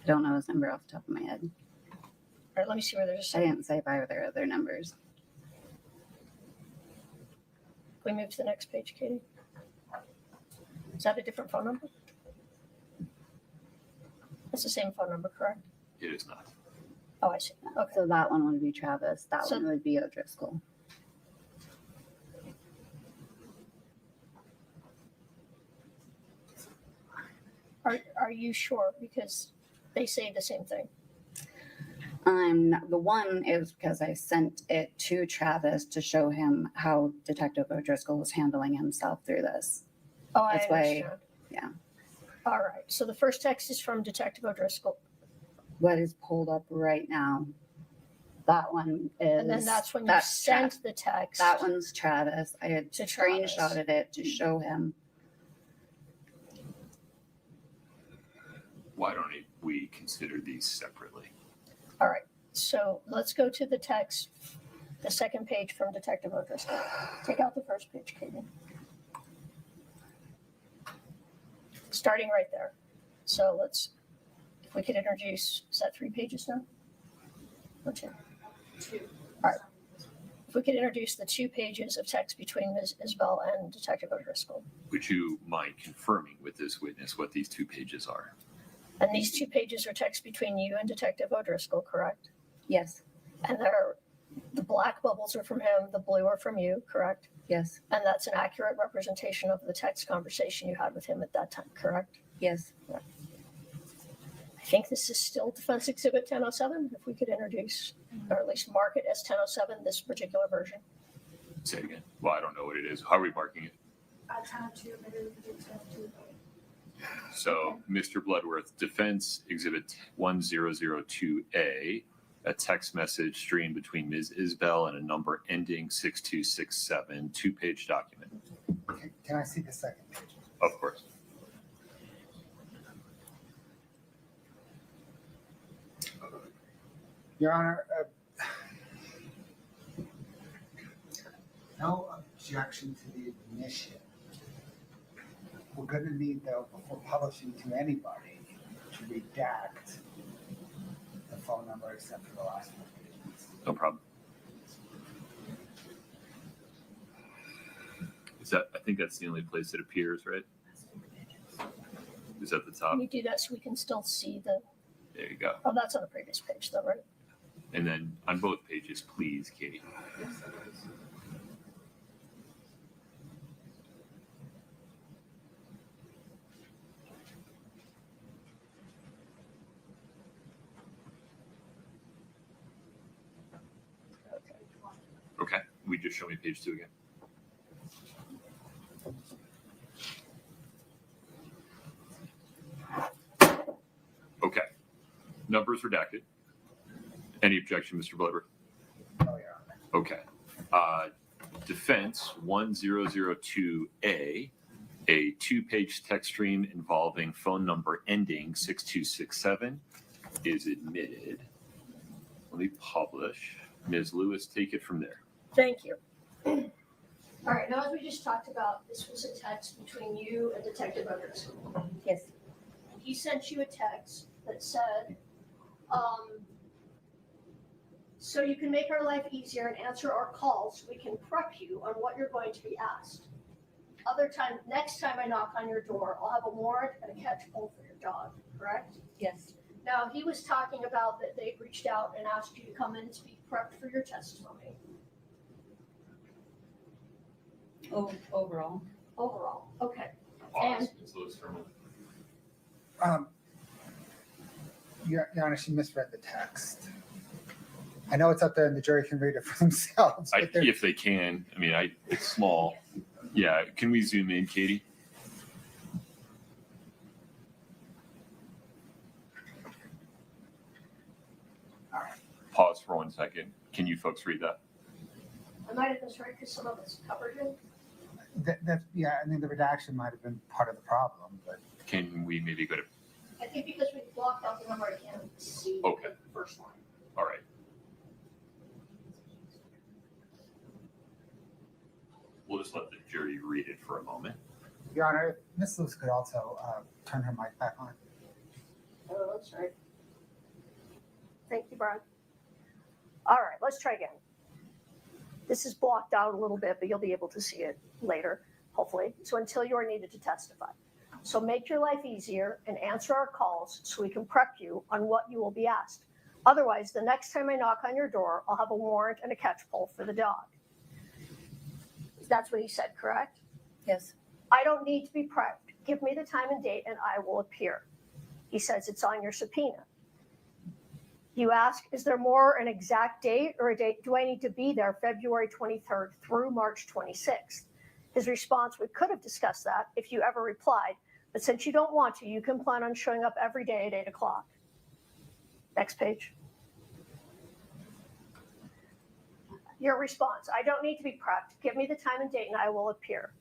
I don't know his number off the top of my head. All right, let me see where there's I didn't say by their other numbers. Can we move to the next page, Katie? Is that a different phone number? It's the same phone number, correct? It is not. Oh, I see. Okay. So that one would be Travis. That So- one would be O'Driscoll. Are you sure? Because they say the same thing. The one is because I sent it to Travis to show him how Detective O'Driscoll was handling himself through this. Oh, I That's why, understand. yeah. All right. So the first text is from Detective O'Driscoll. What is pulled up right now? That one is. And then that's when you that's sent the text. That one's Travis. I had To Travis. screenshotted it to show him. Why don't we consider these separately? All right. So let's go to the text, the second page from Detective O'Driscoll. Take out the first page, Katie. Starting right there. So if we could introduce, is that 3 pages now? Or 2? 2. All right. If we could introduce the 2 pages of text between Ms. Isbell and Detective O'Driscoll. Would you mind confirming with this witness what these 2 pages are? And these 2 pages are text between you and Detective O'Driscoll, correct? Yes. And the black bubbles are from him, the blue are from you, correct? Yes. And that's an accurate representation of the text conversation you had with him at that time, correct? Yes. I think this is still Defense Exhibit 1007. If we could introduce, or at least mark it as 1007, this particular version. Say it again. Well, I don't know what it is. How are we marking it? 1002, maybe we could do 1002. So, Mr. Bloodworth, Defense Exhibit 1002A, a text message streamed between Ms. Isbell and a number ending 6267, 2-page document. Can I see the second page? Of course. Your Honor, No objection to the admission. We're going to need, though, before publishing to anybody, to redact the phone number except for the last 4 pages. No problem. I think that's the only place it appears, right? Is at the top. Can you do that so we can still see the, There you go. oh, that's on the previous page though, right? And then on both pages, please, Katie. Okay. We just show me page 2 again. Okay. Numbers redacted. Any objection, Mr. Bleber? Oh, yeah. Okay. Defense 1002A, a 2-page text stream involving phone number ending 6267 is admitted. Let me publish. Ms. Lewis, take it from there. Thank you. All right, now as we just talked about, this was a text between you and Detective Anderson. Yes. He sent you a text that said, so you can make our life easier and answer our calls, we can prep you on what you're going to be asked. Next time I knock on your door, I'll have a warrant and a catch pole for your dog, correct? Yes. Now, he was talking about that they reached out and asked you to come in to be prepped for your testimony. Overall. Overall, okay. Pause, Ms. Lewis, for a moment. Your Honor, she misread the text. I know it's up there and the jury can read it for themselves. If they can. I mean, it's small. Yeah. Can we zoom in, Katie? All right. Pause for 1 second. Can you folks read that? I might have misread because some of it's covered in. Yeah, I mean, the redaction might have been part of the problem, but. Can we maybe go to? I think because we blocked out the number, I can't see Okay. the first line. All right. We'll just let the jury read it for a moment. Your Honor, Ms. Lewis could also turn her mic back on. Oh, that's right. Thank you, Brian. All right, let's try again. This is blocked out a little bit, but you'll be able to see it later, hopefully. So until you are needed to testify. So make your life easier and answer our calls so we can prep you on what you will be asked. Otherwise, the next time I knock on your door, I'll have a warrant and a catch pole for the dog. That's what he said, correct? Yes. I don't need to be prepped. Give me the time and date and I will appear. He says it's on your subpoena. You ask, is there more an exact date or a date? Do I need to be there February 23rd through March 26th? His response, we could have discussed that if you ever replied, but since you don't want to, you can plan on showing up every day at 8 o'clock. Next page. Your response, I don't need to be prepped. Give me the time and date and I will appear.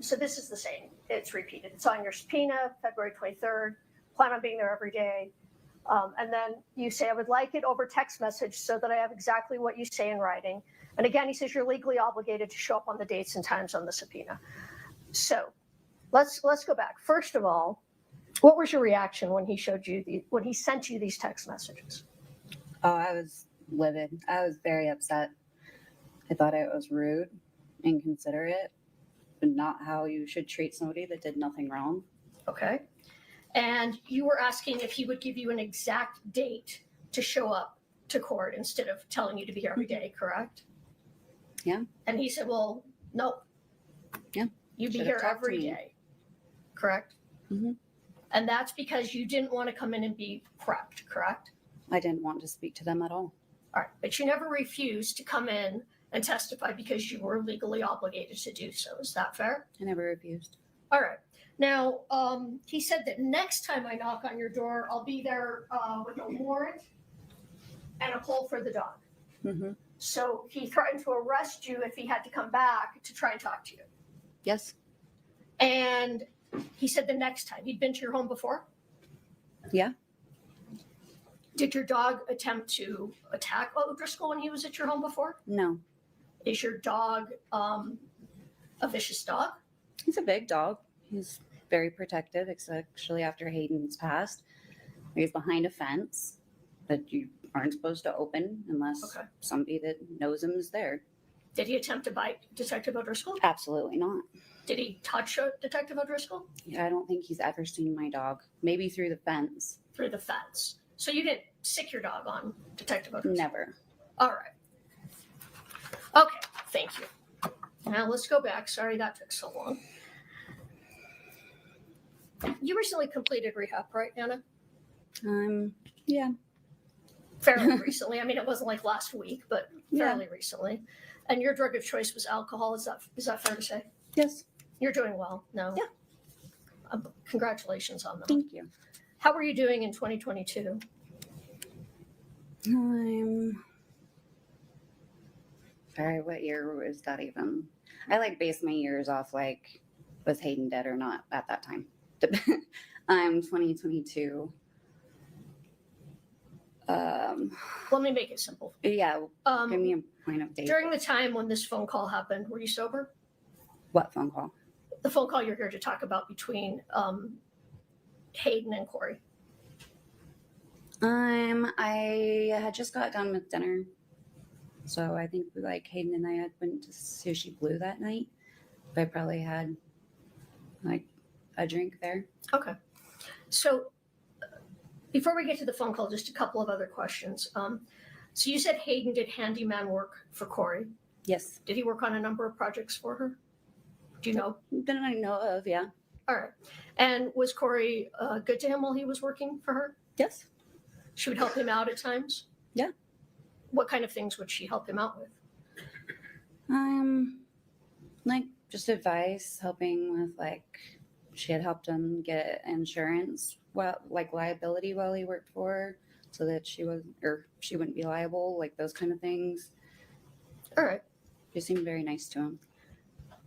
So this is the same. It's repeated. It's on your subpoena, February 23rd. Plan on being there every day. And then you say, I would like it over text message so that I have exactly what you say in writing. And again, he says you're legally obligated to show up on the dates and times on the subpoena. So let's go back. First of all, what was your reaction when he showed you when he sent you these text messages? Oh, I was livid. I was very upset. I thought it was rude, inconsiderate, but not how you should treat somebody that did nothing wrong. Okay. And you were asking if he would give you an exact date to show up to court instead of telling you to be here every day, correct? Yeah. And he said, well, no. Yeah. You'd be Should've here talked to every me. day, correct? Mm-hmm. And that's because you didn't want to come in and be prepped, correct? I didn't want to speak to them at all. All right. But you never refused to come in and testify because you were legally obligated to do so. Is that fair? I never refused. All right. Now, he said that next time I knock on your door, I'll be there with a warrant and a pole for the dog. Mm-hmm. So he threatened to arrest you if he had to come back to try and talk to you. Yes. And he said the next time. He'd been to your home before? Yeah. Did your dog attempt to attack O'Driscoll when he was at your home before? No. Is your dog a vicious dog? He's a big dog. He's very protective, especially after Hayden's passed. He's behind a fence that you aren't supposed to open unless somebody that knows him is there. Did he attempt to bite Detective O'Driscoll? Absolutely not. Did he touch Detective O'Driscoll? I don't think he's ever seen my dog. Maybe through the fence. Through the fence. So you didn't sick your dog on Detective O'Driscoll? Never. All right. Okay, thank you. Now let's go back. Sorry that took so long. You recently completed rehab, right, Anna? Yeah. Fairly recently. I mean, it wasn't like last week, but fairly recently. And your drug of choice was alcohol. Is that fair to say? Yes. You're doing well. No. Yeah. Congratulations on that. Thank you. How were you doing in 2022? Sorry, what year was that even? I base my years off was Hayden dead or not at that time. 2022. Let me make it simple. Yeah. Give me a point of date. During the time when this phone call happened, were you sober? What phone call? The phone call you're here to talk about between Hayden and Kouri. I had just got done with dinner, so I think Hayden and I had went to Sushi Blue that night. But I probably had a drink there. Okay. So before we get to the phone call, just a couple of other questions. So you said Hayden did handyman work for Kouri. Yes. Did he work on a number of projects for her? Do you know? That I know of, yeah. All right. And was Kouri good to him while he was working for her? Yes. She would help him out at times? Yeah. What kind of things would she help him out with? Just advice, helping with she had helped him get insurance, liability while he worked for her, so that she wouldn't be liable, those kind of things. All right. She seemed very nice to him.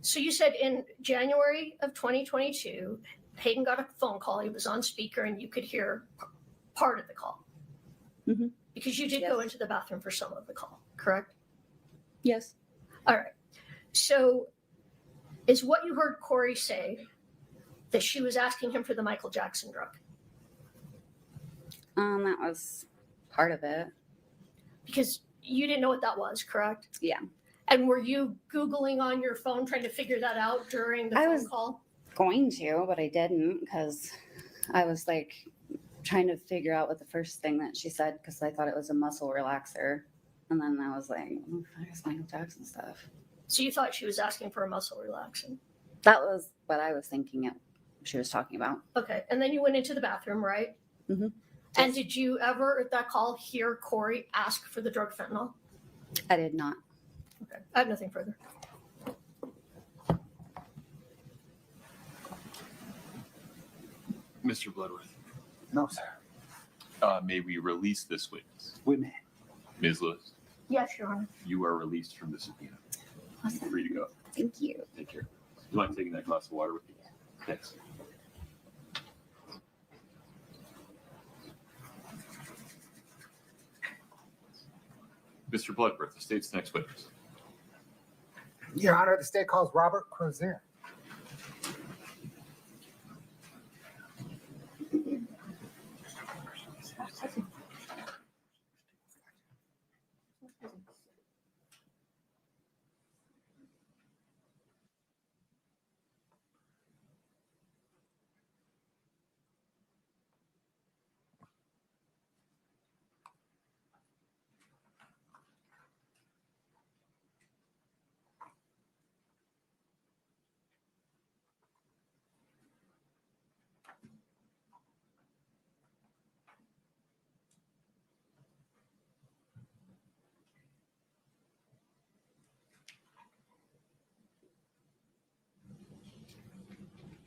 So you said in January of 2022, Hayden got a phone call. He was on speaker, and you could hear part of the call. Mm-hmm. Because you did go into the bathroom for some of the call, correct? Yes. All right. So is what you heard Kouri say that she was asking him for the Michael Jackson drug? That was part of it. Because you didn't know what that was, correct? Yeah. And were you Googling on your phone trying to figure that out during the phone call? Going to, but I didn't because I was trying to figure out what the first thing that she said, because I thought it was a muscle relaxer. And then I was like, oh, there's Michael Jackson stuff. So you thought she was asking for a muscle relaxant? That was what I was thinking she was talking about. Okay. And then you went into the bathroom, right? Mm-hmm. And did you ever at that call hear Kouri ask for the drug fentanyl? I did not. Okay. I have nothing further. Mr. Bloodworth. No, sir. May we release this witness? We may. Ms. Lewis, Yes, Your Honor. you are released from the subpoena. Awesome. You're free to go. Thank you. Take care. You mind taking that glass of water with you? Thanks. Mr. Bloodworth, the state's next witness. Your Honor, the state calls Robert Crozier.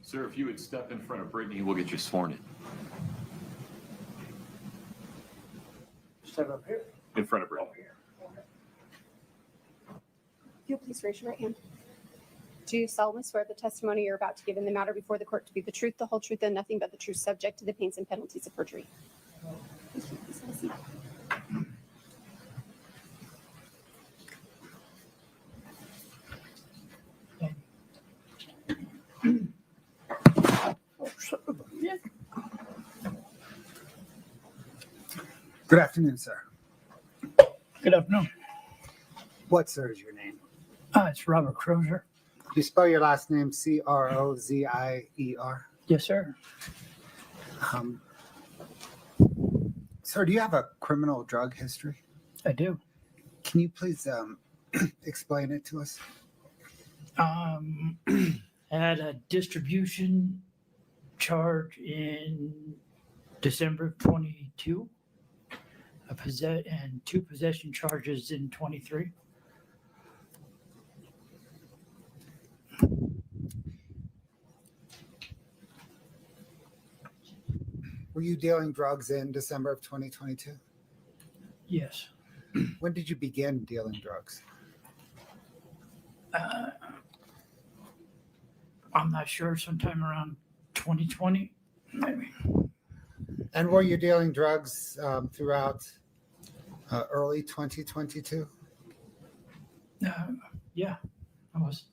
Sir, if you would step in front of Brittany, we'll get you sworn in. Step up here. In front of Brittany. You'll please raise your right hand. Do you solemnly swear the testimony you're about to give in the matter before the court to be the truth, the whole truth, and nothing but the truth, subject to the pains and penalties of perjury? Good afternoon, sir. Good afternoon. What, sir, is your name? It's Robert Crozier. Could you spell your last name Crozier? Yes, sir. Sir, do you have a criminal drug history? I do. Can you please explain it to us? Had a distribution charge in December of 22, and 2 possession charges in 23. Were you dealing drugs in December of 2022? Yes. When did you begin dealing drugs? I'm not sure, sometime around 2020, maybe. And were you dealing drugs throughout early 2022? Yeah, I was.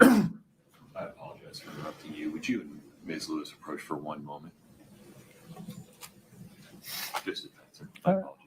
I apologize for interrupting you. Would you and Ms. Lewis approach for one moment? Just a minute, sir. My apologies.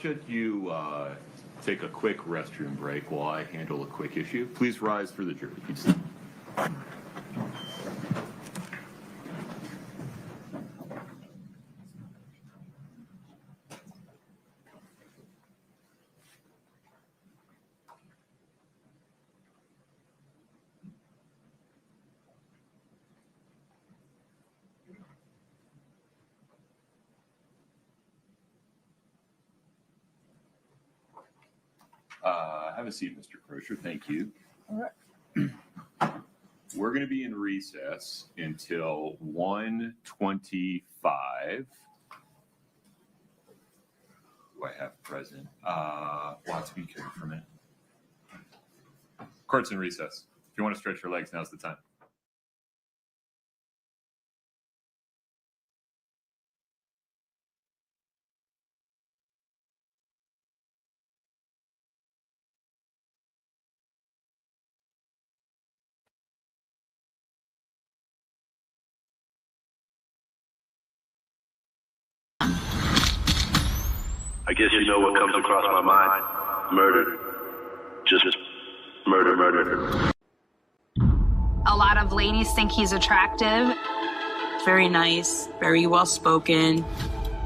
Should you take a quick restroom break while I handle a quick issue? Please rise for the jury. Have a seat, Mr. Crozier. Thank you. All right. We're going to be in recess until 1:25. Who I have present? Watts, be careful for a minute. Court's in recess. If you want to stretch your legs, now's the time. I guess you know what comes across my mind. Murder. Just murder, murder. A lot of ladies think he's attractive. Very nice, very well spoken.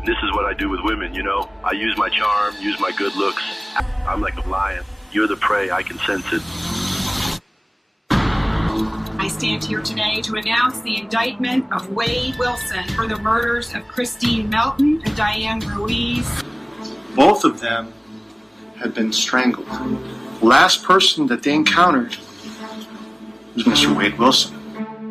This is what I do with women, you know? I use my charm, use my good looks. I'm like a lion. You're the prey, I can sense it. I stand here today to announce the indictment of Wade Wilson for the murders of Christine Melton and Diane Ruiz. Both of them had been strangled. The last person that they encountered was Mr. Wade Wilson.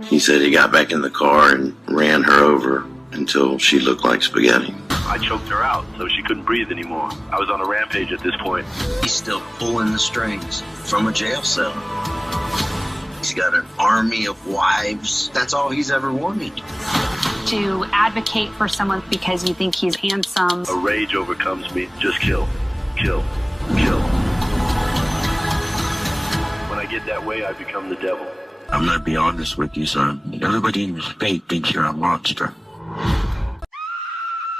He said he got back in the car and ran her over until she looked like spaghetti. I choked her out so she couldn't breathe anymore. I was on a rampage at this point. He's still pulling the strings from a jail cell. He's got an army of wives. That's all he's ever wanted. To advocate for someone because you think he's handsome. A rage overcomes me. Just kill, kill, kill. When I get that way, I become the devil. I'm gonna be honest with you, son. Everybody in the state thinks you're a monster.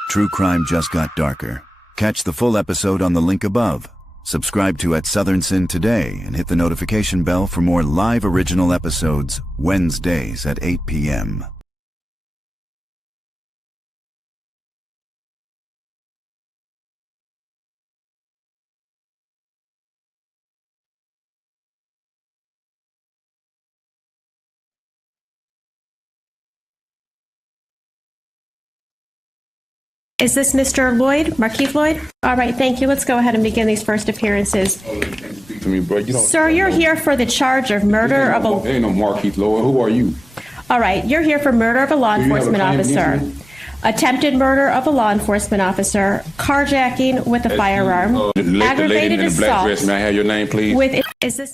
True crime just got darker. Catch the full episode on the link above. Subscribe to At Southern Sin today and hit the notification bell for more live original episodes Wednesdays at 8 p.m. Is this Mr. Lloyd, Markeith Lloyd? All right, thank you. Let's go ahead and begin these first appearances. To me, bro. Sir, you're here for the charge of murder of a... There ain't no Markeith Lloyd. Who are you? All right, you're here for murder of a law Do you have a enforcement claim officer, against attempted murder of a law enforcement officer, carjacking with a firearm, The lady aggravated in the black assault dress. May I have your name, please? with... Is this...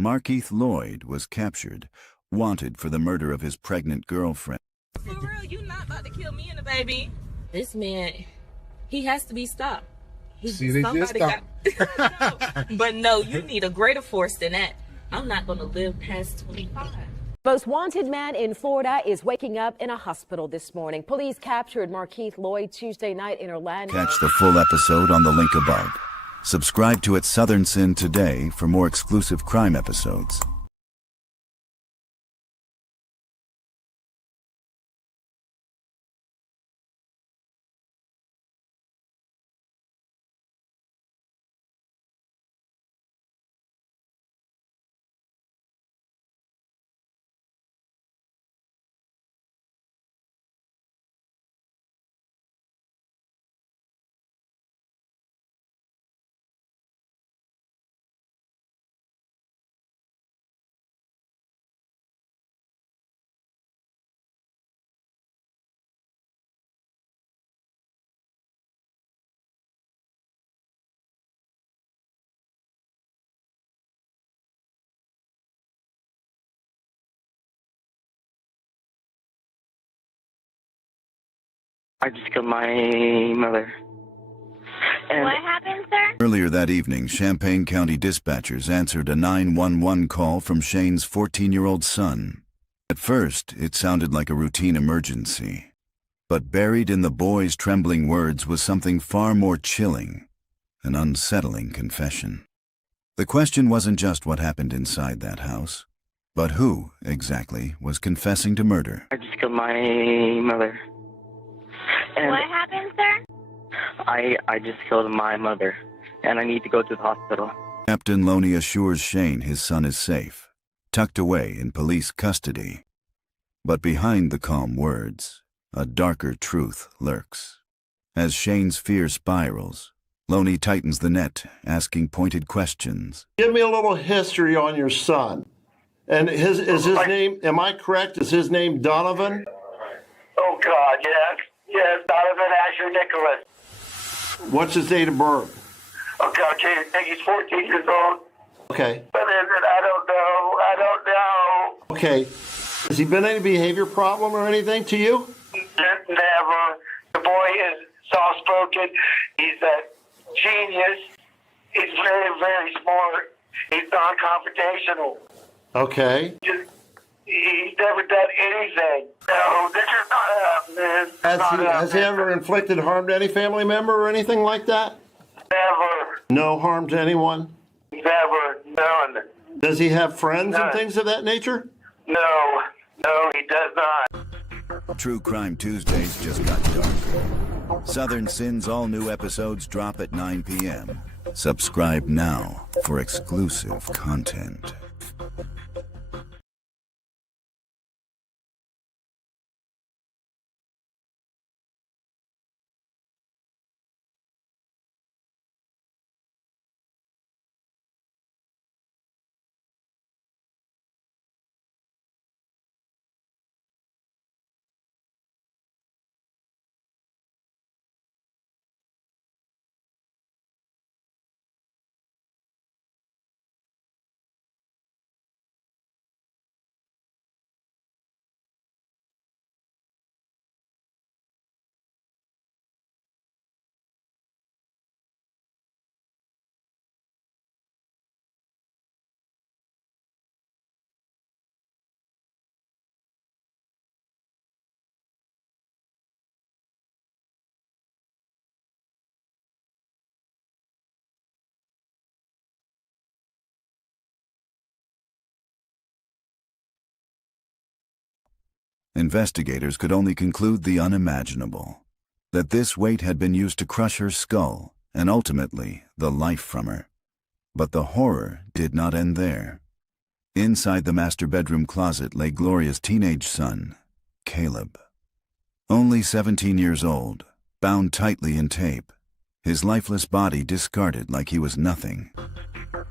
Markeith Lloyd was captured, wanted for the murder of his pregnant girlfriend. For real, you not about to kill me and the baby. This man, he has to be stopped. See, they just got... But no, you need a greater force than that. I'm not going to live past 25. Most wanted man in Florida is waking up in a hospital this morning. Police captured Markeith Lloyd Tuesday night in Orlando. Catch the full episode on the link above. Subscribe to At Southern Sin today for more exclusive crime episodes. I just killed my mother. And What happened, sir? Earlier that evening, Champaign County dispatchers answered a 911 call from Shane's 14-year-old son. At first, it sounded like a routine emergency. But buried in the boy's trembling words was something far more chilling, an unsettling confession. The question wasn't just what happened inside that house, but who, exactly, was confessing to murder. I just killed my mother. And What happened, sir? I just killed my mother, and I need to go to the hospital. Captain Loney assures Shane his son is safe, tucked away in police custody. But behind the calm words, a darker truth lurks. As Shane's fear spirals, Loney tightens the net, asking pointed questions. Give me a little history on your son. And is his name, am I correct, is his name Donovan? Oh, God, yes. Yes, Donovan Asher Nicholas. What's his date of birth? Okay, I think he's 14 years old. Okay. But is it? I don't know. Okay. Has he been any behavior problem or anything to you? Never. The boy is soft-spoken. He's a genius. He's very, very smart. He's non-confrontational. Okay. He's never done anything. No, this is not man. Has he ever inflicted harm to any family member or anything like that? Never. No harm to anyone? Never. None. Does he have friends None. and things of that nature? No. No, he does not. True Crime Tuesdays just got darker. Southern Sin's all-new episodes drop at 9 p.m. Subscribe now for exclusive content. Investigators could only conclude the unimaginable, that this weight had been used to crush her skull and ultimately the life from her. But the horror did not end there. Inside the master bedroom closet lay Gloria's teenage son, Caleb. Only 17 years old, bound tightly in tape, his lifeless body discarded like he was nothing.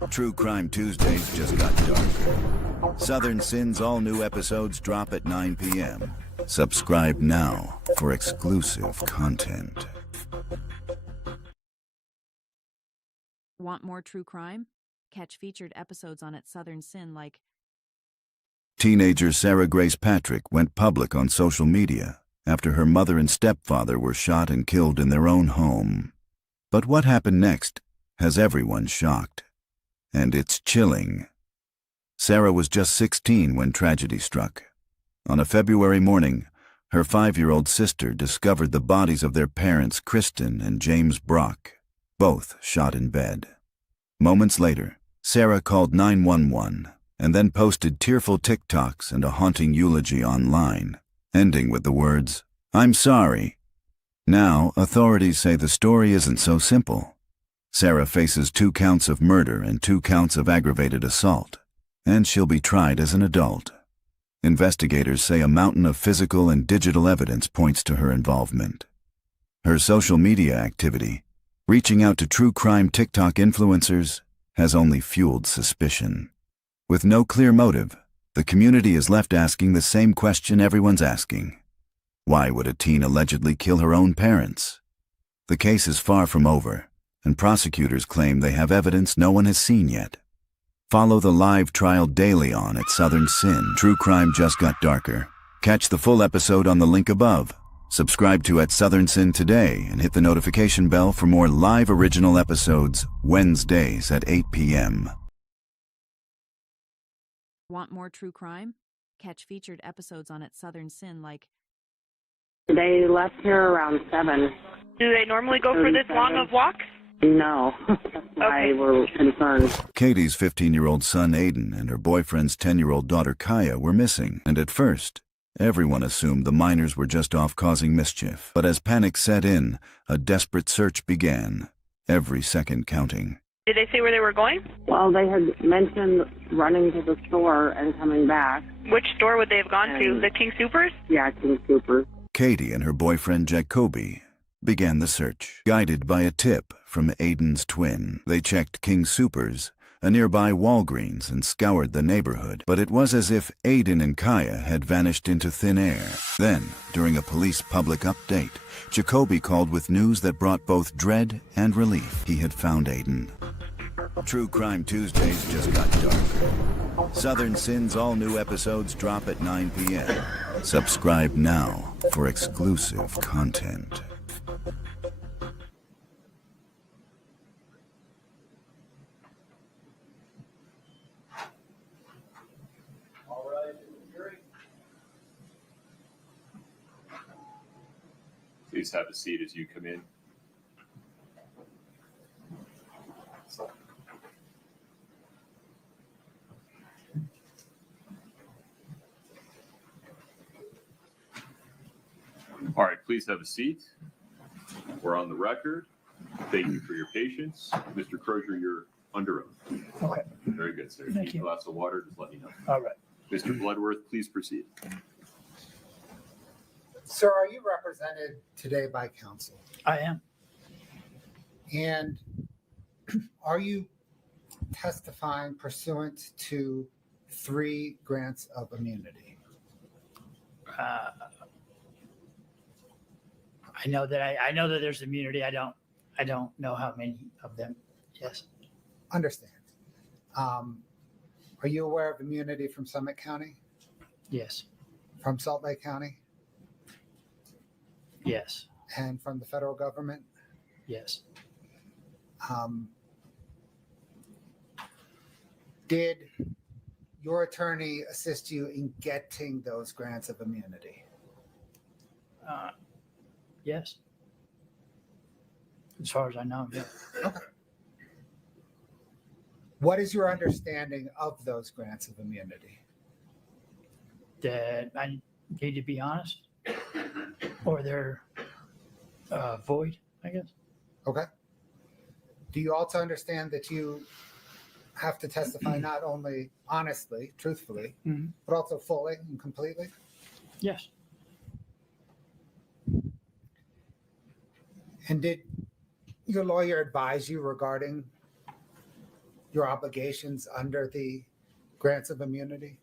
True Crime Tuesdays just got darker. Southern Sin's all-new episodes drop at 9 p.m. Subscribe now for exclusive content. Want more true crime? Catch featured episodes on its Southern Sin like Teenager Sarah Grace Patrick went public on social media after her mother and stepfather were shot and killed in their own home. But what happened next has everyone shocked. And it's chilling. Sarah was just 16 when tragedy struck. On a February morning, her 5-year-old sister discovered the bodies of their parents, Kristen and James Brock, both shot in bed. Moments later, Sarah called 911 and then posted tearful TikToks and a haunting eulogy online, ending with the words, "I'm sorry." Now, authorities say the story isn't so simple. Sarah faces 2 counts of murder and 2 counts of aggravated assault, and she'll be tried as an adult. Investigators say a mountain of physical and digital evidence points to her involvement. Her social media activity, reaching out to true crime TikTok influencers, has only fueled suspicion. With no clear motive, the community is left asking the same question everyone's asking. Why would a teen allegedly kill her own parents? The case is far from over, and prosecutors claim they have evidence no one has seen yet. Follow the live trial daily on at Southern Sin. True Crime just got darker. Catch the full episode on the link above. Subscribe to at Southern Sin today and hit the notification bell for more live original episodes Wednesdays at 8 p.m. Want more true crime? Catch featured episodes on its Southern Sin like They left here around 7. Do they normally go for this long of walks? No. That's why we're concerned. Katie's 15-year-old son Aiden and her boyfriend's 10-year-old daughter Kaya were missing, and at first, everyone assumed the minors were just off causing mischief. But as panic set in, a desperate search began, every second counting. Did they say where they were going? Well, they had mentioned running to the store and coming back. Which store would they have gone to? The King Supers? Yeah, King Supers. Katie and her boyfriend Jacoby began the search. Guided by a tip from Aiden's twin, they checked King Supers, a nearby Walgreens, and scoured the neighborhood. But it was as if Aiden and Kaya had vanished into thin air. Then, during a police public update, Jacoby called with news that brought both dread and relief. He had found Aiden. True Crime Tuesdays just got darker. Southern Sin's all-new episodes drop at 9 p.m. Subscribe now for exclusive content. Please have a seat as you come in. All right, please have a seat. We're on the record. Thank you for your patience. Mr. Crozier, you're under oath. Okay. Very good, sir. Thank Need you. a glass of water, just let me know. All right. Mr. Bloodworth, please proceed. Sir, are you represented today by counsel? I am. And are you testifying pursuant to 3 grants of immunity? I know that I know that there's immunity. I don't know how many of them. Yes. Understand. Are you aware of immunity from Summit County? Yes. From Salt Lake County? Yes. And from the federal government? Yes. Did your attorney assist you in getting those grants of immunity? Yes. As far as I know, yeah. Okay. What is your understanding of those grants of immunity? That need to be honest, or they're void, I guess. Okay. Do you also understand that you have to testify not only honestly, truthfully, but also fully and completely? Yes. And did your lawyer advise you regarding your obligations under the grants of immunity?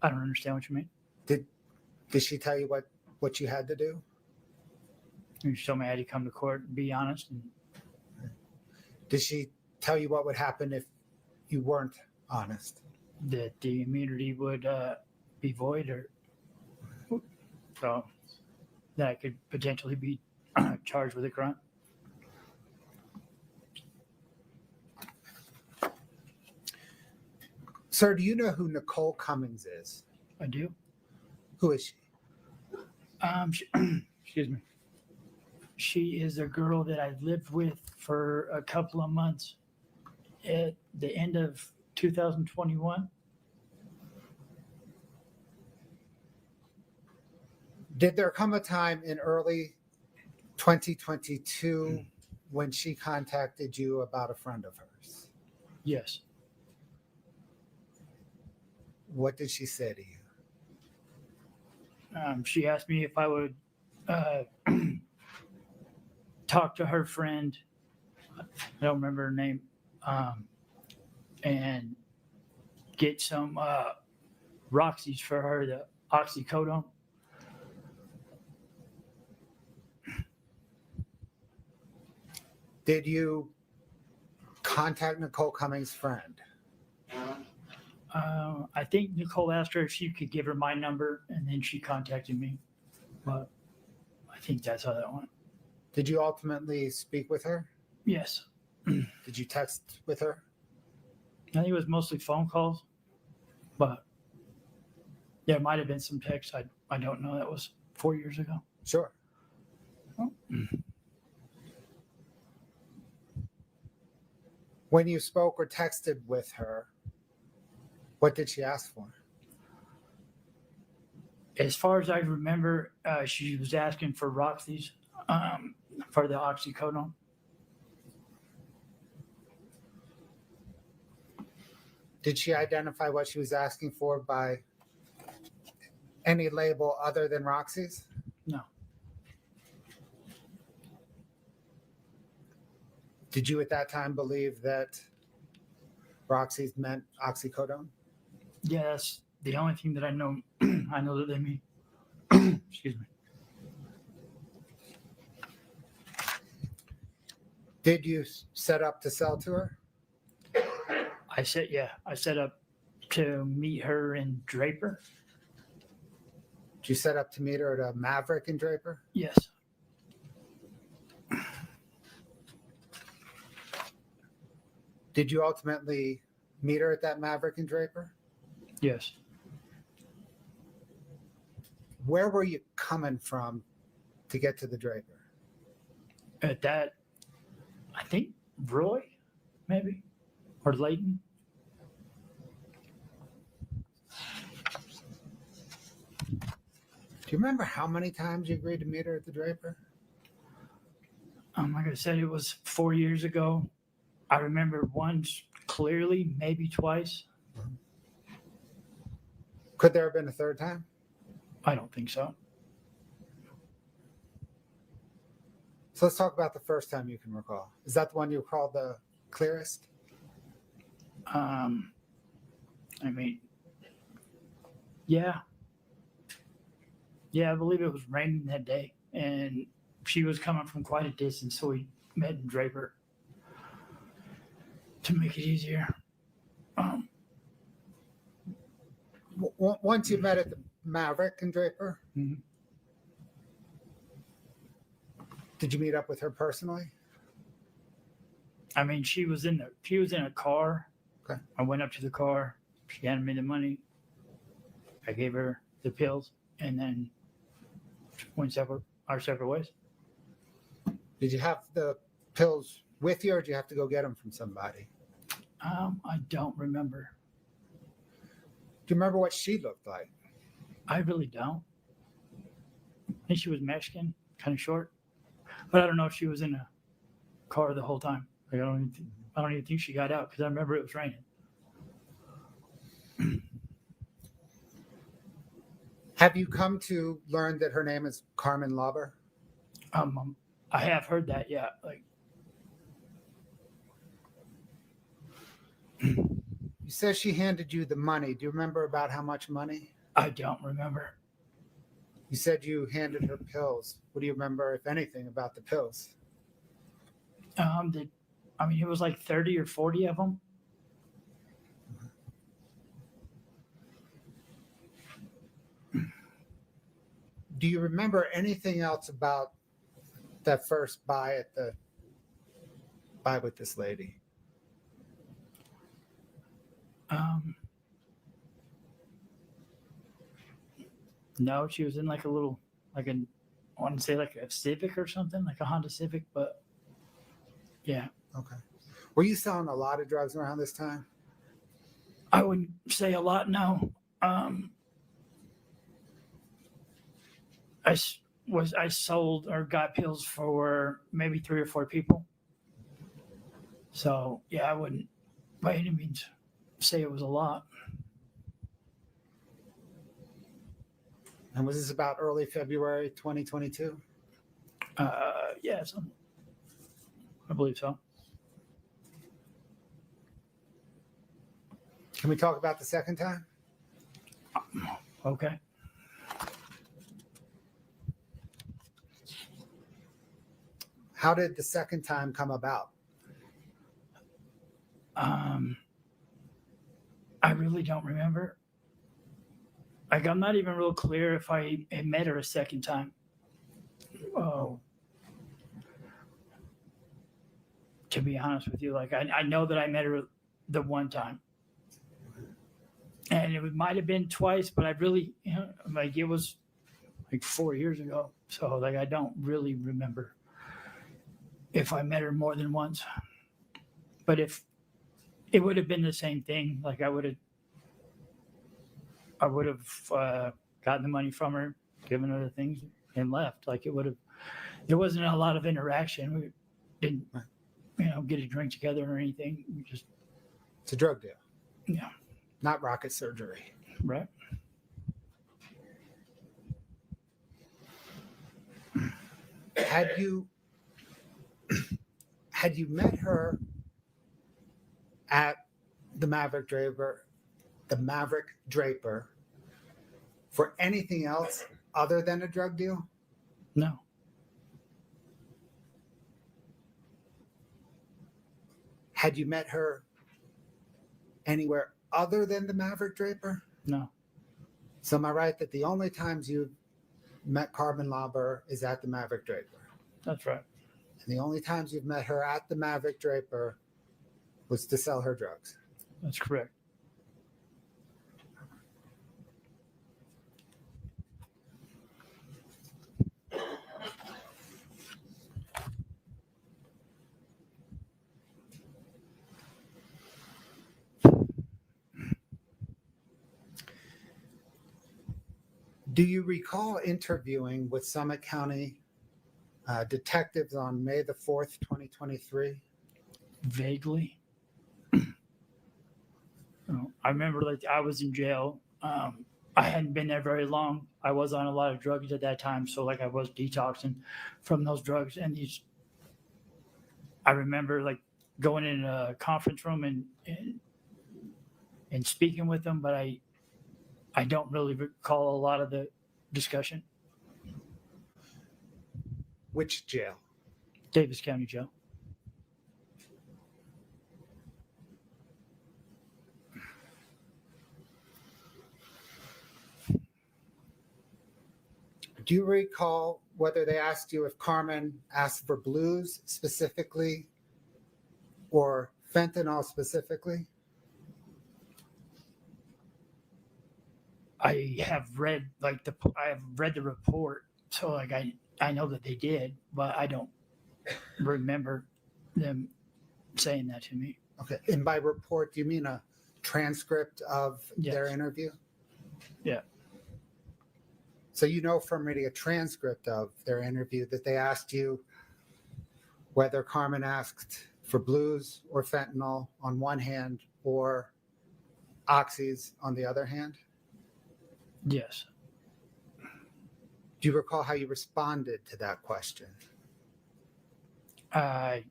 I don't understand what you mean. Did she tell you what you had to do? You told me I had to come to court and be honest. And did she tell you what would happen if you weren't honest? that the immunity would be void, or so that I could potentially be charged with a crime. Sir, do you know who Nicole Cummings is? I do. Who is she? Excuse me. She is a girl that I lived with for a couple of months at the end of 2021. Did there come a time in early 2022 when she contacted you about a friend of hers? Yes. What did she say to you? She asked me if I would talk to her friend. I don't remember her name. And get some Roxy's for her, the oxycodone. Did you contact Nicole Cummings' friend? I think Nicole asked her if she could give her my number, and then she contacted me. But I think that's how that went. Did you ultimately speak with her? Yes. Did you text with her? I think it was mostly phone calls, but there might have been some text. I don't know. That was 4 years ago. Sure. Oh. When you spoke or texted with her, what did she ask for? As far as I remember, she was asking for Roxy's for the oxycodone. Did she identify what she was asking for by any label other than Roxy's? No. Did you at that time believe that Roxy's meant oxycodone? Yeah, that's the only thing that I know. I know that they mean. Excuse me. Did you set up to sell to her? I set up to meet her in Draper. Did you set up to meet her at a Maverick in Draper? Yes. Did you ultimately meet her at that Maverick in Draper? Yes. Where were you coming from to get to the Draper? At that, I think Roy, maybe, or Layton. Do you remember how many times you agreed to meet her at the Draper? Like I said, it was 4 years ago. I remember once clearly, maybe twice. Could there have been a third time? I don't think so. So let's talk about the first time you can recall. Is that the one you recall the clearest? I mean, yeah. Yeah, I believe it was raining that day, and she was coming from quite a distance, so we met in Draper to make it easier. Once you met at the Maverick in Draper, did you meet up with her personally? I mean, she was in a car. Okay. I went up to the car. She handed me the money. I gave her the pills, and then went our separate ways. Did you have the pills with you, or did you have to go get them from somebody? I don't remember. Do you remember what she looked like? I really don't. I think she was Mexican, kind of short, but I don't know if she was in a car the whole time. Like, I don't even think she got out because I remember it was raining. Have you come to learn that her name is Carmen Lauber? I have heard that, yeah. Like, you said she handed you the money. Do you remember about how much money? I don't remember. You said you handed her pills. What do you remember, if anything, about the pills? It was like 30 or 40 of them. Do you remember anything else about that first buy with this lady? No, she was in like a little, I want to say like a Civic or something, like a Honda Civic, but yeah. Okay. Were you selling a lot of drugs around this time? I wouldn't say a lot, no. I sold or got pills for maybe 3 or 4 people. So yeah, I wouldn't by any means say it was a lot. And was this about early February 2022? Yeah, I believe so. Can we talk about the second time? Okay. How did the second time come about? I really don't remember. Like, I'm not even real clear if I had met her a second time. Oh. To be honest with you, like, I know that I met her the one time. And it might have been twice, but I really, like, it was like 4 years ago. So, like, I don't really remember if I met her more than once. But if it would have been the same thing, like, I would have gotten the money from her, given her the things, and left. Like, there wasn't a lot of interaction. We didn't, get a drink together or anything. It's a drug deal. Yeah. Not rocket surgery. Right. Had you met her at the Maverick Draper for anything else other than a drug deal? No. Had you met her anywhere other than the Maverick Draper? No. So am I right that the only times you've met Carmen Lauber is at the Maverick Draper? That's right. And the only times you've met her at the Maverick Draper was to sell her drugs? That's correct. Do you recall interviewing with Summit County detectives on May the 4th, 2023? Vaguely. I remember, like, I was in jail. I hadn't been there very long. I was on a lot of drugs at that time, so, like, I was detoxing from those drugs. And I remember, like, going in a conference room and speaking with them, but I don't really recall a lot of the discussion. Which jail? Davis County Jail. Do you recall whether they asked you if Carmen asked for blues specifically or fentanyl specifically? I have read the report, so, like, I know that they did, but I don't remember them saying that to me. Okay. And by report, do you mean a transcript of their interview? Yeah. So you know from reading a transcript of their interview that they asked you whether Carmen asked for blues or fentanyl on one hand or oxys on the other hand? Yes. Do you recall how you responded to that question? Not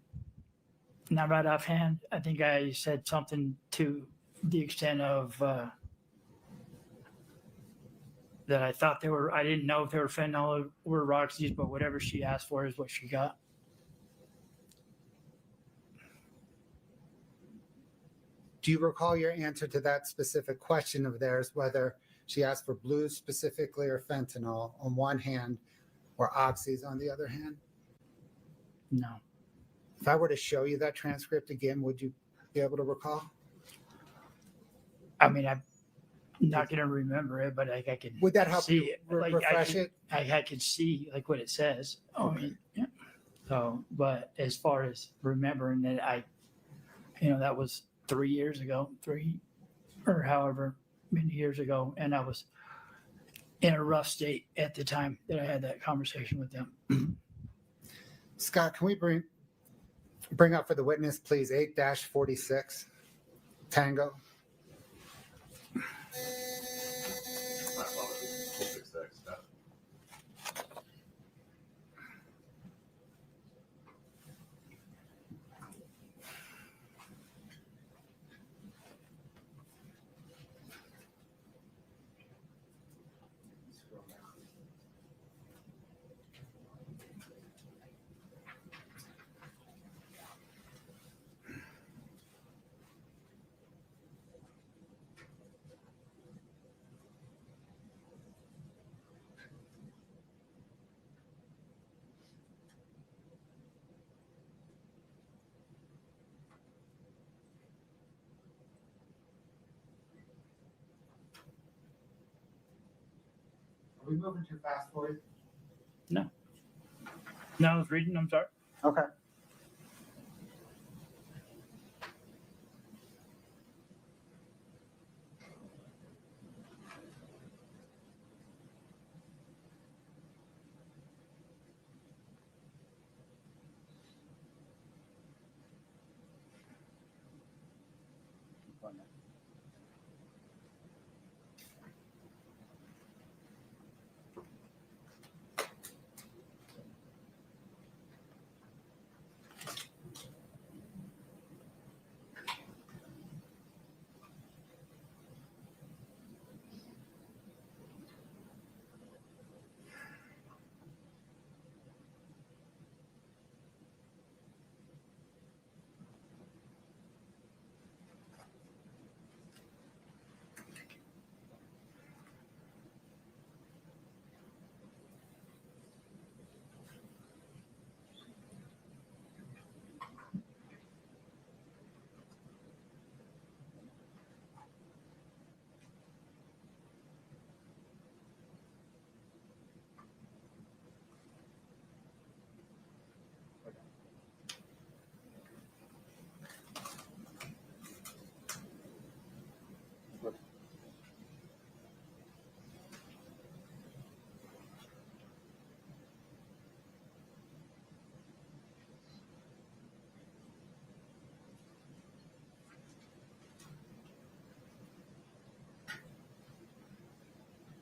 right offhand. I think I said something to the extent of that I thought they were, I didn't know if they were fentanyl or Roxy's, but whatever she asked for is what she got. Do you recall your answer to that specific question of theirs, whether she asked for blues specifically or fentanyl on one hand or oxys on the other hand? No. If I were to show you that transcript again, would you be able to recall? I mean, I'm not going to remember it, but I can. Would that help see you it. Like, refresh I it? can see like what it says. I mean, yeah. So, but as far as remembering that, that was 3 years ago, or however many years ago, and I was in a rough state at the time that I had that conversation with them. Scott, can we bring up for the witness, please, 8-46, Tango? Are we moving too fast for you? No, I was reading. I'm sorry. Okay.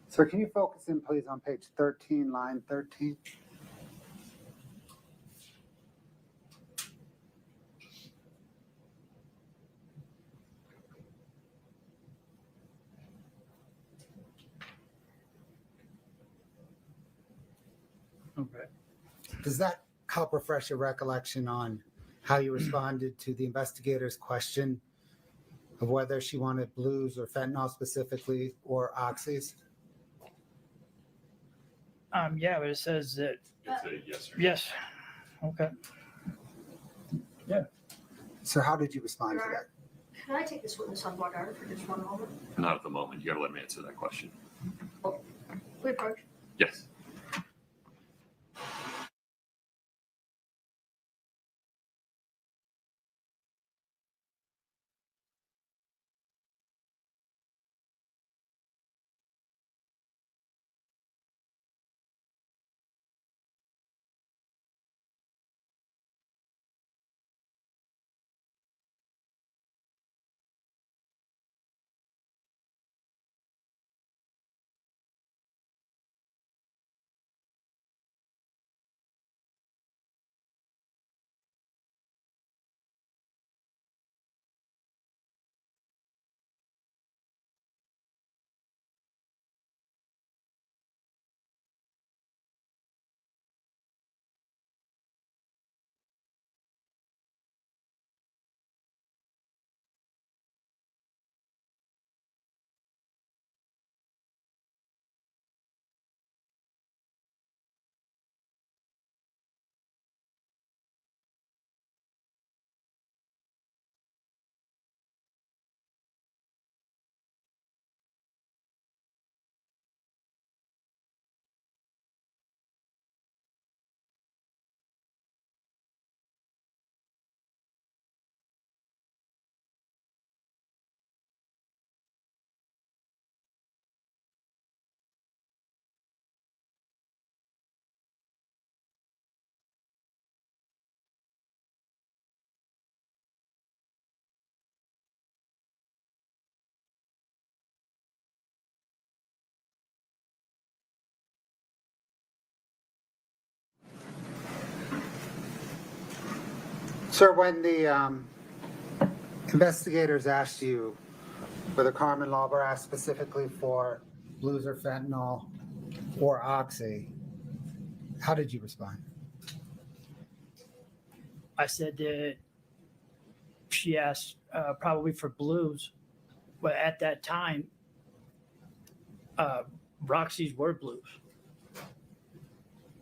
Sir, can you focus in, please, on page 13, line 13? Okay. Does that help refresh your recollection on how you responded to the investigator's question of whether she wanted blues or fentanyl specifically or oxys? Yeah, but it says that. It's a yes or no. Yes. Okay. Yeah. Sir, how did you respond to that? Can I take this witness on block hour for just one moment? Not at the moment. You got to let me answer that question. We approach. Yes. Sir, when the investigators asked you whether Carmen Lauber asked specifically for blues or fentanyl or oxy, how did you respond? I said that she asked probably for blues, but at that time, Roxy's were blues.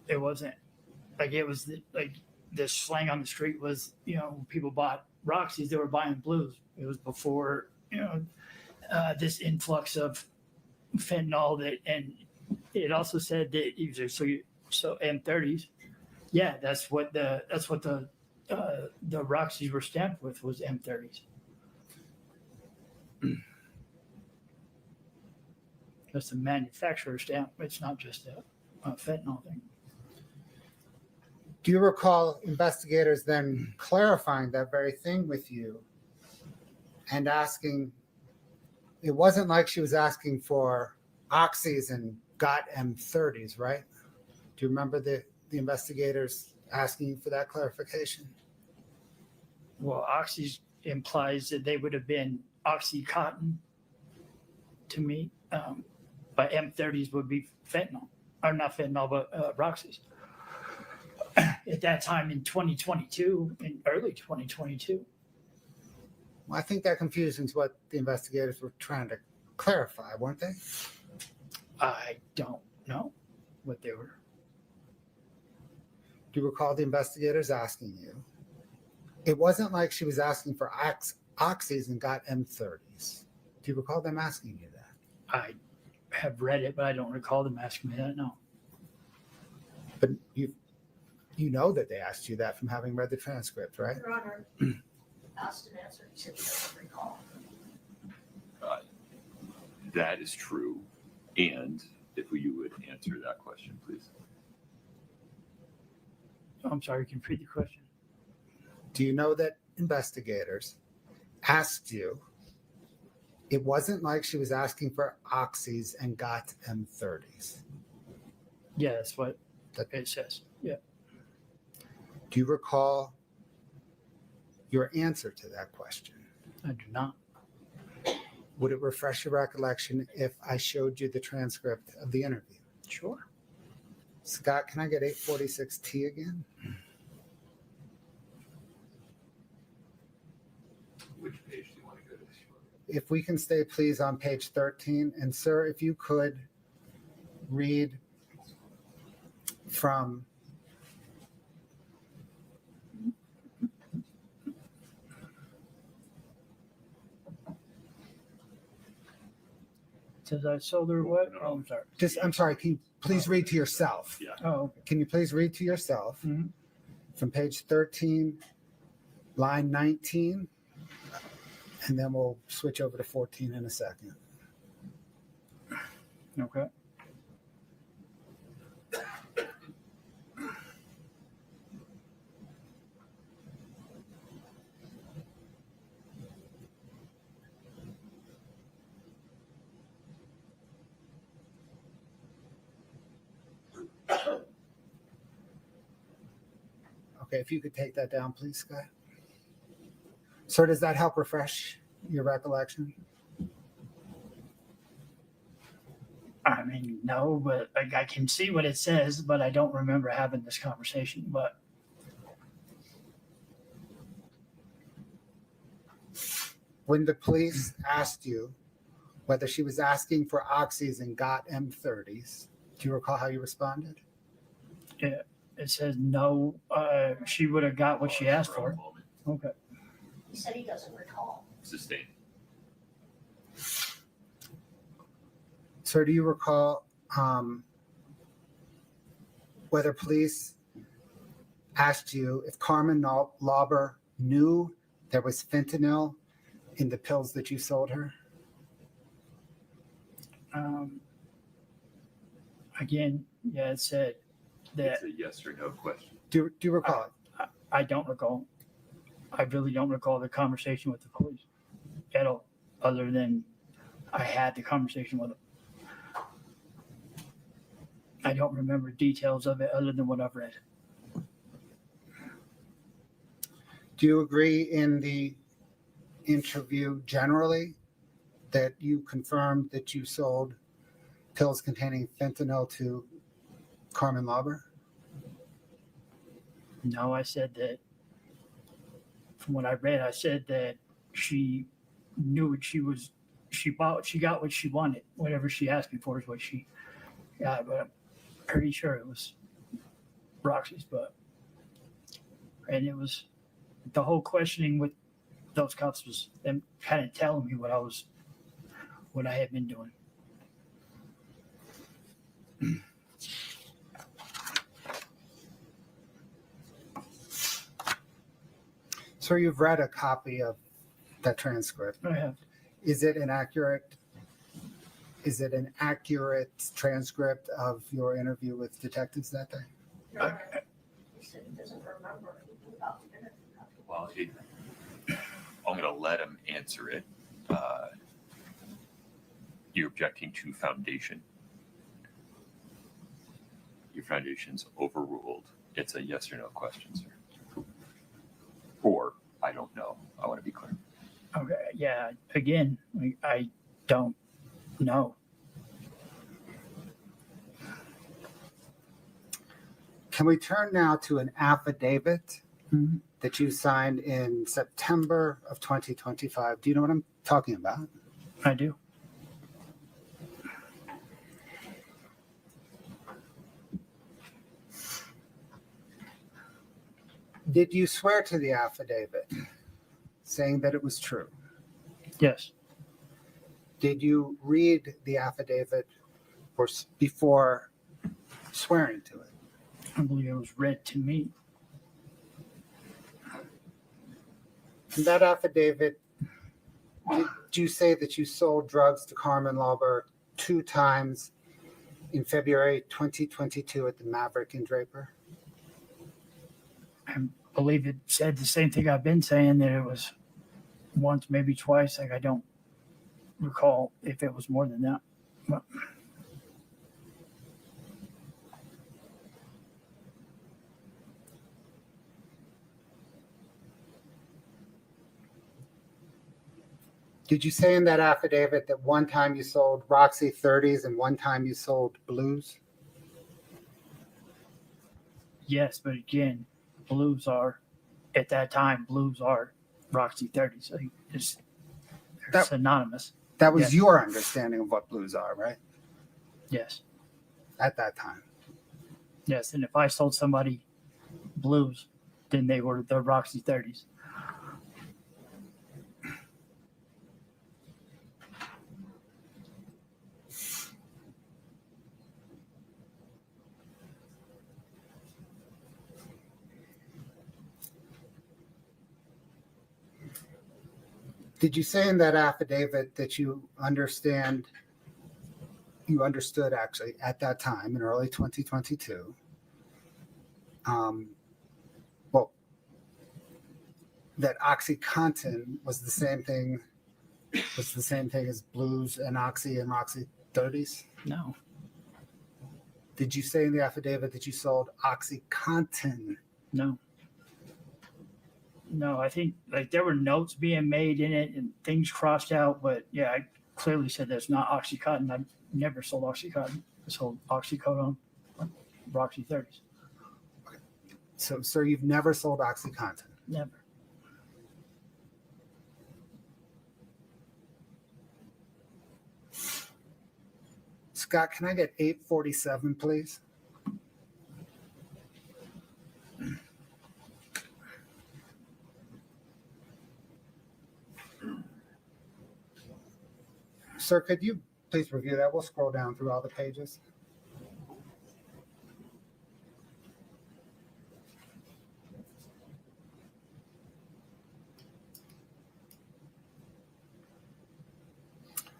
It wasn't like it was like the slang on the street was, when people bought Roxy's, they were buying blues. It was before, this influx of fentanyl and it also said that so M30s. Yeah, that's what the Roxy's were stamped with was M30s. That's the manufacturer stamp. It's not just a fentanyl thing. Do you recall investigators then clarifying that very thing with you and asking, it wasn't like she was asking for oxys and got M30s, right? Do you remember the investigators asking for that clarification? Well, oxys implies that they would have been Oxycontin to me, but M30s would be fentanyl, or not fentanyl, but Roxy's. At that time in 2022, in early 2022. Well, I think that confuses what the investigators were trying to clarify, weren't they? I don't know what they were. Do you recall the investigators asking you? It wasn't like she was asking for oxys and got M30s. Do you recall them asking you that? I have read it, but I don't recall them asking me that, no. But you know that they asked you that from having read the transcript, right? Your Honor, asked and answered, he said he doesn't recall. That is true. And if you would answer that question, please. I'm sorry, can you repeat the question? Do you know that investigators asked you, it wasn't like she was asking for oxys and got M30s? Yeah, that's what it says. Yeah. Do you recall your answer to that question? I do not. Would it refresh your recollection if I showed you the transcript of the interview? Sure. Scott, can I get 846T again? Which page do you want to go to? If we can stay, please, on page 13. And, sir, if you could read from Says I sold her what? Oh, I'm sorry. I'm sorry, can you please read to yourself? Yeah. Oh, okay. Can you please read to yourself from page 13, line 19, and then we'll switch over to 14 in a second. Okay. Okay, if you could take that down, please, Scott. Sir, does that help refresh your recollection? I mean, no, but like, I can see what it says, but I don't remember having this conversation. But when the police asked you whether she was asking for oxys and got M30s, do you recall how you responded? yeah, it says no. She would have got what she asked for. Okay. He said he doesn't recall. Sustained. Sir, do you recall whether police asked you if Carmen Lauber knew there was fentanyl in the pills that you sold her? Again, yeah, it said that. It's a yes or no question. Do you recall it? I don't recall. I really don't recall the conversation with the police at all, other than I had the conversation with them. I don't remember details of it other than what I've read. Do you agree in the interview generally that you confirmed that you sold pills containing fentanyl to Carmen Lauber? No, I said that. From what I read, I said that she knew what she was. She got what she wanted. Whatever she asked me for is what she got. But I'm pretty sure it was Roxy's. And it was the whole questioning with those cops was them kind of telling me what I had been doing. So you've read a copy of that transcript. I have. Is it an accurate transcript of your interview with detectives that day? He said he doesn't remember anything about the interview. Well, I'm going to let him answer it. You're objecting to foundation. Your foundation's overruled. It's a yes or no question, sir. Or I don't know. I want to be clear. Okay. Yeah. Again, I don't know. Can we turn now to an affidavit that you signed in September of 2025? Do you know what I'm talking about? I do. Did you swear to the affidavit saying that it was true? Yes. Did you read the affidavit before swearing to it? I believe it was read to me. In that affidavit, did you say that you sold drugs to Carmen Lauber 2 times in February 2022 at the Maverick in Draper? I believe it said the same thing I've been saying, that it was once, maybe twice. I don't recall if it was more than that. But did you say in that affidavit that one time you sold Roxy 30s and one time you sold Blues? yes, but again, Blues are, at that time, Blues are Roxy 30s. So it's synonymous. That was Yes. your understanding of what Blues are, right? Yes. At that time. Yes. And if I sold somebody Blues, then they were the Roxy 30s. Did you say in that affidavit that you understood actually at that time in early 2022, that OxyContin was the same thing as Blues and Oxy and Roxy 30s? No. Did you say in the affidavit that you sold OxyContin? No. No, I think like there were notes being made in it and things crossed out, but yeah, I clearly said that's not OxyContin. I never sold OxyContin. I sold oxycodone, Roxy 30s. So, sir, you've never sold OxyContin? Never. Scott, can I get 847, please? Sir, could you please review that? We'll scroll down through all the pages.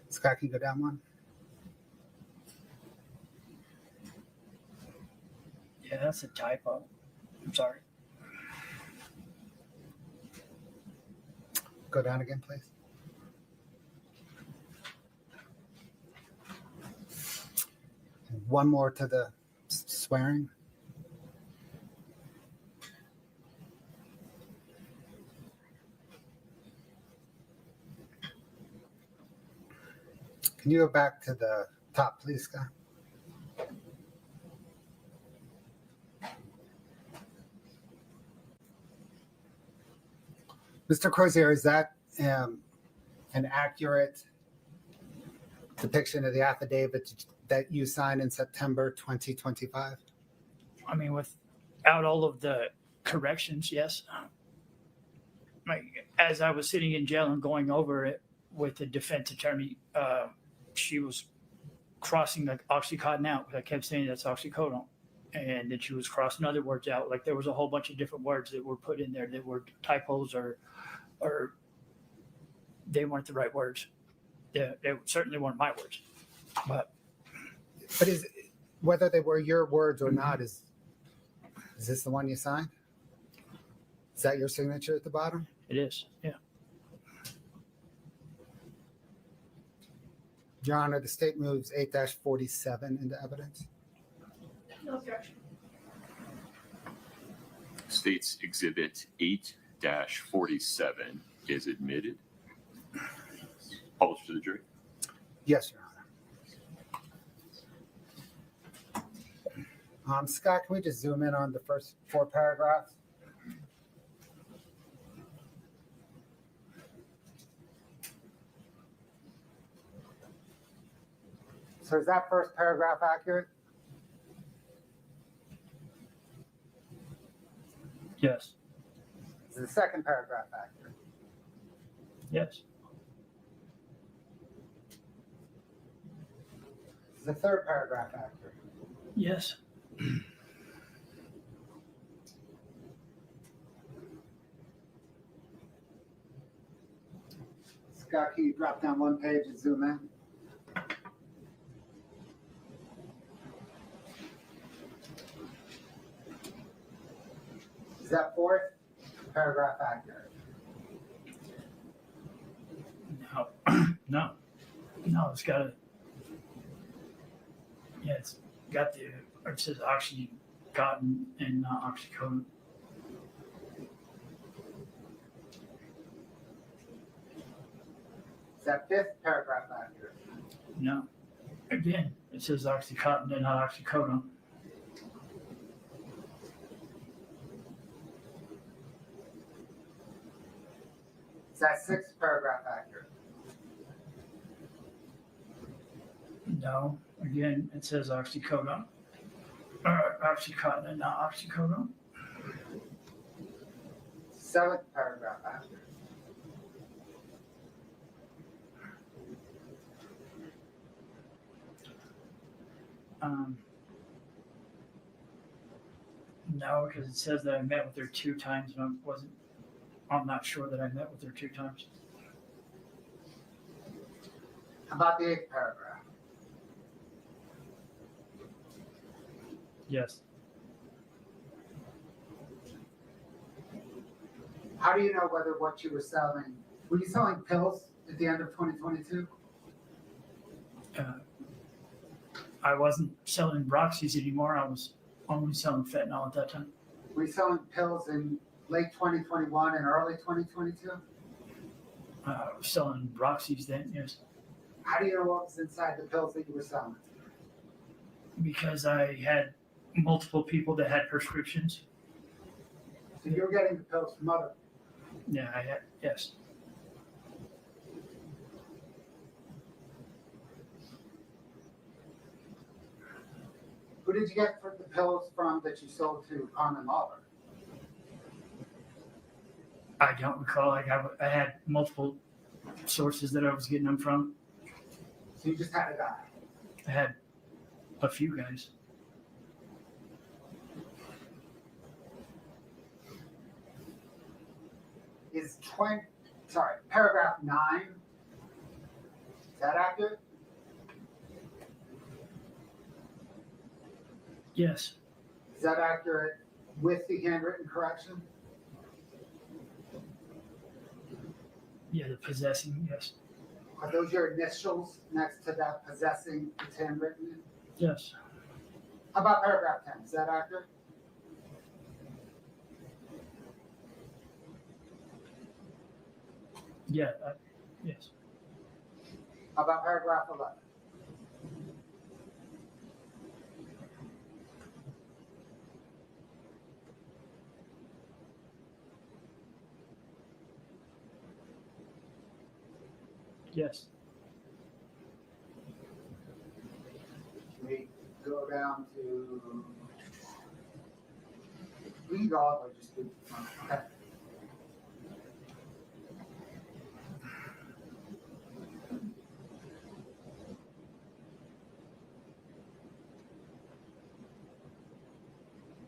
Scott, can you go down one? Yeah, that's a typo. I'm sorry. Go down again, please. One more to the swearing. Can you go back to the top, please, Scott? Mr. Crozier, is that an accurate depiction of the affidavit that you signed in September 2025? I mean, without all of the corrections, yes. As I was sitting in jail and going over it with the defense attorney, she was crossing the Oxycontin out. I kept saying that's oxycodone. And then she was crossing other words out. Like there was a whole bunch of different words that were put in there that were typos or they weren't the right words. They certainly weren't my words. But is whether they were your words or not, is this the one you signed? Is that your signature at the bottom? It is, yeah. Your Honor, the state moves 8-47 into evidence. No objection. State's Exhibit 8-47 is admitted. Published to the jury. Yes, Your Honor. Scott, can we just zoom in on the first 4 paragraphs? So is that first paragraph accurate? Yes. Is the second paragraph accurate? Yes. Is the third paragraph accurate? Yes. Scott, can you drop down 1 page and zoom in? Is that fourth paragraph accurate? No. No, it's got it's got it says oxycontin and not oxycodone. Is that fifth paragraph accurate? No. Again, it says oxycontin and not oxycodone. Is that sixth paragraph accurate? No. Again, it says oxycodone. Oxycontin and not oxycodone. Seventh paragraph accurate. No, because it says that I met with her 2 times, and I'm not sure that I met with her 2 times. How about the 8th paragraph? Yes. How do you know whether what you were you selling pills at the end of 2022? I wasn't selling Roxy's anymore. I was only selling fentanyl at that time. Were you selling pills in late 2021 and early 2022? I was selling Roxy's then, yes. How do you know what was inside the pills that you were selling? Because I had multiple people that had prescriptions. So you were getting the pills from other? Yeah, I had, yes. Who did you get the pills from that you sold to Carmen Lawler? I don't recall. I had multiple sources that I was getting them from. So you just had a guy? I had a few guys. Is paragraph 9, is that accurate? Yes. Is that accurate with the handwritten correction? Yeah, the possessing, yes. Are those your initials next to that possessing it's handwritten? Yes. How about paragraph 10? Is that accurate? Yeah, yes. How about paragraph 11? Yes. We go down to legal, or just do, okay.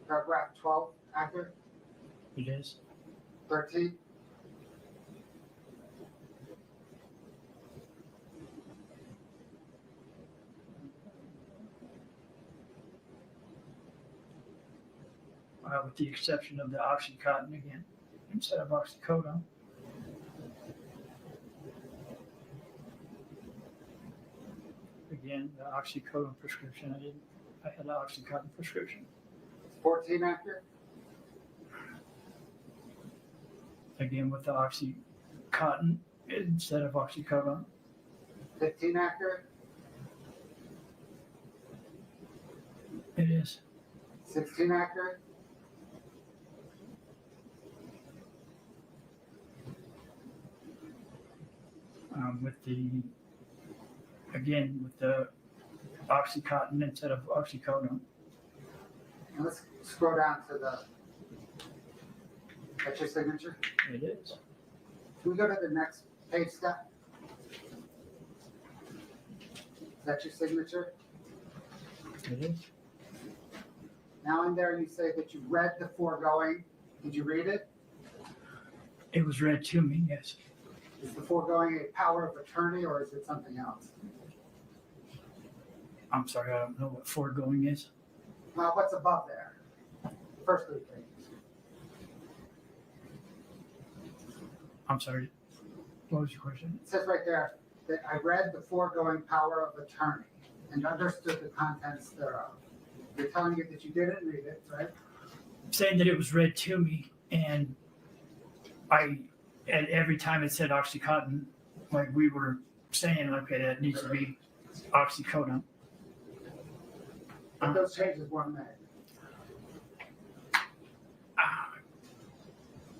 Paragraph 12, accurate? It is. 13? With the exception of the Oxycontin again, instead of oxycodone. Again, the oxycodone prescription, I had an Oxycontin prescription. 14 accurate? Again, with the Oxycontin instead of oxycodone. 15 accurate? It is. 16 accurate? With the Oxycontin instead of oxycodone. And let's scroll down to that's your signature? It is. Can we go to the next page, Scott? Is that your signature? It is. Now in there you say that you read the foregoing. Did you read it? It was read to me, yes. Is the foregoing a power of attorney or is it something else? I'm sorry, I don't know what foregoing is. Well, what's above there? First 3 pages. I'm sorry. What was your question? It says right there that I read the foregoing power of attorney and understood the contents thereof. You're telling me that you didn't read it, right? Saying that it was read to me, and and every time it said Oxycontin, like we were saying, okay, that needs to be oxycodone. But those changes weren't made.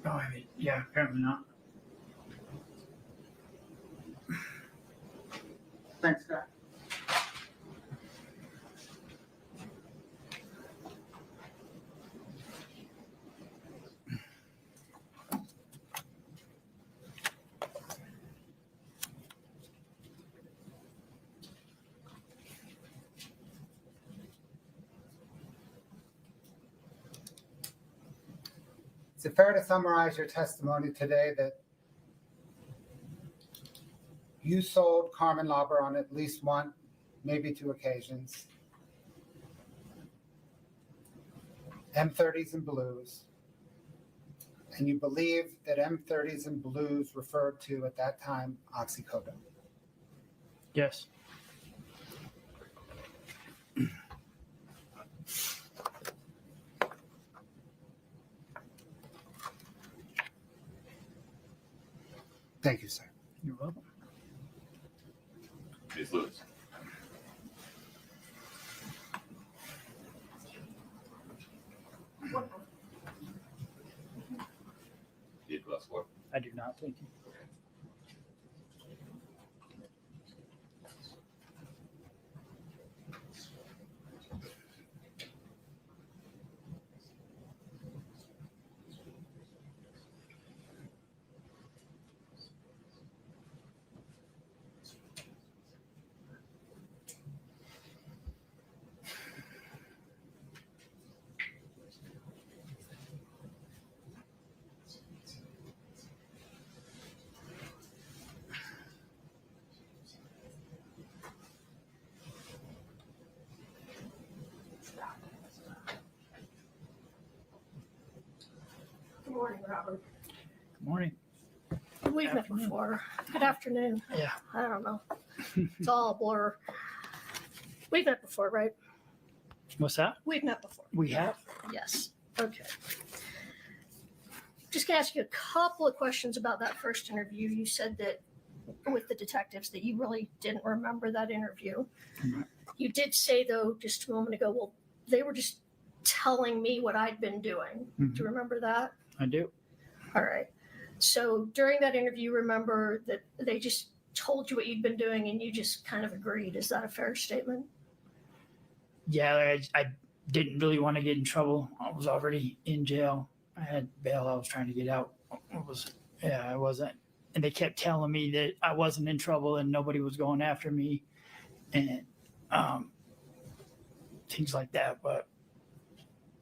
No, I mean, yeah, apparently not. Thanks, Scott. Is it fair to summarize your testimony today that you sold Carmen Lauber on at least one, maybe 2 occasions, M30s and blues, and you believe that M30s and blues referred to at that time oxycodone? Yes. Thank you, sir. You're welcome. Ms. Lewis. Do you have glass water? I do not, thank you. Good morning, Robert. Good morning. We've met before. Good afternoon. Yeah. I don't know. It's all a blur. We've met before, right? What's that? We've met before. We have? Yes. Okay. Just gonna ask you a couple of questions about that first interview. You said that with the detectives that you really didn't remember that interview. You did say, though, just a moment ago, well, they were just telling me what I'd been doing. Do you remember that? I do. All right. So during that interview, remember that they just told you what you'd been doing and you just kind of agreed. Is that a fair statement? Yeah, I didn't really want to get in trouble. I was already in jail. I had bail. I was trying to get out. I wasn't. And they kept telling me that I wasn't in trouble and nobody was going after me and things like that. But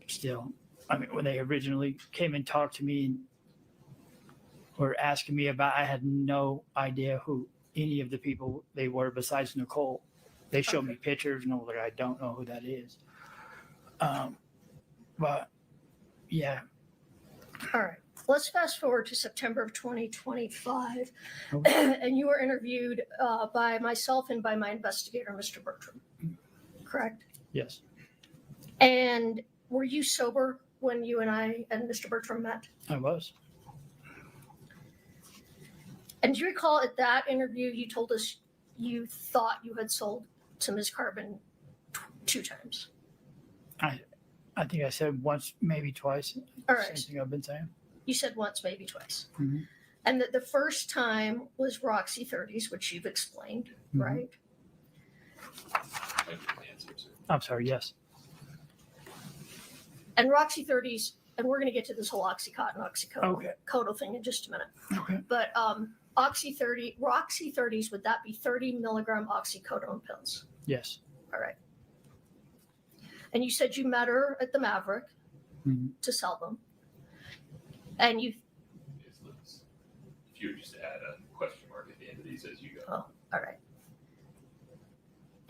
still, I mean, when they originally came and talked to me and were asking me about, I had no idea who any of the people they were besides Nicole. They showed me pictures and I was like, I don't know who that is. But yeah. All right. Let's fast forward to September of 2025. And you were interviewed by myself and by my investigator, Mr. Bertram. Correct? Yes. And were you sober when you and I and Mr. Bertram met? I was. And do you recall at that interview you told us you thought you had sold to Ms. Carbon 2 times? I think I said once, maybe twice. All right. Same thing I've been saying. You said once, maybe twice. Mm-hmm. And that the first time was Roxy 30s, which you've explained, right? I'm sorry, yes. And Roxy 30s, and we're going to get to this whole oxycontin, oxycodone thing in just a minute. Okay. But Roxy 30s, would that be 30 milligram oxycodone pills? Yes. All right. And you said you met her at the Maverick to sell them. And you... If you would just add a question mark at the end of these as you go. Oh, all right.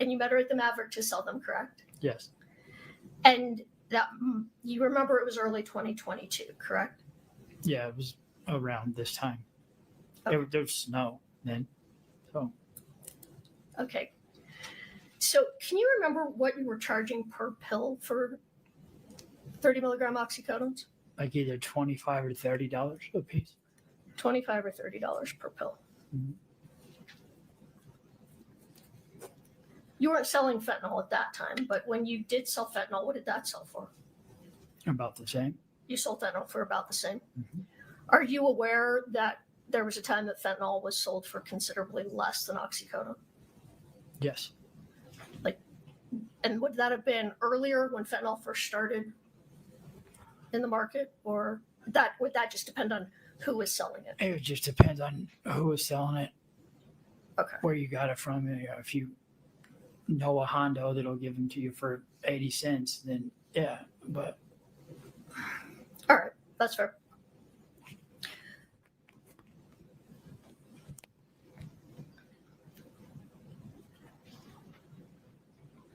And you met her at the Maverick to sell them, correct? Yes. And that you remember it was early 2022, correct? Yeah, it was around this time. Okay. There was snow then. So. Okay. So can you remember what you were charging per pill for 30 milligram oxycodones? Like either $25 or $30 a piece. $25 or $30 per pill. Mm-hmm. You weren't selling fentanyl at that time, but when you did sell fentanyl, what did that sell for? About the same. You sold fentanyl for about the same. Mm-hmm. Are you aware that there was a time that fentanyl was sold for considerably less than oxycodone? Yes. And would that have been earlier when fentanyl first started in the market, or would that just depend on who was selling it? It just depends on who was selling it. Okay. Where you got it from. If you know a Hondo that'll give them to you for 80 cents, then yeah, but. All right, that's fair.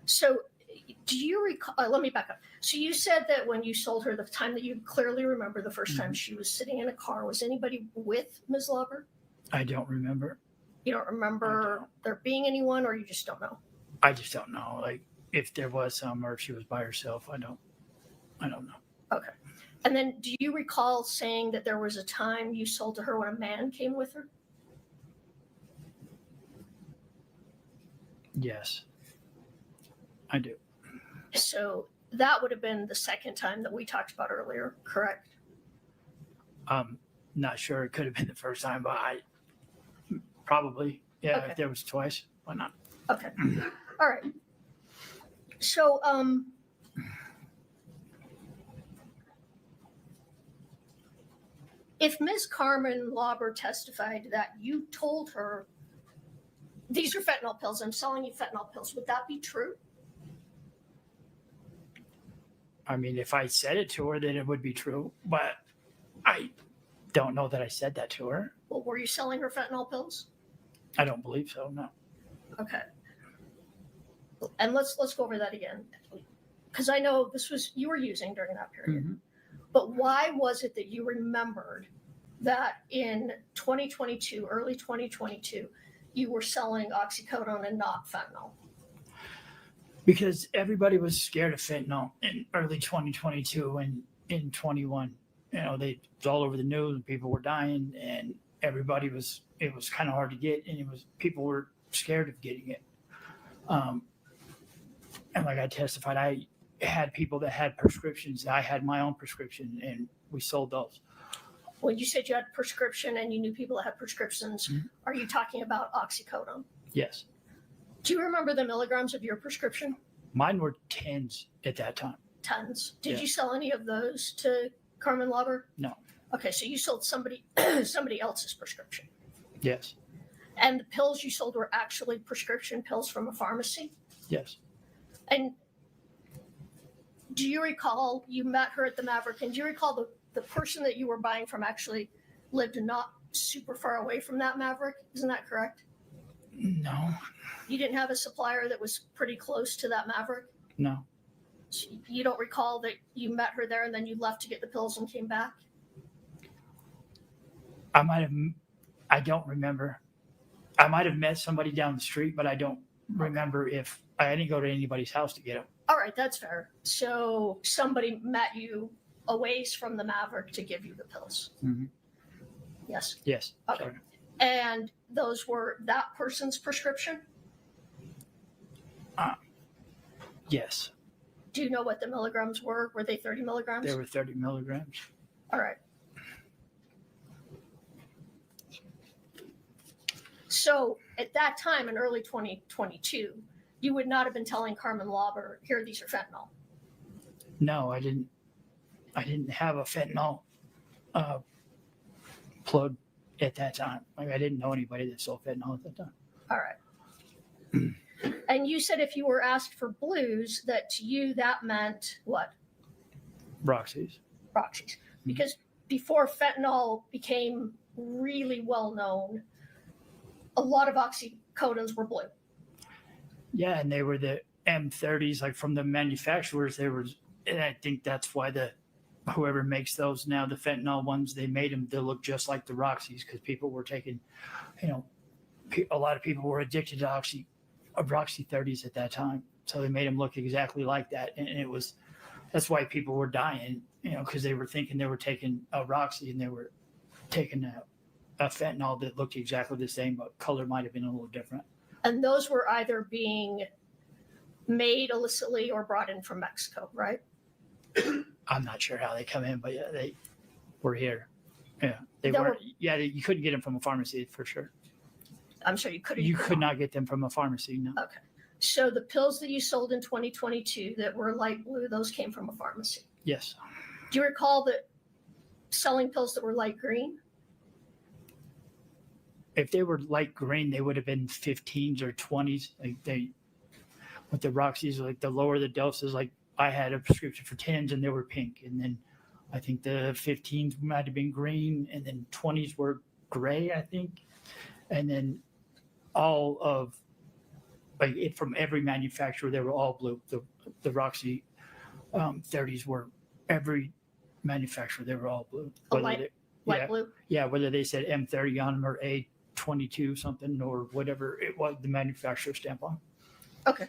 So do you recall, let me back up. So you said that when you sold her, the time that you clearly remember the first time she was sitting in a car, was anybody with Ms. Lauber? I don't remember. You don't remember there being anyone, or you just don't know? I just don't know. Like if there was some or if she was by herself, I don't know. Okay. And then do you recall saying that there was a time you sold to her when a man came with her? Yes. I do. So that would have been the second time that we talked about earlier, correct? Not sure. It could have been the first time, but probably. Yeah, Okay. If there was twice, why not? Okay. All right. So, if Ms. Carmen Lauber testified that you told her, these are fentanyl pills, I'm selling you fentanyl pills, would that be true? I mean, if I said it to her, then it would be true, but I don't know that I said that to her. Well, were you selling her fentanyl pills? I don't believe so, no. Okay. And let's go over that again, because I know this was you were using during that period. Mm-hmm. But why was it that you remembered that in 2022, early 2022, you were selling oxycodone and not fentanyl? Because everybody was scared of fentanyl in early 2022 and in 21. It was all over the news and people were dying. And everybody it was kind of hard to get, and people were scared of getting it. And like I testified, I had people that had prescriptions. I had my own prescription, and we sold those. When you said you had a prescription and you knew people that had prescriptions, are you talking about oxycodone? Yes. Do you remember the milligrams of your prescription? Mine were 10s at that time. 10s. Did Yeah. you sell any of those to Carmen Lauber? No. Okay, so you sold somebody else's prescription. Yes. And the pills you sold were actually prescription pills from a pharmacy? Yes. And do you recall you met her at the Maverick, and do you recall the person that you were buying from actually lived not super far away from that Maverick? Isn't that correct? No. You didn't have a supplier that was pretty close to that Maverick? No. So you don't recall that you met her there and then you left to get the pills and came back? I don't remember. I might have met somebody down the street, but I don't remember if I didn't go to anybody's house to get them. All right, that's fair. So somebody met you a ways from the Maverick to give you the pills? Mm-hmm. Yes? Yes. Okay. Sorry. And those were that person's prescription? Yes. Do you know what the milligrams were? Were they 30 milligrams? They were 30 milligrams. All right. So at that time in early 2022, you would not have been telling Carmen Lauber, here, these are fentanyl. No, I didn't have a fentanyl plug at that time. Like, I didn't know anybody that sold fentanyl at that time. All right. And you said if you were asked for blues, that to you that meant what? Roxy's. Roxy's. Because before fentanyl became really well known, a lot of oxycodones were blue. Yeah, and they were the M30s, like from the manufacturers. And I think that's why whoever makes those now, the fentanyl ones, they made them to look just like the Roxy's, because people were taking, a lot of people were addicted to Roxy 30s at that time. So they made them look exactly like that. And that's why people were dying, because they were thinking they were taking a Roxy and they were taking a fentanyl that looked exactly the same, but color might have been a little different. And those were either being made illicitly or brought in from Mexico, right? I'm not sure how they come in, but yeah, they were here. Yeah, you couldn't get them from a pharmacy for sure. I'm sure you couldn't. You could not get them from a pharmacy, no. Okay. So the pills that you sold in 2022 that were light blue, those came from a pharmacy. Yes. Do you recall that selling pills that were light green? If they were light green, they would have been 15s or 20s. With the Roxy's, like the lower the doses, like I had a prescription for 10s and they were pink. And then I think the 15s might have been green, and then 20s were gray, I think. And then all of, from every manufacturer, they were all blue. The Roxy 30s were every manufacturer, they were all blue. Light blue? Yeah, whether they said M30 on them or A22 something or whatever it was, the manufacturer stamp on. Okay.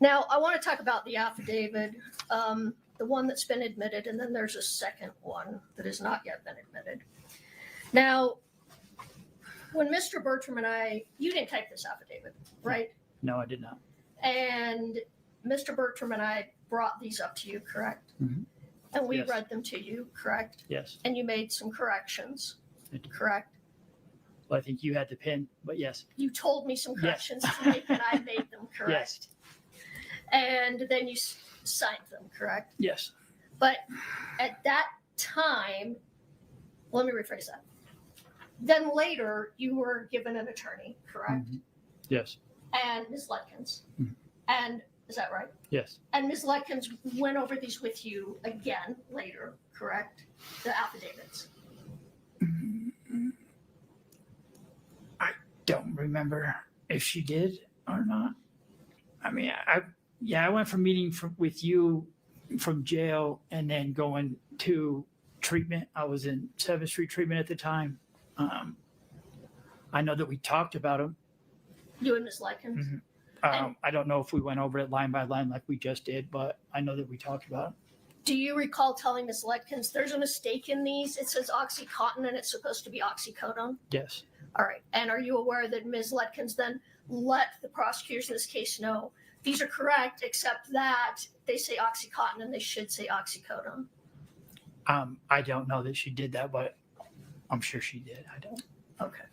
Now, I want to talk about the affidavit, the one that's been admitted, and then there's a second one that has not yet been admitted. Now, when Mr. Bertram and you didn't type this affidavit, right? No, I did not. And Mr. Bertram and I brought these up to you, correct? Mm-hmm. And we Yes. read them to you, correct? Yes. And you made some corrections, correct? Well, I think you had the pen, but yes. You told me some corrections to make, and I made them correct. Yes. And then you signed them, correct? Yes. But at that time, let me rephrase that. Then later, you were given an attorney, correct? Mm-hmm. Yes. And Ms. Letkins. Mhm. And is that right? Yes. And Ms. Letkins went over these with you again later, correct? The affidavits. I don't remember if she did or not. I mean, I went from meeting with you from jail and then going to treatment. I was in 7th Street treatment at the time. I know that we talked about them. You and Ms. Letkins? Mm-hmm. I don't know if we went over it line by line like we just did, but I know that we talked about it. Do you recall telling Ms. Letkins there's a mistake in these? It says Oxycontin and it's supposed to be oxycodone? Yes. All right. And are you aware that Ms. Letkins then let the prosecutors in this case know these are correct, except that they say Oxycontin and they should say oxycodone? I don't know that she did that, but I'm sure she did. I don't. Okay.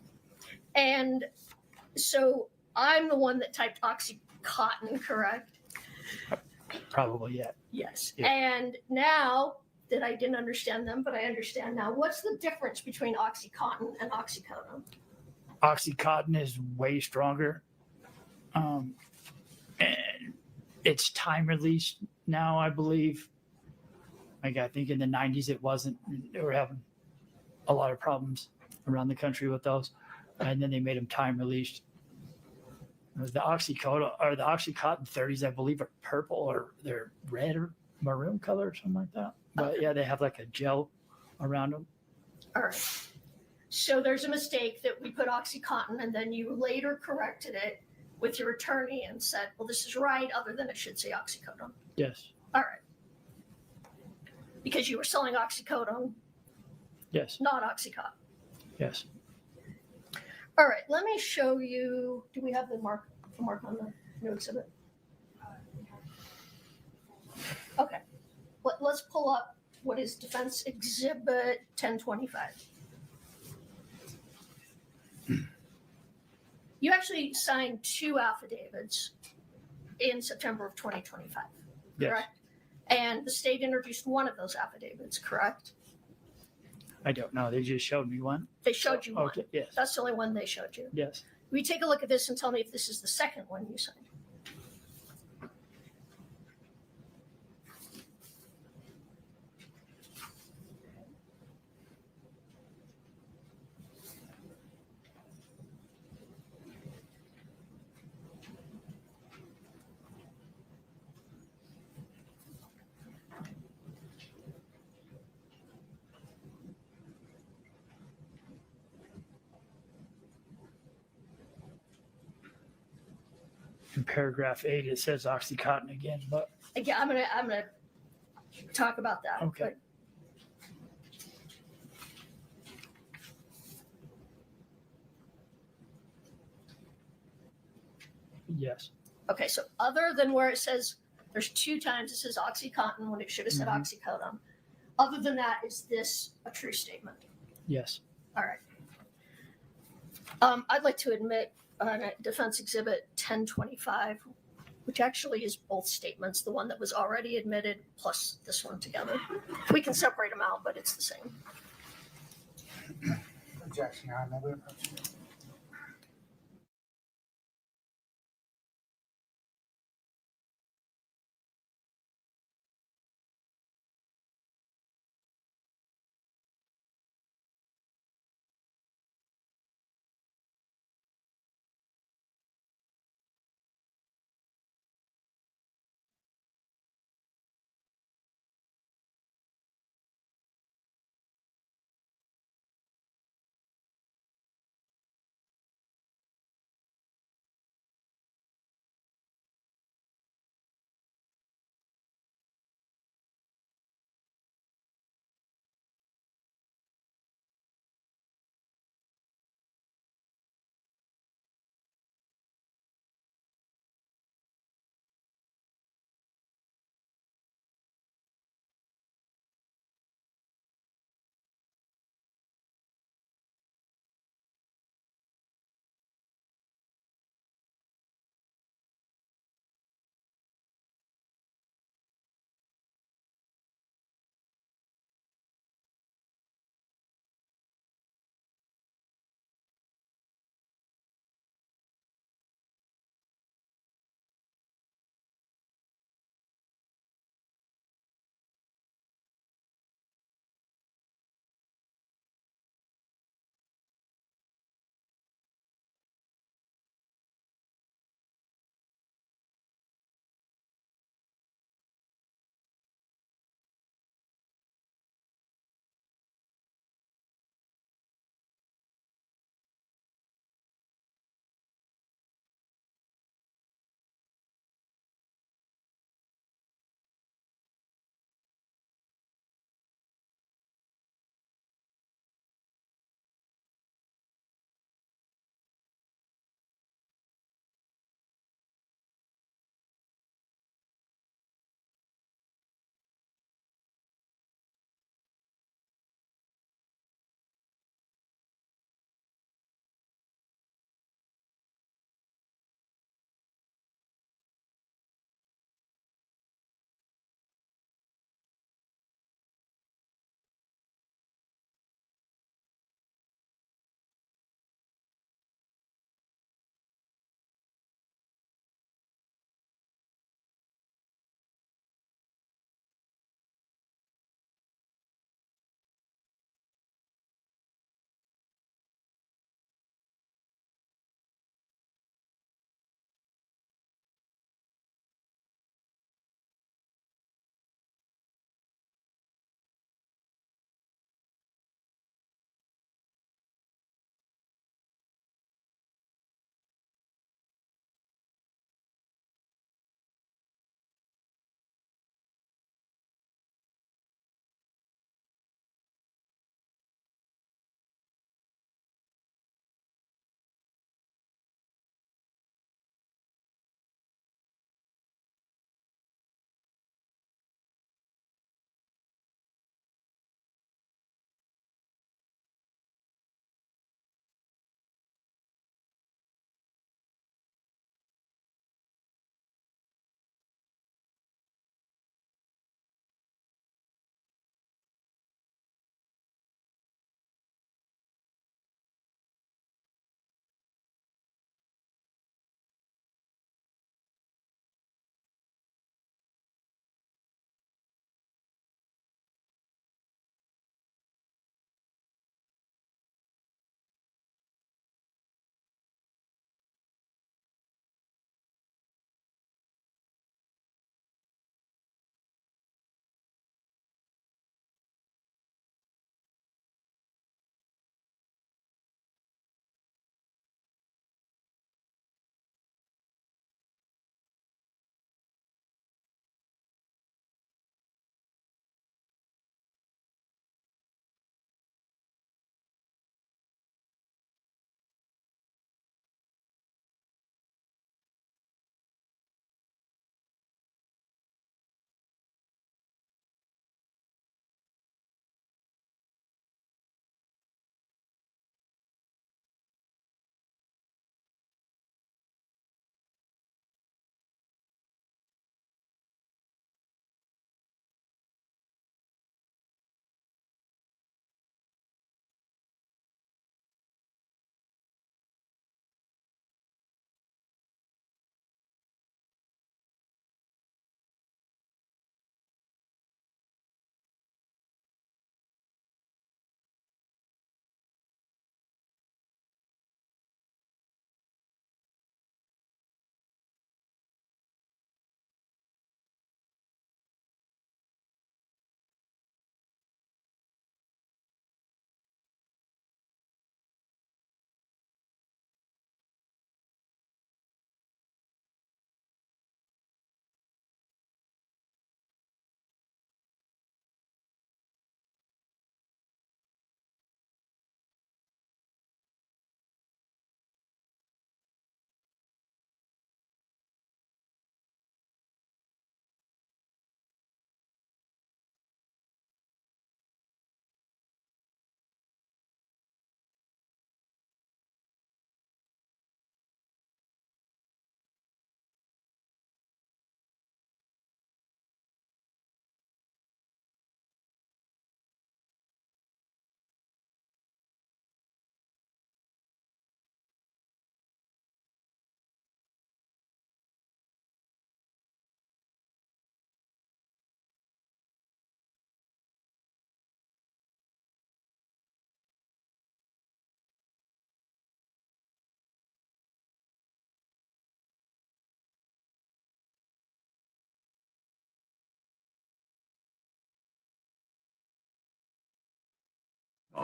And so I'm the one that typed Oxycontin, correct? Probably, yeah. Yes. Yeah. And now that I didn't understand them, but I understand now, what's the difference between Oxycontin and oxycodone? Oxycontin is way stronger. And it's time released now, I believe. Like, I think in the 90s it wasn't. They were having a lot of problems around the country with those. And then they made them time released. The Oxycodone or the Oxycontin 30s, I believe, are purple or they're red or maroon color or something like that. But yeah, they have like a gel around them. All right. So there's a mistake that we put Oxycontin and then you later corrected it with your attorney and said, well, this is right, other than it should say oxycodone. Yes. All right. Because you were selling oxycodone, Yes. not Oxycontin. Yes. All right, let me show you. Do we have the mark on the new exhibit? Okay. Let's pull up what is Defense Exhibit 1025. You actually signed 2 affidavits in September of 2025, Yes. correct? And the state introduced one of those affidavits, correct? I don't know. They just showed me one. They showed you one. Okay. Yes. That's the only one they showed you. Yes. Will you take a look at this and tell me if this is the second one you signed? In paragraph 8, it says Oxycontin again, but Again, I'm gonna talk about that. Okay. but- yes. Okay, so other than where it says, there's 2 times it says Oxycontin when it should have said Mhm. oxycodone. Other than that, is this a true statement? Yes. All right. I'd like to admit Defense Exhibit 1025, which actually is both statements, the one that was already admitted plus this one together. We can separate them out, but it's the same. Objection, Your Honor. Another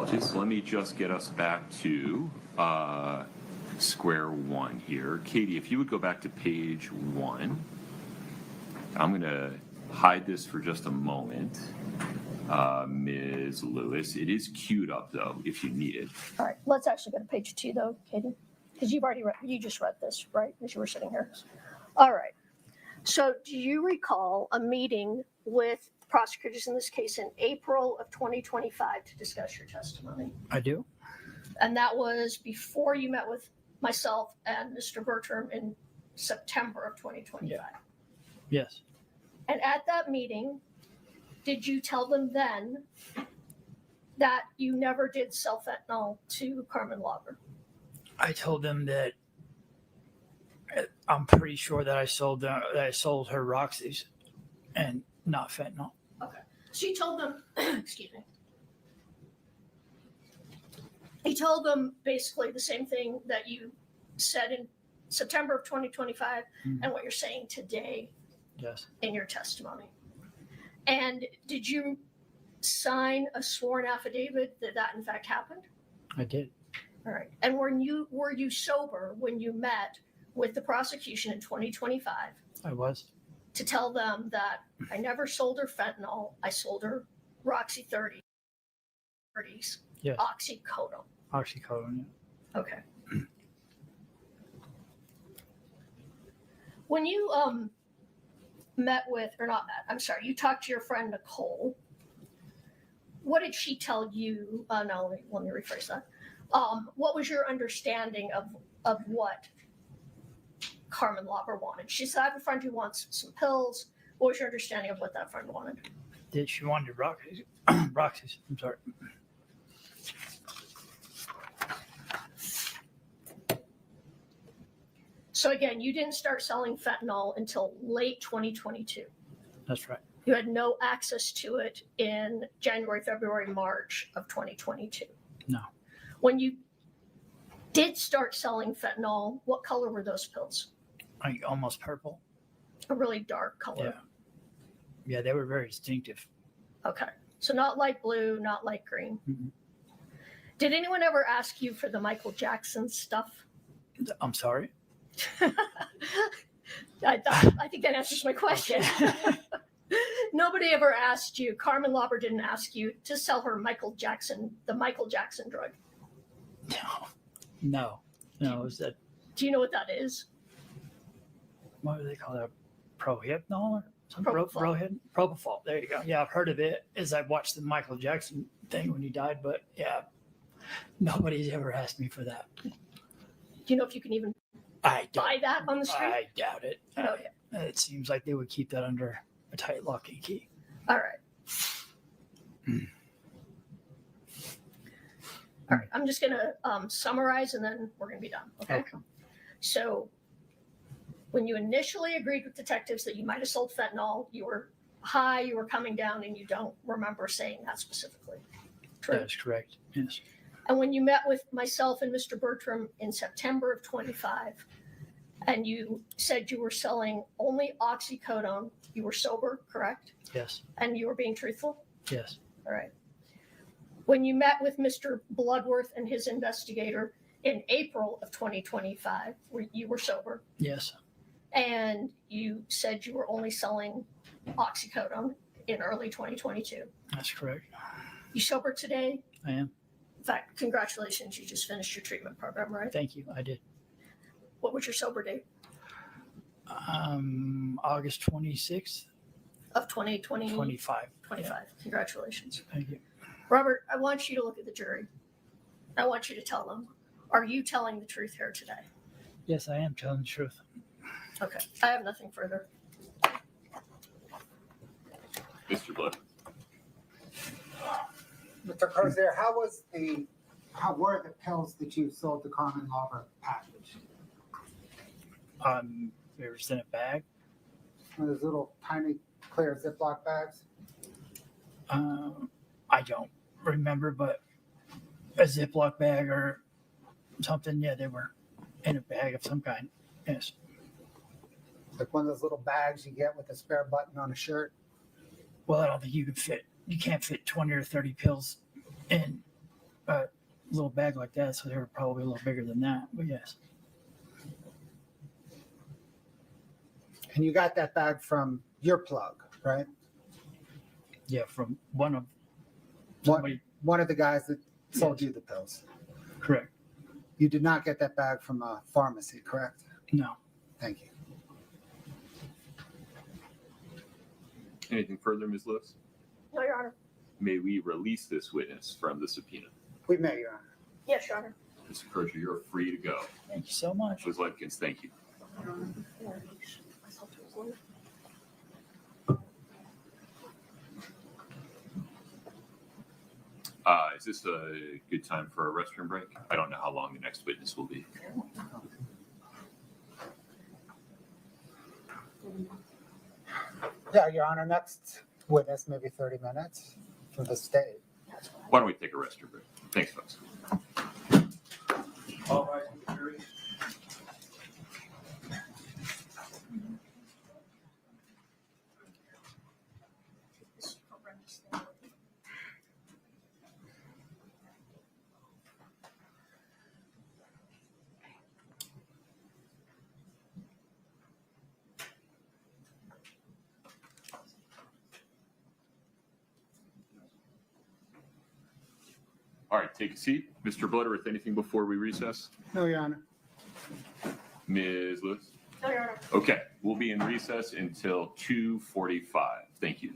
apologies. Let me just get us back to square one here. Katie, if you would go back to page 1. I'm going to hide this for just a moment. Ms. Lewis, it is queued up, though, if you need it. All right, let's actually go to page 2, though, Katie, because you just read this, right, as you were sitting here. All right. So do you recall a meeting with prosecutors in this case in April of 2025 to discuss your testimony? I do. And that was before you met with myself and Mr. Bertram in September of 2025. Yeah. Yes. And at that meeting, did you tell them then that you never did sell fentanyl to Carmen Lauber? I told them that I'm pretty sure that I sold her Roxy's and not fentanyl. Okay. So you told them, excuse me. You told them basically the same thing that you said in September of 2025 and what you're saying today. Yes. In your testimony. And did you sign a sworn affidavit that that in fact happened? I did. All right. And were you sober when you met with the prosecution in 2025? I was. To tell them that I never sold her fentanyl, I sold her Roxy 30s, Yes. oxycodone. Oxycodone. Yeah. Okay. When you met with, or not met, I'm sorry, you talked to your friend Nicole. What did she tell you? No, let me rephrase that. What was your understanding of what Carmen Lauber wanted? She said, I have a friend who wants some pills. What was your understanding of what that friend wanted? Did she wanted Roxy's? Roxy's. I'm sorry. So again, you didn't start selling fentanyl until late 2022. That's right. You had no access to it in January, February, March of 2022. No. When you did start selling fentanyl, what color were those pills? Like almost purple. A really dark color. Yeah. Yeah, they were very distinctive. Okay. So not light blue, not light green. Mm-hmm. Did anyone ever ask you for the Michael Jackson stuff? I'm sorry? I think that answers my question. Nobody ever asked you, Carmen Lauber didn't ask you to sell her the Michael Jackson drug. No. Is that, do you know what that is? what do they call that? Prohypnol or something? Propofol. There you go. Yeah, I've heard of it as I've watched the Michael Jackson thing when he died, but yeah, nobody's ever asked me for that. Do you know if you can even buy that on the street? I doubt it. Oh, yeah. It seems like they would keep that under a tight lock and key. All right. All right. I'm just going to summarize and then we're going to be done. Okay? So when you initially agreed with detectives that you might have sold fentanyl, you were high, you were coming down, and you don't remember saying that specifically. True. That is correct. Yes. And when you met with myself and Mr. Bertram in September of 25, and you said you were selling only oxycodone, you were sober, correct? Yes. And you were being truthful? Yes. All right. When you met with Mr. Bloodworth and his investigator in April of 2025, you were sober? Yes. And you said you were only selling oxycodone in early 2022? That's correct. You sober today? I am. In fact, congratulations, you just finished your treatment program, right? Thank you. I did. What was your sober date? August 26th. Of 2020? 25. 25. Yeah. Congratulations. Thank you. Robert, I want you to look at the jury. I want you to tell them, are you telling the truth here today? Yes, I am telling the truth. Okay. I have nothing further. Mr. Blood. Mr. Crozier, how were the pills that you sold to Carmen Lauber packaged? They were in a bag. Those little tiny clear Ziploc bags? I don't remember, but a Ziploc bag or something. Yeah, they were in a bag of some kind. Yes. Like one of those little bags you get with a spare button on a shirt? Well, I don't think you can't fit 20 or 30 pills in a little bag like that, so they were probably a little bigger than that. But yes. And you got that bag from your plug, right? Yeah, from one of the guys that sold you the pills. Correct. You did not get that bag from a pharmacy, correct? No. Thank you. Anything further, Ms. Lewis? No, Your Honor. May we release this witness from the subpoena? We may, Your Honor. Yes, Your Honor. Mr. Crozier, you're free to go. Thank you so much. Ms. Ledkins, thank you. Is this a good time for a restroom break? I don't know how long the next witness will be. Yeah, Your Honor, next witness, maybe 30 minutes from the state. Why don't we take a restroom break? Thanks, folks. All right, jury. All right, take a seat. Mr. Blutterith, anything before we recess? No, Your Honor. Ms. Lewis? No, Your Honor. Okay, we'll be in recess until 2:45. Thank you.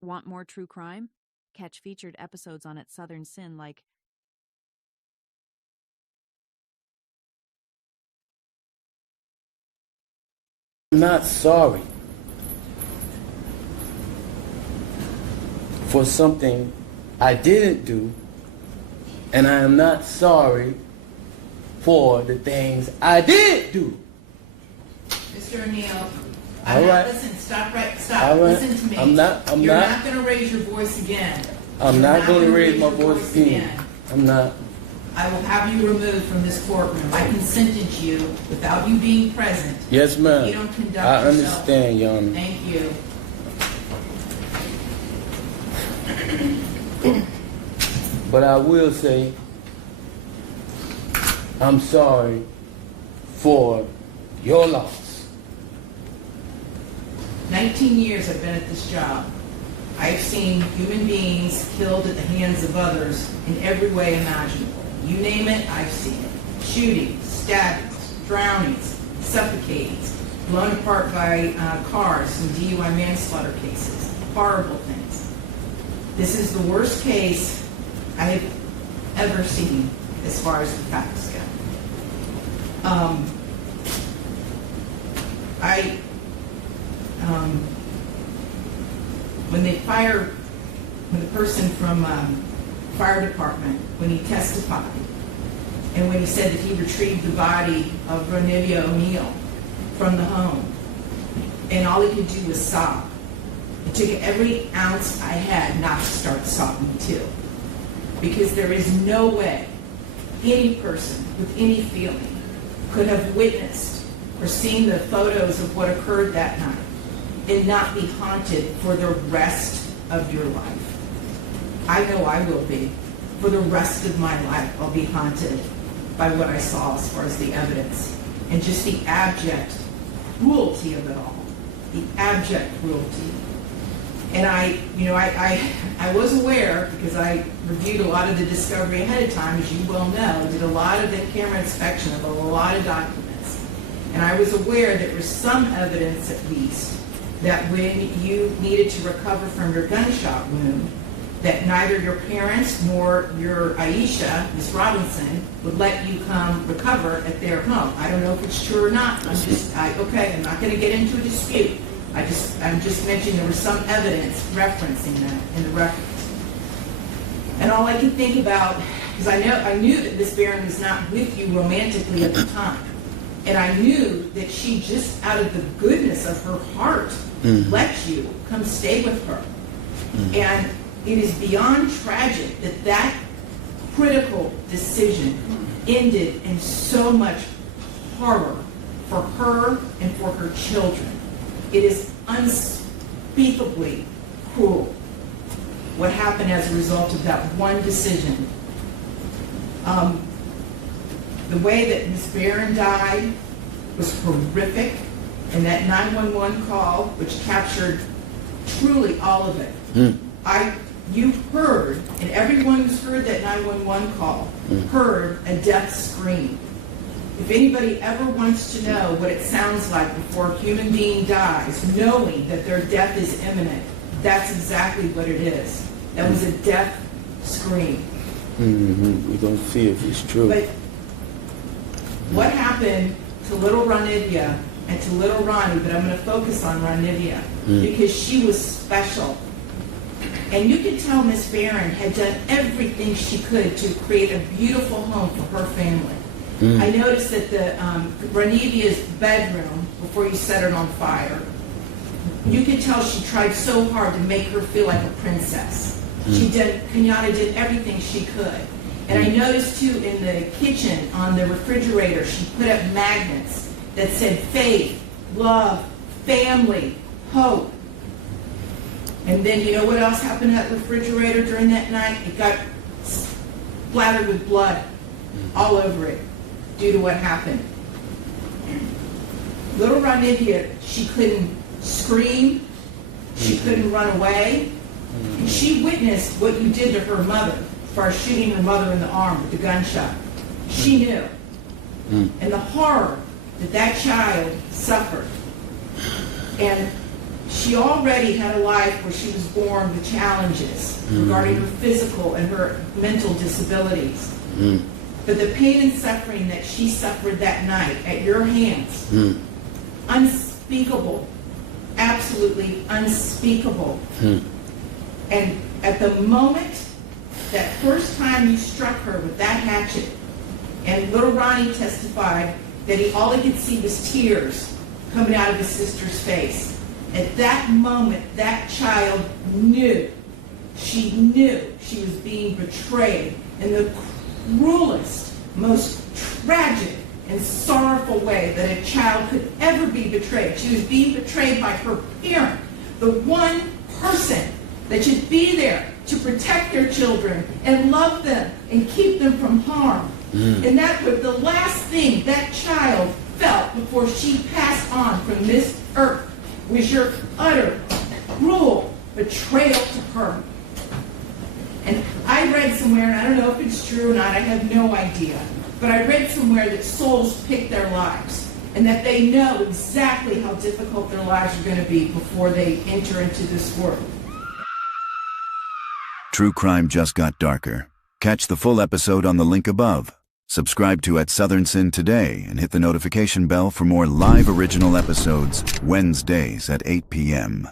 Want more true crime? Catch featured episodes on its Southern Sin like I'm not sorry for something I didn't do, and I am not sorry for the things I did do. Mr. O'Neill, All right. Listen, stop. All right. Listen to me. I'm not You're not going to raise your voice again. I'm not going to raise my voice again. I'm not. I will have you removed from this courtroom. I can sentence you without you being present. Yes, ma'am. You don't conduct I yourself. understand, Your Honor. Thank you. But I will say, I'm sorry for your loss. 19 years I've been at this job. I've seen human beings killed at the hands of others in every way imaginable. You name it, I've seen it. Shootings, stabbings, drownings, suffocatings, blown apart by cars in DUI manslaughter cases. Horrible things. This is the worst case I have ever seen as far as the facts go. When the person from fire department, when he testified, and when he said that he retrieved the body of Ronivia O'Neill from the home, and all he could do was sob. It took every ounce I had not to start sobbing too. Because there is no way any person with any feeling could have witnessed or seen the photos of what occurred that night and not be haunted for the rest of your life. I know I will be. For the rest of my life, I'll be haunted by what I saw as far as the evidence and just the abject cruelty of it all. The abject cruelty. And I was aware, because I reviewed a lot of the discovery ahead of time, as you well know, did a lot of the camera inspection of a lot of documents. And I was aware there was some evidence, at least, that when you needed to recover from your gunshot wound, that neither your parents nor your Aisha, Ms. Robinson, would let you come recover at their home. I don't know if it's true or not. I'm not going to get into a dispute. I'm just mentioning there was some evidence referencing that in the records. And all I can think about, because I knew that Miss Barron was not with you romantically at the time. And I knew that she just out of the goodness of her heart let you come stay with her. And it is beyond tragic that critical decision ended in so much horror for her and for her children. It is unspeakably cruel what happened as a result of that one decision. The way that Ms. Barron died was horrific, and that 911 call, which captured truly all of it. You heard, and everyone who's heard that 911 call heard a death scream. If anybody ever wants to know what it sounds like before a human being dies, knowing that their death is imminent, that's exactly what it is. That was a death scream. We're going to see if it's true. But what happened to little Ranivia and to little Ronnie, but I'm going to focus on Ranivia because she was special. And you could tell Miss Barron had done everything she could to create a beautiful home for her family. I noticed that Ranivia's bedroom, before you set it on fire, you could tell she tried so hard to make her feel like a princess. Kenyatta did everything she could. And I noticed too in the kitchen, on the refrigerator, she put up magnets that said faith, love, family, hope. And then you know what else happened at the refrigerator during that night? It got splattered with blood all over it due to what happened. Little Ranivia, she couldn't scream, she couldn't run away, and she witnessed what you did to her mother as far as shooting her mother in the arm with the gunshot. She knew. And the horror that that child suffered. And she already had a life where she was born with challenges regarding her physical and her mental disabilities. But the pain and suffering that she suffered that night at your hands, unspeakable, absolutely unspeakable. And at the moment, that first time you struck her with that hatchet, and little Ronnie testified that all he could see was tears coming out of his sister's face. At that moment, that child knew. She knew she was being betrayed in the cruelest, most tragic and sorrowful way that a child could ever be betrayed. She was being betrayed by her parent, the one person that should be there to protect their children and love them and keep them from harm. And that was the last thing that child felt before she passed on from this earth, was your utter, cruel betrayal to her. And I read somewhere, and I don't know if it's true or not, I have no idea, but I read somewhere that souls pick their lives and that they know exactly how difficult their lives are going to be before they enter into this world. True crime just got darker. Catch the full episode on the link above. Subscribe to at Southern Sin today and hit the notification bell for more live original episodes Wednesdays at 8 p.m.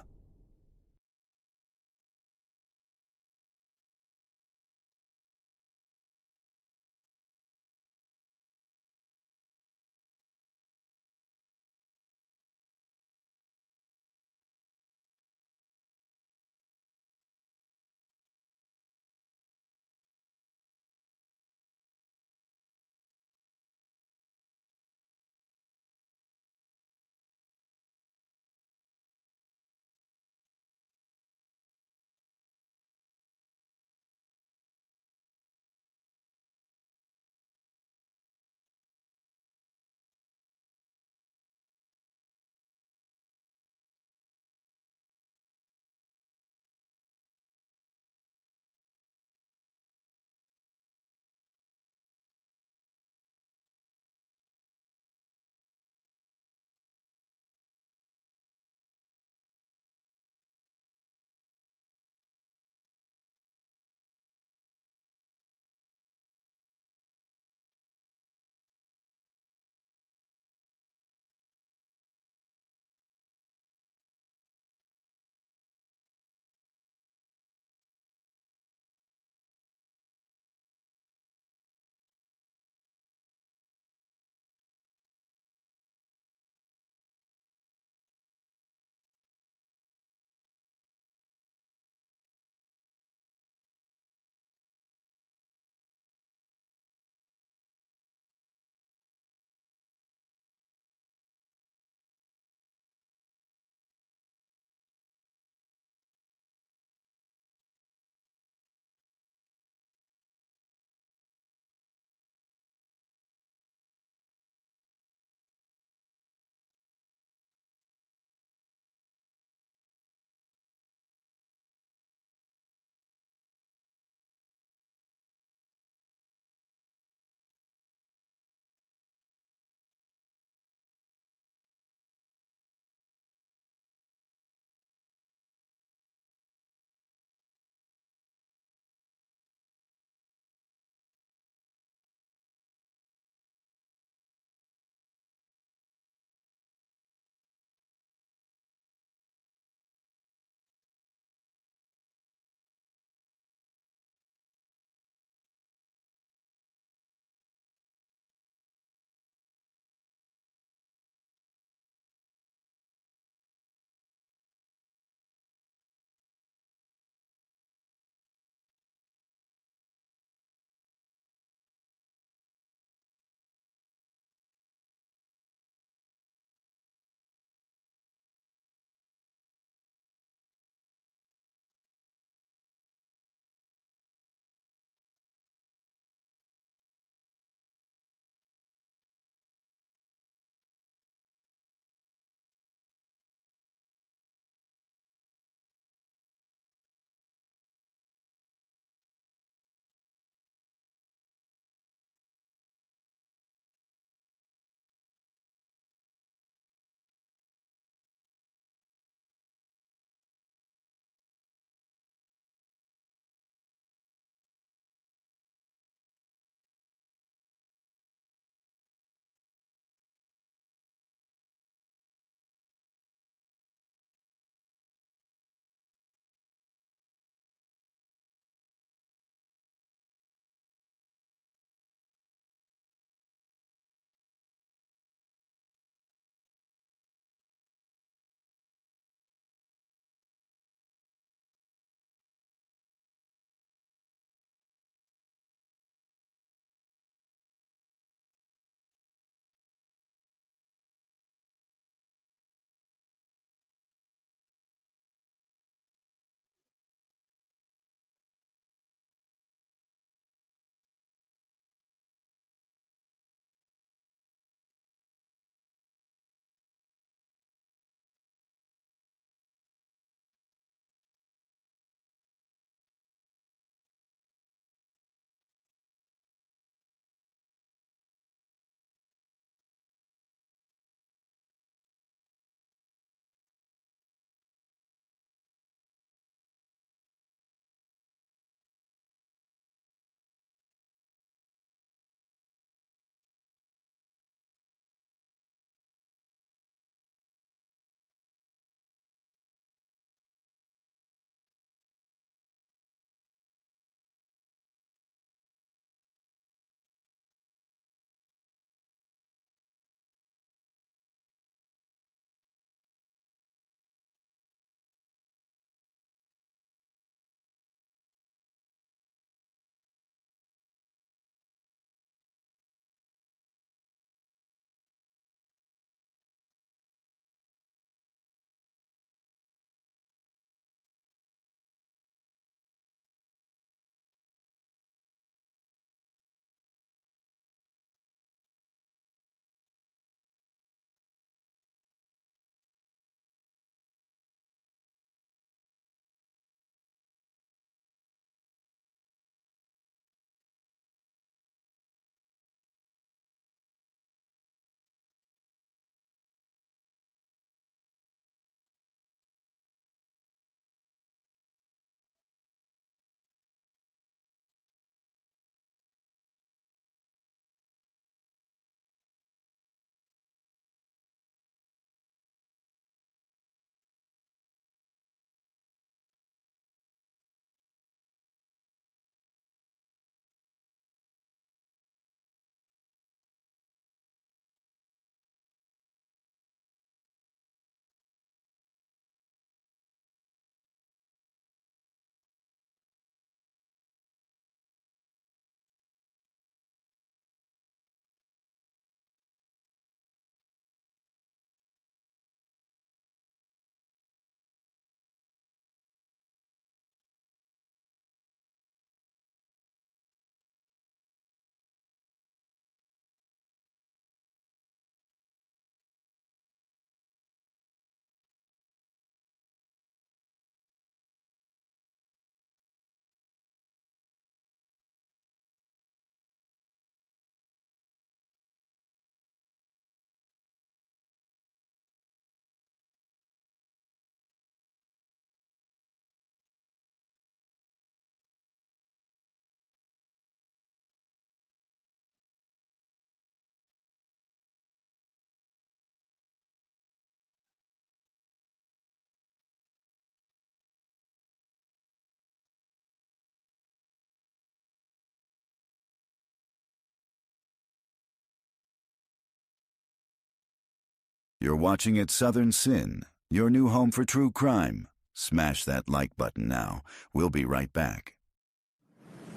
You're watching at Southern Sin, your new home for true crime. Smash that like button now. We'll be right back.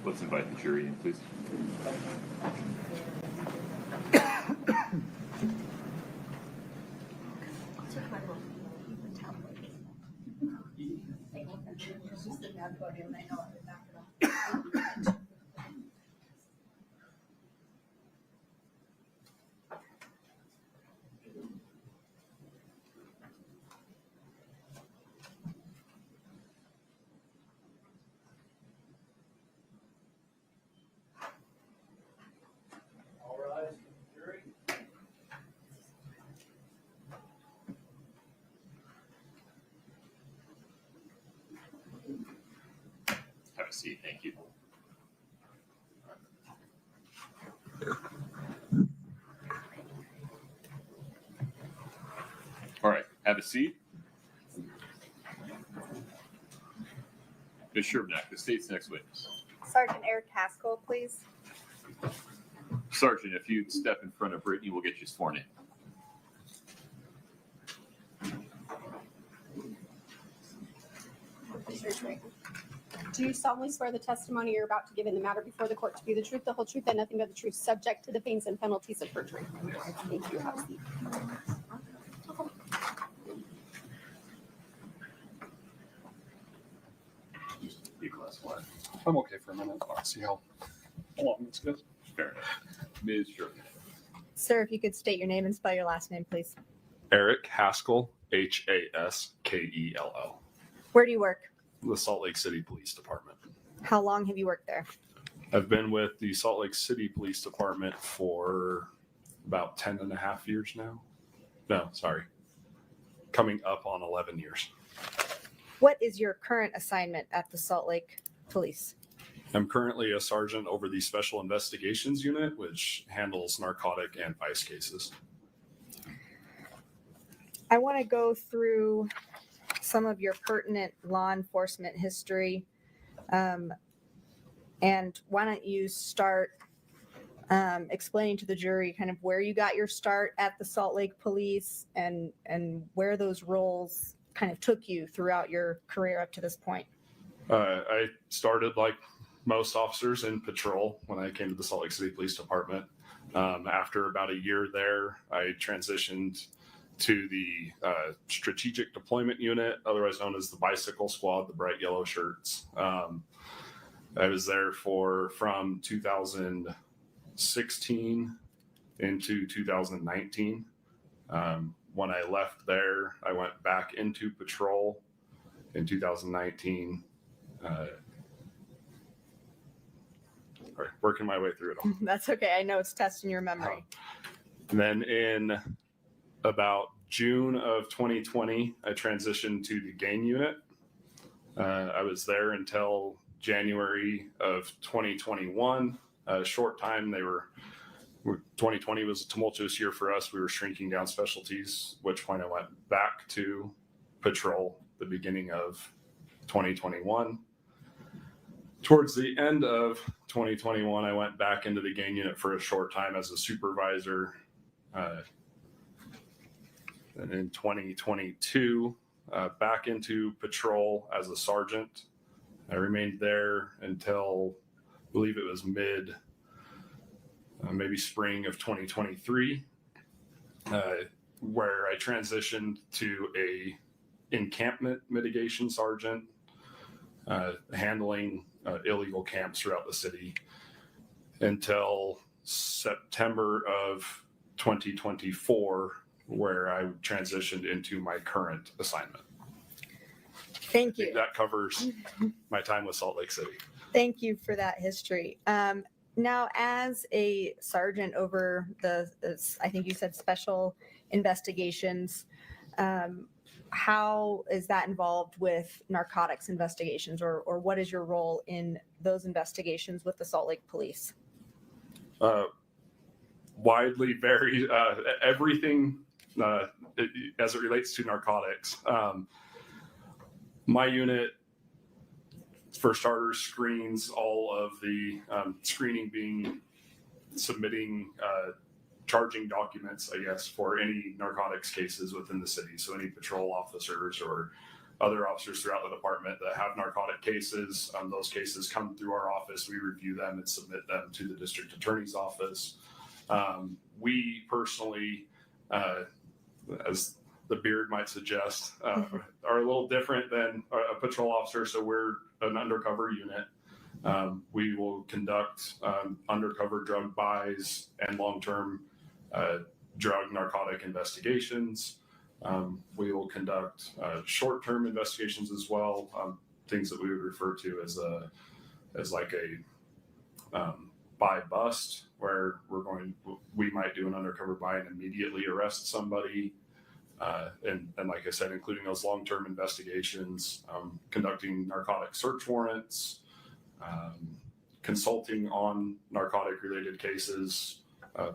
Let's invite the jury in, please. Have a seat, thank you. All right, have a seat. Ms. Sherback, the state's next witness. Sergeant Eric Haskell, please. Sergeant, if you'd step in front of Brittany, we'll get you sworn in. Do you solemnly swear the testimony you're about to give in the matter before the court to be the truth, the whole truth, and nothing but the truth, subject to the pains and penalties of perjury? Thank you. Have a seat. I'm okay for a minute. I'll see how long this goes. Fair enough. Ms. Sherback. Sir, if you could state your name and spell your last name, please. Eric Haskell, Haskell. Where do you work? The Salt Lake City Police Department. How long have you worked there? I've been with the Salt Lake City Police Department for about 10 and a half years now. No, sorry. Coming up on 11 years. What is your current assignment at the Salt Lake Police? I'm currently a sergeant over the Special Investigations Unit, which handles narcotic and vice cases. I want to go through some of your pertinent law enforcement history. And why don't you start explaining to the jury kind of where you got your start at the Salt Lake Police and where those roles kind of took you throughout your career up to this point? I started like most officers in patrol when I came to the Salt Lake City Police Department. After about a year there, I transitioned to the Strategic Deployment Unit, otherwise known as the Bicycle Squad, the bright yellow shirts. I was there from 2016 into 2019. When I left there, I went back into patrol in 2019. Working my way through it all. That's okay. I know it's testing your memory. And then in about June of 2020, I transitioned to the gang unit. I was there until January of 2021. A short time. 2020 was a tumultuous year for us. We were shrinking down specialties, which point I went back to patrol the beginning of 2021. Towards the end of 2021, I went back into the gang unit for a short time as a supervisor. And in 2022, back into patrol as a sergeant. I remained there until, I believe it was maybe spring of 2023, where I transitioned to a encampment mitigation sergeant, handling illegal camps throughout the city until September of 2024, where I transitioned into my current assignment. Thank you. I think that covers my time with Salt Lake City. Thank you for that history. Now, as a sergeant over I think you said special investigations, how is that involved with narcotics investigations, or what is your role in those investigations with the Salt Lake Police? Widely varied, everything as it relates to narcotics. My unit, for starters, screens all of the screening being submitting charging documents, I guess, for any narcotics cases within the city. So any patrol officers or other officers throughout the department that have narcotic cases, those cases come through our office. We review them and submit them to the district attorney's office. We personally, as the beard might suggest, are a little different than a patrol officer. So we're an undercover unit. We will conduct undercover drug buys and long-term drug narcotic investigations. We will conduct short-term investigations as well, things that we would refer to as like a buy bust, where we might do an undercover buy and immediately arrest somebody. And like I said, including those long-term investigations, conducting narcotic search warrants, consulting on narcotic-related cases,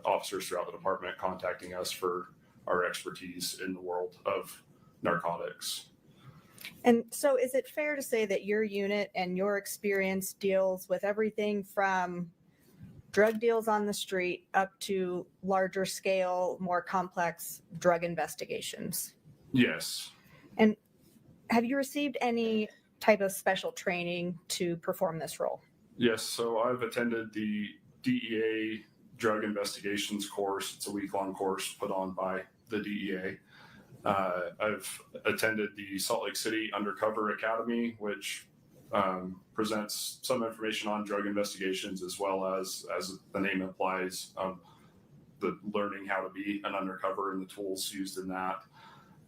officers throughout the department contacting us for our expertise in the world of narcotics. And so is it fair to say that your unit and your experience deals with everything from drug deals on the street up to larger scale, more complex drug investigations? Yes. And have you received any type of special training to perform this role? Yes. So I've attended the DEA drug investigations course. It's a week-long course put on by the DEA. I've attended the Salt Lake City Undercover Academy, which presents some information on drug investigations, as well as the name implies, the learning how to be an undercover and the tools used in that.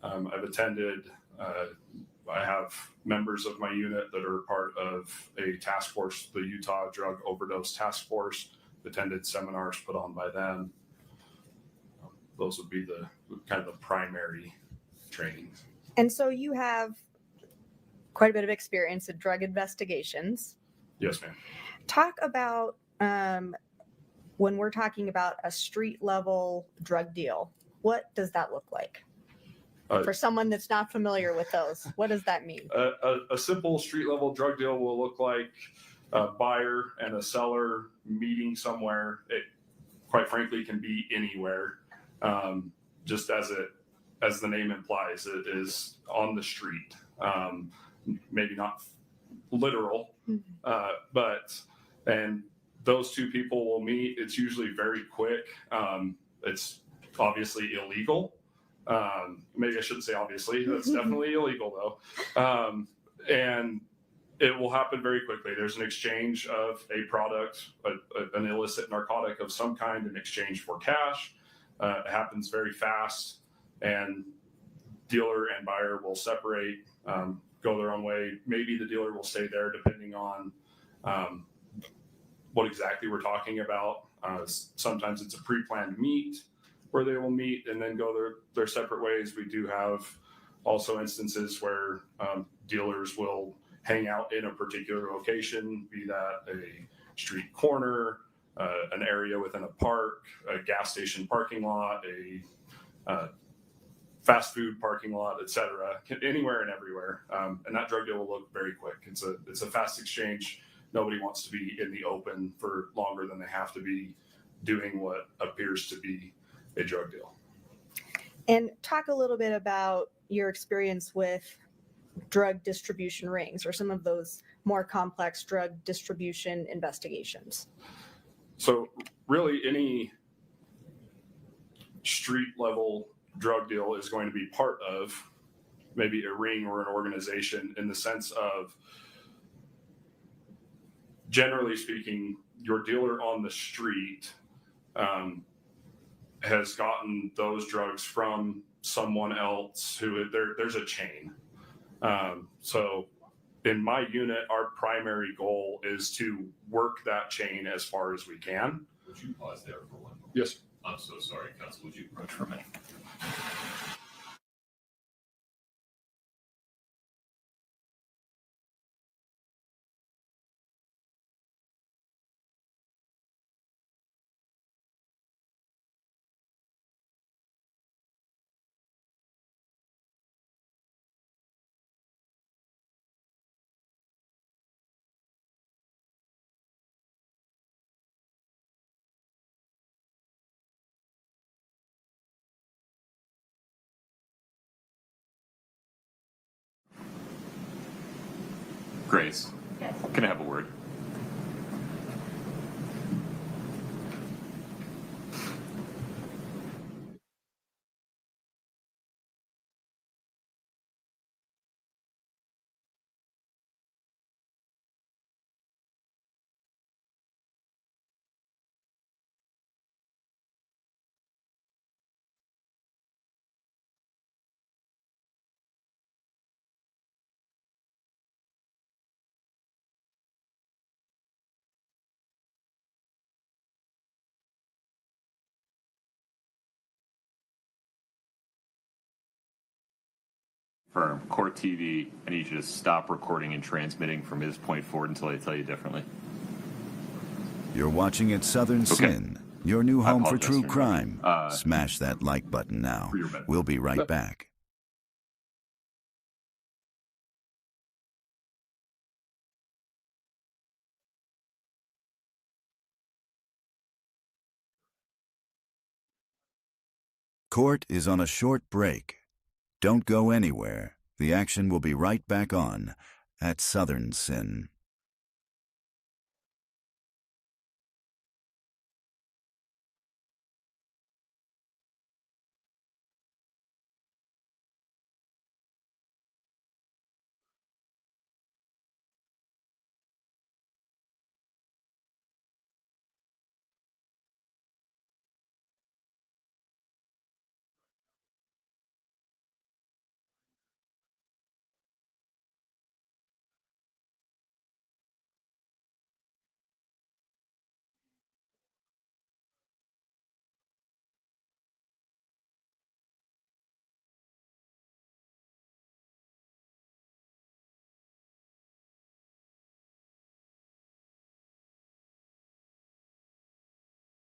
I've attended, I have members of my unit that are part of a task force, the Utah Drug Overdose Task Force, attended seminars put on by them. Those would be the kind of the primary trainings. And so you have quite a bit of experience in drug investigations. Yes, ma'am. Talk about when we're talking about a street level drug deal, what does that look like? For someone that's not familiar with those, what does that mean? A simple street level drug deal will look like a buyer and a seller meeting somewhere. It quite frankly can be anywhere. Just as the name implies, it is on the street. Maybe not literal, and those two people will meet. It's usually very quick. It's obviously illegal. Maybe I shouldn't say obviously. That's definitely illegal though. And it will happen very quickly. There's an exchange of a product, an illicit narcotic of some kind in exchange for cash. It happens very fast, and dealer and buyer will separate, go their own way. Maybe the dealer will stay there depending on what exactly we're talking about. Sometimes it's a pre-planned meet where they will meet and then go their separate ways. We do have also instances where dealers will hang out in a particular location, be that a street corner, an area within a park, a gas station parking lot, a fast food parking lot, etc., anywhere and everywhere. And that drug deal will look very quick. It's a fast exchange. Nobody wants to be in the open for longer than they have to be doing what appears to be a drug deal. And talk a little bit about your experience with drug distribution rings or some of those more complex drug distribution investigations. So really any street level drug deal is going to be part of maybe a ring or an organization, in the sense of, generally speaking, your dealer on the street has gotten those drugs from someone else who there's a chain. So in my unit, our primary goal is to work that chain as far as we can. Would you pause there for one moment? Yes. I'm so sorry, Counsel. Would you approach for a minute? Grace, can I have a word? Firm. Court TV, I need you to stop recording and transmitting from this point forward until I tell you differently. You're watching at Southern Sin, your new I home for apologize true for crime. interrupting. Smash that like button now. For your benefit. We'll be right back. Court is on a short break. Don't go anywhere. The action will be right back on at Southern Sin.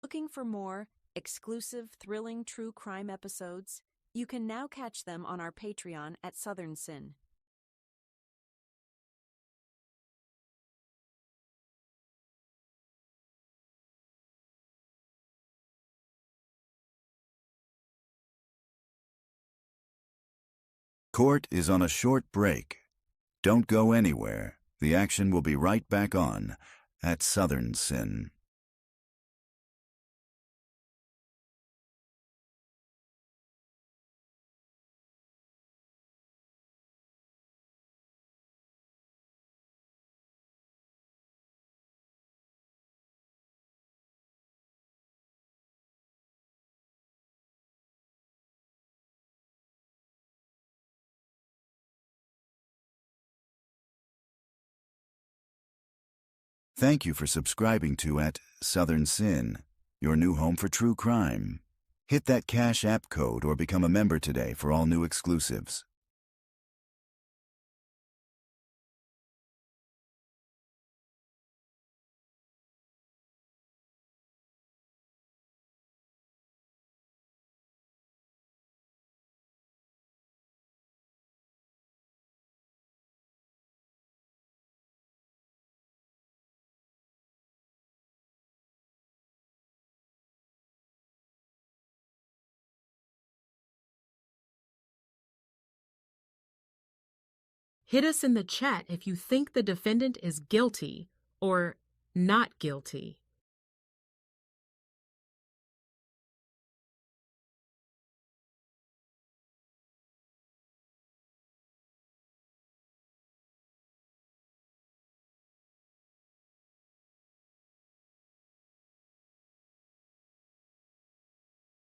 Looking for more exclusive, thrilling true crime episodes? You can now catch them on our Patreon at Southern Sin. Court is on a short break. Don't go anywhere. The action will be right back on at Southern Sin. Thank you for subscribing to at Southern Sin, your new home for true crime. Hit that Cash App code or become a member today for all new exclusives. Hit us in the chat if you think the defendant is guilty or not guilty.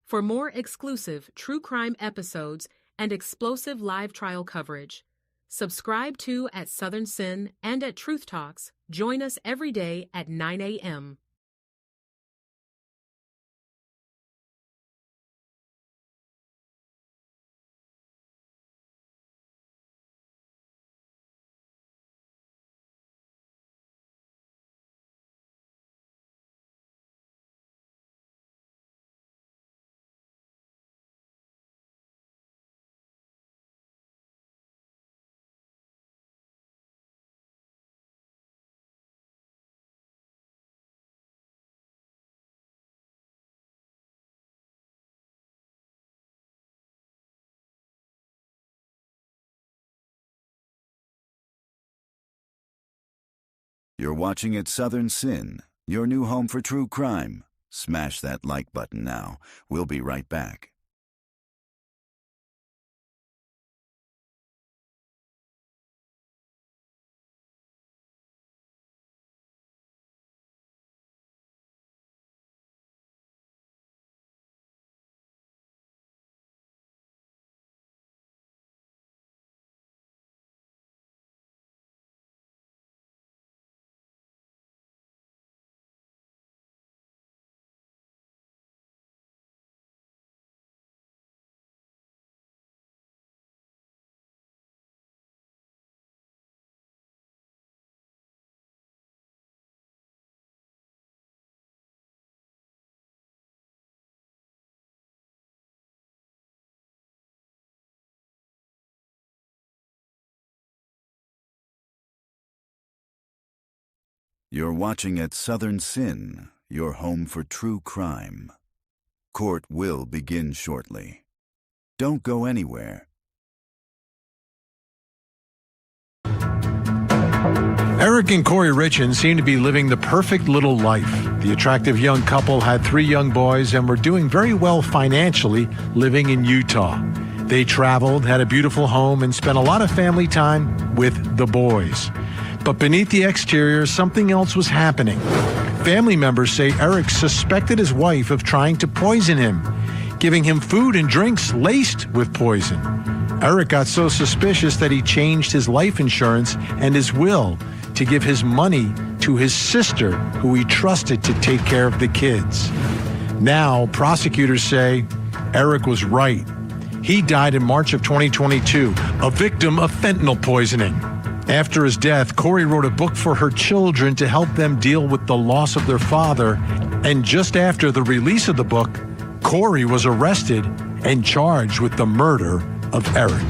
For more exclusive true crime episodes and explosive live trial coverage, subscribe to at Southern Sin and at Truth Talks. Join us every day at 9 a.m. You're watching at Southern Sin, your new home for true crime. Smash that like button now. We'll be right back. You're watching at Southern Sin, your home for true crime. Court will begin shortly. Don't go anywhere. Eric and Kouri Richins seem to be living the perfect little life. The attractive young couple had 3 young boys and were doing very well financially living in Utah. They traveled, had a beautiful home, and spent a lot of family time with the boys. But beneath the exterior, something else was happening. Family members say Eric suspected his wife of trying to poison him, giving him food and drinks laced with poison. Eric got so suspicious that he changed his life insurance and his will to give his money to his sister, who he trusted to take care of the kids. Now, prosecutors say Eric was right. He died in March of 2022, a victim of fentanyl poisoning. After his death, Kouri wrote a book for her children to help them deal with the loss of their father. And just after the release of the book, Kouri was arrested and charged with the murder of Eric.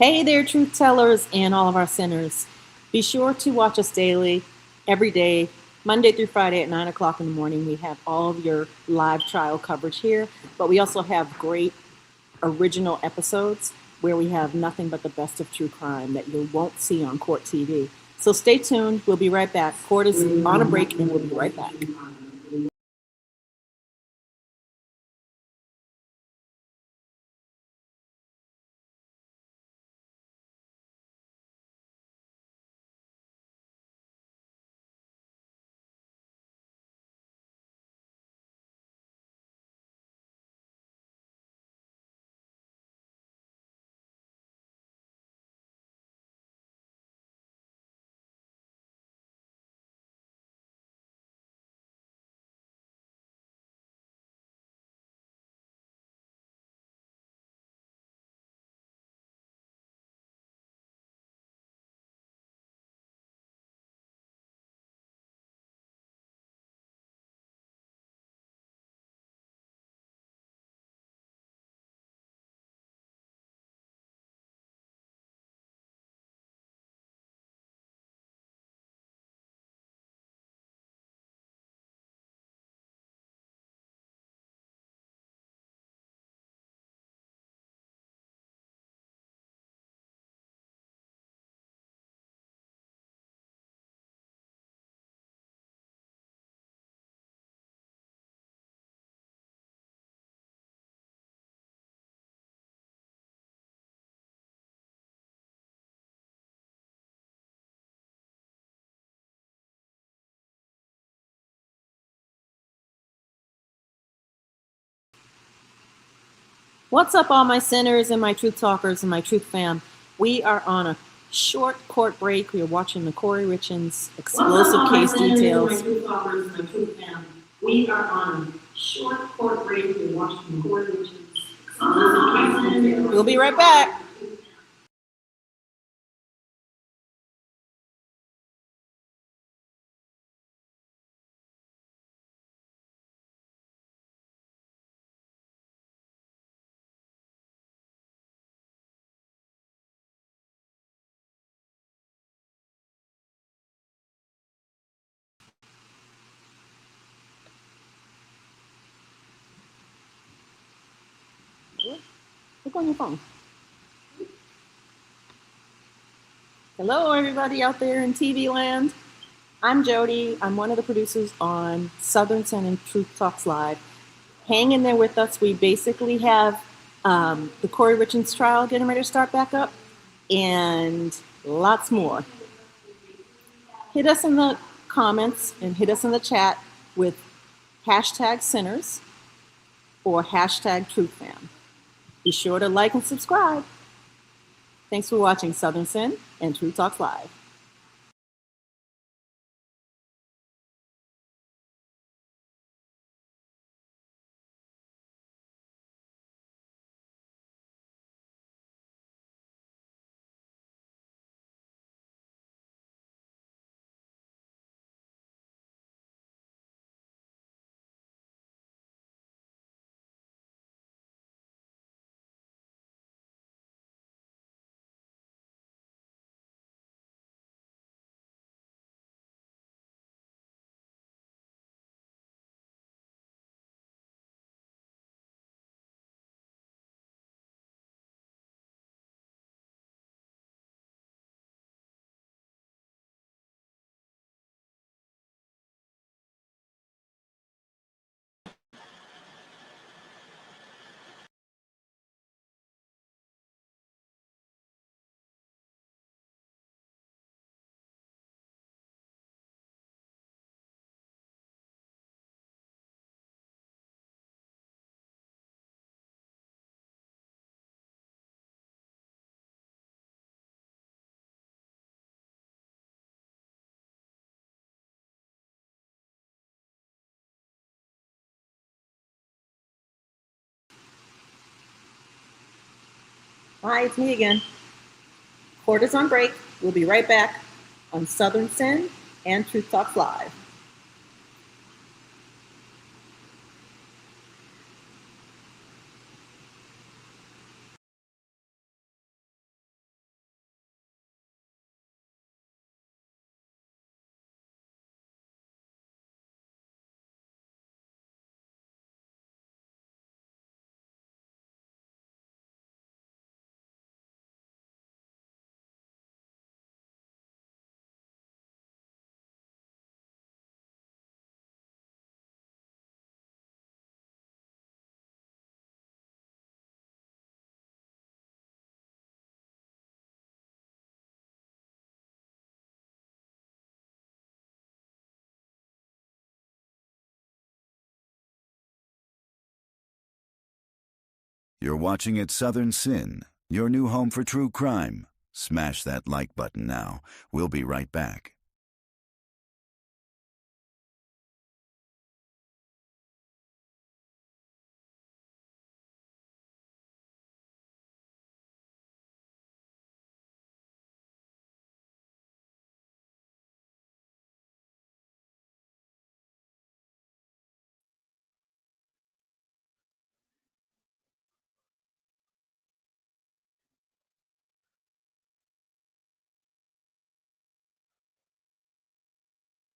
Hey there, truth tellers and all of our sinners. Be sure to watch us daily, every day, Monday through Friday at 9 o'clock in the morning. We have all of your live trial coverage here, but we also have great original episodes where we have nothing but the best of true crime that you won't see on Court TV. So stay tuned. We'll be right back. Court is on a break and we'll be right back. What's up, all my sinners and my truth talkers and my truth fam? We are on a short court break. We are watching the Kouri Richins explosive case details. We are on a short court break. We are watching the Kouri Richins explosive case details. We'll be right back. Look on your phone. Hello, everybody out there in TV land. I'm Jody. I'm one of the producers on Southern Sin and Truth Talks Live. Hang in there with us. We basically have the Kouri Richins trial getting ready to start back up and lots more. Hit us in the comments and hit us in the chat with hashtag sinners or hashtag truthfam. Be sure to like and subscribe. Thanks for watching Southern Sin and Truth Talks Live. Hi, it's me again. Court is on break. We'll be right back on Southern Sin and Truth Talks Live. You're watching at Southern Sin, your new home for true crime. Smash that like button now. We'll be right back.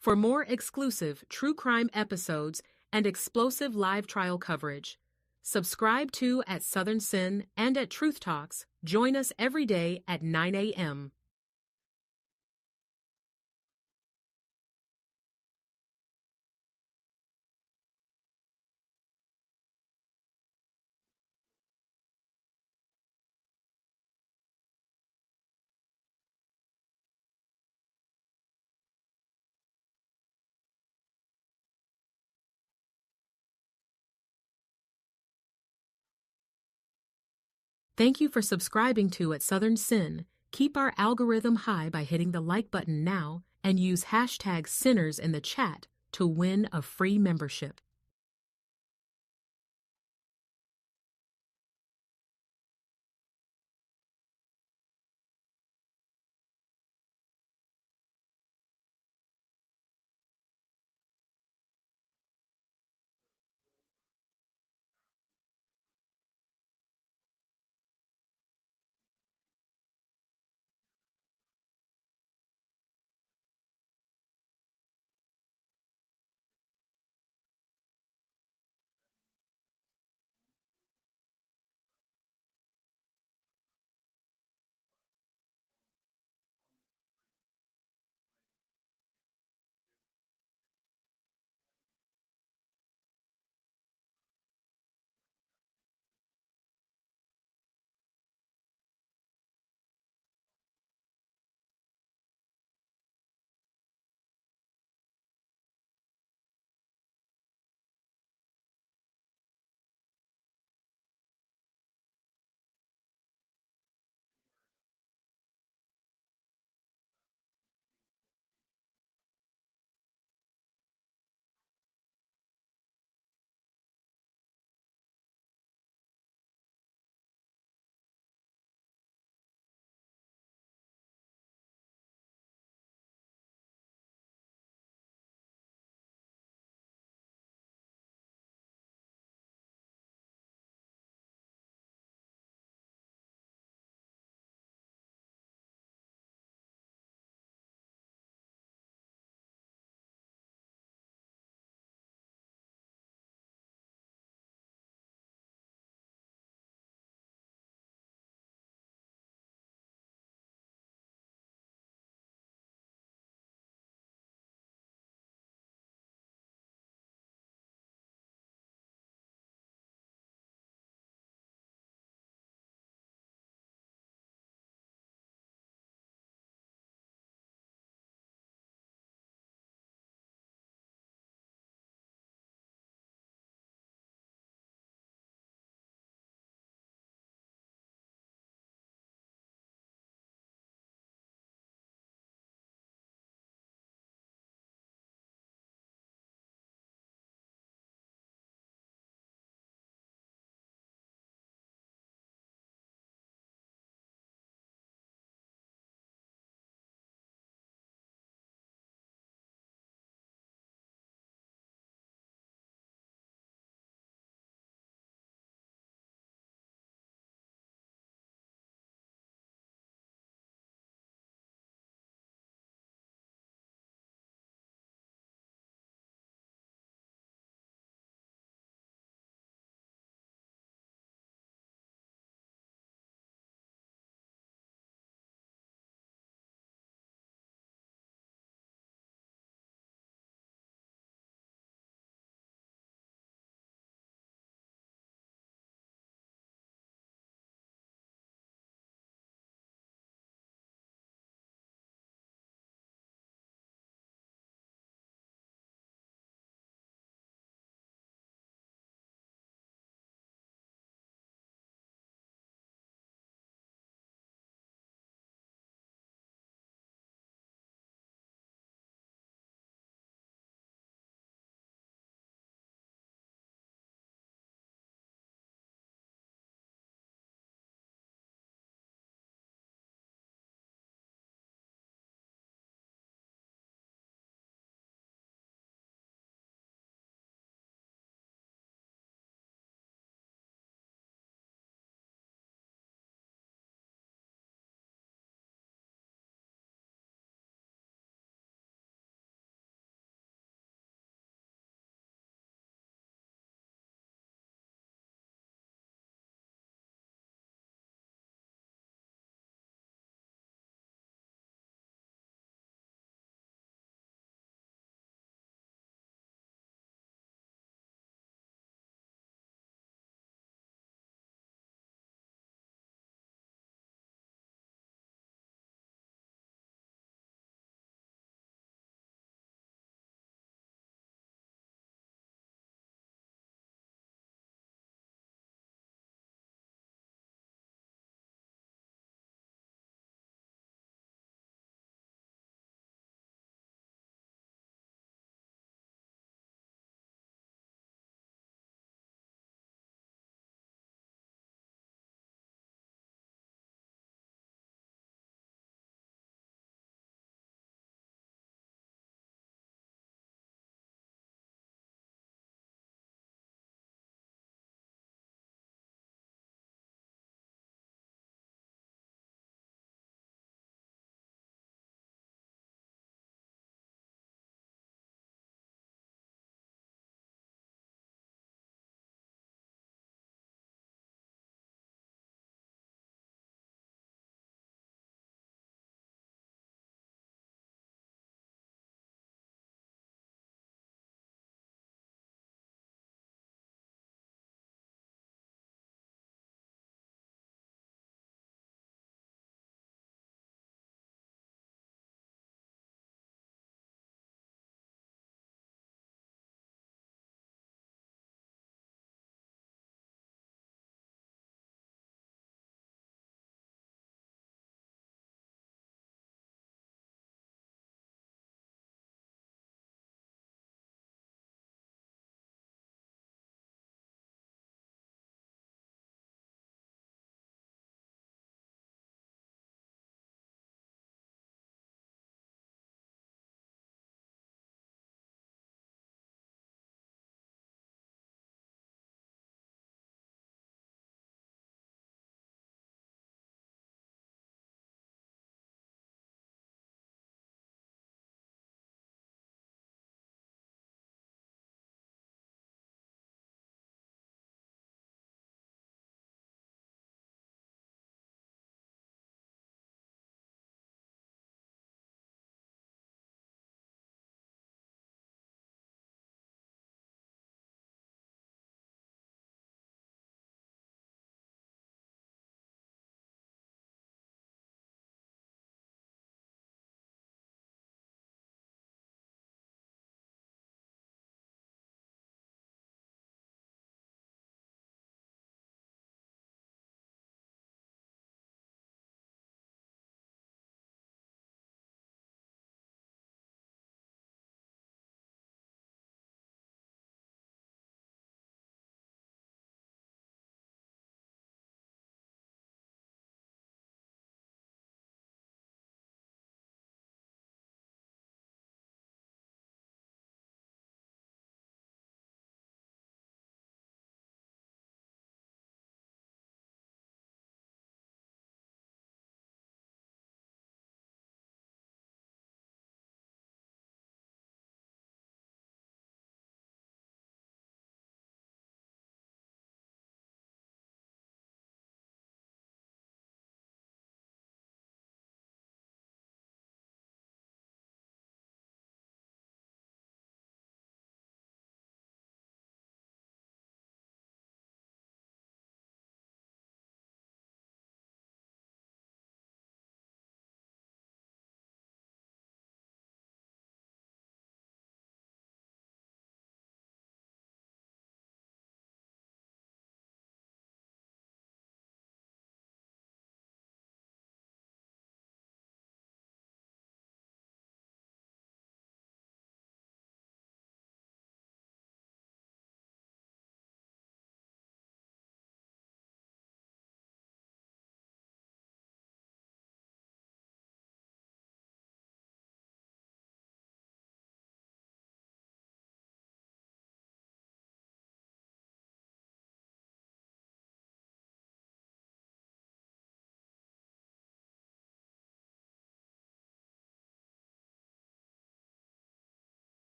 For more exclusive true crime episodes and explosive live trial coverage, subscribe to at Southern Sin and at Truth Talks. Join us every day at 9 a.m. Thank you for subscribing to At Southern Sin. Keep our algorithm high by hitting the like button now and use hashtag Sinners in the chat to win a free membership.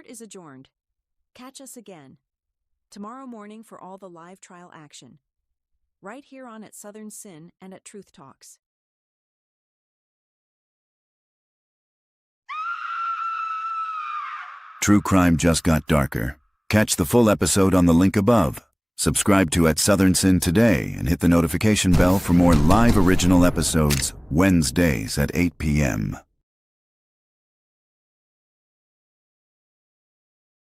Court is adjourned. Catch us again tomorrow morning for all the live trial action, right here on at Southern Sin and at Truth Talks. True crime just got darker. Catch the full episode on the link above. Subscribe to At Southern Sin today and hit the notification bell for more live original episodes Wednesdays at 8 p.m.